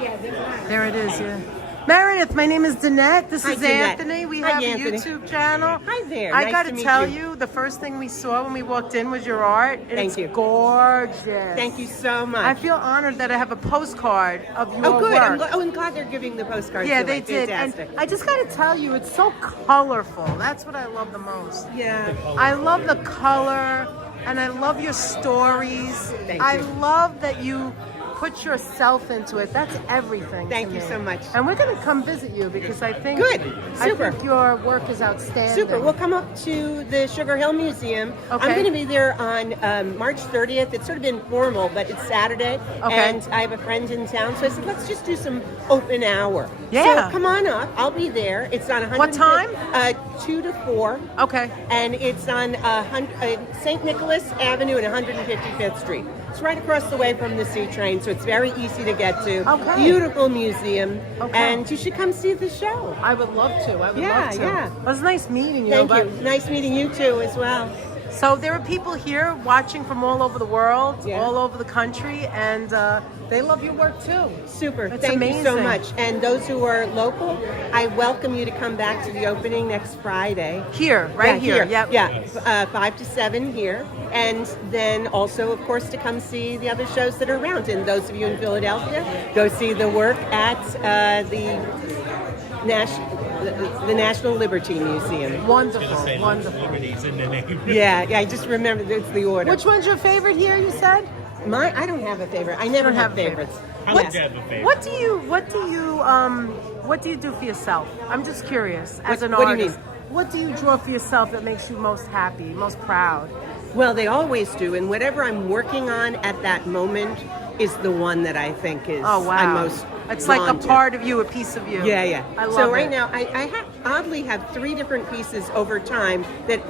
There it is, yeah. Meredith, my name is Danette. This Hi, is Danette. Anthony. We Hi, have Anthony. a YouTube channel. Hi there. I Nice got to to meet tell you. you, the first thing we saw when we walked in was your art. Thank you. Gorgeous. Thank you so much. I feel honored that I have a postcard of your Oh, good. work. I'm glad they're giving the postcards. Yeah, away. they did. Fantastic. And I just got to tell you, it's so colorful. That's what I love the most. Yeah. I love the color, and I love your stories. I love that you put yourself into it. That's everything. Thank to you me. so much. And we're going to come visit you because I think Good. I Super. think your work is outstanding. Super. We'll come up to the Sugar Hill Museum. Okay. I'm going to be there on March 30th. It's sort of informal, but it's Saturday. Okay. And I have a friend in town, so I said, let's just do some open hour. Yeah. So come on up. I'll be there. It's on 100. What time? 2 to 4. Okay. And it's on St. Nicholas Avenue and 155th Street. It's right across the way from the C train, so it's very easy to get to. Okay. Beautiful museum. Okay. And you should come see the show. I would love to. I would Yeah, love to. yeah. It was nice meeting you. Thank but- you. Nice meeting you too as well. So there are people here watching from all over the world, all over the country, and they love your work too. Super. It's Thank amazing. you so much. And those who are local, I welcome you to come back to the opening next Friday. Here, right here. Yep. Yeah, 5 to 7 here. And then also, of course, to come see the other shows that are around. And those of you in Philadelphia, go see the work at the National Liberty Museum. Wonderful, wonderful. Liberties in the name. Yeah, I just remembered it's the order. Which one's your favorite here, you said? I don't have a favorite. I never don't have have favorites. I would have a favorite. What do you What do you do for yourself? I'm just curious, as an What do you artist. mean? What do you draw for yourself that makes you most happy, most proud? Well, they always do, and whatever I'm working on at that moment is the one that I think is Oh, wow. I'm most It's like a drawn to. part of you, a piece of you. Yeah, yeah. I love so right it. now, I oddly have 3 different pieces over time that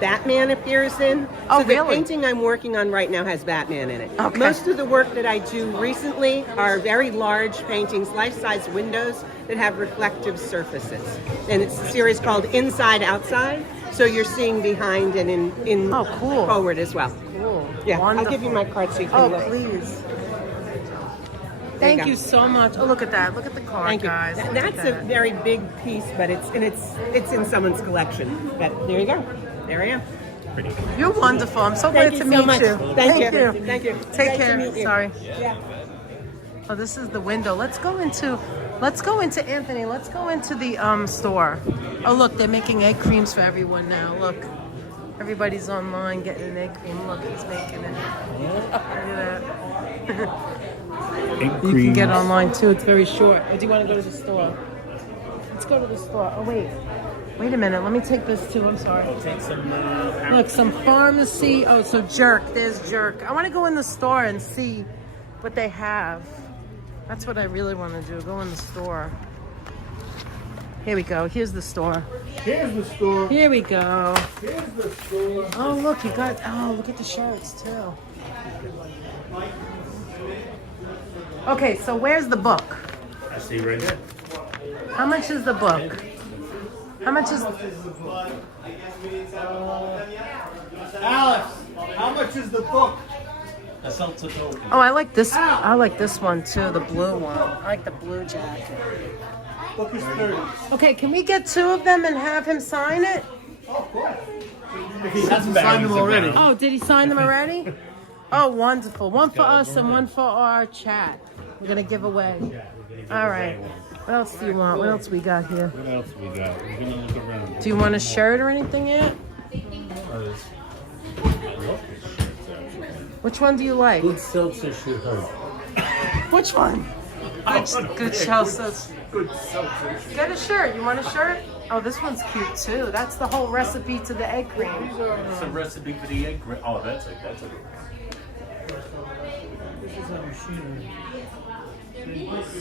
Batman appears in. Oh, so the really? painting I'm working on right now has Batman in it. Okay. Most of the work that I do recently are very large paintings, life-size windows that have reflective surfaces. And it's a series called Inside Outside. So you're seeing behind and in cool. forward as well. Cool. Yeah, I'll Wonderful. give you my card so you can Oh, look. please. There Thank you you go. so much. Oh, look at that. Look at the card, Thank you. guys. Look at That's a that. very big piece, but it's in someone's collection. But there you go. There I am. You're wonderful. I'm so glad Thank to you so meet much. you. Thank you. you. Thank you. Take Nice to care. meet you. Sorry. Yeah. Oh, this is the window. Let's go into Anthony. Let's go into the store. Oh, look, they're making egg creams for everyone now. Look, everybody's online getting an egg cream. Look, he's making it. Look at that. You can get it online too. It's very short. Or do you want to go to the store? Let's go to the store. Oh wait a minute. Let me take this too. I'm sorry. Take some. Look, some pharmacy. Oh, so Jerk. There's Jerk. I want to go in the store and see what they have. That's what I really want to do. Go in the store. Here we go. Here's the store. Here's the store. Here we go. Here's the store. Oh, look, you got. Oh, look at the shirts too. Okay, so where's the book? I see right there. How much is the book? How much is? Alex, how much is the book? A seltzer token. Oh, I like this. I like this one too, the blue one. I like the blue jacket. Book is 30. Okay, can we get 2 of them and have him sign it? Oh, of course. He hasn't signed them already. Oh, did he sign them already? Oh, wonderful. One for us and one for our chat. We're gonna give away. All right. What else do you want? What else we got here? What else we got? We're gonna look around. Do you want a shirt or anything yet? Which one do you like? Good seltzer should hurt. Which one? Good seltzer. Good seltzer. Get a shirt. You want a shirt? Oh, this one's cute too. That's the whole recipe to the egg cream. It's a recipe for the egg cream. Oh, that's a good one.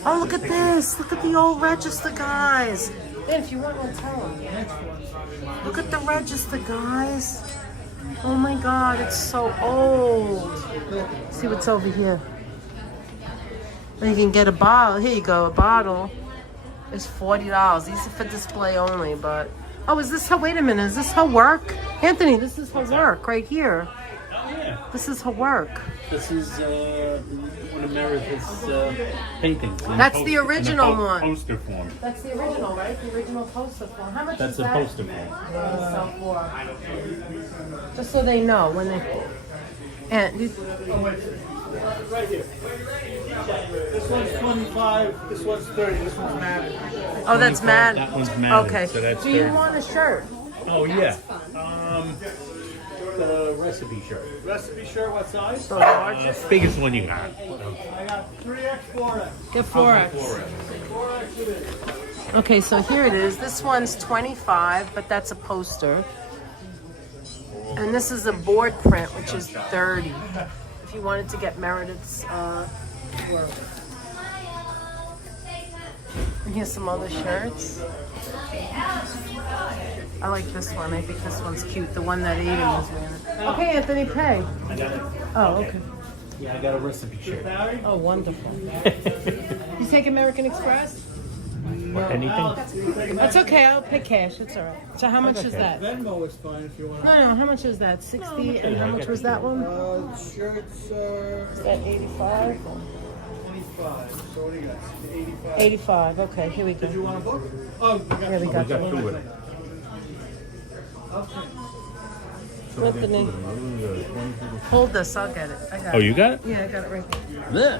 Oh, look at this. Look at the old register, guys. If you want, we'll tell them. Look at the register, guys. Oh my God, it's so old. See what's over here. Or you can get a bottle. Here you go, a bottle. It's $40. These are for display only, but... Oh, is this her... Wait a minute, is this her work? Anthony, this is her work right here. Yeah. This is her work. This is one of Meredith's paintings. in That's poster- the in a original one. Poster form. That's the original, right? The original poster form. How much That's is the that? poster form. Sell for? Just so they know when they... And Right here. This one's 25, this one's 30, this one's matted. oh, that's mad. That one's matted, Okay. so that's Do you 30. want a shirt? Oh, yeah. The recipe shirt. Recipe shirt, what size? The largest? Biggest one you got. I got 3X, 4X. Get 4X. 4X it is. Okay, so here it is. This one's 25, but that's a poster. And this is a board print, which is 30. If you wanted to get Meredith's work. And here's some other shirts. I like this one. I think this one's cute. The one that Aiden was wearing. Okay, Anthony, pay. I got it. Oh, okay. Yeah, I got a recipe shirt. Oh, wonderful. You take American Express? Anything? That's okay. I'll pay cash. It's all right. So how much is that? Venmo is fine if you want. No, how much is that? 60? And how much was that one? Shirts, Is that 85? 25. So what do you got? 85. 85. Okay, here we go. Did you want a book? Oh, Here we go. 2 of them. Okay. Anthony, hold this. I'll get it. I got it. Oh, you got it? Yeah, I got it right there. Yeah.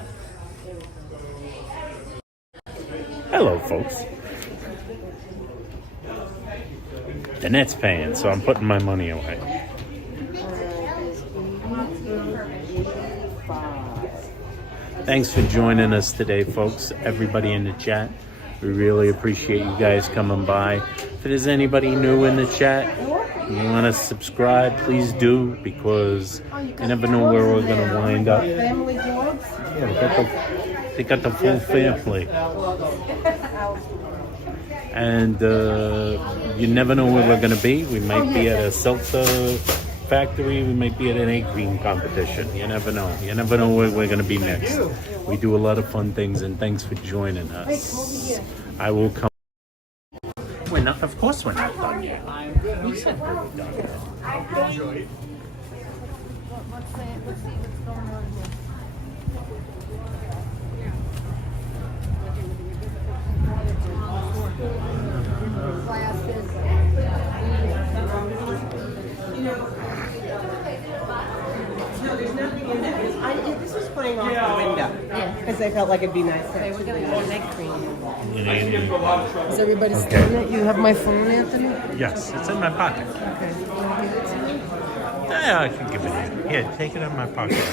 Hello, folks. The Nets fan, so I'm putting my money away. Thanks for joining us today, folks. Everybody in the chat. We really appreciate you guys coming by. If there's anybody new in the chat, you want to subscribe, please do, because you never know where we're going to wind up. Family dogs? Yeah, they got the full family. And you never know where we're going to be. We might be at a seltzer factory. We might be at an egg cream competition. You never know. You never know where we're going to be next. We do a lot of fun things, and thanks for joining us. I will come. We're not, of course we're not done yet. You said we were done. Enjoy it. Let's see what's going on here. No, there's nothing in that. This was playing off the window. Because I felt like it'd be nice. Okay, we're going to go egg cream. Yeah. Is everybody still in it? You have my phone, Anthony? Yes, it's in my pocket. Okay. You want to give it to me? Yeah, I can give it to you. Here, take it out of my pocket.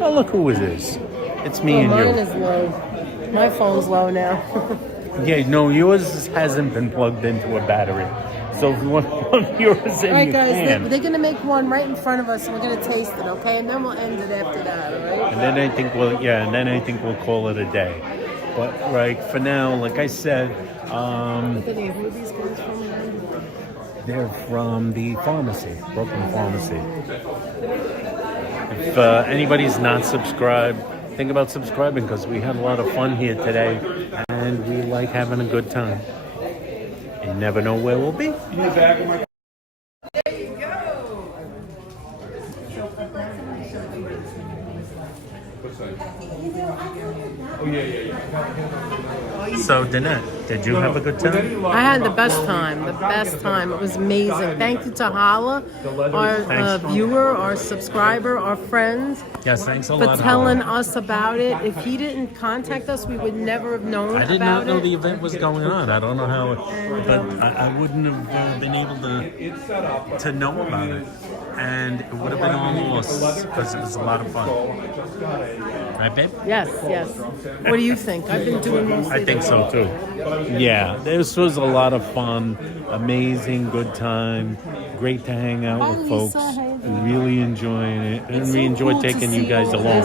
Oh, look who it is. It's me and mine you. is low. My phone's low now. Yeah, no, yours hasn't been plugged into a battery. So if you want to plug yours in, All right, you guys, can. they're going to make one right in front of us, and we're going to taste it, okay? And then we'll end it after that, all right? And then I think we'll call it a day. But right for now, like I said, Who are these guys from? they're from the pharmacy, Brooklyn Pharmacy. If anybody's not subscribed, think about subscribing, because we had a lot of fun here today, and we like having a good time. You never know where we'll be. So, Danette, did you have a good time? I had the best time. The best time. It was amazing. Thank you to Hala, our viewer, our subscriber, our friends. Yes, thanks a for lot. telling us about it. If he didn't contact us, we would never have known about it. I did not know the event was going on. I don't know how, but I wouldn't have been able to know about it. And it would have been all lost because it was a lot of fun. Right, babe? Yes, yes. What do you think? I've been doing most of I think so too. Yeah, this was a lot of fun. Amazing, good time. Great to hang out with folks. Really enjoying it. And we enjoyed taking you guys along.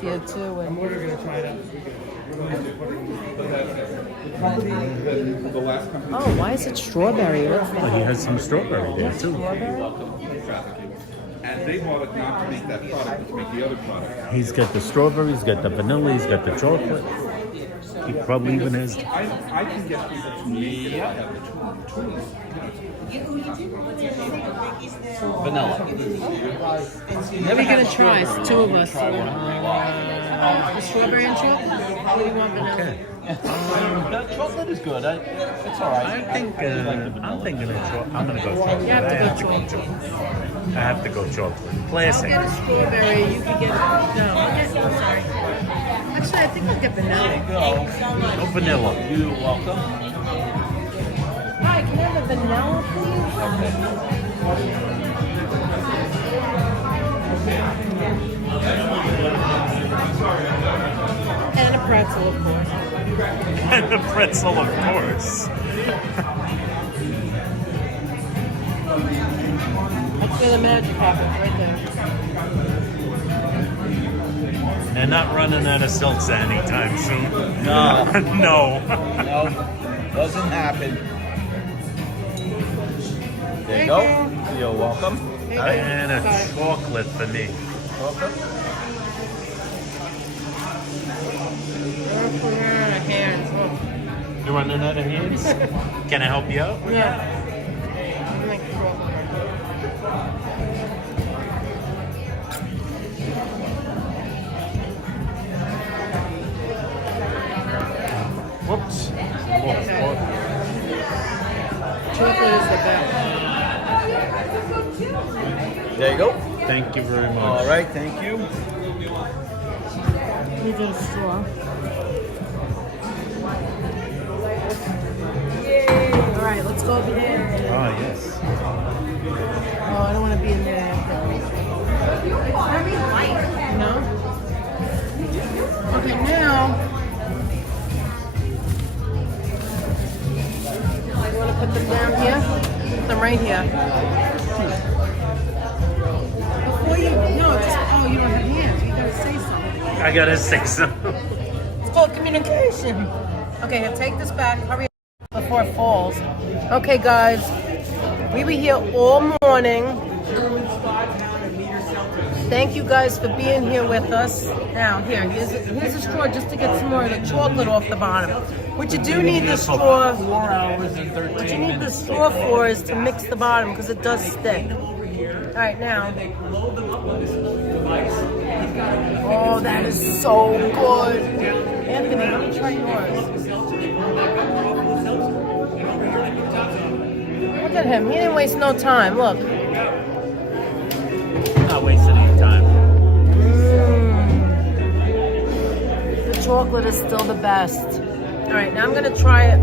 Here too, and oh, why is it strawberry? Well, he has some strawberry there too. And they bought it not to make that product, but to make the other product. He's got the strawberry, he's got the vanilla, he's got the chocolate. He probably even has. I can get people to make it. I have the tools. Vanilla. What are we gonna try? It's two of us. The strawberry and chocolate? What do you want, vanilla? Okay. Chocolate is good. It's all right. I'm thinking of chocolate. I'm gonna go chocolate. You have to go chocolate. I have to go chocolate. Classic. I'll get a strawberry. You can get I'm sorry. Actually, I think I'll get vanilla. No vanilla. You're welcome. Hi, can I have a vanilla, please? And a pretzel, of course. And a pretzel, of course. That's where the magic happens, right there. They're not running out of seltzer anytime soon. No. No. No. Doesn't happen. There you go. You're welcome. And a chocolate for me. Welcome. You running out of hands? Can I help you out? Yeah. Whoops. Chocolate is the best. There you go. Thank you very much. All right, thank you. We did a straw. All right, let's go over there. Ah, yes. Oh, I don't want to be in there. It's very light. No? Put them down here. Put them right here. Before you, no, just, oh, you don't have hands. You gotta say something. I gotta say something. It's called communication. Okay, here, take this back. Hurry up before it falls. Okay, guys, we were here all morning. Thank you guys for being here with us. Now, here's a straw just to get some more of the chocolate off the bottom. What you do need the straw, what you need the straw for is to mix the bottom because it does stick. All right, now. Oh, that is so good. Anthony, let me try yours. Look at him. He didn't waste no time. Look. Not wasting any time. The chocolate is still the best. All right, now I'm going to try it.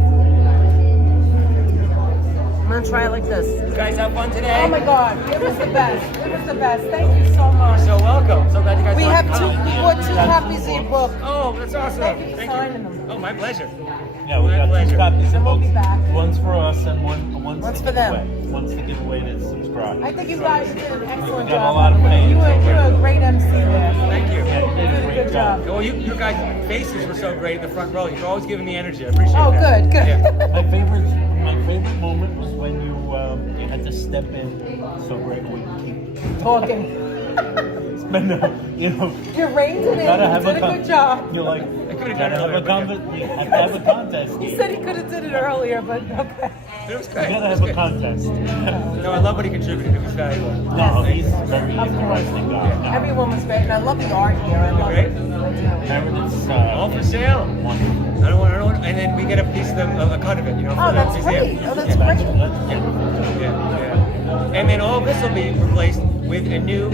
I'm going to try it like this. You guys have fun today? Oh my God, it was the best. It was the best. Thank you so much. You're so welcome. So glad you guys We want have to come. we bought 2 copies of your book. Oh, that's awesome. Thank you for Thank signing you. them. Oh, my pleasure. Yeah, we got 2 copies of We'll be books. back. One's for us and one's One's to for give them. away. One's to give away to subscribe. I think you guys did an excellent We got job. a lot of fans. You're a great MC there. Thank you. Yeah, you did a great Good job. Well, you guys' faces were so great in the front row. You're always giving me energy. I appreciate Oh, that. good. Yeah. My favorite moment was when you had to step in so Greg wouldn't keep Talking. But no, you know, You reined it in. gotta You have did a good job. You're like, I could have gotta done it have earlier. you have to have a contest. He said he could have did it earlier, but okay. It was You good. gotta It was have a good. contest. No, I love what he contributed. It was valuable. No, he's a very interesting guy. No. Everyone was great, and I love the art here. I love Great. it. Meredith's All for sale. wonderful. I don't want, and then we get a piece of a cut of it, you know, for Oh, the that's museum. great. Oh, that's great. Yeah. And then all of this will be replaced with a new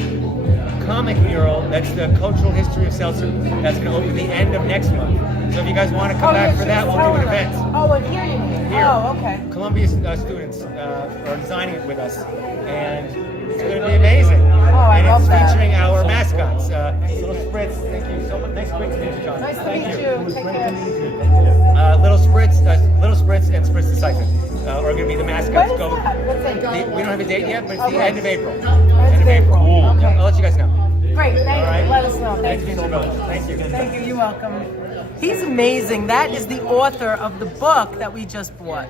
comic mural. That's the cultural history of seltzer. That's going to open the end of next month. So if you guys want to come back for that, we'll do an event. Oh, and here you mean? Here. Oh, okay. Columbia students are designing it with us, and it's going to be amazing. I and love it's that. featuring our mascots, Little Spritz. Thank you so much. Nice to meet you, John. Nice to Thank meet you. you. Take care. Little Spritz and Spritz the Cycling are going to be the mascots. When is that? What's that? We don't have a date yet, but it's the Okay. end of April. End of April. Okay. I'll let you guys know. Great. Thank All you. right. Let us know. Thank Thank you you. so much. Thank you. Thank you. You're welcome. He's amazing. That is the author of the book that we just bought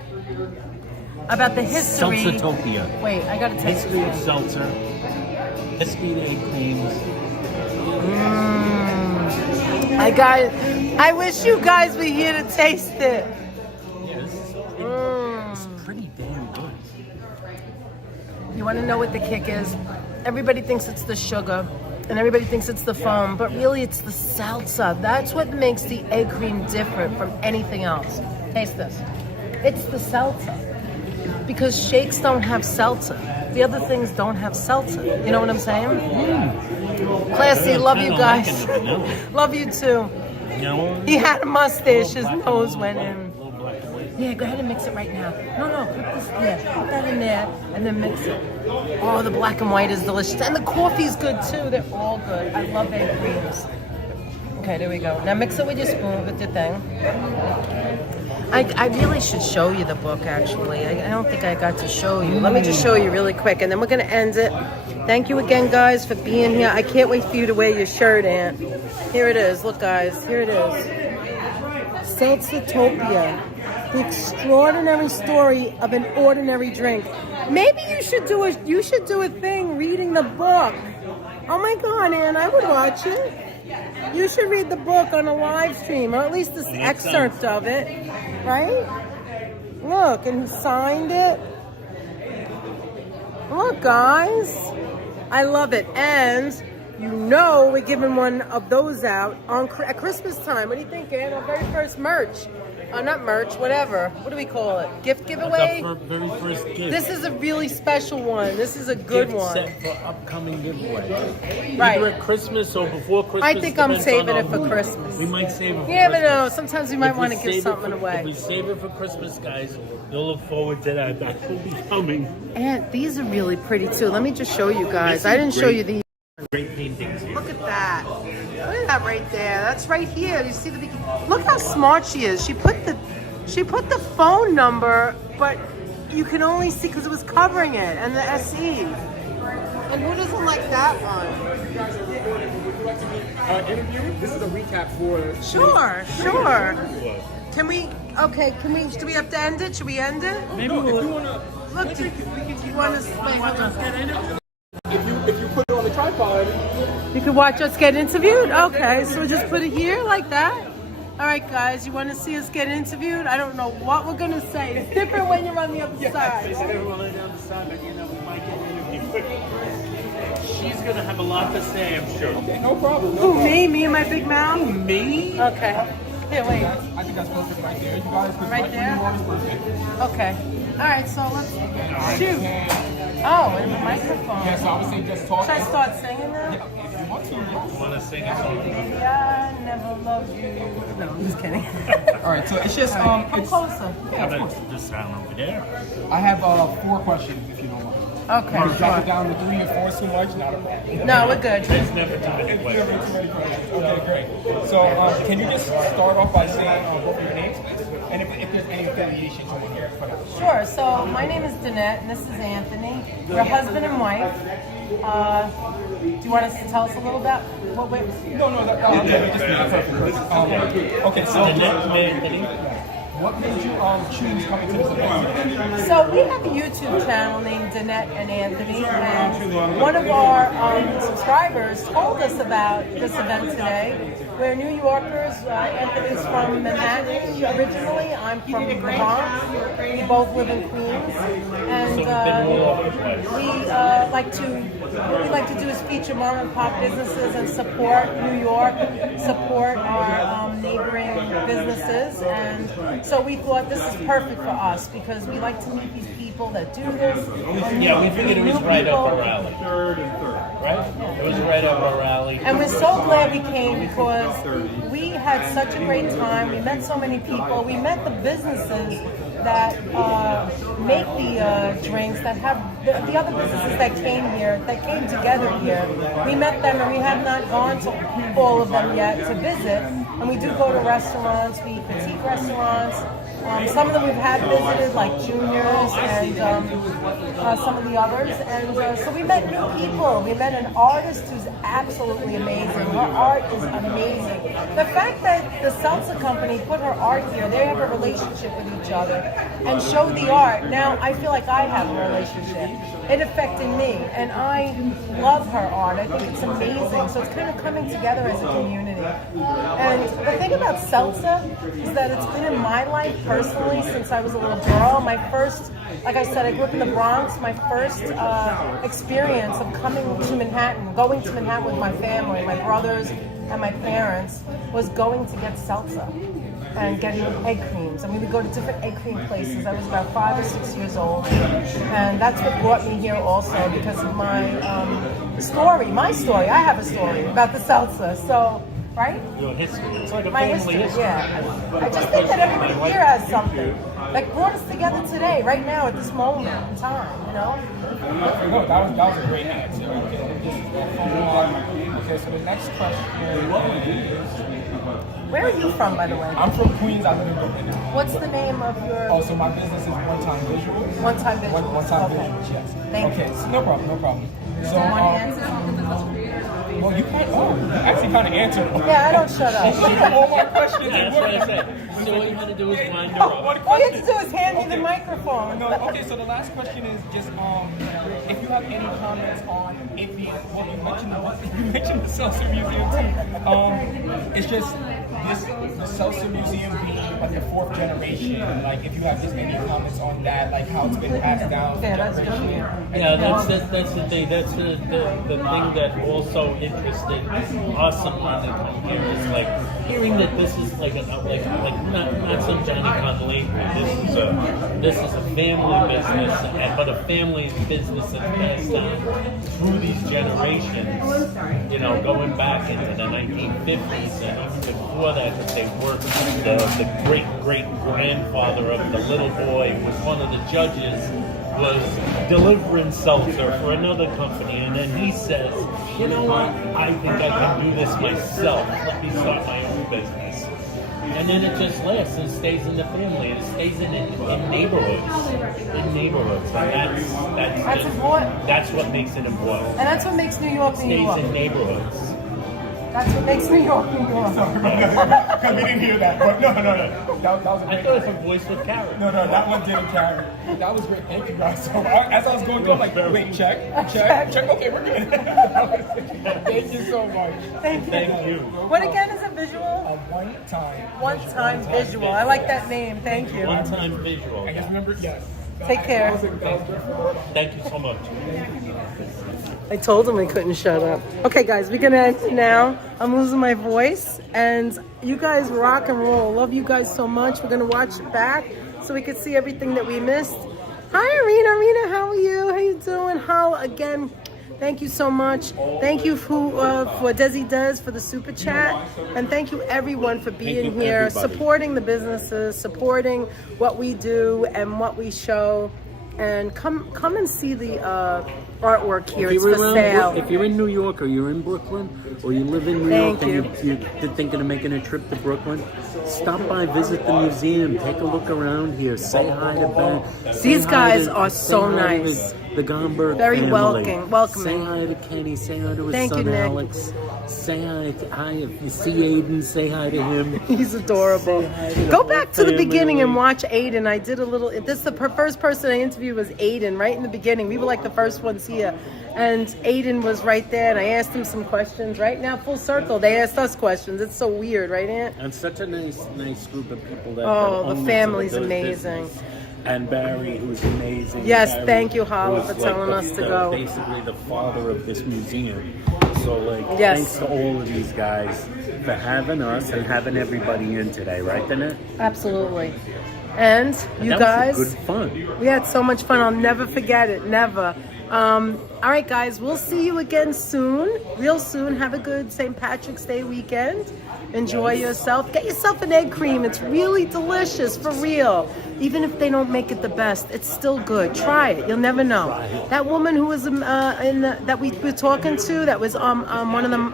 about the history. Seltzertopia. Wait, I gotta taste History of it. seltzer. History of egg creams. I wish you guys were here to taste it. Yeah, this is pretty damn good. You want to know what the kick is? Everybody thinks it's the sugar, and everybody thinks it's the foam, but really it's the seltzer. That's what makes the egg cream different from anything else. Taste this. It's the seltzer. Because shakes don't have seltzer. The other things don't have seltzer. You know what I'm saying? Classy, love you guys. Love you too. He had a mustache, his nose went in. Yeah, go ahead and mix it right now. No, put this, put that in there and then mix it. Oh, the black and white is delicious. And the coffee's good too. They're all good. I love egg creams. Okay, there we go. Now mix it with your spoon, with your thing. I really should show you the book, actually. I don't think I got to show you. Let me just show you really quick, and then we're going to end it. Thank you again, guys, for being here. I can't wait for you to wear your shirt, Aunt. Here it is. Look, guys. Here it is. Seltzertopia. The extraordinary story of an ordinary drink. Maybe you should do a thing reading the book. Oh, my God, Aunt. I would watch it. You should read the book on a live stream, or at least this excerpt of it, right? Look, and he signed it. Look, guys. I love it. And you know we're giving one of those out at Christmas time. What do you think, Ann? Our very first merch. Not merch, whatever. What do we call it? Gift giveaway? That's our very first gift. This is a really special one. This is a good Gift one. set for upcoming giveaway. Right. Either at Christmas or before Christmas. I think I'm depends saving on it for our mood. Christmas. We might save it for You never Christmas. know. Sometimes we might want to give something If away. we save it for Christmas, guys, you'll look forward to that. That will be coming. And these are really pretty too. Let me just show you guys. This I is didn't show great. you these. Great paintings here. Look at that. Look at that right there. That's right here. You see the look how smart she is. She put the phone number, but you can only see because it was covering it, and the SE. And who doesn't like that one? Interview. This is a recap for. Sure. Can we? Okay. Do we have to end it? Should we end it? Maybe if you wanna. Look, do you want to? If you put it on the tripod. You can watch us get interviewed? Okay, so we'll just put it here like that? All right, guys, you want to see us get interviewed? I don't know what we're going to say. It's different when you're on the other side. Everyone on the other side, but you know, we might get interviewed. She's going to have a lot to say, I'm sure. Okay, no problem. Who, me? Me and my big mouth? Me? Okay. Here, wait. I think that's perfect right there. You guys, right there? Perfect. Okay. All right, so let's shoot. Oh, and the microphone. Yeah, so I would say just talk. Should I start singing now? Yeah, if you want to, yes. You want to sing a song? Baby, I never loved you. No, I'm just kidding. All right, so it's just Come it's closer. Yeah, of course. Just sound over there. I have 4 questions, if you don't mind. Okay, Drop sure. it down to 3 or 4 too much, not a problem. No, we're good. It's never too many It's questions. never too many questions. Okay, great. So, can you just start off by saying both your names, please? And if there's any affiliations you want to hear. Sure. So my name is Danette, and this is Anthony. We're husband and wife. Do you want us to tell us a little about what we? No, okay, so Danette and Anthony. what made you choose coming to this event? So we have a YouTube channel named Danette and Anthony, and one of our subscribers told us about this event today. We're New Yorkers. Anthony's from Manhattan originally. I'm from the Bronx. We both live in Queens, and what we like to do is feature mom and pop businesses and support New York, support our neighboring businesses, and so we thought this is perfect for us because we like to meet these people that do this. Yeah, we figured it was right up our alley. Right? It was right up our alley. And we're so glad we came because we had such a great time. We met so many people. We met the businesses that make the drinks, that have the other businesses that came here, that came together here. We met them, and we have not gone to all of them yet to visit. And we do go to restaurants, we critique restaurants. Some of them we've had visited, like Junior's and some of the others. And so we met new people. We met an artist who's absolutely amazing. Her art is amazing. The fact that the Seltzer Company put her art here, they have a relationship with each other, and show the art. Now, I feel like I have a relationship. It affected me, and I love her art. I think it's amazing. So it's kind of coming together as a community. And the thing about Seltzer is that it's been in my life personally since I was a little girl. My first, like I said, I grew up in the Bronx. My first experience of coming to Manhattan, going to Manhattan with my family, my brothers and my parents, was going to get Seltzer and getting egg creams. And we would go to different egg cream places. I was about 5 or 6 years old. And that's what brought me here also because of my story. I have a story about the Seltzer. So, right? Your history. It's like a My family history. Yeah. I just think that everybody here has something that brought us together today, right now, at this moment in time, you know? No, that was a great answer. Okay, so the next question is... Where are you from, by the way? I'm from Queens. I live in Brooklyn. What's the name of your... Oh, so my business is One Time Visuals. One Time Visuals. One Time Okay. Visuals, yes. Thank okay, you. So no problem. So, Do you want to answer? well, you can't... Oh, you actually kind of answered all. Yeah, I don't shut up. all my questions. Yeah, that's what I said. So what you want to do is wind her up. All you have to do is hand me the microphone. No, okay, so the last question is just if you have any comments on if you mentioned the Seltzer Museum too. It's just the Seltzer Museum being like the 4th generation. Like if you have just any comments on that, like how it's been passed down. Yeah, that's the thing. That's the thing that also interested us upon the come here is like hearing that this is like not some Johnny Con labor. This is a family business, but a family business that's passed down through these generations. You know, going back into the 1950s and even before that they worked. The great grandfather of the little boy was one of the judges. Was delivering seltzer for another company, and then he says, you know what, I think I can do this myself. Let me start my own business. And then it just lasts and stays in the family. It stays in neighborhoods. In neighborhoods. And that's important. That's what makes it important. And that's what makes New York, New York. Stays in neighborhoods. That's what makes New York, New York. Because we didn't hear that. But no. That was a I thought it was a voice with carrot. No, that one didn't carry. That was great. Thank you, guys. So as I was going through, I'm like, wait, check. Okay, we're good. Thank you so much. Thank you. What again is a visual? A one-time visual. I like that name. Thank you. One-time visual. I just remember, yes. Take care. Thank you so much. I told him I couldn't shut up. Okay, guys, we're gonna end now. I'm losing my voice, and you guys rock and roll. Love you guys so much. We're gonna watch it back so we can see everything that we missed. Hi, Arena. Arena, how are you? How you doing? Holla again. Thank you so much. Thank you for Desi Des for the super chat, and thank you everyone for being here, everybody. Supporting the businesses, supporting what we do and what we show, and come and see the artwork here. It's for sale. If you're in New York or you're in Brooklyn or you live in New York and you're thinking of making a trip to Brooklyn, stop by, visit the museum, take a look around here, say hi to Ben. These guys are so nice. The Gomberg very family. welcoming. Say hi to Kenny, say hi to his Thank son you, Nick. Alex. Say hi if you see Aiden, say hi to him. He's adorable. Go back to the beginning and watch Aiden. I did a little, the first person I interviewed was Aiden, right in the beginning. We were like the first ones here. And Aiden was right there, and I asked him some questions. Right now, full circle, they asked us questions. It's so weird, right, Aunt? And such a nice group of people. The family's amazing. Business. And Barry, who's amazing. Yes, Barry, thank you, Holla, for telling us to go. Basically the father of this museum. So, yes. Thanks to all of these guys for having us and having everybody in today, right, Danette? Absolutely. And you guys, was good fun. We had so much fun. I'll never forget it. Never. All right, guys, we'll see you again soon, real soon. Have a good St. Patrick's Day weekend. Enjoy yourself. Get yourself an egg cream. It's really delicious, for real. Even if they don't make it the best, it's still good. Try it. You'll never know. That woman who was that we were talking to, that was one of them.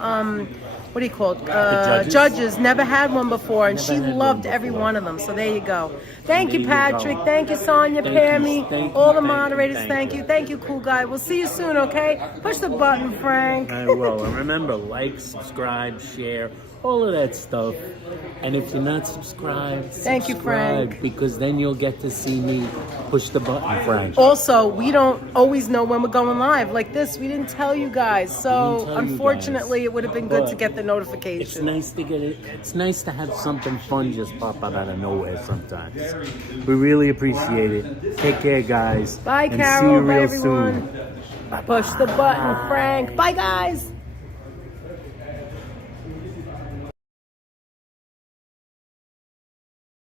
What do you call it? Judges never had one before, and she loved every one of them. So there you go. Thank you, Patrick. Thank you, Sonia, Pammy, all the moderators. Thank you. Thank you, cool guy. We'll see you soon, okay? Push the button, Frank. I will. And remember, like, subscribe, share, all of that stuff. And if you're not subscribed, thank you, Frank. Because then you'll get to see me push the button, Frank. Also, we don't always know when we're going live. Like this, we didn't tell you guys. So unfortunately, it would have been good to get the notification. It's nice to get it. It's nice to have something fun just pop up out of nowhere sometimes. We really appreciate it. Take care, guys. Bye, and Carol. See you Bye, real everyone. Soon. Push the button, Frank. Bye, guys.